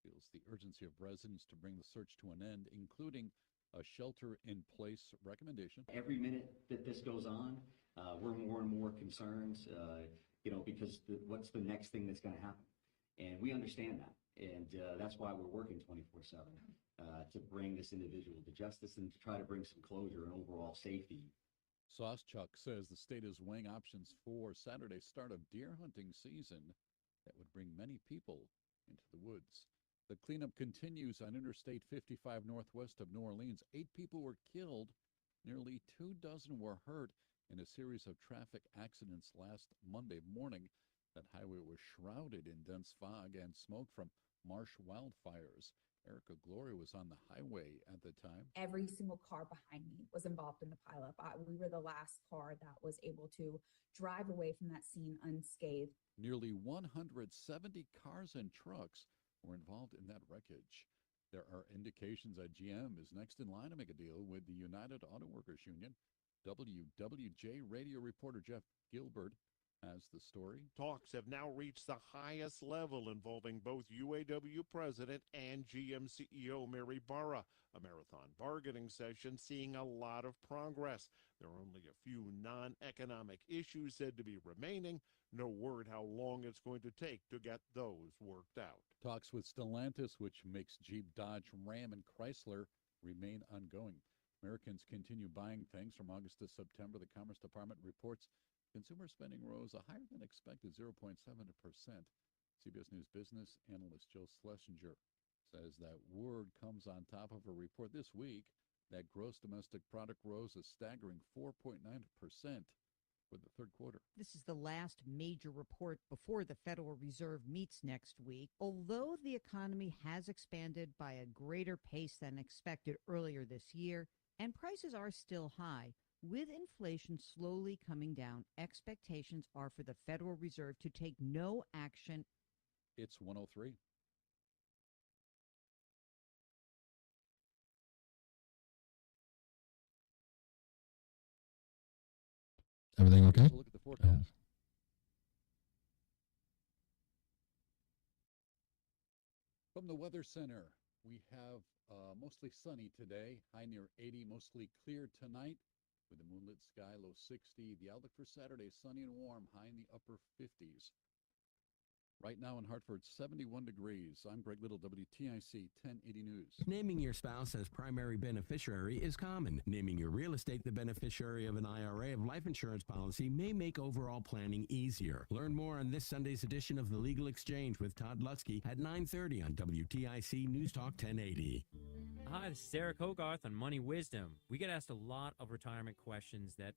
feels the urgency of residents to bring the search to an end, including a shelter-in-place recommendation. Every minute that this goes on, we're more and more concerned, because what's the next thing that's going to happen? And we understand that. And that's why we're working 24/7 to bring this individual to justice and to try to bring some closure and overall safety. Soschuk says the state is weighing options for Saturday's start of deer hunting season that would bring many people into the woods. The cleanup continues on Interstate 55 northwest of New Orleans. 8 people were killed. Nearly 24 were hurt in a series of traffic accidents last Monday morning. That highway was shrouded in dense fog and smoke from marsh wildfires. Erica Glory was on the highway at the time. Every single car behind me was involved in the pileup. We were the last car that was able to drive away from that scene unscathed. Nearly 170 cars and trucks were involved in that wreckage. There are indications that GM is next in line to make a deal with the United Auto Workers Union. WWJ radio reporter Jeff Gilbert has the story. Talks have now reached the highest level involving both UAW president and GM CEO Mary Barra. A marathon bargaining session seeing a lot of progress. There are only a few non-economic issues said to be remaining. No word how long it's going to take to get those worked out. Talks with Stellantis, which makes Jeep, Dodge, Ram, and Chrysler, remain ongoing. Americans continue buying things from August to September. The Commerce Department reports consumer spending rose a higher than expected 0.7%. CBS News business analyst Joe Schlesinger says that word comes on top of a report this week that gross domestic product rose a staggering 4.9% for the third quarter. This is the last major report before the Federal Reserve meets next week. Although the economy has expanded by a greater pace than expected earlier this year, and prices are still high, with inflation slowly coming down, expectations are for the Federal Reserve to take no action. It's 103. Everything okay? Let's look at the forecast. From the Weather Center, we have mostly sunny today, high near 80, mostly clear tonight with a moonlit sky, low 60. The outlook for Saturday, sunny and warm, high in the upper 50s. Right now in Hartford, 71 degrees. I'm Greg Little, WTIC 1080 News. Naming your spouse as primary beneficiary is common. Naming your real estate the beneficiary of an IRA of life insurance policy may make overall planning easier. Learn more on this Sunday's edition of The Legal Exchange with Todd Lutzke at 9:30 on WTIC News Talk 1080. Hi, this is Eric Hogarth on Money Wisdom. We get asked a lot of retirement questions that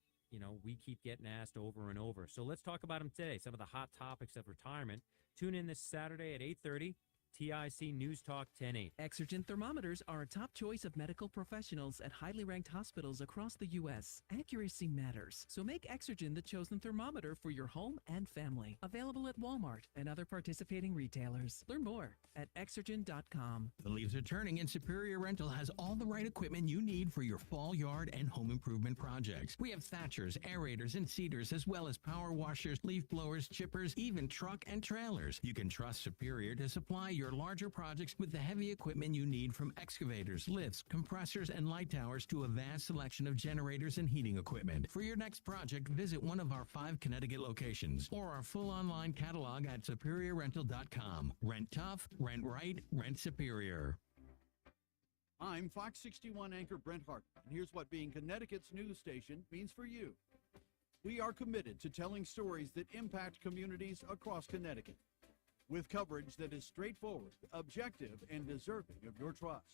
we keep getting asked over and over. So let's talk about them today, some of the hot topics of retirement. Tune in this Saturday at 8:30, TIC News Talk 1080. Exergen thermometers are a top choice of medical professionals at highly ranked hospitals across the U.S. Accuracy matters, so make Exergen the chosen thermometer for your home and family. Available at Walmart and other participating retailers. Learn more at Exergen.com. The leaves are turning, and Superior Rental has all the right equipment you need for your fall, yard, and home improvement projects. We have thatchers, aerators, and seeders, as well as power washers, leaf blowers, chippers, even truck and trailers. You can trust Superior to supply your larger projects with the heavy equipment you need, from excavators, lifts, compressors, and light towers to a vast selection of generators and heating equipment. For your next project, visit one of our 5 Connecticut locations or our full online catalog at superiorrental.com. Rent tough, rent right, rent superior. I'm Fox 61 anchor Brent Hart, and here's what being Connecticut's news station means for you. We are committed to telling stories that impact communities across Connecticut, with coverage that is straightforward, objective, and deserving of your trust.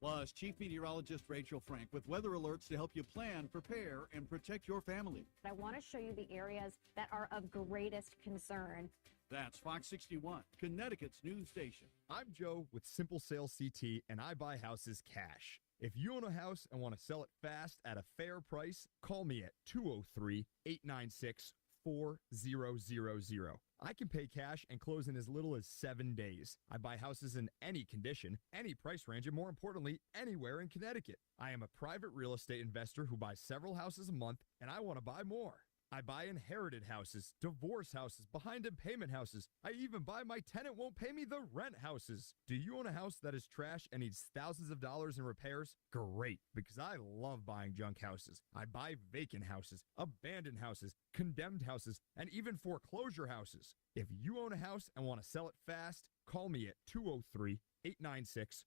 Plus, Chief Meteorologist Rachel Frank with weather alerts to help you plan, prepare, and protect your family. I want to show you the areas that are of greatest concern. That's Fox 61, Connecticut's news station. I'm Joe with Simple Sales CT, and I buy houses cash. If you own a house and want to sell it fast at a fair price, call me at 203-896-4000. I can pay cash and close in as little as 7 days. I buy houses in any condition, any price range, and more importantly, anywhere in Connecticut. I am a private real estate investor who buys several houses a month, and I want to buy more. I buy inherited houses, divorce houses, behind in payment houses. I even buy my tenant won't pay me the rent houses. Do you own a house that is trash and needs thousands of dollars in repairs? Great, because I love buying junk houses. I buy vacant houses, abandoned houses, condemned houses, and even foreclosure houses. If you own a house and want to sell it fast, call me at 203-896-4000.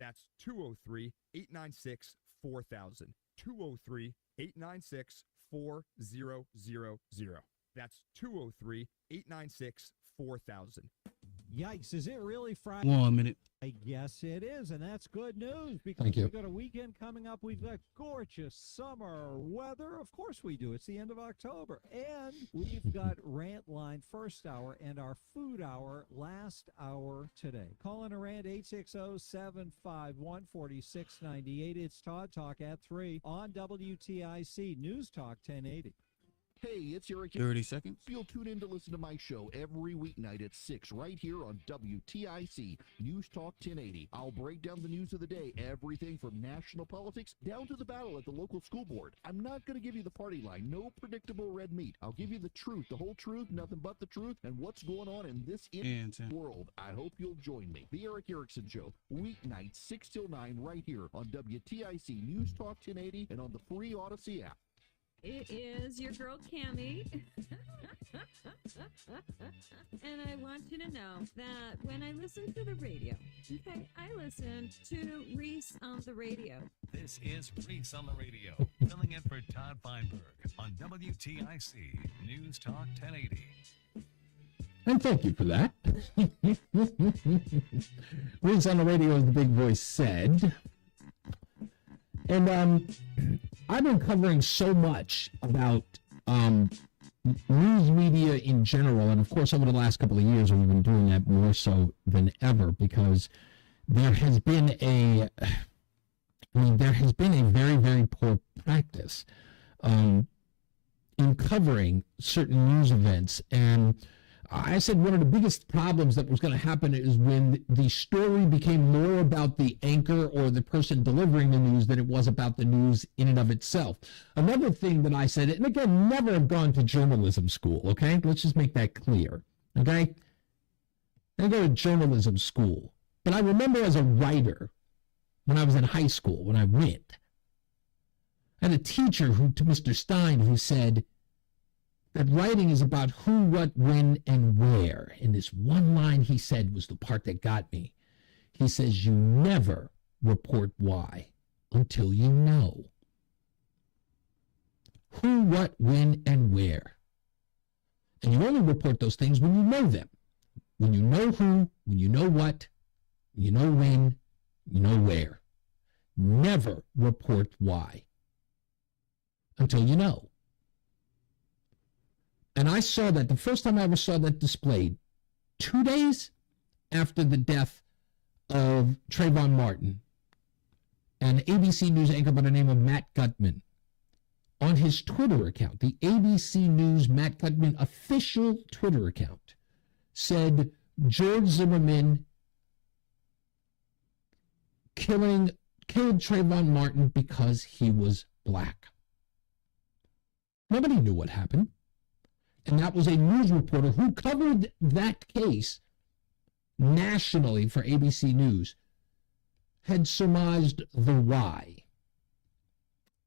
That's 203-896-4000. 203-896-4000. That's 203-896-4000. Yikes, is it really Friday? 1 minute. I guess it is, and that's good news because Thank you. we've got a weekend coming up. We've got gorgeous summer weather. Of course we do. It's the end of October. And we've got Rant Line first hour and our food hour last hour today. Call in a rant 860-751-4698. It's Todd Talk at 3 on WTIC News Talk 1080. Hey, it's Eric. 30 seconds. You'll tune in to listen to my show every weeknight at 6 right here on WTIC News Talk 1080. I'll break down the news of the day, everything from national politics down to the battle at the local school board. I'm not going to give you the party line, no predictable red meat. I'll give you the truth, the whole truth, nothing but the truth, and what's going on in this world. I hope you'll join me. The Eric Erickson Show, weeknights 6 till 9 right here on WTIC News Talk 1080 and on the free Odyssey app. It is your girl, Cammie. And I want you to know that when I listen to the radio, okay, I listen to Reese on the Radio. This is Reese on the Radio, filling in for Todd Feinberg on WTIC News Talk 1080. And thank you for that. Reese on the Radio, as the big voice said. And I've been covering so much about news media in general, and of course over the last couple of years we've been doing that more so than ever because there has been a very, very poor practice in covering certain news events. And I said one of the biggest problems that was going to happen is when the story became more about the anchor or the person delivering the news than it was about the news in and of itself. Another thing that I said, and again, never have gone to journalism school, okay? Let's just make that clear, okay? I go to journalism school. But I remember as a writer, when I was in high school, when I went, I had a teacher to Mr. Stein who said, that writing is about who, what, when, and where. And this one line he said was the part that got me. He says, you never report why until you know. Who, what, when, and where. And you only report those things when you know them. When you know who, when you know what, you know when, you know where. Never report why until you know. And I saw that, the first time I ever saw that displayed, 2 days after the death of Trayvon Martin, an ABC News anchor by the name of Matt Gutman, on his Twitter account, the ABC News Matt Gutman official Twitter account, said George Zimmerman killed Trayvon Martin because he was black. Nobody knew what happened. And that was a news reporter who covered that case nationally for ABC News, had surmised the why.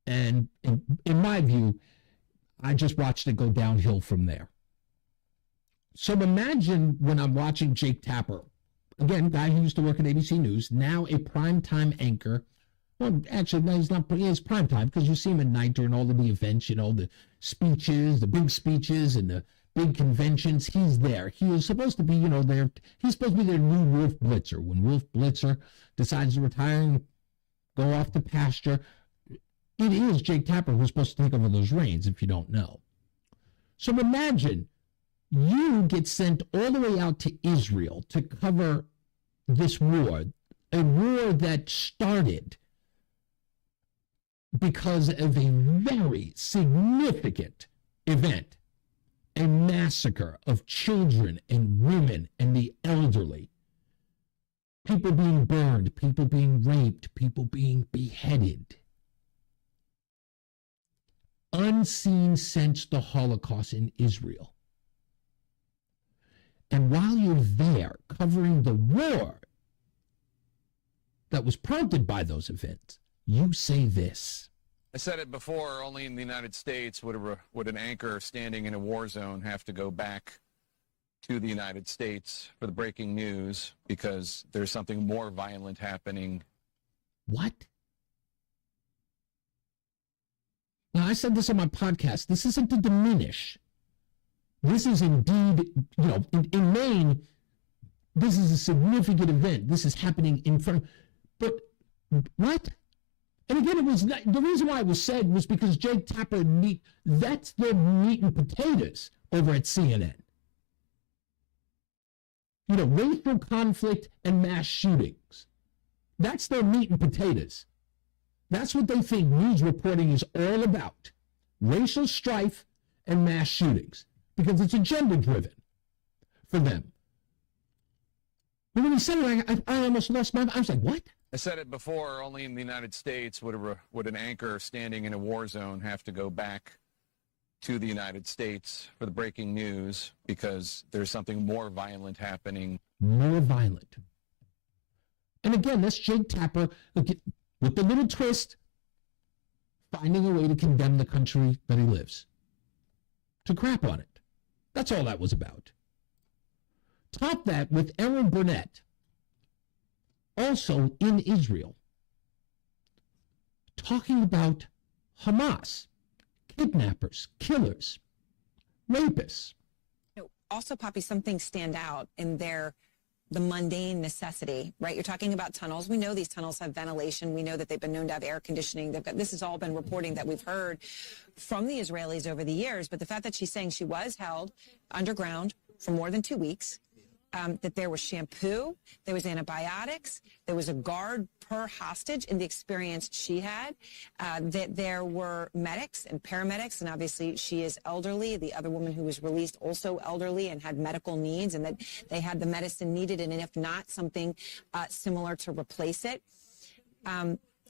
And in my view, I just watched it go downhill from there. So imagine when I'm watching Jake Tapper, again, guy who used to work at ABC News, now a primetime anchor. Well, actually, no, he's not. He is primetime because you see him at night during all of the events, you know, the speeches, the big speeches, and the big conventions, he's there. He was supposed to be, there. He's supposed to be their new Wolf Blitzer. When Wolf Blitzer decides to retire and go off the pasture, it is Jake Tapper who's supposed to take over those reins, if you don't know. So imagine you get sent all the way out to Israel to cover this war, a war that started because of a very significant event, a massacre of children and women and the elderly, people being burned, people being raped, people being beheaded. Unseen since the Holocaust in Israel. And while you're there covering the war that was prompted by those events, you say this. I said it before, only in the United States would an anchor standing in a war zone have to go back to the United States for the breaking news because there's something more violent happening. What? Now, I said this on my podcast. This isn't to diminish. This is indeed, in Maine, this is a significant event. This is happening in front. But what? And again, it was not, the reason why it was said was because Jake Tapper, that's their meat and potatoes over at CNN. Racial conflict and mass shootings. That's their meat and potatoes. That's what they think news reporting is all about. Racial strife and mass shootings. Because it's agenda-driven for them. But when he said it, I almost lost my mind. I was like, what? I said it before, only in the United States would an anchor standing in a war zone have to go back to the United States for the breaking news because there's something more violent happening. More violent. And again, that's Jake Tapper, with the little twist, finding a way to condemn the country that he lives. To crap on it. That's all that was about. Top that with Aaron Burnett, also in Israel, talking about Hamas, kidnappers, killers, rapists. Also, Poppy, some things stand out in the mundane necessity, right? You're talking about tunnels. We know these tunnels have ventilation. We know that they've been known to have air conditioning. This has all been reporting that we've heard from the Israelis over the years. But the fact that she's saying she was held underground for more than 2 weeks, that there was shampoo, there was antibiotics, there was a guard per hostage in the experience she had, that there were medics and paramedics, and obviously she is elderly. The other woman who was released also elderly and had medical needs, and that they had the medicine needed, and if not, something similar to replace it.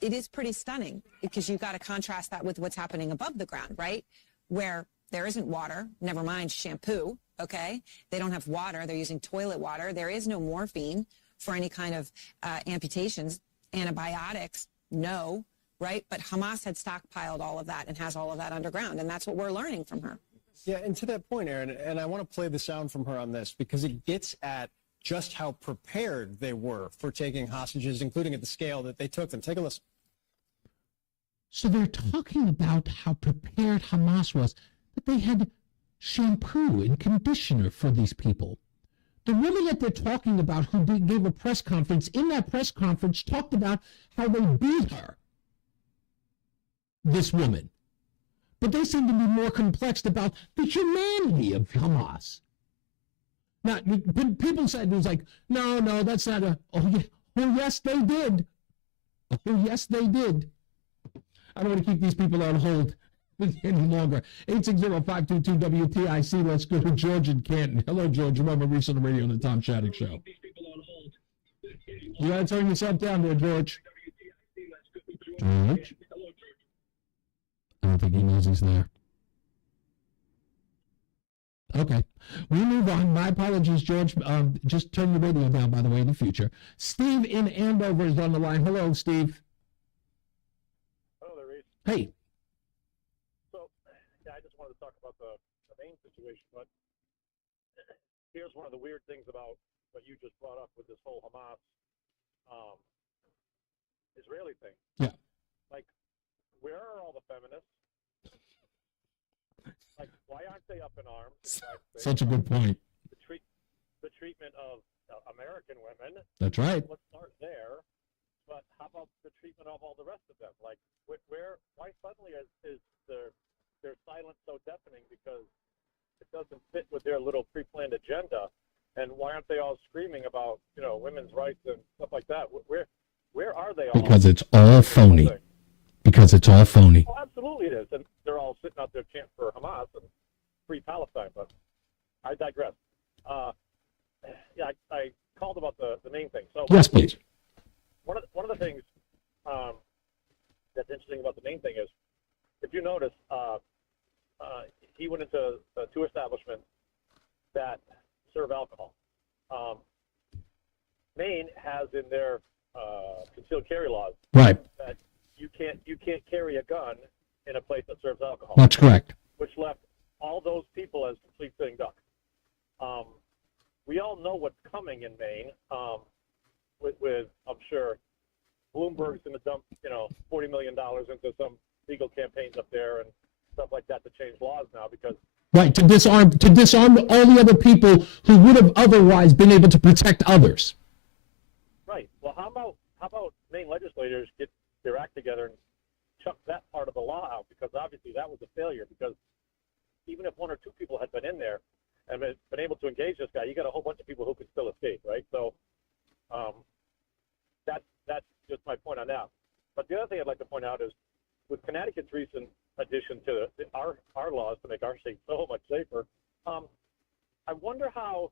It is pretty stunning because you've got to contrast that with what's happening above the ground, right? Where there isn't water, never mind shampoo, okay? They don't have water. They're using toilet water. There is no morphine for any kind of amputations. Antibiotics, no, right? But Hamas had stockpiled all of that and has all of that underground, and that's what we're learning from her. Yeah, and to that point, Aaron, and I want to play the sound from her on this because it gets at just how prepared they were for taking hostages, including at the scale that they took them. Take a listen. So they're talking about how prepared Hamas was, that they had shampoo and conditioner for these people. The woman that they're talking about who gave a press conference, in that press conference talked about how they beat her, this woman. But they seem to be more complex about the humanity of Hamas. Now, people said, it was like, no, that's not oh, yes, they did. Oh, yes, they did. I don't want to keep these people on hold any longer. 860-522-WTIC. Let's go to George in Canton. Hello, George. Remember Reese on the Radio on the Tom Shattuck Show. You got to turn yourself down there, George. George? I don't think he knows he's there. Okay. We move on. My apologies, George. Just turn the radio down, by the way, in the future. Steve in Andover is on the line. Hello, Steve. Hello there, Reese. Hey. So, I just wanted to talk about the Maine situation, but here's one of the weird things about what you just brought up with this whole Hamas Israeli thing. Yeah. Like, where are all the feminists? Like, why aren't they up in arms? Such a good point. The treatment of American women. That's right. Let's start there. But how about the treatment of all the rest of them? Like, why suddenly is their silence so deafening because it doesn't fit with their little pre-planned agenda? And why aren't they all screaming about, women's rights and stuff like that? Where are they all? Because it's all phony. Because it's all phony. Oh, absolutely it is. And they're all sitting out there chanting for Hamas and free Palestine. But I digress. I called about the main thing. So yes, please. One of the things that's interesting about the main thing is, if you notice, he went into two establishments that serve alcohol. Maine has in their concealed carry laws right that you can't carry a gun in a place that serves alcohol. That's correct. Which left all those people as complete sitting ducks. We all know what's coming in Maine. With I'm sure Bloomberg's going to dump $40 million into some legal campaigns up there and stuff like that to change laws now because right to disarm all the other people who would have otherwise been able to protect others. Right. Well, how about Maine legislators get their act together and chuck that part of the law out, because obviously that was a failure, because even if one or two people had been in there and been able to engage this guy, you got a whole bunch of people who could still escape, right? So that's just my point on that. But the other thing I'd like to point out is with Connecticut's recent addition to our laws to make our state so much safer, I wonder how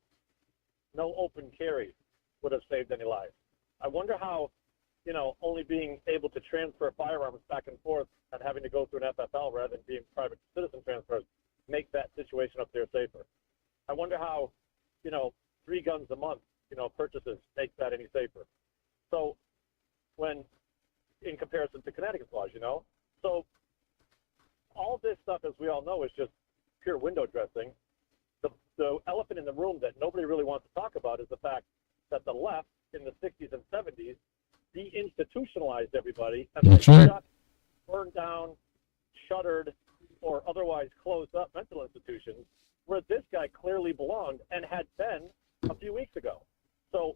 no open carry would have saved any lives. I wonder how, only being able to transfer firearms back and forth and having to go through an FFL rather than being private citizen transfers make that situation up there safer. I wonder how, 3 guns a month, purchases make that any safer. So when, in comparison to Connecticut's laws, so all this stuff, as we all know, is just pure window dressing. The elephant in the room that nobody really wants to talk about is the fact that the left in the 60s and 70s deinstitutionalized everybody and shut, burned down, shuttered, or otherwise closed up mental institutions where this guy clearly belonged and had been a few weeks ago. So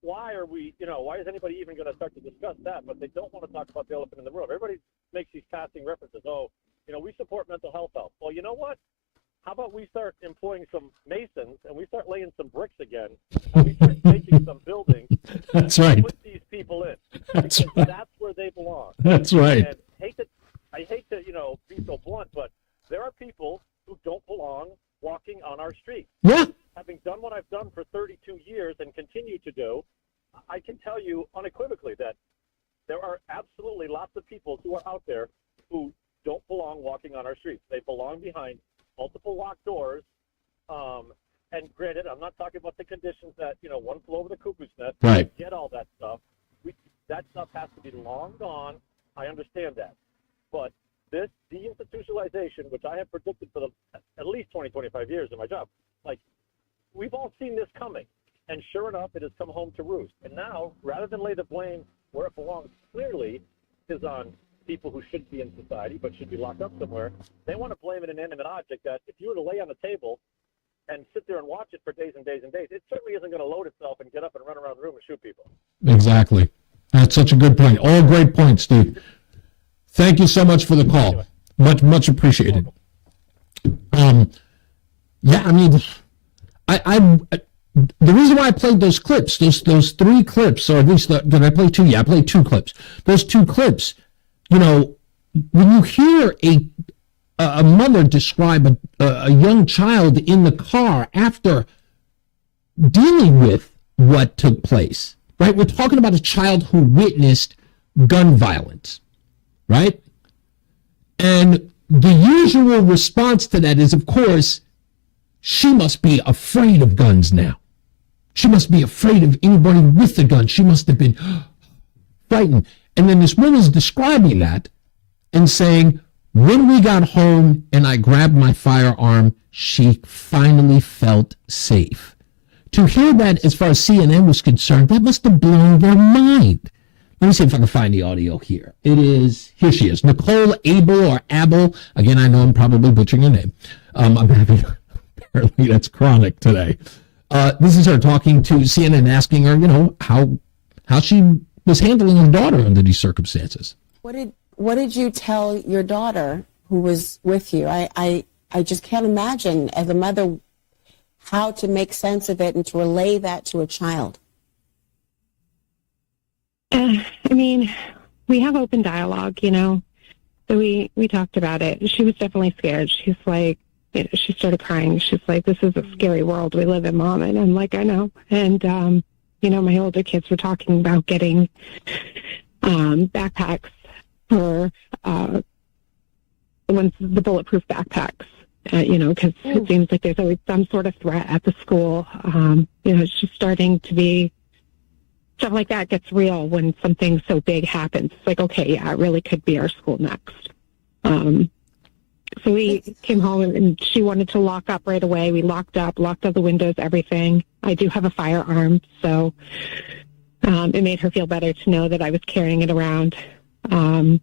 why is anybody even going to start to discuss that? But they don't want to talk about the elephant in the room. Everybody makes these passing references. We support mental health help. Well, you know what? How about we start employing some masons and we start laying some bricks again and we start making some buildings. That's right. Put these people in. That's because right. That's where they belong. That's right. And I hate to be so blunt, but there are people who don't belong walking on our streets. Yeah. Having done what I've done for 32 years and continue to do, I can tell you unequivocally that there are absolutely lots of people who are out there who don't belong walking on our streets. They belong behind multiple locked doors. And granted, I'm not talking about the conditions that, one flew over the cuckoo's nest. Right. I get all that stuff. That stuff has to be long gone. I understand that. But this deinstitutionalization, which I have predicted for at least 20, 25 years in my job, we've all seen this coming. And sure enough, it has come home to roost. And now, rather than lay the blame where it belongs clearly is on people who shouldn't be in society but should be locked up somewhere, they want to blame an inanimate object that if you were to lay on the table and sit there and watch it for days and days and days, it certainly isn't going to load itself and get up and run around the room and shoot people. Exactly. That's such a good point. All great points, Steve. Thank you so much for the call. Much appreciated. The reason why I played those clips, those 3 clips, or at least did I play 2? Yeah, I played 2 clips. Those 2 clips, when you hear a mother describe a young child in the car after dealing with what took place, right? We're talking about a child who witnessed gun violence, right? And the usual response to that is, of course, she must be afraid of guns now. She must be afraid of anybody with a gun. She must have been frightened. And then this woman's describing that and saying, when we got home and I grabbed my firearm, she finally felt safe. To hear that, as far as CNN was concerned, that must have blown their mind. Let me see if I can find the audio here. Here she is, Nicole Abel or Abel. Again, I know I'm probably butchering her name. I'm having, apparently that's chronic today. This is her talking to CNN, asking her, how she was handling her daughter under these circumstances. What did you tell your daughter who was with you? I just can't imagine as a mother how to make sense of it and to relay that to a child. I mean, we have open dialogue, so we talked about it. She was definitely scared. She's like, she started crying. She's like, this is a scary world we live in, Mom. And I'm like, I know. And, my older kids were talking about getting backpacks for the bulletproof backpacks, because it seems like there's always some sort of threat at the school. It's just starting to be stuff like that gets real when something so big happens. It's like, okay, yeah, it really could be our school next. So we came home and she wanted to lock up right away. We locked up the windows, everything. I do have a firearm, so it made her feel better to know that I was carrying it around and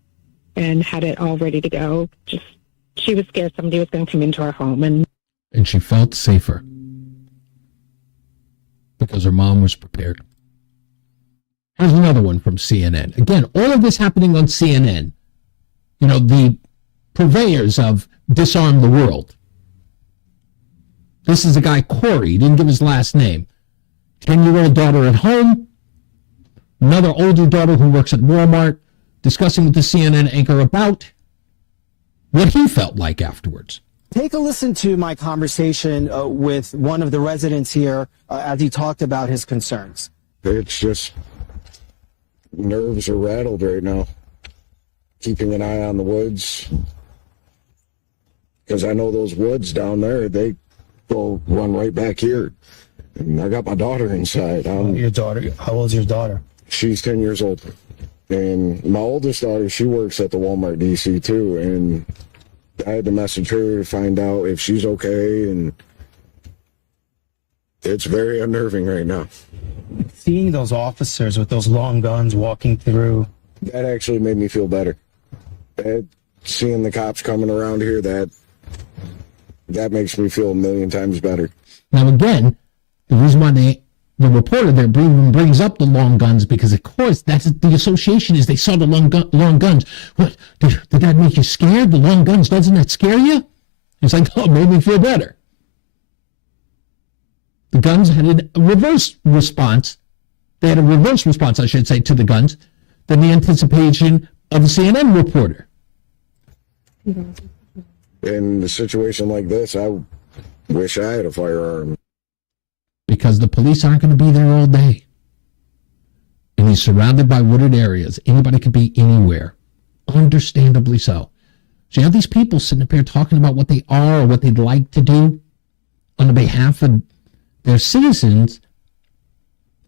had it all ready to go. Just, she was scared somebody was going to come into our home. And she felt safer because her mom was prepared. Here's another one from CNN. Again, all of this happening on CNN. The purveyors of Disarm the World. This is a guy, Corey. He didn't give his last name. 10-year-old daughter at home. Another older daughter who works at Walmart, discussing with the CNN anchor about what he felt like afterwards. Take a listen to my conversation with one of the residents here as he talked about his concerns. It's just nerves are rattled right now. Keeping an eye on the woods. Because I know those woods down there, they go run right back here. And I got my daughter inside. Your daughter? How old is your daughter? She's 10 years old. And my oldest daughter, she works at the Walmart DC too. And I had to message her to find out if she's okay. And it's very unnerving right now. Seeing those officers with those long guns walking through. That actually made me feel better. Seeing the cops coming around here, that makes me feel a million times better. Now, again, the reason why the reporter there brings up the long guns, because, of course, that's the association is they saw the long guns. What? Did that make you scared? The long guns, doesn't that scare you? It's like, oh, it made me feel better. The guns had a reverse response. They had a reverse response, I should say, to the guns than the anticipation of a CNN reporter. In a situation like this, I wish I had a firearm. Because the police aren't going to be there all day. And he's surrounded by wooded areas. Anybody could be anywhere. Understandably so. So you have these people sitting up here talking about what they are or what they'd like to do on the behalf of their citizens.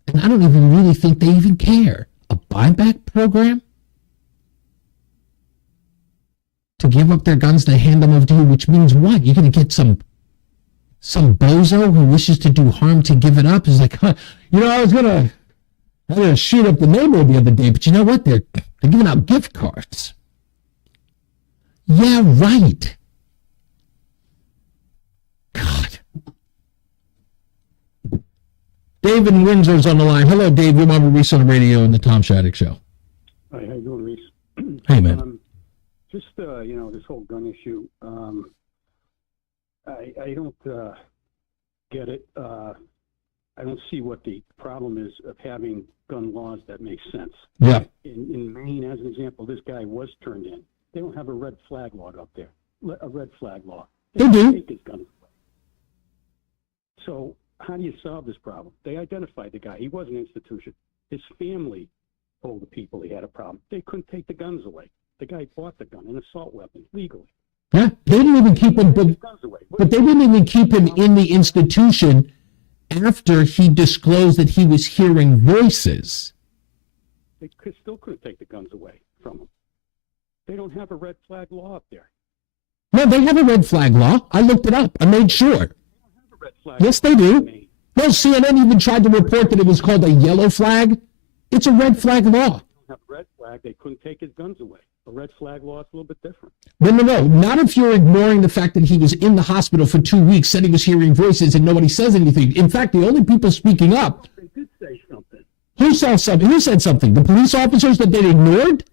And I don't even really think they even care. A buyback program? To give up their guns, they hand them over to you, which means what? You're going to get some bozo who wishes to do harm to give it up? Is like, huh, I was going to shoot up the neighborhood the other day, but you know what? They're giving out gift cards. Yeah, right. God. David in Windsor's on the line. Hello, Dave. You're on Reese on the Radio and the Tom Shattuck Show. Hi, how you doing, Reese? Hey, man. Just, this whole gun issue, I don't get it. I don't see what the problem is of having gun laws that make sense. Yeah. In Maine, as an example, this guy was turned in. They don't have a red flag law up there, a red flag law. They do. Take his gun away. So how do you solve this problem? They identified the guy. He was an institution. His family told the people he had a problem. They couldn't take the guns away. The guy bought the gun, an assault weapon, legally. Yeah, they didn't even keep him, but they didn't even keep him in the institution after he disclosed that he was hearing voices. They still couldn't take the guns away from him. They don't have a red flag law up there. No, they have a red flag law. I looked it up. I made sure. Yes, they do. No, CNN even tried to report that it was called a yellow flag. It's a red flag law. They don't have they couldn't take his guns away. A red flag law is a little bit different. No. Not if you're ignoring the fact that he was in the hospital for 2 weeks, said he was hearing voices, and nobody says anything. In fact, the only people speaking up. They did say something. Who said something? Who said something? The police officers that they ignored?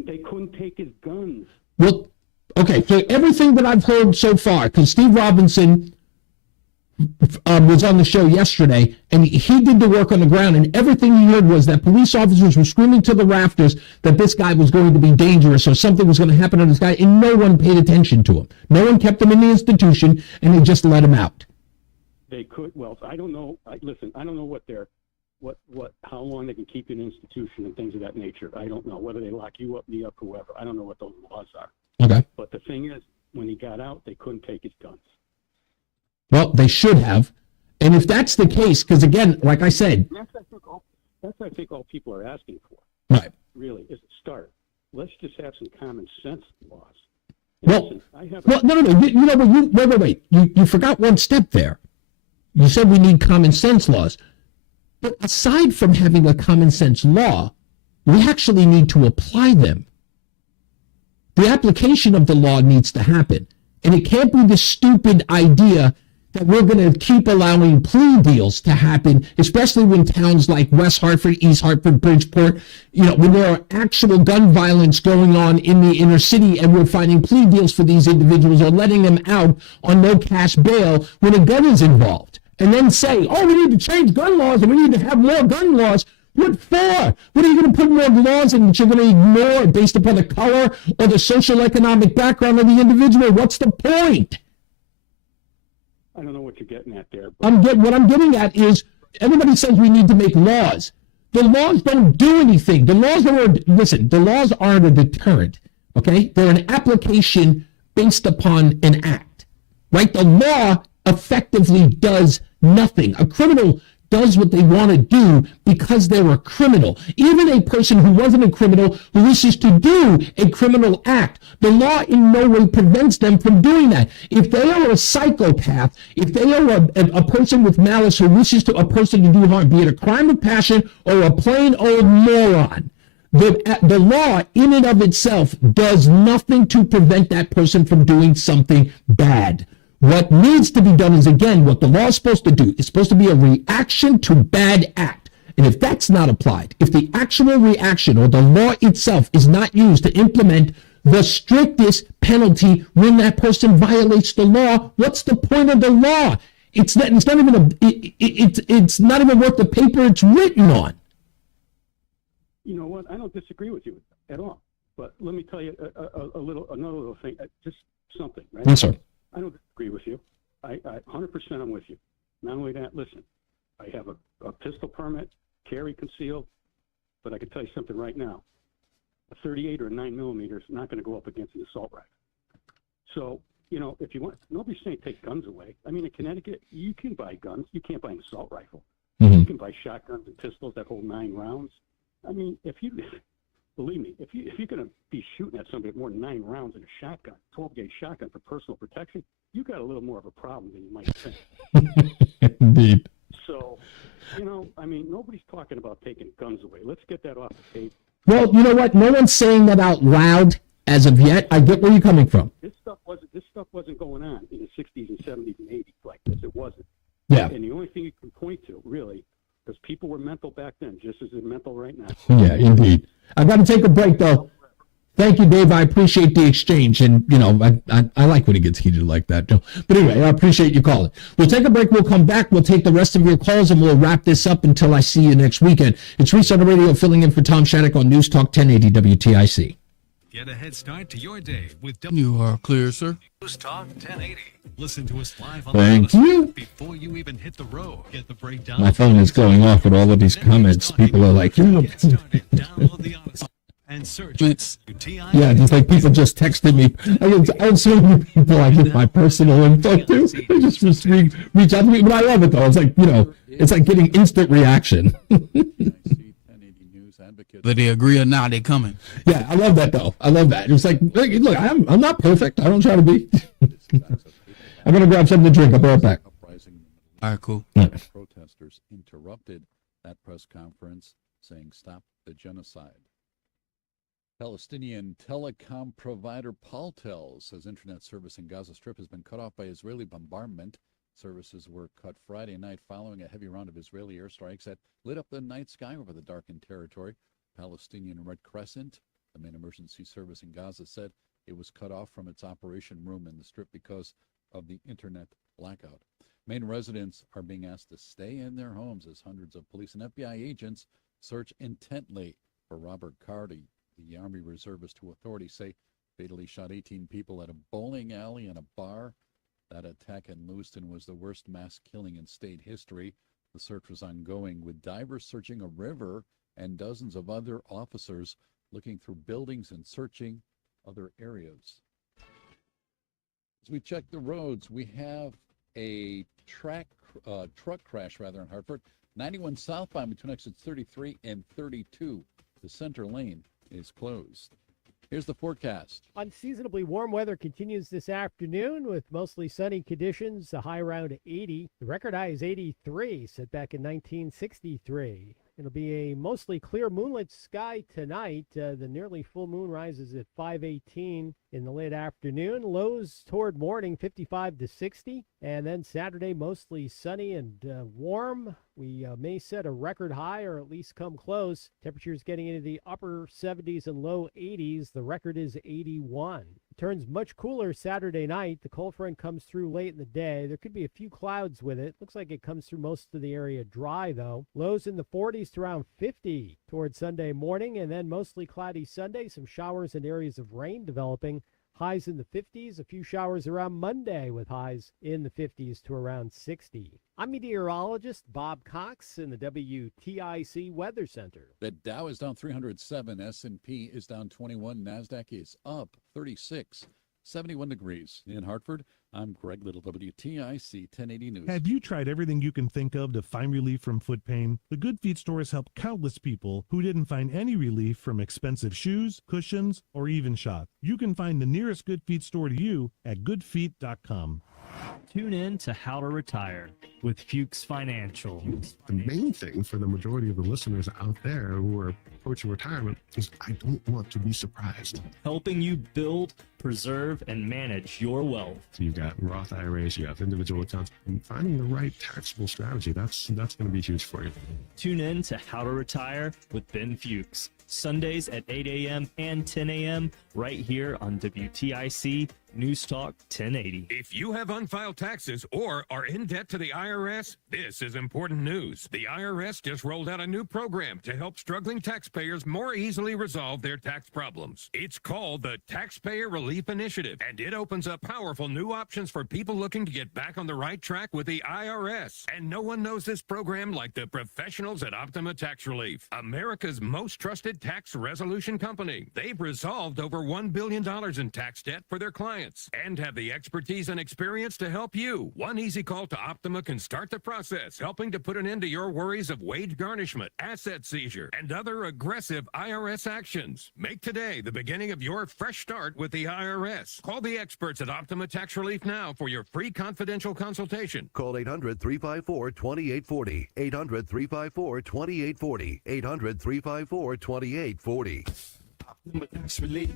They couldn't take his guns. Well, okay, so everything that I've heard so far, because Steve Robinson was on the show yesterday, and he did the work on the ground, and everything he heard was that police officers were screaming to the rafters that this guy was going to be dangerous or something was going to happen to this guy, and no one paid attention to him. No one kept him in the institution, and they just let him out. They could. Well, I don't know. Listen, I don't know how long they can keep you in an institution and things of that nature. I don't know whether they lock you up, me up, whoever. I don't know what those laws are. Okay. But the thing is, when he got out, they couldn't take his guns. Well, they should have. And if that's the case, because again, like I said. That's what I think all people are asking for. Right. Really, is a start. Let's just have some common sense laws. Well, listen, no. Wait. You forgot one step there. You said we need common sense laws. But aside from having a common sense law, we actually need to apply them. The application of the law needs to happen. And it can't be the stupid idea that we're going to keep allowing plea deals to happen, especially when towns like West Hartford, East Hartford, Bridgeport, when there are actual gun violence going on in the inner city, and we're finding plea deals for these individuals or letting them out on no cash bail when a gun is involved. And then say, we need to change gun laws and we need to have more gun laws. What for? What are you going to put more laws in that you're going to ignore based upon the color or the social economic background of the individual? What's the point? I don't know what you're getting at there. What I'm getting at is everybody says we need to make laws. The laws don't do anything. The laws aren't a deterrent. Okay? They're an application based upon an act. Right? The law effectively does nothing. A criminal does what they want to do because they're a criminal. Even a person who wasn't a criminal who wishes to do a criminal act, the law in no way prevents them from doing that. If they are a psychopath, if they are a person with malice who wishes to a person to do harm, be it a crime of passion or a plain old moron, the law in and of itself does nothing to prevent that person from doing something bad. What needs to be done is, again, what the law is supposed to do. It's supposed to be a reaction to bad act. And if that's not applied, if the actual reaction or the law itself is not used to implement the strictest penalty when that person violates the law, what's the point of the law? It's not even worth the paper it's written on. You know what? I don't disagree with you at all. But let me tell you another little thing. Just something, right? Yes, sir. I don't disagree with you. I 100% I'm with you. Not only that, listen, I have a pistol permit, carry concealed, but I can tell you something right now. A 38 or a 9mm is not going to go up against an assault rifle. So, if you want, nobody's saying take guns away. I mean, in Connecticut, you can buy guns. You can't buy an assault rifle. Mm-hmm. You can buy shotguns and pistols that hold 9 rounds. I mean, believe me, if you're going to be shooting at somebody with more than 9 rounds in a shotgun, 12-gauge shotgun for personal protection, you got a little more of a problem than you might think. Indeed. So, I mean, nobody's talking about taking guns away. Let's get that off the table. Well, you know what? No one's saying that out loud as of yet. I get where you're coming from. This stuff wasn't going on in the 60s and 70s and 80s like this. It wasn't. Yeah. And the only thing you can point to, really, because people were mental back then, just as they're mental right now. Yeah, indeed. I've got to take a break, though. Thank you, Dave. I appreciate the exchange. And, I like when it gets heated like that. But anyway, I appreciate you calling. We'll take a break. We'll come back. We'll take the rest of your calls, and we'll wrap this up until I see you next weekend. It's Reese on the Radio, filling in for Tom Shattuck on News Talk 1080 WTIC. Get a head start to your day with You are clear, sir. News Talk 1080. Listen to us live on Thank the you. before you even hit the road. Get the breakdown. My phone is going off with all of these comments. People are like, Download the Odyssey and search WTIC. Yeah, just like people just texted me. I have so many people I give my personal info to. They just reach out to me. But I love it, though. It's like, it's like getting instant reaction. Whether they agree or not, they coming. Yeah, I love that, though. I love that. It's like, look, I'm not perfect. I don't try to be. I'm going to grab something to drink. I'll be right back. All right, cool. Yeah. Protesters interrupted that press conference saying stop the genocide. Palestinian telecom provider Paltel says internet service in Gaza Strip has been cut off by Israeli bombardment. Services were cut Friday night following a heavy round of Israeli airstrikes that lit up the night sky over the darkened territory. Palestinian Red Crescent, the main emergency service in Gaza, said it was cut off from its operation room in the Strip because of the internet blackout. Maine residents are being asked to stay in their homes as hundreds of police and FBI agents search intently for Robert Carty, the Army reservist who authorities say fatally shot 18 people at a bowling alley and a bar. That attack in Lewiston was the worst mass killing in state history. The search was ongoing, with divers searching a river and dozens of other officers looking through buildings and searching other areas. As we check the roads, we have a truck crash in Hartford. 91 southbound between exits 33 and 32. The center lane is closed. Here's the forecast. Unseasonably warm weather continues this afternoon with mostly sunny conditions, a high around 80. The record high is 83, set back in 1963. It'll be a mostly clear moonlit sky tonight. The nearly full moon rises at 5:18 in the late afternoon. Lows toward morning 55 to 60. And then Saturday mostly sunny and warm. We may set a record high or at least come close. Temperatures getting into the upper 70s and low 80s. The record is 81. It turns much cooler Saturday night. The cold front comes through late in the day. There could be a few clouds with it. Looks like it comes through most of the area dry, though. Lows in the 40s to around 50 towards Sunday morning, and then mostly cloudy Sunday. Some showers and areas of rain developing. Highs in the 50s, a few showers around Monday with highs in the 50s to around 60. I'm meteorologist Bob Cox in the WTIC Weather Center. The Dow is down 307, S&P is down 21, NASDAQ is up 36, 71 degrees. In Hartford, I'm Greg Little, WTIC 1080 News. Have you tried everything you can think of to find relief from foot pain? The Good Feet store has helped countless people who didn't find any relief from expensive shoes, cushions, or even shots. You can find the nearest Good Feet store to you at goodfeet.com. Tune in to How to Retire with Fuchs Financial. The main thing for the majority of the listeners out there who are approaching retirement is I don't want to be surprised. Helping you build, preserve, and manage your wealth. So you've got Roth IRAs, you have individual accounts, and finding the right taxable strategy, that's going to be huge for you. Tune in to How to Retire with Ben Fuchs. Sundays at 8 a.m. and 10 a.m. right here on WTIC NewsTalk 1080. If you have unfiled taxes or are in debt to the IRS, this is important news. The IRS just rolled out a new program to help struggling taxpayers more easily resolve their tax problems. It's called the Taxpayer Relief Initiative, and it opens up powerful new options for people looking to get back on the right track with the IRS. And no one knows this program like the professionals at Optima Tax Relief, America's most trusted tax resolution company. They've resolved over $1 billion in tax debt for their clients and have the expertise and experience to help you. One easy call to Optima can start the process, helping to put an end to your worries of wage garnishment, asset seizure, and other aggressive IRS actions. Make today the beginning of your fresh start with the IRS. Call the experts at Optima Tax Relief now for your free confidential consultation. Call 800-354-2840. 800-354-2840. 800-354-2840. Optima Tax Relief.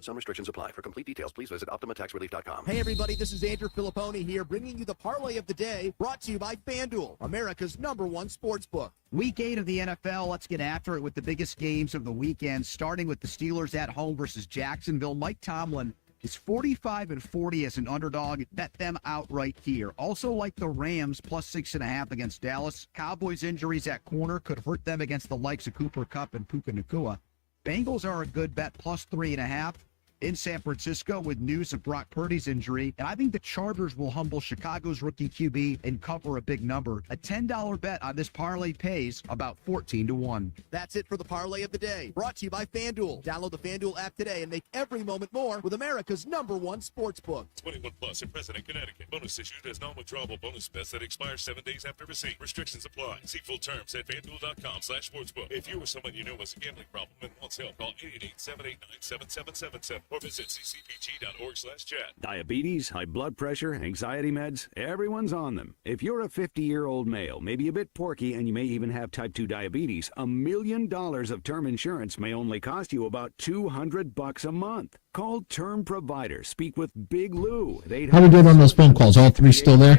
Some restrictions apply. For complete details, please visit OptimaTaxRelief.com. Hey, everybody, this is Andrew Filipponi here, bringing you the parlay of the day, brought to you by FanDuel, America's #1 sports book. Week 8 of the NFL, let's get after it with the biggest games of the weekend, starting with the Steelers at home versus Jacksonville. Mike Tomlin is 45-40 as an underdog. Bet them outright here. Also like the Rams, plus 6.5 against Dallas. Cowboys injuries at corner could hurt them against the likes of Cooper Kupp and Puka Nacua. Bengals are a good bet, plus 3.5. In San Francisco with news of Brock Purdy's injury, and I think the Chargers will humble Chicago's rookie QB and cover a big number. A $10 bet on this parlay pays about 14-1. That's it for the parlay of the day, brought to you by FanDuel. Download the FanDuel app today and make every moment more with America's #1 sports book. 21 plus in President, Connecticut. Bonus issued as non-withdrawable bonus bets that expire 7 days after receipt. Restrictions apply. See full terms at FanDuel.com/sportsbook. If you or someone you know has a gambling problem and wants help, call 888-789-7777. or visit ccpg.org/chat. Diabetes, high blood pressure, anxiety meds, everyone's on them. If you're a 50-year-old male, maybe a bit porky, and you may even have type 2 diabetes, $1 million of term insurance may only cost you about $200 a month. Call Term Provider. Speak with Big Lou at How we doing on those phone calls? All three still there?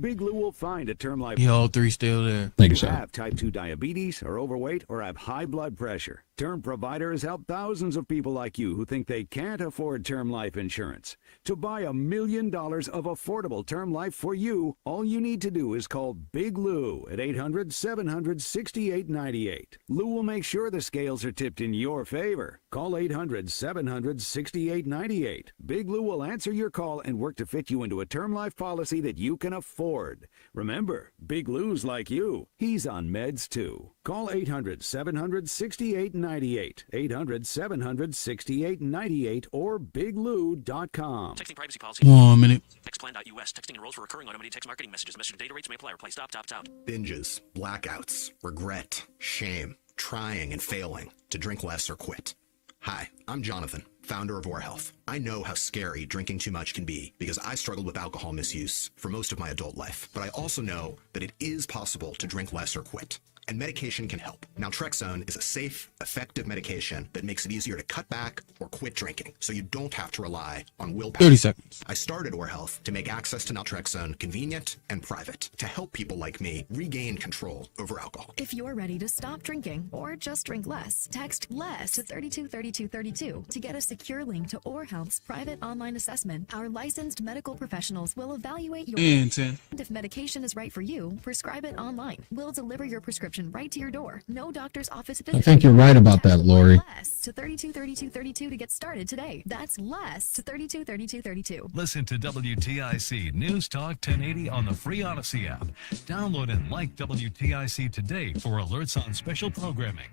Big Lou will find a term life. Yeah, all three still there. Thank you, You sir. have type 2 diabetes, are overweight, or have high blood pressure. Term Provider has helped thousands of people like you who think they can't afford term life insurance. To buy $1 million of affordable term life for you, all you need to do is call Big Lou at 800-700-6898. Lou will make sure the scales are tipped in your favor. Call 800-700-6898. Big Lou will answer your call and work to fit you into a term life policy that you can afford. Remember, Big Lou's like you. He's on meds too. Call 800-700-6898. 800-700-6898 or biglou.com. Texting privacy policy. 1 minute. Textplan.us. Texting enrolls for recurring automated text marketing messages. Message data rates may apply. Reply stop, opt out. Binges, blackouts, regret, shame, trying and failing to drink less or quit. Hi, I'm Jonathan, founder of Or Health. I know how scary drinking too much can be because I struggled with alcohol misuse for most of my adult life. But I also know that it is possible to drink less or quit. And medication can help. Naltrexone is a safe, effective medication that makes it easier to cut back or quit drinking, so you don't have to rely on willpower. 30 seconds. I started Or Health to make access to naltrexone convenient and private, to help people like me regain control over alcohol. If you're ready to stop drinking or just drink less, text LESS to 323232 to get a secure link to Or Health's private online assessment. Our licensed medical professionals will evaluate your And 10. and if medication is right for you, prescribe it online. We'll deliver your prescription right to your door. No doctor's office visit. I think you're right about that, Lori. LESS to 323232 to get started today. That's LESS to 323232. Listen to WTIC News Talk 1080 on the free Odyssey app. Download and like WTIC today for alerts on special programming.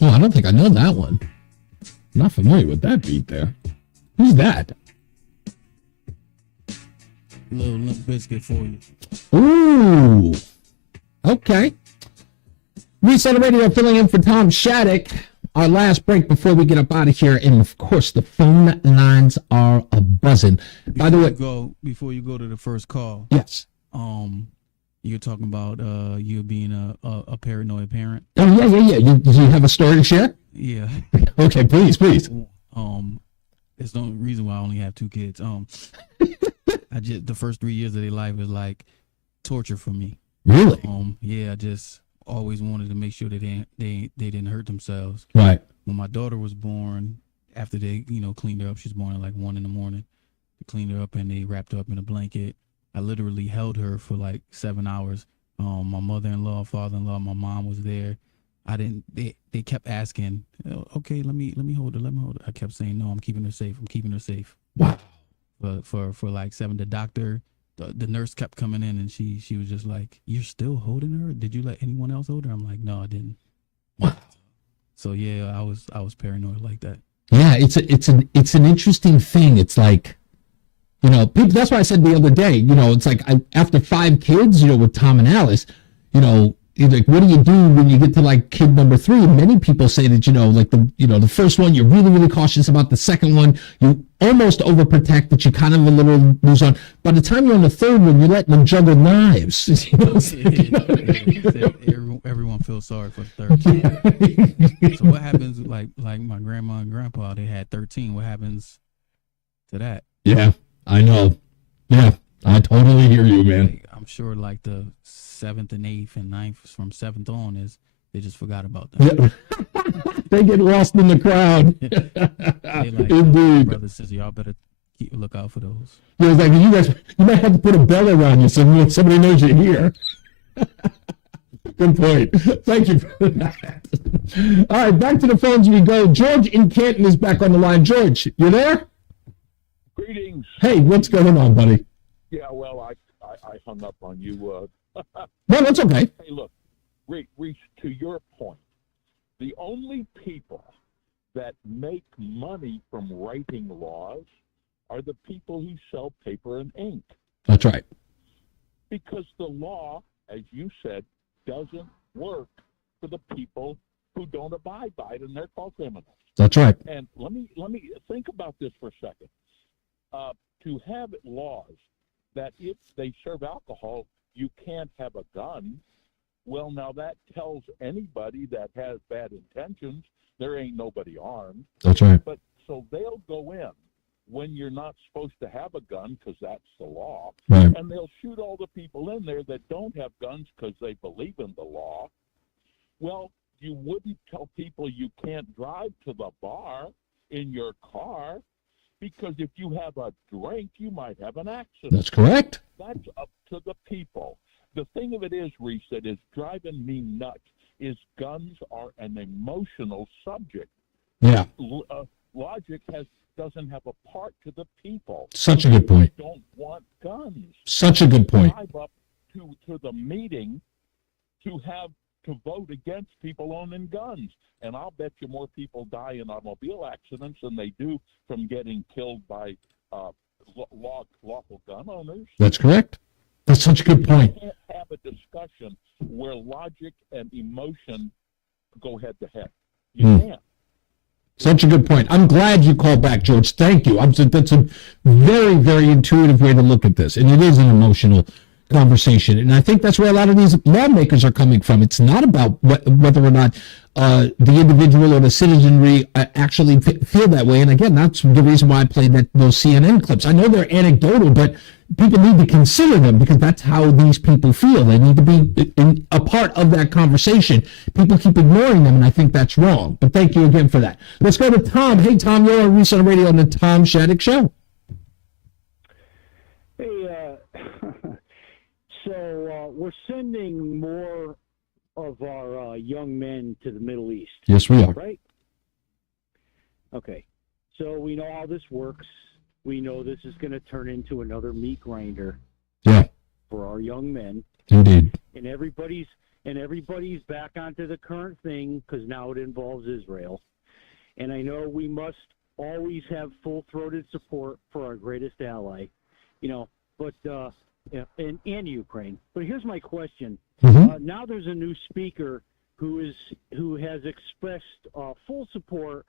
Oh, I don't think I know that one. I'm not familiar with that beat there. Who's that? Little Limp Biscuit for you. Ooh. Okay. Reese On The Radio filling in for Tom Shattuck. Our last break before we get up out of here. And, of course, the phone lines are a-buzzing. By the way... Before you go to the first call. Yes. You're talking about you being a paranoid parent. Oh, yeah. You have a story to share? Yeah. Okay, please. It's the only reason why I only have 2 kids. The first 3 years of their life is like torture for me. Really? Yeah, I just always wanted to make sure that they didn't hurt themselves. Right. When my daughter was born, after they cleaned her up, she was born at like 1 a.m. They cleaned her up and they wrapped her up in a blanket. I literally held her for like 7 hours. My mother-in-law, father-in-law, my mom was there. They kept asking, okay, let me hold her. I kept saying, no, I'm keeping her safe. Wow. For like 7, the doctor, the nurse kept coming in and she was just like, you're still holding her? Did you let anyone else hold her? I'm like, no, I didn't. Wow. So yeah, I was paranoid like that. Yeah, it's an interesting thing. It's like, people, that's why I said the other day, it's like after 5 kids, with Tom and Alice, like, what do you do when you get to like kid number 3? Many people say that, like the first one, you're really, really cautious about. The second one, you almost overprotect, but you kind of a little lose on. By the time you're on the third one, you're letting them juggle knives. Everyone feels sorry for the third kid. So what happens, like my grandma and grandpa, they had 13. What happens to that? Yeah, I know. Yeah, I totally hear you, man. I'm sure like the 7th and 8th and 9th from 7th on they just forgot about them. Yeah. They get lost in the crowd. Indeed. Brothers, sisters, y'all better look out for those. Yeah, it's like you might have to put a bell around you so somebody knows you're here. Good point. Thank you for that. All right, back to the phones we go. George in Canton is back on the line. George, you there? Greetings. Hey, what's going on, buddy? Yeah, well, I hung up on you. No, that's okay. Hey, look, Reese, to your point, the only people that make money from writing laws are the people who sell paper and ink. That's right. Because the law, as you said, doesn't work for the people who don't don't abide by it, and they're called criminals. That's right. And let me think about this for a second. To have laws that if they serve alcohol, you can't have a gun. Well, now that tells anybody that has bad intentions there ain't nobody armed. That's right. But so they'll go in when you're not supposed to have a gun because that's the law, right. And they'll shoot all the people in there that don't have guns because they believe in the law. Well, you wouldn't tell people you can't drive to the bar in your car because if you have a drink, you might have an accident. That's correct. That's up to the people. The thing of it is, Reese, that is driving me nuts is guns are an emotional subject. Yeah. Logic doesn't have a part to the people. Such a good point. They don't want guns. Such a good point. Drive up to the meeting to vote against people owning guns. And I'll bet you more people die in automobile accidents than they do from getting killed by lawful gun owners. That's correct. That's such a good point. You can't have a discussion where logic and emotion go head to head. You can't. Such a good point. I'm glad you called back, George. Thank you. That's a very, very intuitive way to look at this. And it is an emotional conversation. And I think that's where a lot of these lawmakers are coming from. It's not about whether or not the individual or the citizenry actually feel that way. And again, that's the reason why I played those CNN clips. I know they're anecdotal, but people need to consider them because that's how these people feel. They need to be a part of that conversation. People keep ignoring them, and I think that's wrong. But thank you again for that. Let's go to Tom. Hey, Tom, you're on Reese On The Radio on the Tom Shattuck Show. Hey, so we're sending more of our young men to the Middle East. Yes, we are. Right? Okay. So we know how this works. We know this is going to turn into another meat grinder. Yeah. For our young men. Indeed. And everybody's back onto the current thing because now it involves Israel. And I know we must always have full-throated support for our greatest ally, but and Ukraine. But here's my question: now there's a new speaker who has expressed full support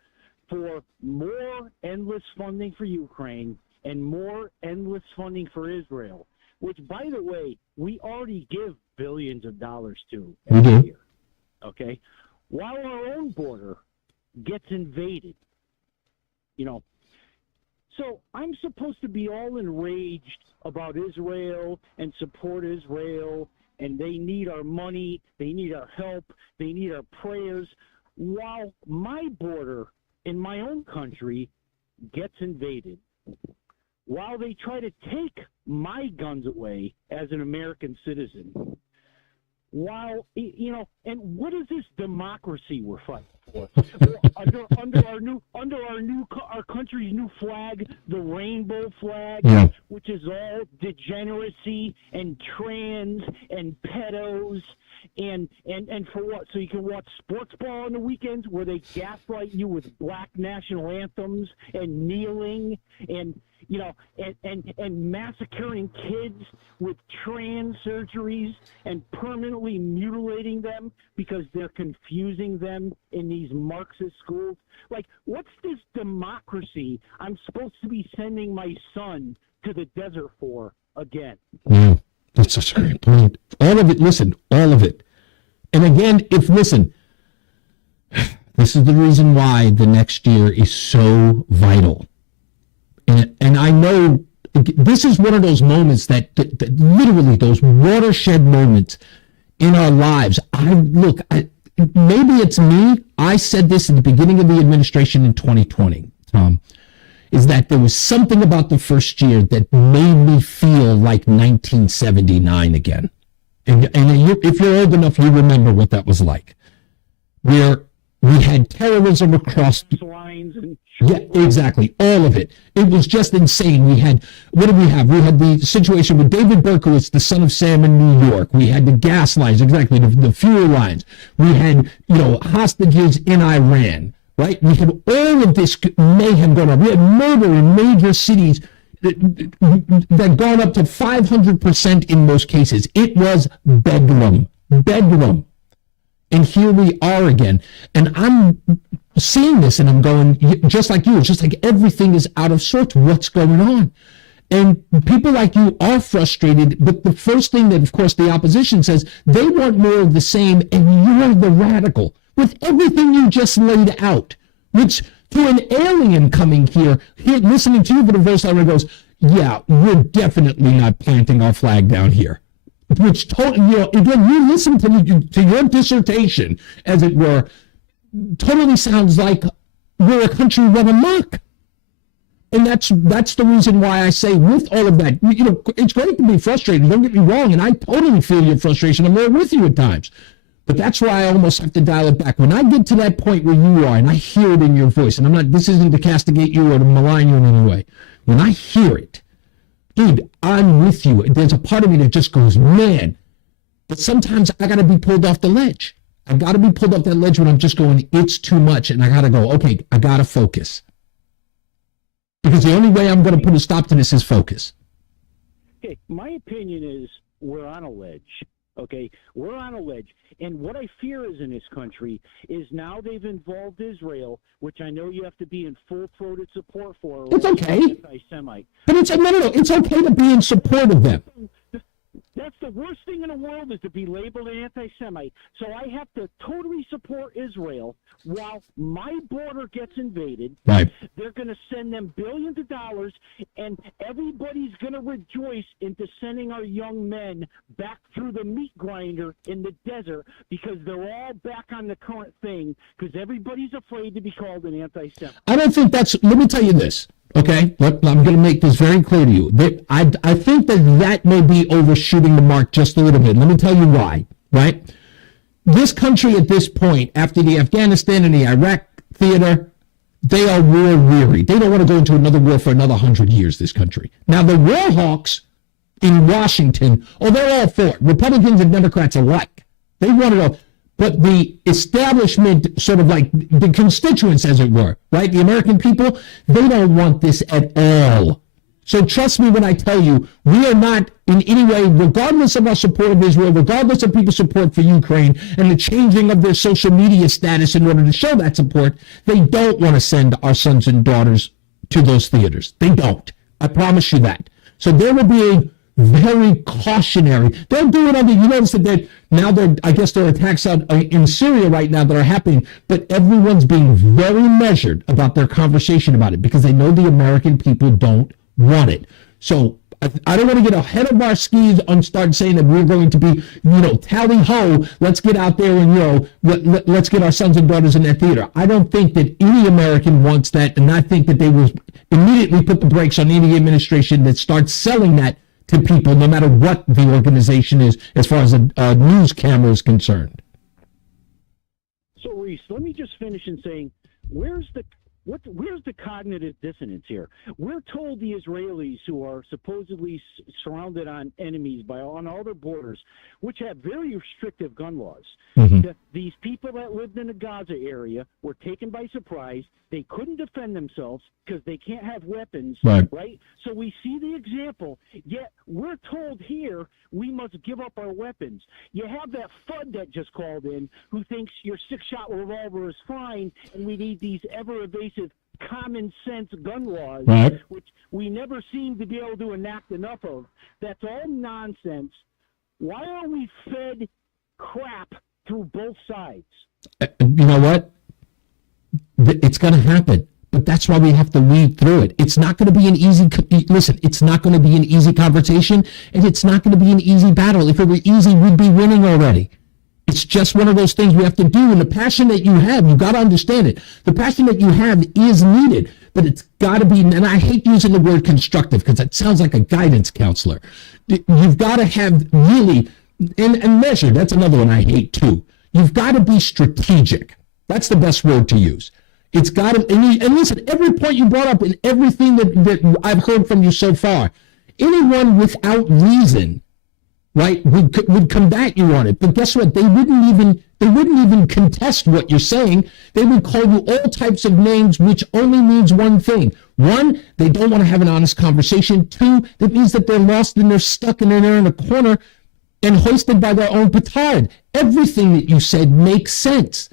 for more endless funding for Ukraine and more endless funding for Israel, which, by the way, we already give billions of dollars to every year. Okay, while our own border gets invaded, So I'm supposed to be all enraged about Israel and support Israel, and they need our money, they need our help, they need our prayers, while my border in my own country gets invaded. While they try to take my guns away as an American citizen. While, and what is this democracy we're fighting for? under our country's new flag, the rainbow flag, which is all degeneracy and trans and pedos and for what? So you can watch sports ball on the weekends where they gaslight you with black national anthems and kneeling and and massacring kids with trans surgeries and permanently mutilating them because they're confusing them in these Marxist schools. Like, what's this democracy I'm supposed to be sending my son to the desert for again? Yeah, that's such a great point. All of it, listen, all of it. And again, this is the reason why the next year is so vital. And I know this is one of those moments that literally those watershed moments in our lives. Maybe it's me. I said this at the beginning of the administration in 2020, Tom, is that there was something about the first year that made me feel like 1979 again. And if you're old enough, you remember what that was like. Where we had terrorism across. Yeah, exactly. All of it. It was just insane. What did we have? We had the situation with David Berkowitz, the son of Sam in New York. We had the gas lines, exactly, the fuel lines. We had, hostages in Iran, right? We had all of this mayhem going on. We had murder in major cities that gone up to 500% in most cases. It was bedlam. And here we are again. And I'm seeing this and I'm going, just like you, it's just like everything is out of sorts. What's going on? And people like you are frustrated, but the first thing that, of course, the opposition says, they want more of the same, and you're the radical with everything you just laid out, which to an alien coming here listening to you for the first time, it goes, yeah, we're definitely not planting our flag down here. Which, again, you listen to your dissertation, as it were, totally sounds like we're a country run amok. And that's the reason why I say, with all of that, it's great to be frustrated. Don't get me wrong, and I totally feel your frustration. I'm there with you at times. But that's why I almost have to dial it back. When I get to that point where you are, and I hear it in your voice, and this isn't to castigate you or to malign you in any way. When I hear it, dude, I'm with you. There's a part of me that just goes, man. But sometimes I got to be pulled off the ledge. I got to be pulled off that ledge when I'm just going, it's too much. And I got to go, okay, I got to focus. Because the only way I'm going to put a stop to this is focus. Okay, my opinion is we're on a ledge. Okay, we're on a ledge. And what I fear is in this country is now they've involved Israel, which I know you have to be in full-throated support for. It's okay. Anti-Semite. But it's okay to be in support of them. That's the worst thing in the world, is to be labeled an anti-Semite. So I have to totally support Israel while my border gets invaded. Right. They're going to send them billions of dollars, and everybody's going to rejoice into sending our young men back through the meat grinder in the desert, because they're all back on the current thing, because everybody's afraid to be called an anti-Semite. I don't think let me tell you this. Okay, I'm going to make this very clear to you. I think that may be overshooting the mark just a little bit. Let me tell you why, right? This country at this point, after the Afghanistan and the Iraq theater, they are war weary. They don't want to go into another war for another 100 years, this country. Now, the war hawks in Washington, they're all for it. Republicans and Democrats alike. They want to go. But the establishment, sort of like the constituents, as it were, right? The American people, they don't want this at all. So trust me when I tell you, we are not in any way, regardless of our support of Israel, regardless of people's support for Ukraine and the changing of their social media status in order to show that support, they don't want to send our sons and daughters to those theaters. They don't. I promise you that. So there will be a very cautionary. They'll do it you notice that I guess there are attacks in Syria right now that are happening, but everyone's being very measured about their conversation about it, because they know the American people don't want it. So I don't want to get ahead of our skis and start saying that we're going to be, tally ho, let's get out there and, let's get our sons and daughters in that theater. I don't think that any American wants that, and I think that they will immediately put the brakes on any administration that starts selling that to people, no matter what the organization is, as far as a news camera is concerned. So, Reese, let me just finish in saying, where's the cognitive dissonance here? We're told the Israelis, who are supposedly surrounded on enemies on all their borders, which have very restrictive gun laws, that these people that lived in the Gaza area were taken by surprise. They couldn't defend themselves because they can't have weapons, right? So we see the example, yet we're told here we must give up our weapons. You have that FUD that just called in, who thinks your 6-shot revolver is fine, and we need these ever-evasive common sense gun laws, which we never seem to be able to enact enough of. That's all nonsense. Why are we fed crap through both sides? You know what? It's going to happen. But that's why we have to weed through it. It's not going to be an easy, listen, it's not going to be an easy conversation, and it's not going to be an easy battle. If it were easy, we'd be winning already. It's just one of those things we have to do. And the passion that you have, you've got to understand it. The passion that you have is needed, but it's got to be, and I hate using the word constructive because it sounds like a guidance counselor. You've got to have really, and measure, that's another one I hate too. You've got to be strategic. That's the best word to use. It's got to, and listen, every point you brought up and everything that I've heard from you so far, anyone without reason, right, would combat you on it. But guess what? They wouldn't even contest what you're saying. They would call you all types of names, which only means one thing. One, they don't want to have an honest conversation. Two, that means that they're lost and they're stuck and they're in a corner. and hoisted by their own petard. Everything that you said makes sense.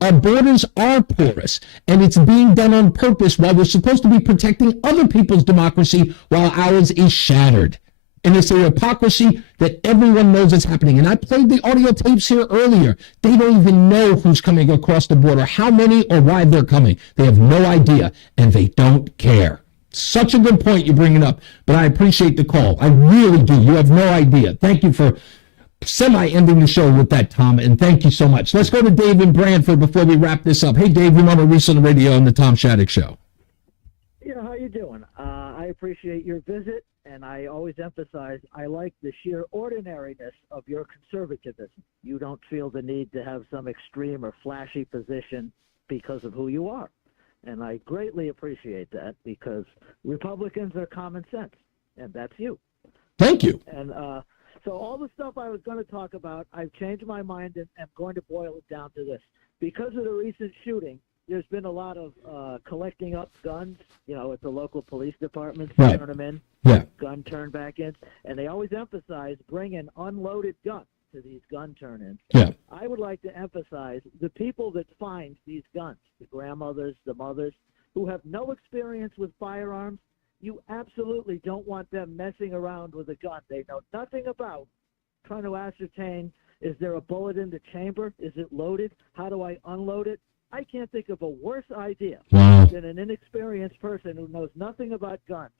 Our borders are porous, and it's being done on purpose while we're supposed to be protecting other people's democracy while ours is shattered. And it's a hypocrisy that everyone knows is happening. And I played the audio tapes here earlier. They don't even know who's coming across the border, how many or why they're coming. They have no idea, and they don't care. Such a good point you're bringing up, but I appreciate the call. I really do. You have no idea. Thank you for semi-ending the show with that, Tom, and thank you so much. Let's go to Dave in Brantford before we wrap this up. Hey, Dave, you're on Reese On The Radio on the Tom Shattuck Show. Yeah, how you doing? I appreciate your visit, and I always emphasize I like the sheer ordinariness of your conservatism. You don't feel the need to have some extreme or flashy position because of who you are. And I greatly appreciate that because Republicans are common sense, and that's you. Thank you. And so all the stuff I was going to talk about, I've changed my mind and am going to boil it down to this. Because of the recent shooting, there's been a lot of collecting up guns, at the local police departments, right. turn them in, gun turn back ins, and they always emphasize bringing unloaded guns to these gun turn-ins. Yeah. I would like to emphasize the people that find these guns, the grandmothers, the mothers, who have no experience with firearms. You absolutely don't want them messing around with a gun they know nothing about, trying to ascertain, is there a bullet in the chamber? Is it loaded? How do I unload it? I can't think of a worse idea than an inexperienced person who knows nothing about guns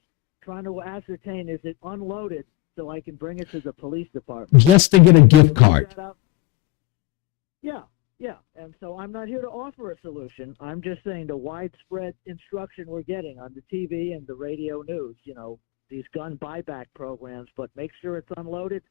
trying to ascertain, is it unloaded so I can bring it to the police department. Just to get a gift card. Yeah. And so I'm not here to offer a solution. I'm just saying the widespread instruction we're getting on the TV and the radio news, these gun buyback programs, but make sure it's unloaded.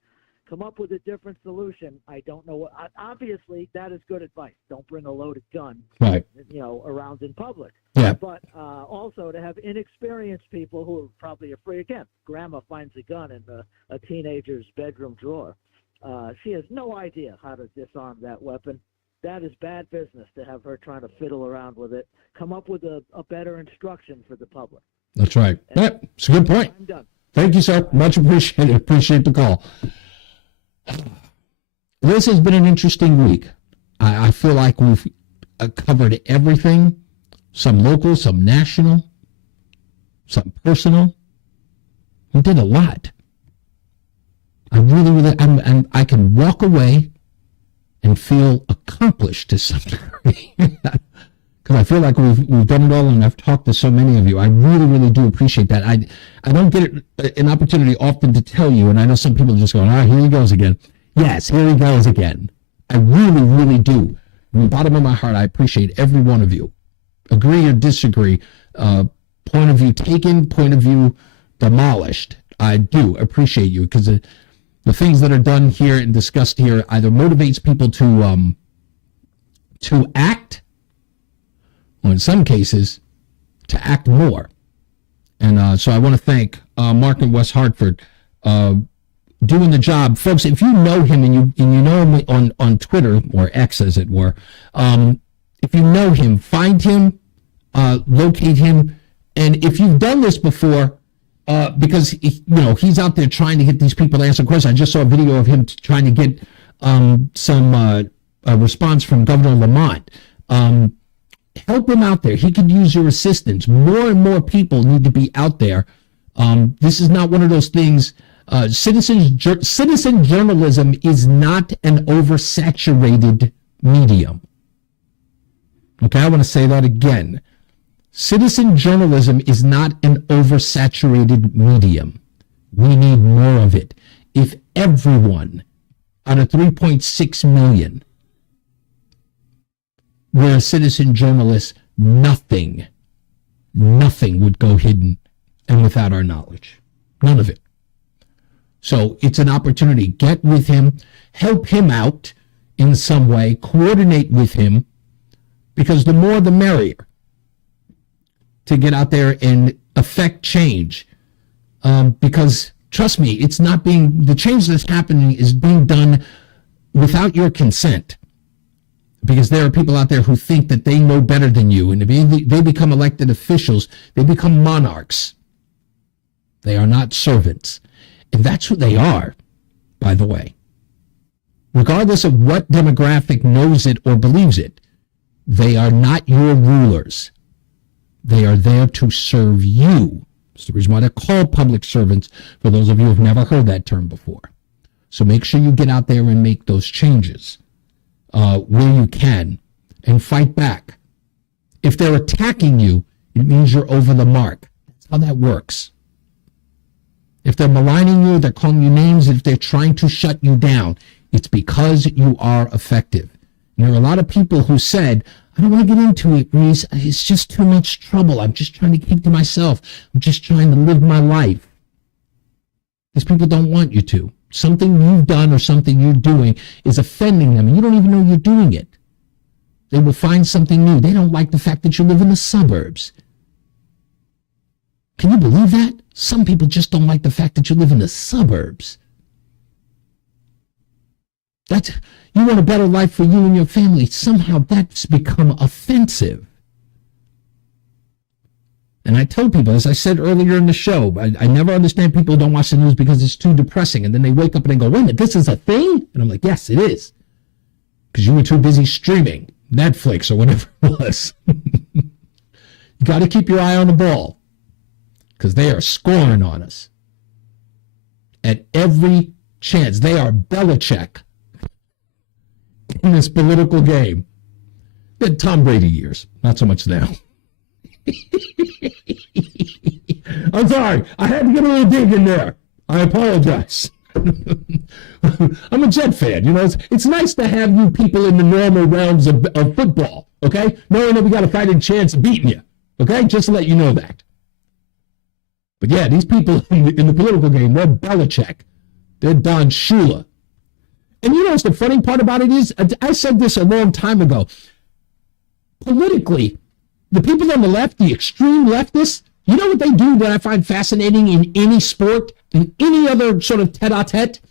Come up with a different solution. I don't know what. Obviously, that is good advice. Don't bring a loaded gun, right? Around in public. Yeah. But also to have inexperienced people who are probably afraid. Again, grandma finds a gun in a teenager's bedroom drawer. She has no idea how to disarm that weapon. That is bad business to have her trying to fiddle around with it. Come up with a better instruction for the public. That's right. It's a good point. I'm done. Thank you, sir. Much appreciated. Appreciate the call. This has been an interesting week. I feel like we've covered everything, some local, some national, some personal. We did a lot. I really, I can walk away and feel accomplished to some degree. Because I feel like we've done it all, and I've talked to so many of you. I really, really do appreciate that. I don't get an opportunity often to tell you, and I know some people are just going, here he goes again. Yes, here he goes again. I really, really do. From the bottom of my heart, I appreciate every one of you. Agree or disagree, point of view taken, point of view demolished. I do appreciate you, because the things that are done here and discussed here either motivates people to act, or in some cases, to act more. And so I want to thank Mark in West Hartford doing the job. Folks, if you know him and you know him on Twitter, or X as it were, if you know him, find him, locate him. And if you've done this before, because he's out there trying to get these people to answer questions. I just saw a video of him trying to get some response from Governor Lamont. Help him out there. He could use your assistance. More and more people need to be out there. This is not one of those things. Citizen journalism is not an oversaturated medium. Okay, I want to say that again. Citizen journalism is not an oversaturated medium. We need more of it. If everyone out of 3.6 million were a citizen journalist, nothing would go hidden and without our knowledge. None of it. So it's an opportunity. Get with him, help him out in some way, coordinate with him, because the more the merrier to get out there and affect change. Because trust me, the change that's happening is being done without your consent. Because there are people out there who think that they know better than you, and they become elected officials, they become monarchs. They are not servants. And that's who they are, by the way. regardless of what demographic knows it or believes it, they are not your rulers. They are there to serve you. That's the reason why they're called public servants, for those of you who have never heard that term before. So make sure you get out there and make those changes where you can and fight back. If they're attacking you, it means you're over the mark. That's how that works. If they're maligning you, they're calling you names, if they're trying to shut you down, it's because you are effective. And there are a lot of people who said, I don't want to get into it, Reese. It's just too much trouble. I'm just trying to keep to myself. I'm just trying to live my life. These people don't want you to. Something you've done or something you're doing is offending them, and you don't even know you're doing it. They will find something new. They don't like the fact that you live in the suburbs. Can you believe that? Some people just don't like the fact that you live in the suburbs. You want a better life for you and your family. Somehow that's become offensive. And I tell people, as I said earlier in the show, I never understand people who don't watch the news because it's too depressing. And then they wake up and they go, wait a minute, this is a thing? And I'm like, yes, it is. Because you were too busy streaming Netflix or whatever it was. You got to keep your eye on the ball. Because they are scoring on us. At every chance. They are Belichick in this political game. The Tom Brady years. Not so much now. I'm sorry. I had to get a little dig in there. I apologize. I'm a Jet fan. You know, it's nice to have you people in the normal realms of football, okay? Knowing that we got a fighting chance of beating you, okay? Just to let you know that. But yeah, these people in the political game, they're Belichick. They're Don Shula. And you know what's the funny part about it is, I said this a long time ago. Politically, the people on the left, the extreme leftists, you know what they do that I find fascinating in any sport, in any other sort of tete-a-tete?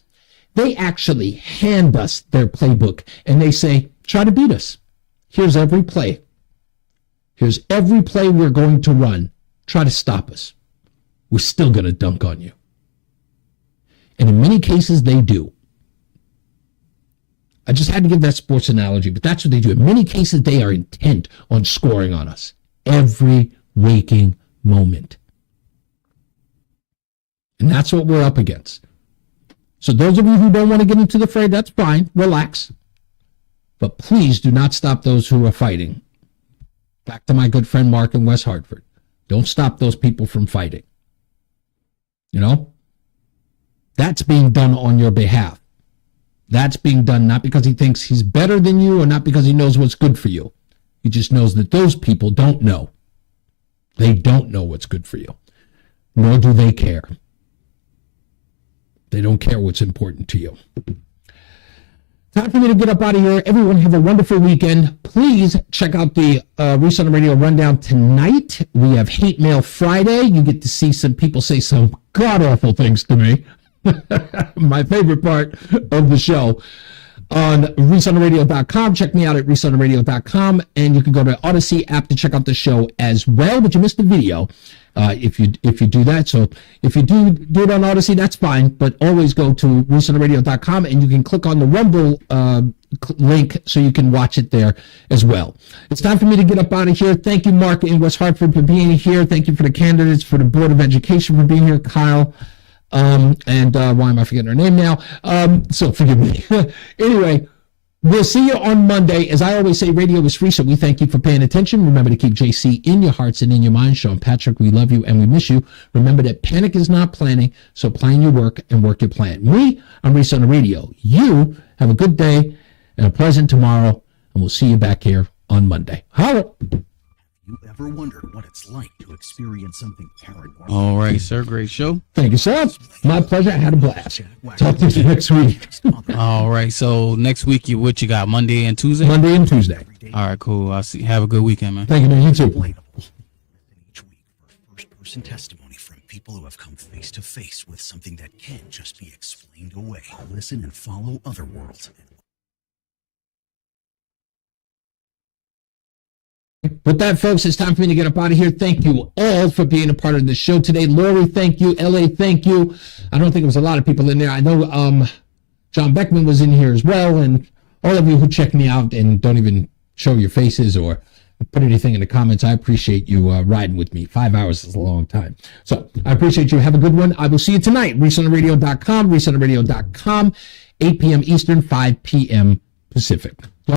They actually hand us their playbook and they say, try to beat us. Here's every play. Here's every play we're going to run. Try to stop us. We're still going to dunk on you. And in many cases, they do. I just had to give that sports analogy, but that's what they do. In many cases, they are intent on scoring on us every waking moment. And that's what we're up against. So those of you who don't want to get into the fray, that's fine. Relax. But please do not stop those who are fighting. Back to my good friend Mark in West Hartford. Don't stop those people from fighting. You know? That's being done on your behalf. That's being done not because he thinks he's better than you or not because he knows what's good for you. He just knows that those people don't know. They don't know what's good for you. Nor do they care. They don't care what's important to you. Time for me to get up out of here. Everyone have a wonderful weekend. Please check out the Reese On The Radio rundown tonight. We have Hate Mail Friday. You get to see some people say some god-awful things to me. My favorite part of the show on ReeseOnTheRadio.com. Check me out at ReeseOnTheRadio.com, and you can go to Odyssey app to check out the show as well. But you missed the video if you do that. So if you do it on Odyssey, that's fine. But always go to ReeseOnTheRadio.com, and you can click on the Rumble link so you can watch it there as well. It's time for me to get up out of here. Thank you, Mark in West Hartford, for being here. Thank you for the candidates for the Board of Education for being here, Kyle. Why am I forgetting her name now? So forgive me. Anyway, we'll see you on Monday. As I always say, radio is free, so we thank you for paying attention. Remember to keep JC in your hearts and in your minds. Sean Patrick, we love you and we miss you. Remember that panic is not planning, so plan your work and work your plan. I'm Reese on the Radio. You have a good day and a pleasant tomorrow, and we'll see you back here on Monday. Holla! You ever wondered what it's like to experience something paranormal? All right, sir. Great show. Thank you, sir. My pleasure. I had a blast. Talk to you next week. All right. So next week, what you got? Monday and Tuesday? Monday and Tuesday. All right, cool. I'll see. Have a good weekend, man. Thank you, man. You too. Each week for first-person testimony from people who have come face to face with something that can't just be explained away. Listen and follow Otherworld. With that, folks, it's time for me to get up out of here. Thank you all for being a part of the show today. Lori, thank you. LA, thank you. I don't think there was a lot of people in there. I know John Beckman was in here as well, and all of you who check me out and don't even show your faces or put anything in the comments. I appreciate you riding with me. 5 hours is a long time. So I appreciate you. Have a good one. I will see you tonight. ReeseOnTheRadio.com, ReeseOnTheRadio.com, 8 p.m. Eastern, 5 p.m. Pacific.